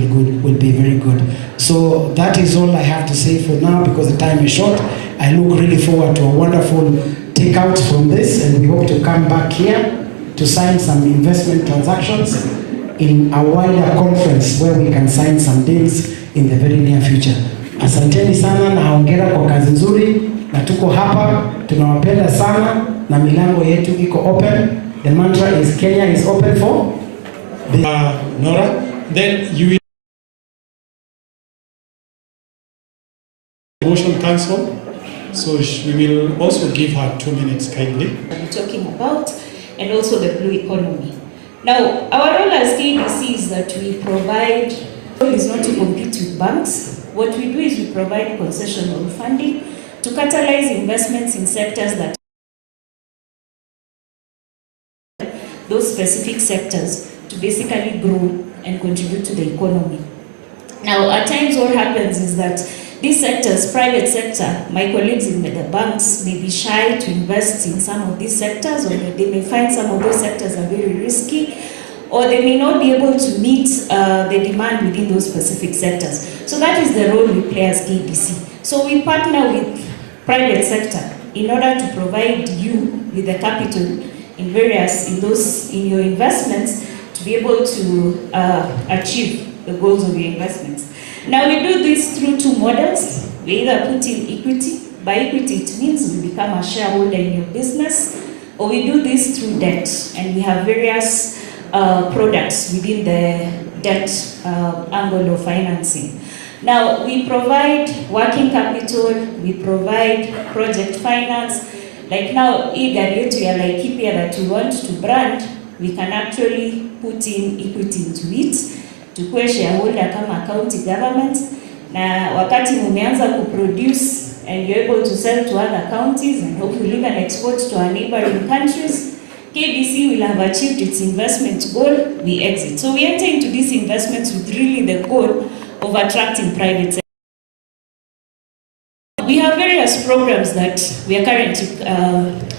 will be very good. So that is all I have to say for now, because the time is short. I look really forward to a wonderful takeout from this, and we hope to come back here to sign some investment transactions in a wider conference where we can sign some deals in the very near future. Asanteni sana na hongera kwa kazi nzuri, na tuko hapa, tunawapenda sana, na milango yetu iko open. The mantra is Kenya is open for Nora. Then you will Motion Council. So we will also give her 2 minutes kindly. We're talking about, and also the blue economy. Now, our role as KDC is that we provide, is not to compete with banks. What we do is we provide concessional funding to catalyze investments in sectors that those specific sectors to basically grow and contribute to the economy. Now, at times what happens is that these sectors, private sector, my colleagues in the banks may be shy to invest in some of these sectors, or they may find some of those sectors are very risky, or they may not be able to meet the demand within those specific sectors. So that is the role we play as KDC. So we partner with private sector in order to provide you with the capital in your investments to be able to achieve the goals of your investments. Now we do this through two models. We either put in equity. By equity it means we become a shareholder in your business, or we do this through debt, and we have various products within the debt angle of financing. Now we provide working capital, we provide project finance. Like now, Igari to Laikipia that we want to brand, we can actually put in equity into it, tukue shareholder kama county government, na wakati mumeanza kuproduce and you're able to sell to other counties and hopefully even export to our neighboring countries, KDC will have achieved its investment goal, we exit. So we enter into these investments with really the goal of attracting private sector. We have various programs that we are currently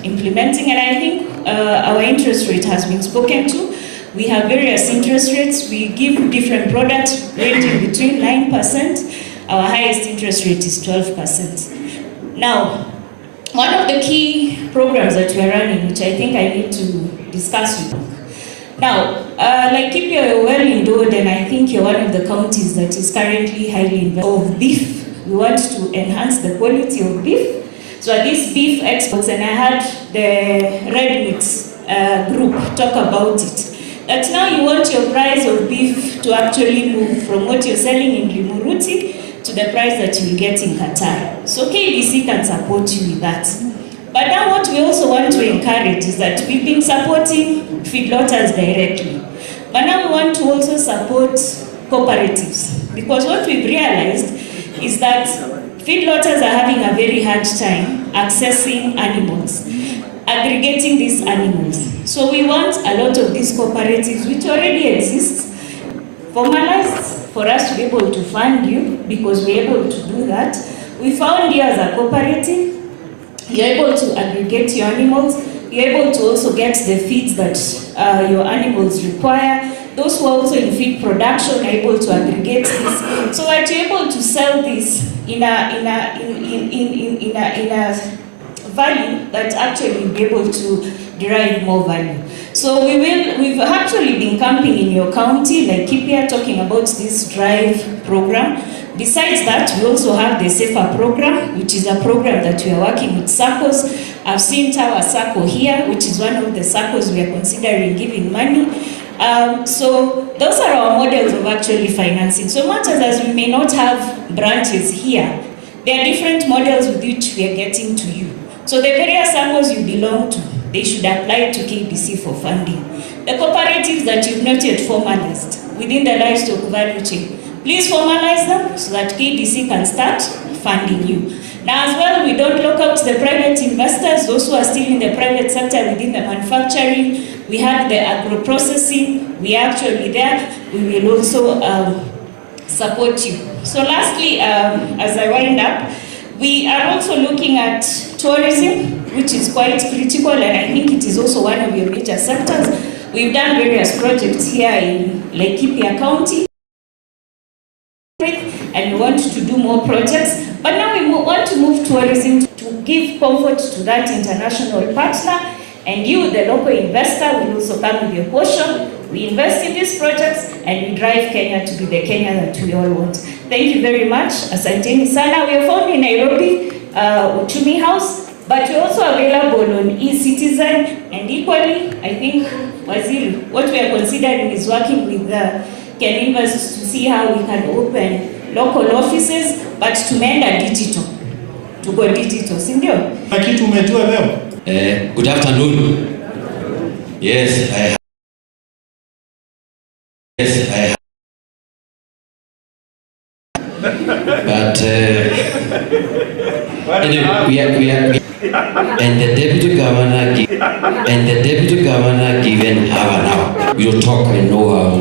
implementing, and I think our interest rate has been spoken to. We have various interest rates. We give different products ranging between 9%. Our highest interest rate is 12%. Now, one of the key programs that we are running, which I think I need to discuss with you. Now, Laikipia, you're well endowed, and I think you're one of the counties that is currently highly invested of beef. We want to enhance the quality of beef. So at this beef exports, and I had the Red Meats group talk about it, that now you want your price of beef to actually move from what you're selling in Limuruti to the price that you'll get in Qatar. So KDC can support you with that. But now what we also want to encourage is that we've been supporting feedlotters directly. But now we want to also support cooperatives, because what we've realized is that feedlotters are having a very hard time accessing animals, aggregating these animals. So we want a lot of these cooperatives, which already exist, formalized for us to be able to fund you, because we're able to do that. We found you as a cooperative, you're able to aggregate your animals, you're able to also get the feeds that your animals require. Those who are also in feed production are able to aggregate this, so that you're able to sell this in a value that actually will be able to derive more value. So we've actually been camping in your county, Laikipia, talking about this drive program. Besides that, we also have the SAFER program, which is a program that we are working with SACCOs. I've seen Tower SACCO here, which is one of the SACCOs we are considering giving money. So those are our models of actually financing. So much as we may not have branches here, there are different models with which we are getting to you. So the various SACCOs you belong to, they should apply to KDC for funding. The cooperatives that you've not yet formalized within the livestock value chain, please formalize them so that KDC can start funding you. Now as well, we don't lock out the private investors, those who are still in the private sector within the manufacturing. We have the agro-processing, we are actually there. We will also support you. So lastly, as I wind up, we are also looking at tourism, which is quite critical, and I think it is also one of your major sectors. We've done various projects here in Laikipia County, and we want to do more projects. But now we want to move tourism to give comfort to that international partner, and you, the local investor, will also come with your portion. We invest in these projects and we drive Kenya to be the Kenya that we all want. Thank you very much. Asanteni sana. We are found in Nairobi, Uchumi House, but we're also available on eCitizen, and equally, I think, Waziri, what we are considering is working with the Kenyan to see how we can open local offices, but to mend digital, to tuko digital, si ndio? Na kitu umejua leo? Good afternoon. Yes, I but anyway, we are and the deputy governor given half an hour. We don't talk and know how.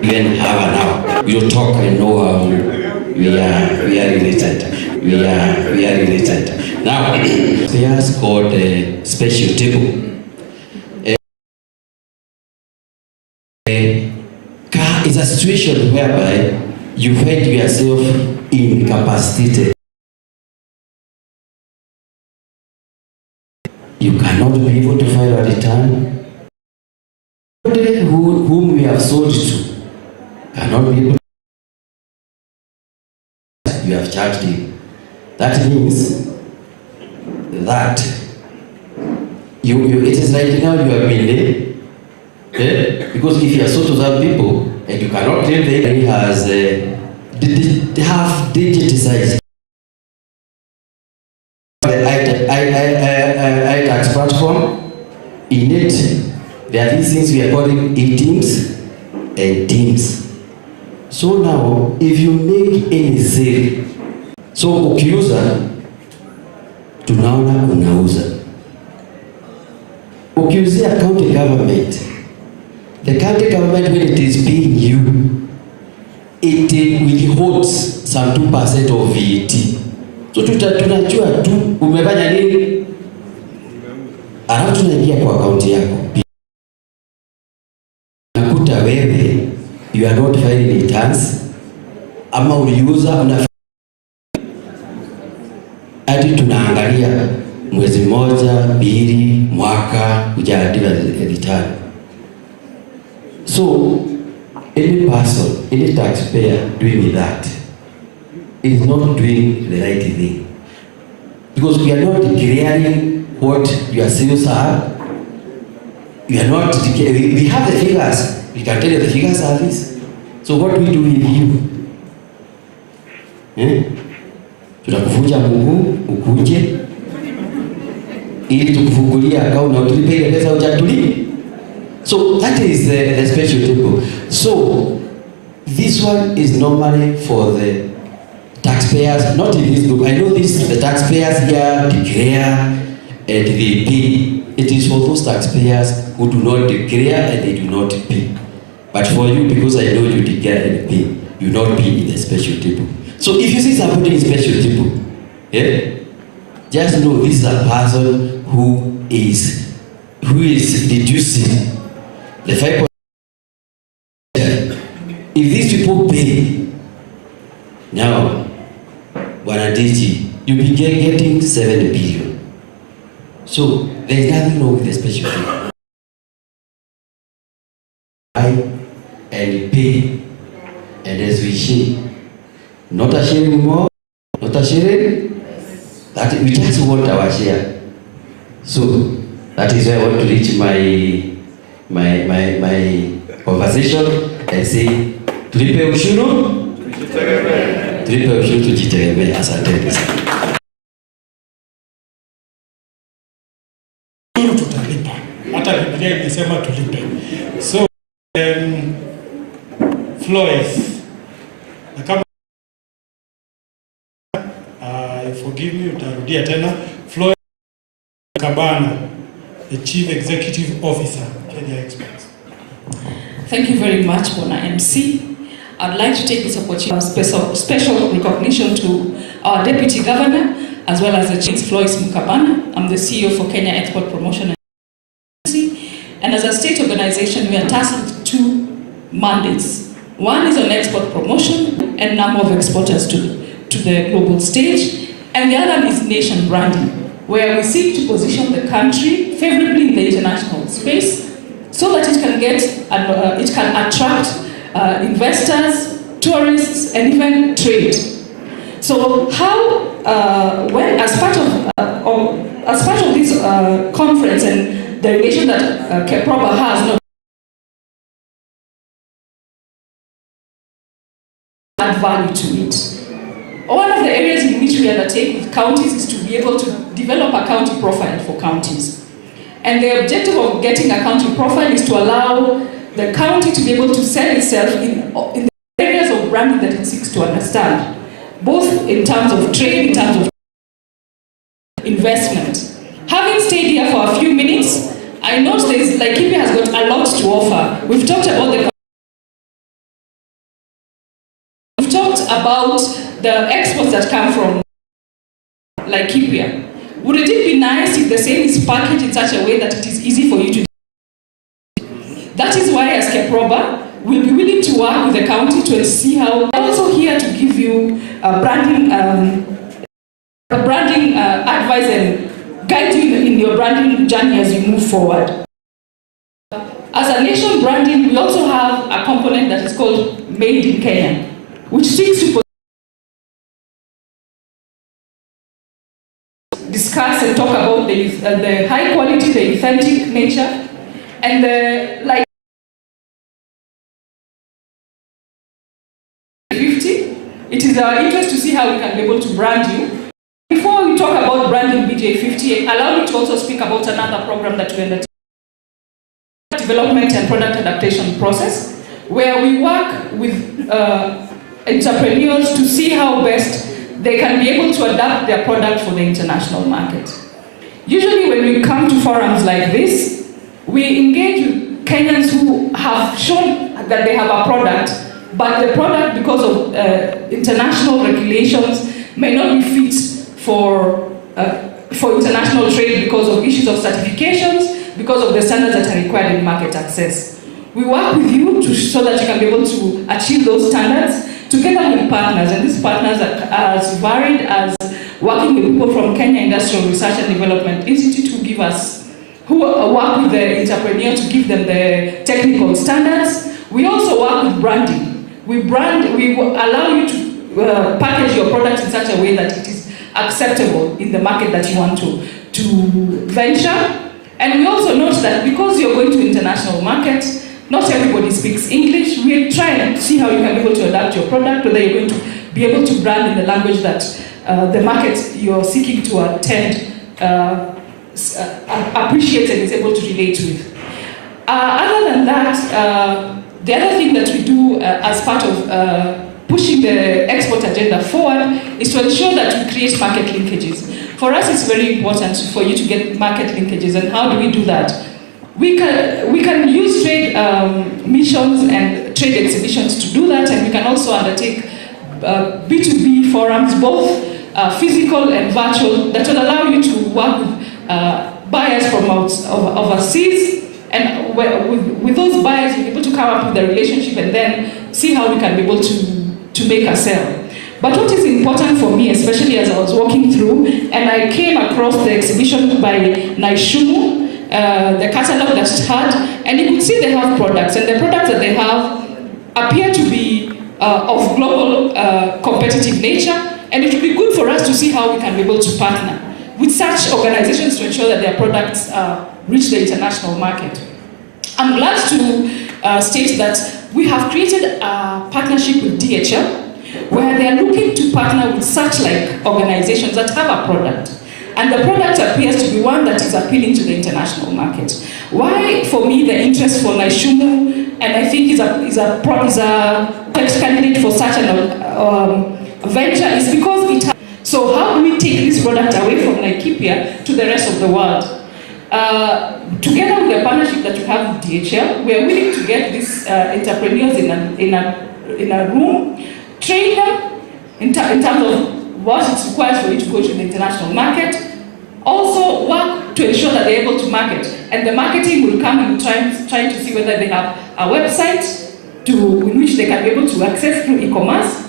Given half an hour. We don't talk and know how. We are related. We are related. Now, they has got a special table. Car is a situation whereby you find yourself incapacitated. You cannot be able to file a return. Whom we have sold to cannot be able to. You have charged him. That means that it is right now you have been there. Okay? Because if you are sold to that people and you cannot claim that he has half digitized iTax platform, in it there are these things we are calling e-teams and teams. So now if you make any sale, so ukiuza tunaona unauza, ukiuzia county government, the county government when it is paying you, it withholds some 2% of VAT. So tunajua tu umefanya nini, alafu tunaingia kwa akaunti yako. Nakuta wewe you are not filing returns, ama uliuza hadi tunaangalia mwezi mmoja, mbili, mwaka hujalipa return. So any person, any taxpayer doing that is not doing the right thing, because we are not declaring what your sales are. We are not. We have the figures. We can tell you the figures are this. So what do we do with you? Tunakufunja mguu ukuje ili tukufungulia account na utulipe ile pesa hujatulipa. So that is the special table. So this one is normally for the taxpayers, not in this group. I know this, the taxpayers here declare and they pay. It is for those taxpayers who do not declare and they do not pay. But for you, because I know you declare and pay, you not pay in the special table. So if you see somebody in special table, just know this is a person who is reducing the 5%. If these people pay, now, Wanadiji, you begin getting 7 billion. So there is nothing wrong with the special table. And pay, and as we share, not a sharing more, not a sharing, that we just want our share. So that is why I want to reach my conversation and say, tulipe ushuru, tujitegemee. Asante sana. Tutalipa. Hata Biblia imesema tulipe. So Floyd, na kama forgive me, utarudia tena. Floyd Kabana, the Chief Executive Officer, Kenya Express. Thank you very much, Bona MC. I'd like to take this opportunity of special recognition to our Deputy Governor, as well as the Chief Floyd Mukabana. I'm the CEO for Kenya Export Promotion Agency. And as a state organization, we are tasked with 2 mandates. One is on export promotion and number of exporters to the global stage. And the other is nation branding, where we seek to position the country favorably in the international space so that it can attract investors, tourists, and even trade. So how, as part of this conference and the relation that KEPROBA has, add value to it. one of the areas in which we undertake with counties is to be able to develop a county profile for counties. And the objective of getting a county profile is to allow the county to be able to sell itself in the areas of branding that it seeks to understand, both in terms of trade, in terms of investment. Having stayed here for a few minutes, I noticed Laikipia has got a lot to offer. We've talked about the exports that come from Laikipia. Would it be nice if the same is packaged in such a way that it is easy for you to do? That is why as Keproba, we'll be willing to work with the county to see how. I'm also here to give you branding advice and guide you in your branding journey as you move forward. As a nation branding, we also have a component that is called Made in Kenya, which seeks to discuss and talk about the high quality, the authentic nature, and the 50. It is our interest to see how we can be able to brand you. Before we talk about branding BJ50, allow me to also speak about another program that we undertake, development and product adaptation process, where we work with entrepreneurs to see how best they can be able to adapt their product for the international market. Usually when we come to forums like this, we engage with Kenyans who have shown that they have a product, but the product, because of international regulations, may not be fit for international trade because of issues of certifications, because of the standards that are required in market access. We work with you so that you can be able to achieve those standards together with partners, and these partners are as varied as working with people from Kenya Industrial Research and Development Institute who work with the entrepreneur to give them the technical standards. We also work with branding. We allow you to package your product in such a way that it is acceptable in the market that you want to venture. And we also note that because you're going to international markets, not everybody speaks English. We try and see how you can be able to adapt your product, whether you're going to be able to brand in the language that the market you're seeking to attend appreciates and is able to relate with. Other than that, the other thing that we do as part of pushing the export agenda forward is to ensure that we create market linkages. For us, it's very important for you to get market linkages, and how do we do that? We can use trade missions and trade exhibitions to do that, and we can also undertake B2B forums, both physical and virtual, that will allow you to work with buyers from overseas, and with those buyers you'll be able to come up with a relationship and then see how we can be able to make a sale. But what is important for me, especially as I was walking through, and I came across the exhibition by Naishumu, the catalog that it had, and you could see they have products, and the products that they have appear to be of global competitive nature, and it would be good for us to see how we can be able to partner with such organizations to ensure that their products reach the international market. I'm glad to state that we have created a partnership with DHL, where they are looking to partner with such organizations that have a product. And the product appears to be one that is appealing to the international market. Why, for me, the interest for Naishumu, and I think is a best candidate for such a venture, is because it has. So how do we take this product away from Laikipia to the rest of the world? Together with the partnership that you have with DHL, we are willing to get these entrepreneurs in a room, train them in terms of what it requires for you to go to the international market. Also work to ensure that they're able to market. And the marketing will come in trying to see whether they have a website in which they can be able to access through e-commerce.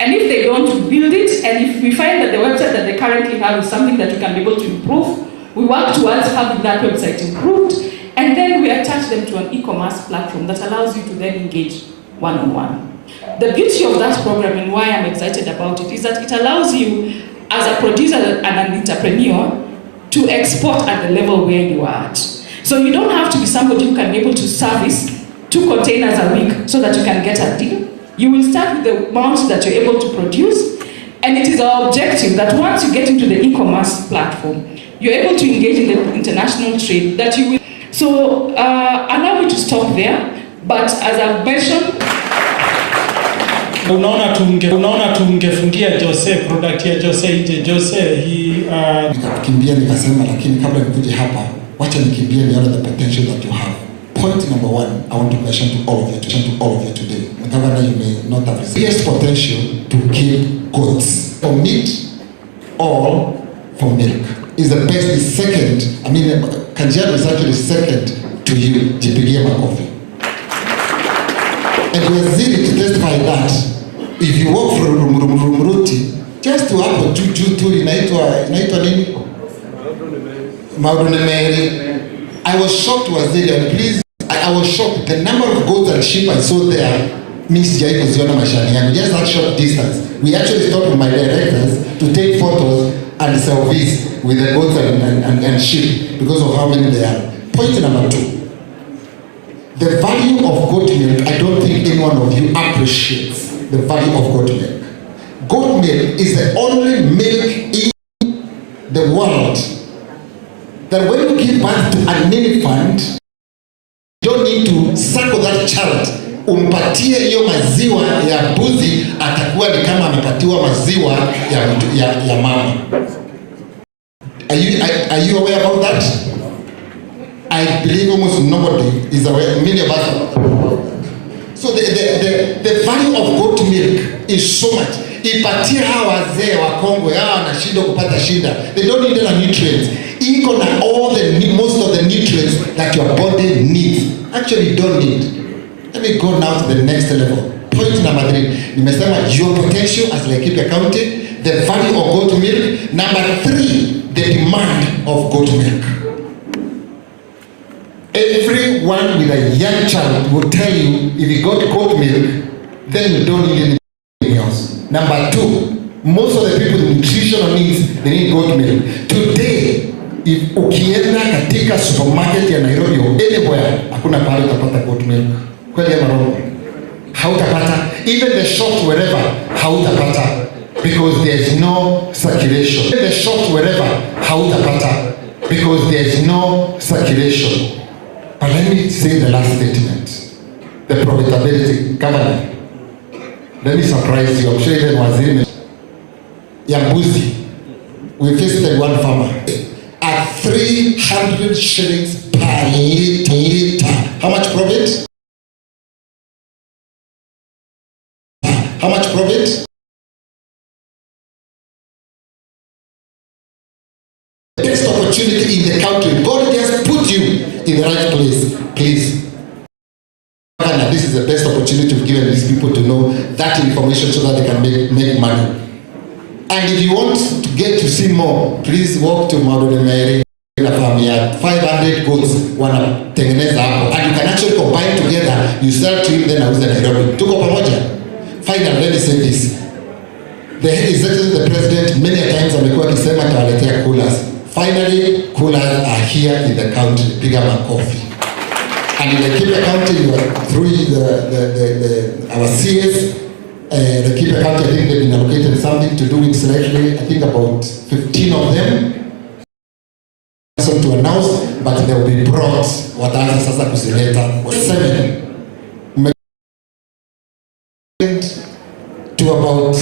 And if they don't, we build it. And if we find that the website that they currently have is something that we can be able to improve, we work towards having that website improved. And then we attach them to an e-commerce platform that allows you to then engage one-on-one. The beauty of that program and why I'm excited about it is that it allows you, as a producer and an entrepreneur, to export at the level where you are at. So you don't have to be somebody who can be able to service 2 containers a week so that you can get a deal. You will start with the amount that you're able to produce, And it is our objective that once you get into the e-commerce platform, you're able to engage in the international trade that you will. So allow me to stop there, but as I've mentioned, unaona tungefungia Jose product ya Jose nje. Jose nikakimbia nikasema, lakini kabla nikuje hapa, wacha nikimbie nione the potential that you have. Point number one, I want to mention to all of you today. Governor, you may not have the biggest potential to kill goats for meat or for milk. Is the best, is second. I mean, Kajiado is actually second to you, jipigie makofi. And we are zealous to testify that if you walk from Rumruti, just to hapo tu inaitwa nini? Maudone Mary. I was shocked to Azelia, and please, I was shocked. The number of goats and sheep I saw there means Jai kuziona mashani yangu. Just that short distance. We actually stopped with my directors to take photos and selfies with the goats and sheep because of how many there are. Point number two. The value of goat milk, I don't think any one of you appreciates the value of goat milk. Goat milk is the only milk in the world that when you give birth to an infant, you don't need to suckle that child. Umpatie hiyo maziwa ya mbuzi, atakuwa ni kama amepatiwa maziwa ya mama. Are you aware about that? I believe almost nobody is aware. Many of us are. So the value of goat milk is so much. Ipatie hawa wazee wa Kongo hawa wanashindwa kupata shida. They don't need any nutrients. Iko na most of the nutrients that your body needs. Actually, you don't need. Let me go now to the next level. Point number 3. Nimesema your potential as Laikipia County, the value of goat milk. Number 3, the demand of goat milk. Everyone with a young child will tell you if you got goat milk, then you don't need anything else. Number 2, most of the people with nutritional needs, they need goat milk. Today, if ukienda katika supermarket ya Nairobi or anywhere, hakuna pahali utapata goat milk. Kweli ama wrong? Hautapata. Even the shops wherever, hautapata. Because there's no circulation. Even the shops wherever, hautapata. Because there's no circulation. But let me say the last statement. The profitability. Governor, let me surprise you. I'm sure even Waziri Yambuzi, we visited one farmer at 300 shillings per liter. How much profit? How much profit? Best opportunity in the country. God just put you in the right place. Please. This is the best opportunity to give these people to know that information so that they can make money. And if you want to get to see more, please walk to Maudone Mary. 500 goats wanatengeneza hapo. And you can actually combine together. You sell to him, then auze Nairobi. Tuko pamoja. Finally, let me say this. The executive, the president, many times amekuwa akisema atawaletea coolers. Finally, coolers are here in the country. Piga makofi. And in Laikipia County, you are through our CS, Laikipia County, I think they've been allocated something to do with slightly, I think about 15 of them. Some to announce, but they will be brought. Wataanza sasa kuzileta 7 to about.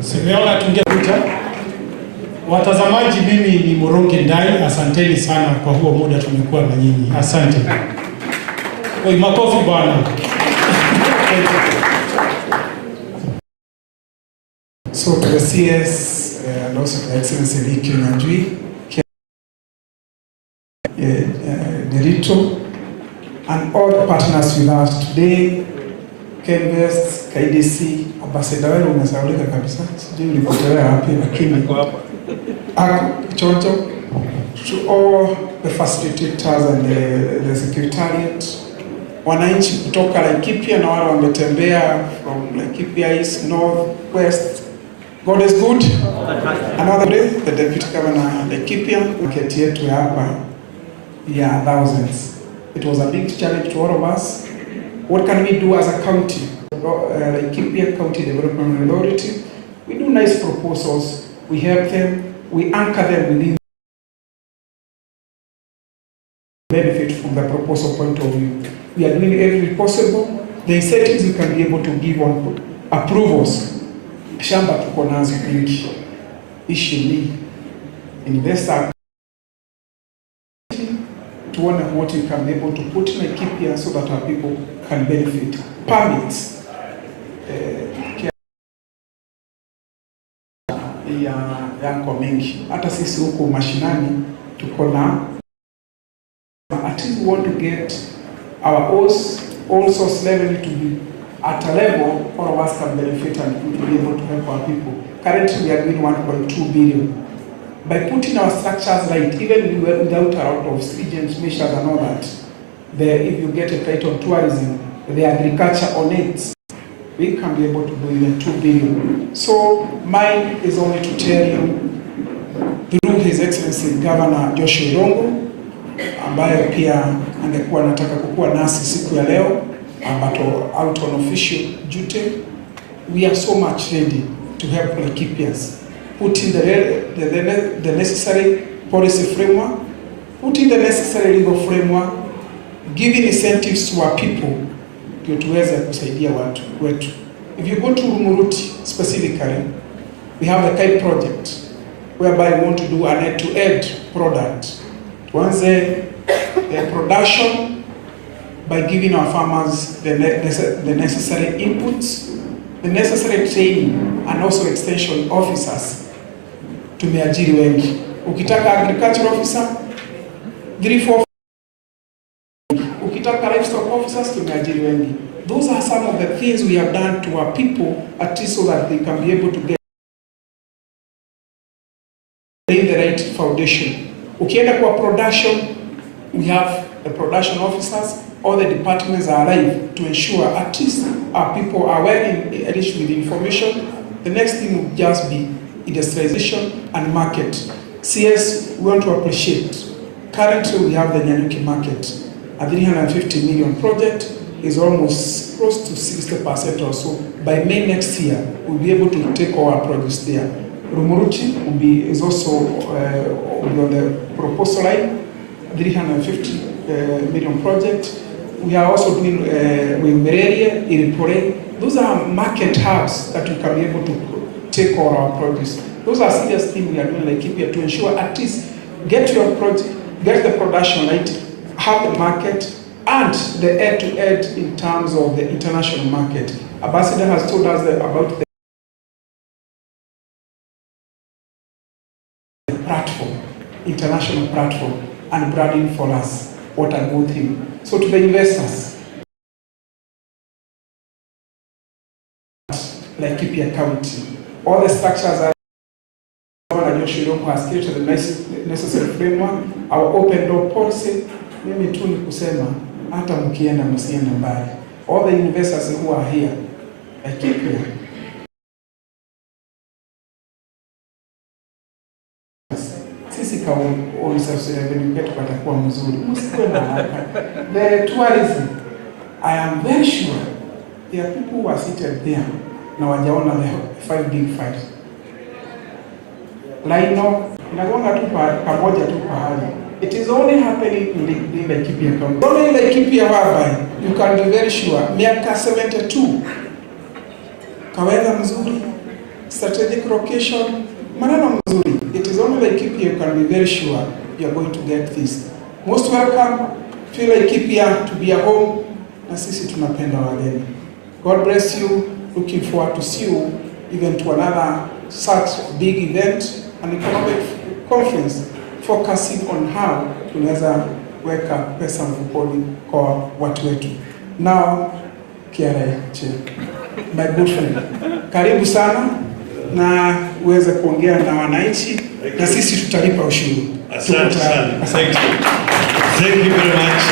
Simeona tungekuja. Watazamaji, mimi ni Murongi Ndai, asanteni sana kwa huo muda tumekuwa na nyinyi. Asante. Oi, makofi bwana. So to the CS and also to Excellency Liki Nyanjui, Derito, and all partners with us today, Kenvest, KDC, Ambassador wewe umesaulika kabisa. Sijui ulipotelea wapi lakini Choncho, to all the facilitators and the secretariat, wananchi kutoka Laikipia na wale wametembea from Laikipia East, North, West. God is good. Another day, the Deputy Governor Laikipia, keti yetu ya hapa ya thousands. It was a big challenge to all of us. What can we do as a county? Laikipia County Development Authority. We do nice proposals, we help them, we anchor them within benefit from the proposal point of view. We are doing everything possible. The incentives we can be able to give on approvals. Shamba tuko nazo mingi. Issue ni investor to wonder what we can be able to put in Laikipia so that our people can benefit. Permits. Yako mingi. Hata sisi huko mashinani tuko na at least we want to get our all source level to be at a level all of us can benefit and to be able to help our people. Currently we are doing 1.2 billion. By putting our structures right, even without a lot of stringent measures and all that, if you get a title on tourism, the agriculture on it, we can be able to do even 2 billion. So mine is only to tell you, through His Excellency Governor Joshua Irongo, ambaye pia angekuwa nataka kukuwa nasi siku ya leo, but out on official duty, we are so much ready to help Laikipians, put in the necessary policy framework, put in the necessary legal framework, giving incentives to our people, ndio tuweze kusaidia watu wetu. If you go to Rumuruti specifically, we have the KITE project, whereby we want to do an end-to-end product. Tuanze production by giving our farmers the necessary inputs, the necessary training, and also extension officers. Tumeajiri wengi. Ukitaka agriculture officer, 3-4. Ukitaka livestock officers, tumeajiri wengi. Those are some of the things we have done to our people, at least so that they can be able to get the right foundation. Ukienda kwa production, we have the production officers, all the departments are alive to ensure at least our people are well enriched with information. The next thing will just be industrialization and market. CS, we want to appreciate. Currently, we have the Nyanyuki market. A 350 million project is almost close to 60% or so. By May next year, we'll be able to take all our projects there. Rumuruti is also on the proposal line, 350 million project. We are also doing with Mereria, Iripore. Those are market hubs that we can be able to take all our produce. Those are serious things we are doing like Laikipia to ensure at least get your project, get the production right, have the market, and the end-to-end in terms of the international market. Ambassador has told us about the platform, international platform, and branding for us, what a good thing. So to the investors, Laikipia County, all the structures are has created the necessary framework, our open door policy. Mimi tu ni kusema hata mkienda msiende mbali. All the investors who are here, Laikipia, sisi kama officers revenue yetu patakuwa mzuri. Msiwe na haraka. The tourism, I am very sure there are people who are seated there na wajaona the 5 big fights. Laino inagonga tu pamoja tu pahali. It is only happening in Laikipia County. Only in Laikipia whereby you can be very sure miaka 72 kaweza mzuri, strategic location, maneno mzuri. It is only Laikipia you can be very sure you are going to get this. Most welcome. Feel Laikipia to be a home. Na sisi tunapenda wageni. God bless you. Looking forward to see you even to another such big event, an economic conference focusing on how tunaweza weka pesa mfukoni kwa watu wetu. Now, KRH, my good friend, karibu sana na uweze kuongea na wananchi na sisi tutalipa ushuru. Asante sana. Thank you very much,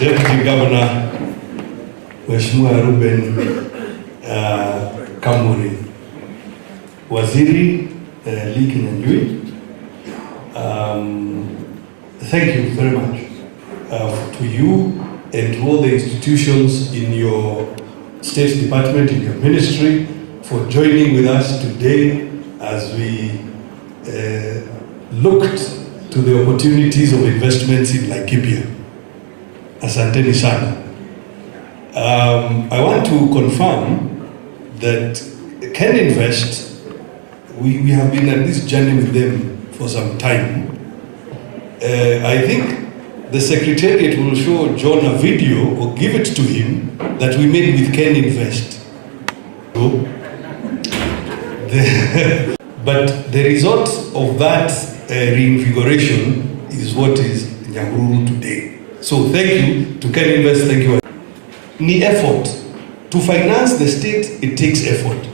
Deputy Governor Mheshimiwa Ruben Kamuri, Waziri Lee Kinyanjui. Thank you very much to you and to all the institutions in your State Department, in your ministry, for joining with us today as we looked to the opportunities of investments in Laikipia. Asanteni sana. I want to confirm that Can Invest, we have been at this journey with them for some time. I think the Secretariat will show John a video or give it to him that we made with Can Invest. But the result of that reinvigoration is what is Nyahururu today. So thank you to Can Invest, thank you. Ni effort. To finance the state, it takes effort.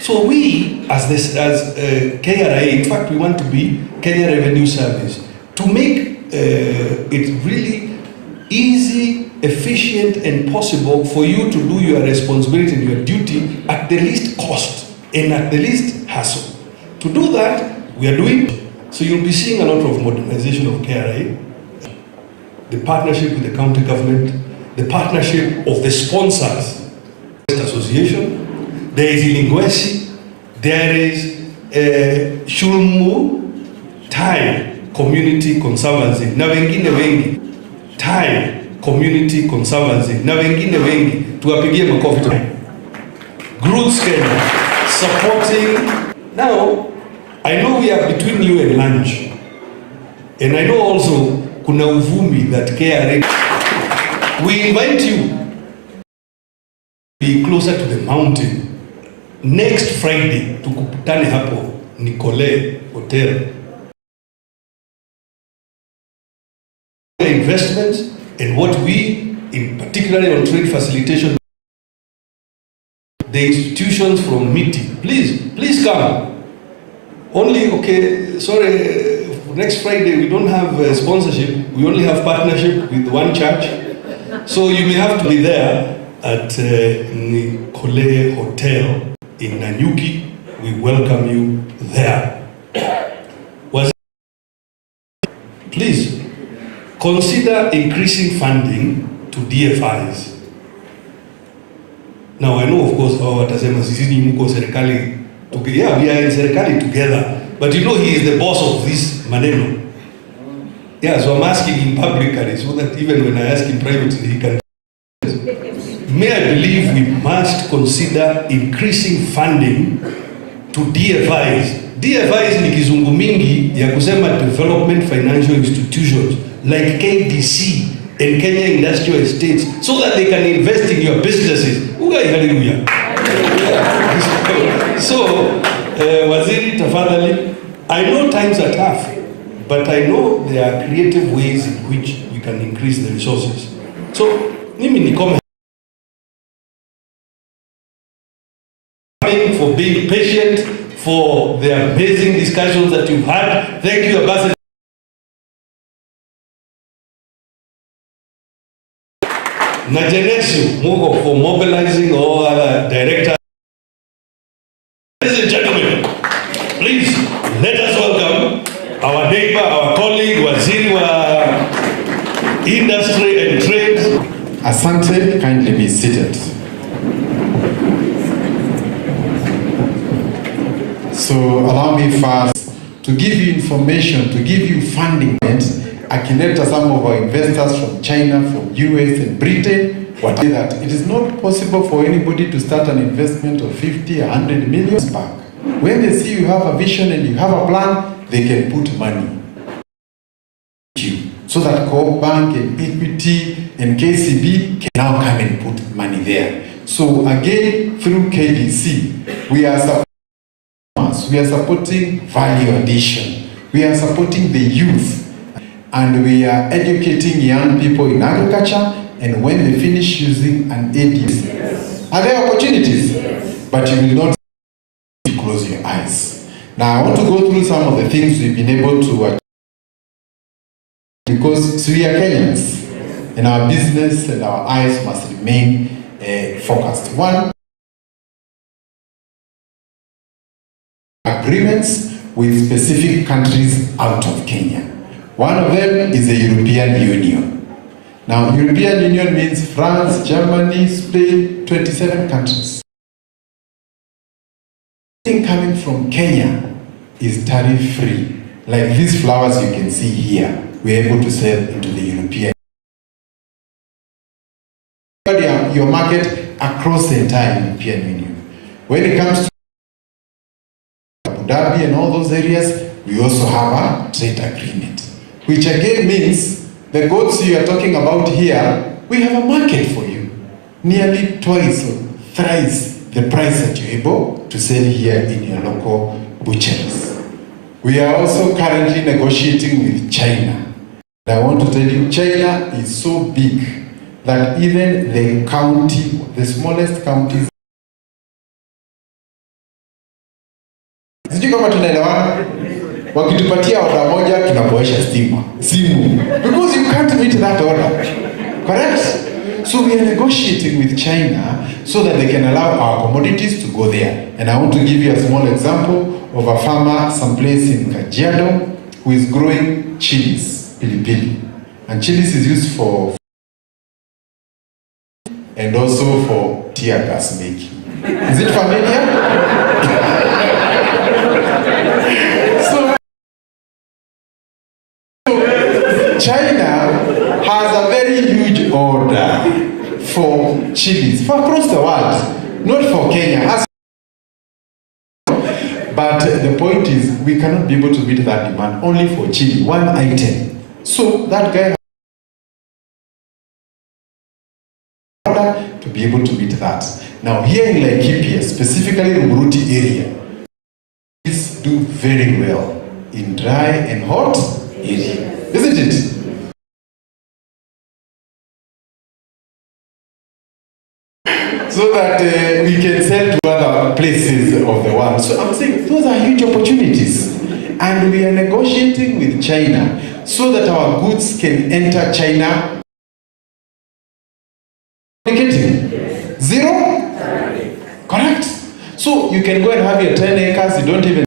So we, as KRA, in fact, we want to be Kenya Revenue Service, to make it really easy, efficient, and possible for you to do your responsibility and your duty at the least cost and at the least hassle. To do that, we are doing. So you'll be seeing a lot of modernization of KRA, the partnership with the county government, the partnership of the sponsors, association. There is Ilingwesi, there is Shulmu, Thai Community Conservancy, na wengine wengi. Thai Community Conservancy, na wengine wengi. Tuwapigie makofi tu. Groups Kenya, supporting. Now, I know we are between you and lunch. And I know also, kuna uvumi that KRA. We invite you be closer to the mountain. Next Friday, tukutane hapo Nicole Hotel. Investments and what we, in particularly on trade facilitation, the institutions from MITI, please come. Only, okay, sorry, next Friday we don't have sponsorship, we only have partnership with one church. So you may have to be there at Nicole Hotel in Nanyuki. We welcome you there. Please consider increasing funding to DFIs. Now I know, of course, watasema sisi mko serikali. Yeah, we are in serikali together. But you know he is the boss of this maneno. Yeah, so I'm asking him publicly so that even when I ask him privately, he can. May I believe we must consider increasing funding to DFIs. DFIs ni kizungu mingi ya kusema development financial institutions like KDC and Kenya Industrial Estates so that they can invest in your businesses. Ugai hallelujah. So, Waziri tafadhali, I know times are tough, but I know there are creative ways in which we can increase the resources. So, mimi ni comment for being patient, for the amazing discussions that you've had. Thank you, Ambassador. Najaneshu Mugo for mobilizing all other directors. Ladies and gentlemen, please let us welcome our neighbor, our colleague, Waziri wa Industry and Trade. Asante, kindly be seated. So allow me first to give you information, to give you funding. Akileta some of our investors from China, from US and Britain, what say that it is not possible for anybody to start an investment of 50, 100 million back. When they see you have a vision and you have a plan, they can put money. So that Co-op Bank and Equity and KCB can now come and put money there. So again, through KDC, we are supporting value addition. We are supporting the youth. And we are educating young people in agriculture, and when they finish using an ADS, are there opportunities? Yes. But you will not close your eyes. Now I want to go through some of the things we've been able to achieve. Because we are Kenyans, and our business and our eyes must remain focused. One, agreements with specific countries out of Kenya. One of them is the European Union. Now, European Union means France, Germany, Spain, 27 countries. Everything coming from Kenya is tariff-free. Like these flowers you can see here, we're able to sell into the European Union. Your market across the entire European Union. When it comes to Abu Dhabi and all those areas, we also have a trade agreement, which again means the goods you are talking about here, we have a market for you. Nearly twice or thrice the price that you're able to sell here in your local butcheries. We are also currently negotiating with China. And I want to tell you, China is so big that even the county, the smallest counties, sijui kama tunaelewana, wakitupatia order moja tunapoesha simu, because you can't meet that order, correct? So we are negotiating with China so that they can allow our commodities to go there. And I want to give you a small example of a farmer someplace in Kajiado who is growing chilies, pilipili. And chilies is used for and also for tear gas making. Is it familiar? So China has a very huge order for chilies for across the world, not for Kenya. But the point is, we cannot be able to meet that demand only for chili, one item. So that guy to be able to meet that. Now here in Laikipia, specifically in Muruti area, please do very well in dry and hot area, isn't it? So that we can sell to other places of the world. So I'm saying those are huge opportunities. And we are negotiating with China so that our goods can enter China. Zero? Correct. So you can go and have your 10 acres, you don't even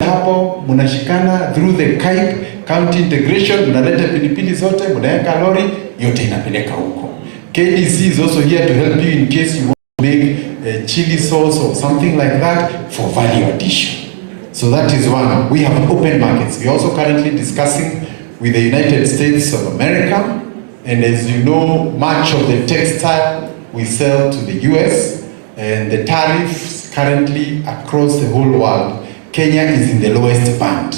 hapo, munashikana through the KAIP, county integration, munaleta pilipili zote, munaweka lori, yote inapeleka huko. KDC is also here to help you in case you want to make chili sauce or something like that for value addition. So that is one. We have open markets. We are also currently discussing with the United States of America, and as you know, much of the textile we sell to the US, and the tariffs currently across the whole world, Kenya is in the lowest band.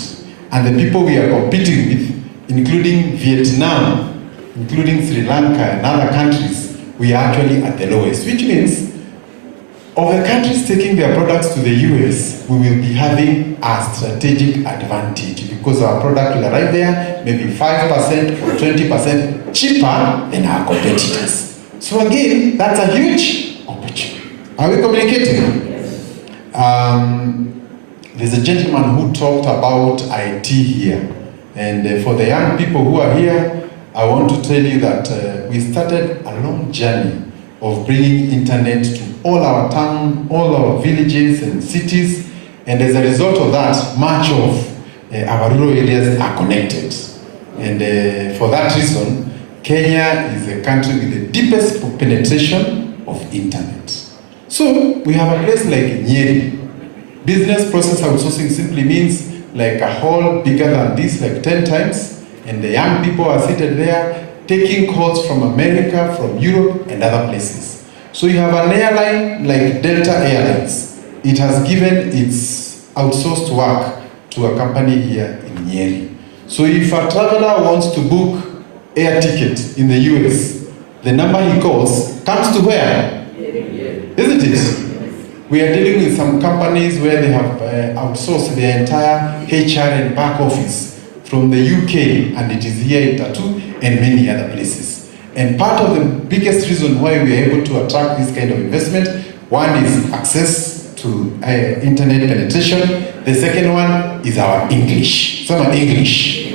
And the people we are competing with, including Vietnam, including Sri Lanka and other countries, we are actually at the lowest, which means of the countries taking their products to the US, we will be having a strategic advantage because our product will arrive there maybe 5% or 20% cheaper than our competitors. So again, that's a huge opportunity. Are we communicating? There's a gentleman who talked about IT here. And for the young people who are here, I want to tell you that we started a long journey of bringing internet to all our town, all our villages and cities, and as a result of that, much of our rural areas are connected. And for that reason, Kenya is a country with the deepest penetration of internet. So we have a place like Nyeri. Business process outsourcing simply means like a hall bigger than this, like 10 times, and the young people are seated there taking calls from America, from Europe, and other places. So you have an airline like Delta Airlines. It has given its outsourced work to a company here in Nyeri. So if a traveler wants to book air ticket in the US, the number he calls comes to where? Isn't it? We are dealing with some companies where they have outsourced their entire HR and back office from the UK, and it is here in Tatu and many other places. And part of the biggest reason why we are able to attract this kind of investment, one is access to internet penetration. The second one is our English. Some English.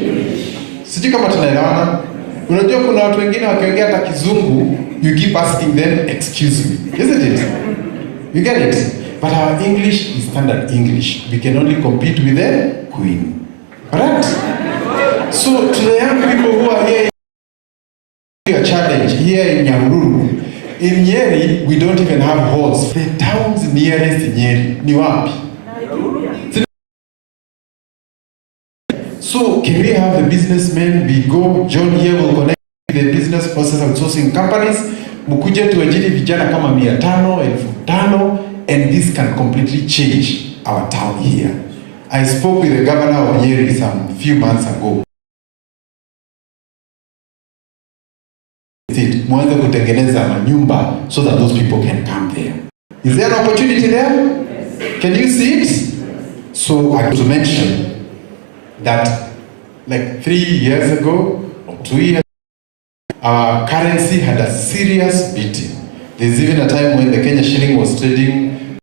Sijui kama tunaelewana. Unajua kuna watu wengine wakiongea hata Kizungu, you keep asking them, excuse me. Isn't it? You get it? But our English is standard English. We can only compete with the Queen. Correct? So to the young people who are here, a challenge here in Nyahururu. In Nyeri, we don't even have halls. The towns nearest Nyeri, ni wapi? So can we have the businessmen? We go, John here will connect the business process outsourcing companies. Mukuje tuajiri vijana kama 500, 5,000, and this can completely change our town here. I spoke with the governor of Nyeri some few months ago. Mwanze kutengeneza manyumba so that those people can come there. Is there an opportunity there? Yes. Can you see it? So I want to mention that like 3 years ago or 2 years ago, our currency had a serious beating. There's even a time when the Kenya shilling was trading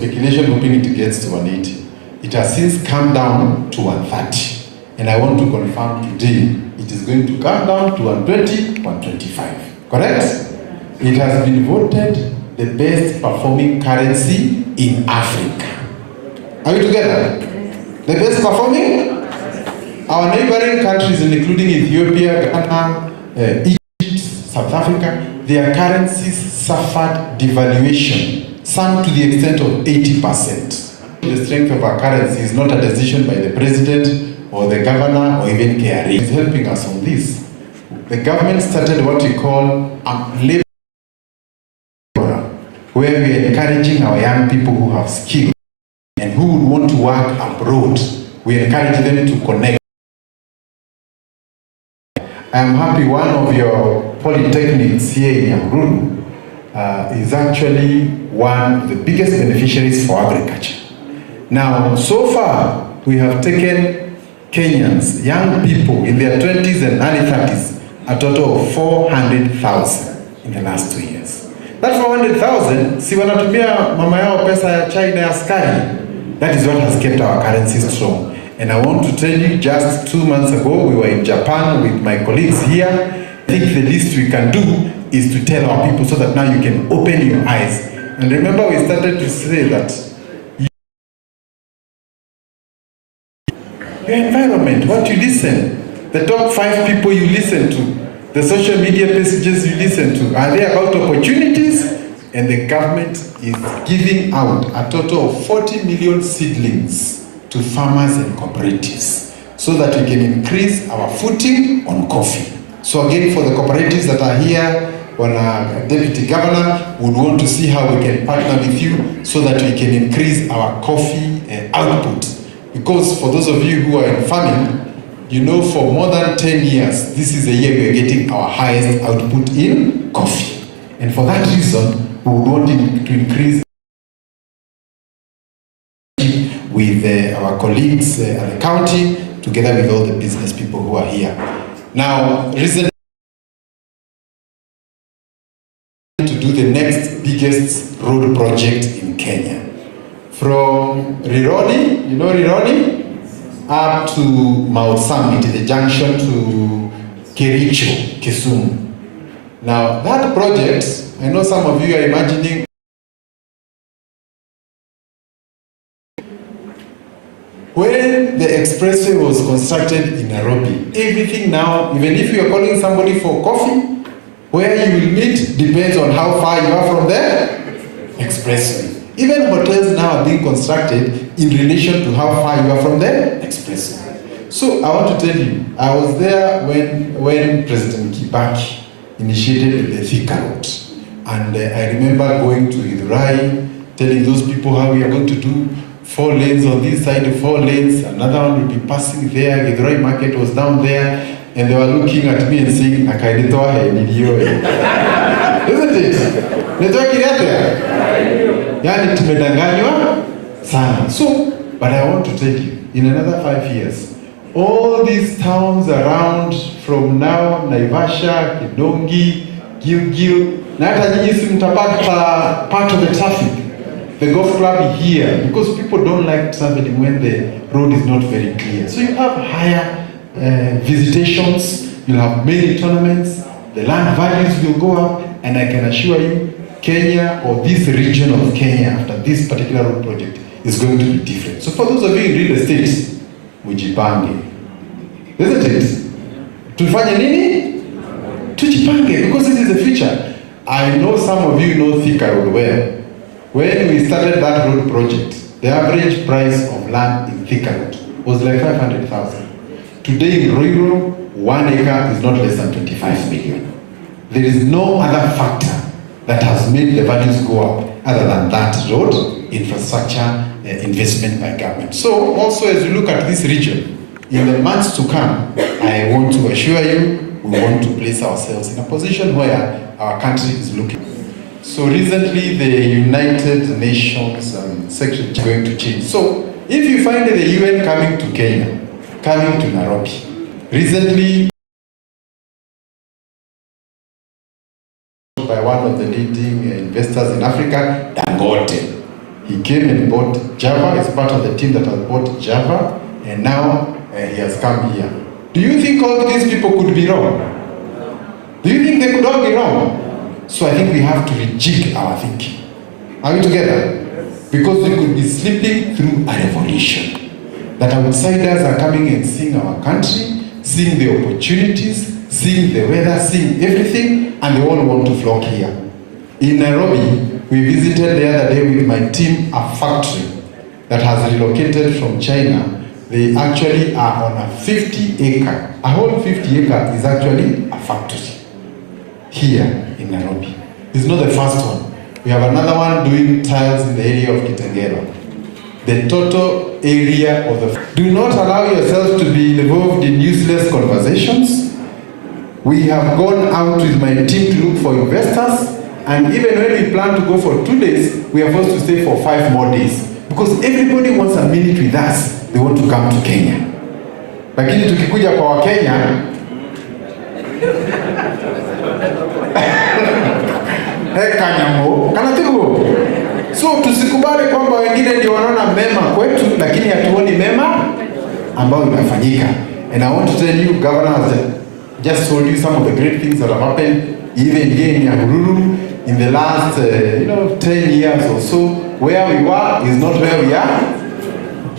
speculation hoping it gets to 180. It has since come down to 130. And I want to confirm today, it is going to come down to 120, 125. Correct? It has been voted the best performing currency in Africa. Are we together? The best performing? Our neighboring countries, including Ethiopia, Ghana, Egypt, South Africa, their currencies suffered devaluation, some to the extent of 80%. The strength of our currency is not a decision by the president, or the governor, or even KRA is helping us on this. The government started what we call a labor program, where we are encouraging our young people who have skills and who would want to work abroad. We encourage them to connect. I am happy one of your polytechnics here in Nyahururu is actually one of the biggest beneficiaries for agriculture. Now, so far, we have taken Kenyans, young people in their 20s and early 30s, a total of 400,000 in the last 2 years. That 400,000, si wanatumia mama yao pesa ya China ya askari. That is what has kept our currency strong. And I want to tell you, just 2 months ago, we were in Japan with my colleagues here. I think the least we can do is to tell our people so that now you can open your eyes. And remember, we started to say that your environment, what you listen, the top 5 people you listen to, the social media messages you listen to, are they about opportunities? And the government is giving out a total of 40 million seedlings to farmers and cooperatives so that we can increase our footing on coffee. So again, for the cooperatives that are here, when a deputy governor would want to see how we can partner with you so that we can increase our coffee output. Because for those of you who are in farming, you know for more than 10 years, this is the year we are getting our highest output in coffee. And for that reason, we would want to increase with our colleagues at the county, together with all the business people who are here. Now, recently, to do the next biggest road project in Kenya. From Rironi, you know Rironi, up to Mount Summit, the junction to Kericho, Kisumu. Now, that project, I know some of you are imagining when the expressway was constructed in Nairobi, everything now, even if you are calling somebody for coffee, where you will meet depends on how far you are from the expressway. Even hotels now are being constructed in relation to how far you are from the expressway. So I want to tell you, I was there when President Kibaki initiated the Thika Road. And I remember going to Idurai, telling those people how we are going to do 4 lanes on this side, 4 lanes, another one will be passing there. Idurai market was down there, and they were looking at me and saying, Akaiditoa nidio. Isn't it? Nitoa kiriate. Yani tumedanganywa sana. So, but I want to tell you, in another 5 years, all these towns around from now, Naivasha, Kidongi, Gilgil, na hata nyinyi si mtapata part of the traffic. The golf club here, because people don't like traveling when the road is not very clear. So you have higher visitations, you'll have many tournaments, the land values will go up, and I can assure you, Kenya, or this region of Kenya, after this particular road project, is going to be different. So for those of you in real estate, mujipange. Isn't it? Tufanye nini? Tujipange, because this is the future. I know some of you know Thika Road well. When we started that road project, the average price of land in Thika Road was like 500,000. Today in rural, 1 acre is not less than 25 million. There is no other factor that has made the values go up other than that road infrastructure investment by government. So also as we look at this region, in the months to come, I want to assure you, we want to place ourselves in a position where our country is looking. So recently the United Nations section is going to change. So if you find the UN coming to Kenya, coming to Nairobi, recently by one of the leading investors in Africa, Dangote. He came and bought Java, as part of the team that has bought Java, and now he has come here. Do you think all these people could be wrong? Do you think they could all be wrong? So I think we have to rejig our thinking. Are we together? Because we could be slipping through a revolution. That outsiders are coming and seeing our country, seeing the opportunities, seeing the weather, seeing everything, and they all want to flock here. In Nairobi, we visited the other day with my team a factory that has relocated from China. They actually are on a 50-acre. A whole 50 acre is actually a factory here in Nairobi. It's not the first one. We have another one doing tiles in the area of Kitengela. The total area of the... Do not allow yourself to be involved in useless conversations. We have gone out with my team to look for investors, and even when we plan to go for 2 days, we are forced to stay for 5 more days. Because everybody wants a minute with us. They want to come to Kenya. Lakini tukikuja kwa Wakenya, so tusikubali kwamba wengine ndio wanaona mema kwetu, lakini hatuoni mema ambayo inafanyika. And I want to tell you, Governor has just told you some of the great things that have happened, even here in Nyahururu, in the last 10 years or so. Where we were is not where we are,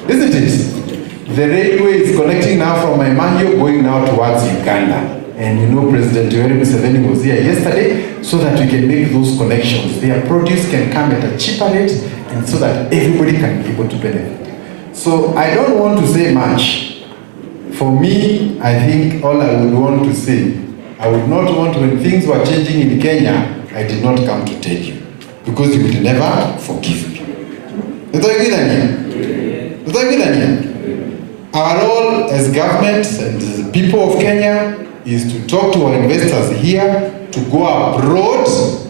isn't it? The railway is connecting now from Maimahio going now towards Uganda. And you know President Yoweri Museveni was here yesterday so that we can make those connections. Their produce can come at a cheaper rate and so that everybody can be able to benefit. So I don't want to say much. For me, I think all I would want to say, I would not want, when things were changing in Kenya, I did not come to tell you. Because you will never forgive me. Our role as government and as the people of Kenya is to talk to our investors here, to go abroad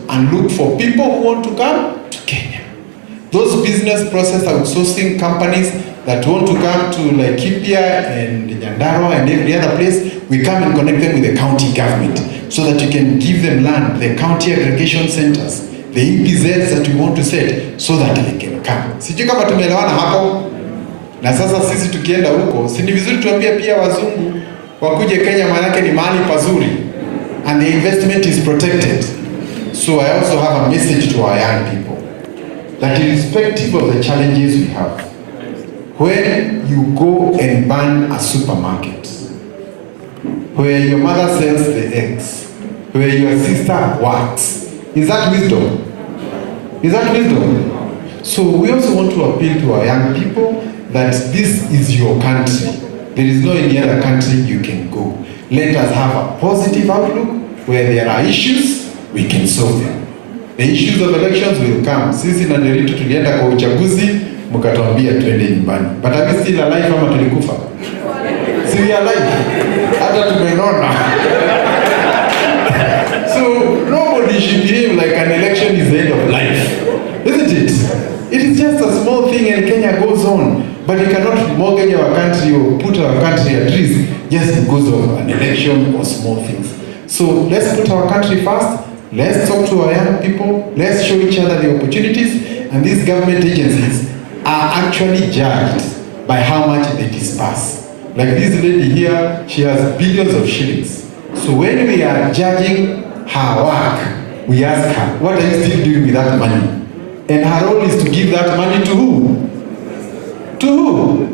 and look for people who want to come to Kenya. Those business process outsourcing companies that want to come to Laikipia and Nyandarua and every other place, we come and connect them with the county government so that you can give them land, the county aggregation centers, the EPZs that we want to set so that they can come. Sijui kama tumeelewana hapo. Na sasa sisi tukienda huko, si ni vizuri tuambie pia wazungu wakuje Kenya, maana ni mahali pazuri and the investment is protected. So I also have a message to our young people that irrespective of the challenges we have, when you go and burn a supermarket where your mother sells the eggs, where your sister works, is that wisdom? Is that wisdom? So we also want to appeal to our young people that this is your country. There is no any other country you can go. Let us have a positive outlook. Where there are issues, we can solve them. The issues of elections will come. Sisi na Nderitu tulienda kwa uchaguzi, mkatuambia twende nyumbani. But are we still alive ama tulikufa? Si we are alive. Hata tumenona. So nobody should behave like an election is the end of life. Isn't it? It is just a small thing and Kenya goes on. But we cannot mortgage our country or put our country at risk just because of an election or small things. So let's put our country first. Let's talk to our young people. Let's show each other the opportunities. And these government agencies are actually judged by how much they disperse. Like this lady here, she has billions of shillings. So when we are judging her work, we ask her, what are you still doing with that money? And her role is to give that money to who? To who?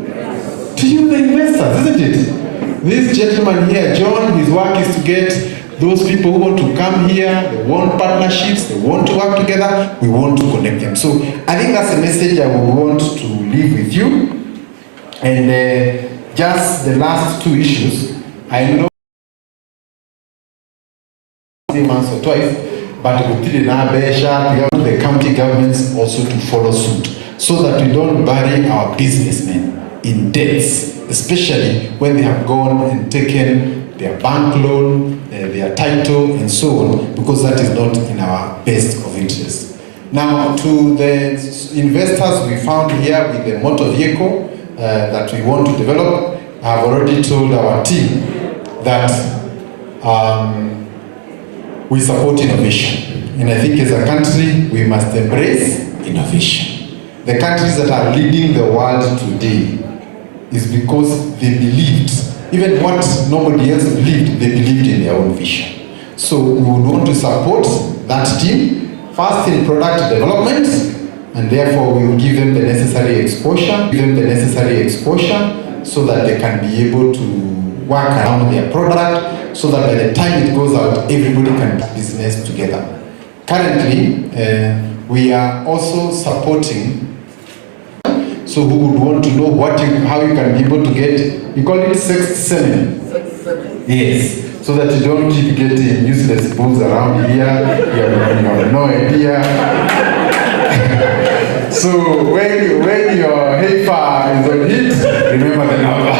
To you, the investors, isn't it? This gentleman here, John, his work is to get those people who want to come here, they want partnerships, they want to work together, we want to connect them. So I think that's a message I would want to leave with you. And just the last two issues, I know once or twice, but we want the county governments also to follow suit so that we don't bury our businessmen in debts, especially when they have gone and taken their bank loan, their title, and so on, because that is not in our best of interest. Now, to the investors we found here with the motor vehicle that we want to develop, I have already told our team that we support innovation. And I think as a country, we must embrace innovation. The countries that are leading the world today is because they believed, even what nobody else believed, they believed in their own vision. So we would want to support that team, first in product development, and therefore we will give them the necessary exposure, so that they can be able to work around their product, so that by the time it goes out, everybody can do business together. Currently, we are also supporting. So who would want to know how you can be able to get, you call it sex semen? Yes, so that you don't keep getting useless bulls around here, you have no idea. So when your heifer is on hit, remember the number.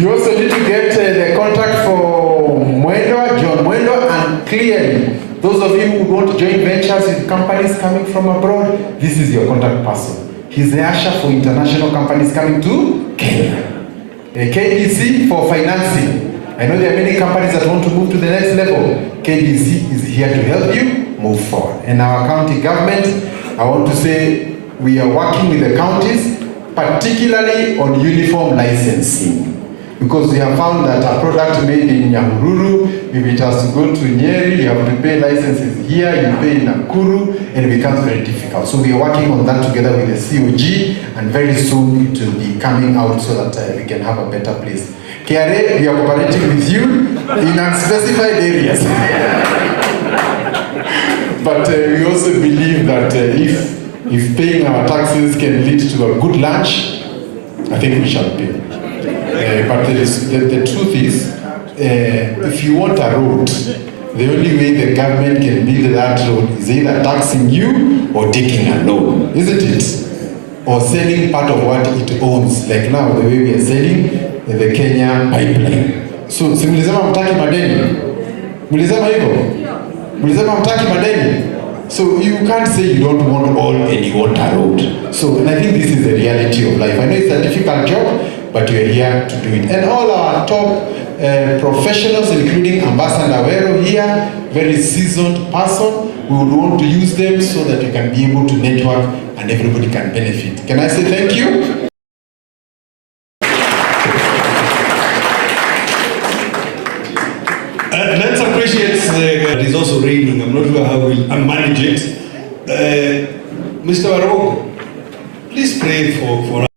You also need to get the contact for John Mwendo, and clearly, those of you who want to join ventures with companies coming from abroad, this is your contact person. He's the usher for international companies coming to Kenya. KDC for financing. I know there are many companies that want to move to the next level. KDC is here to help you move forward. And our county government, I want to say we are working with the counties, particularly on uniform licensing. Because we have found that a product made in Nyahururu, if it has to go to Nyeri, you have to pay licenses here, you pay in Nakuru, and it becomes very difficult. So we are working on that together with the COG, and very soon it will be coming out so that we can have a better place. KRA, we are cooperating with you in unspecified areas. But we also believe that if paying our taxes can lead to a good lunch, I think we shall pay. But the truth is, if you want a road, the only way the government can build that road is either taxing you or taking a loan, isn't it? Or selling part of what it owns, like now the way we are selling the Kenya pipeline. So, si mlisema mtaki madeni? Mlisema hivyo? Mlisema mtaki madeni? So you can't say you don't want all and you want a road. So, and I think this is the reality of life. I know it's a difficult job, but we are here to do it. And all our top professionals, including Ambassador Awero here, very seasoned person, we would want to use them so that we can be able to network and everybody can benefit. Can I say thank you? Let's appreciate it is also raining. I'm not sure how we'll manage it. Mr. Warogo, please pray for us.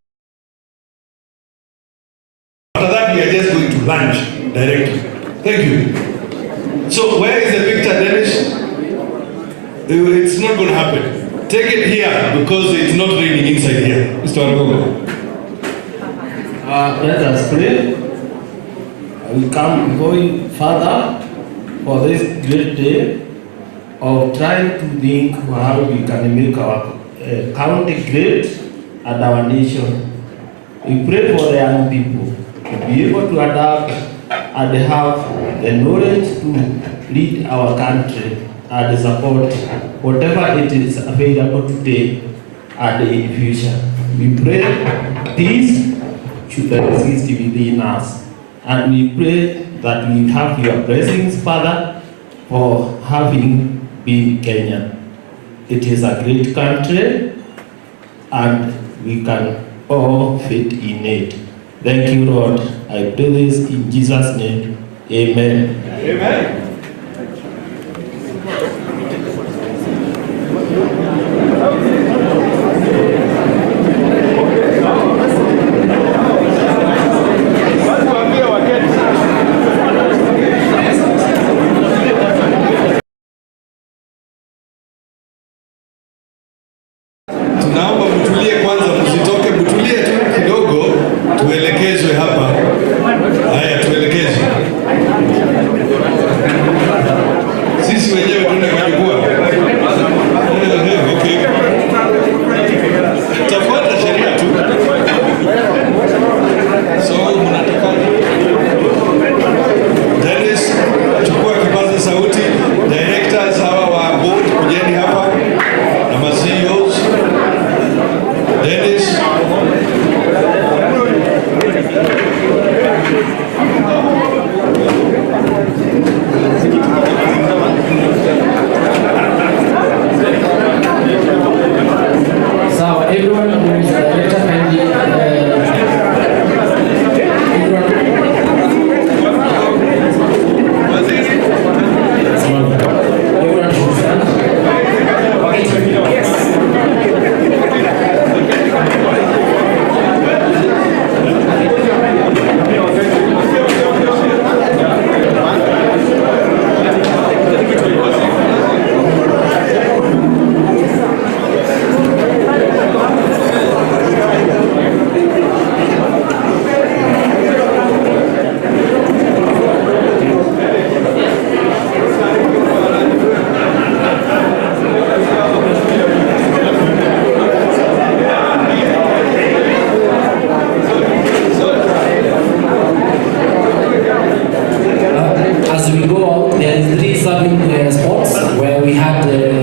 After that, we are just going to lunch directly. Thank you. So, where is the picture, Dennis? It's not going to happen. Take it here because it's not raining inside here. Mr. Warogo. Let us pray. We come going further for this great day of trying to think how we can make our county great and our nation. We pray for the young people to be able to adapt and have the knowledge to lead our country and support whatever it is available today and in the future. We pray peace should exist within us. And we pray that we have your blessings, Father, for having been Kenya. It is a great country, and we can all fit in it. Thank you, Lord. I pray this in Jesus' name. Amen. Amen. had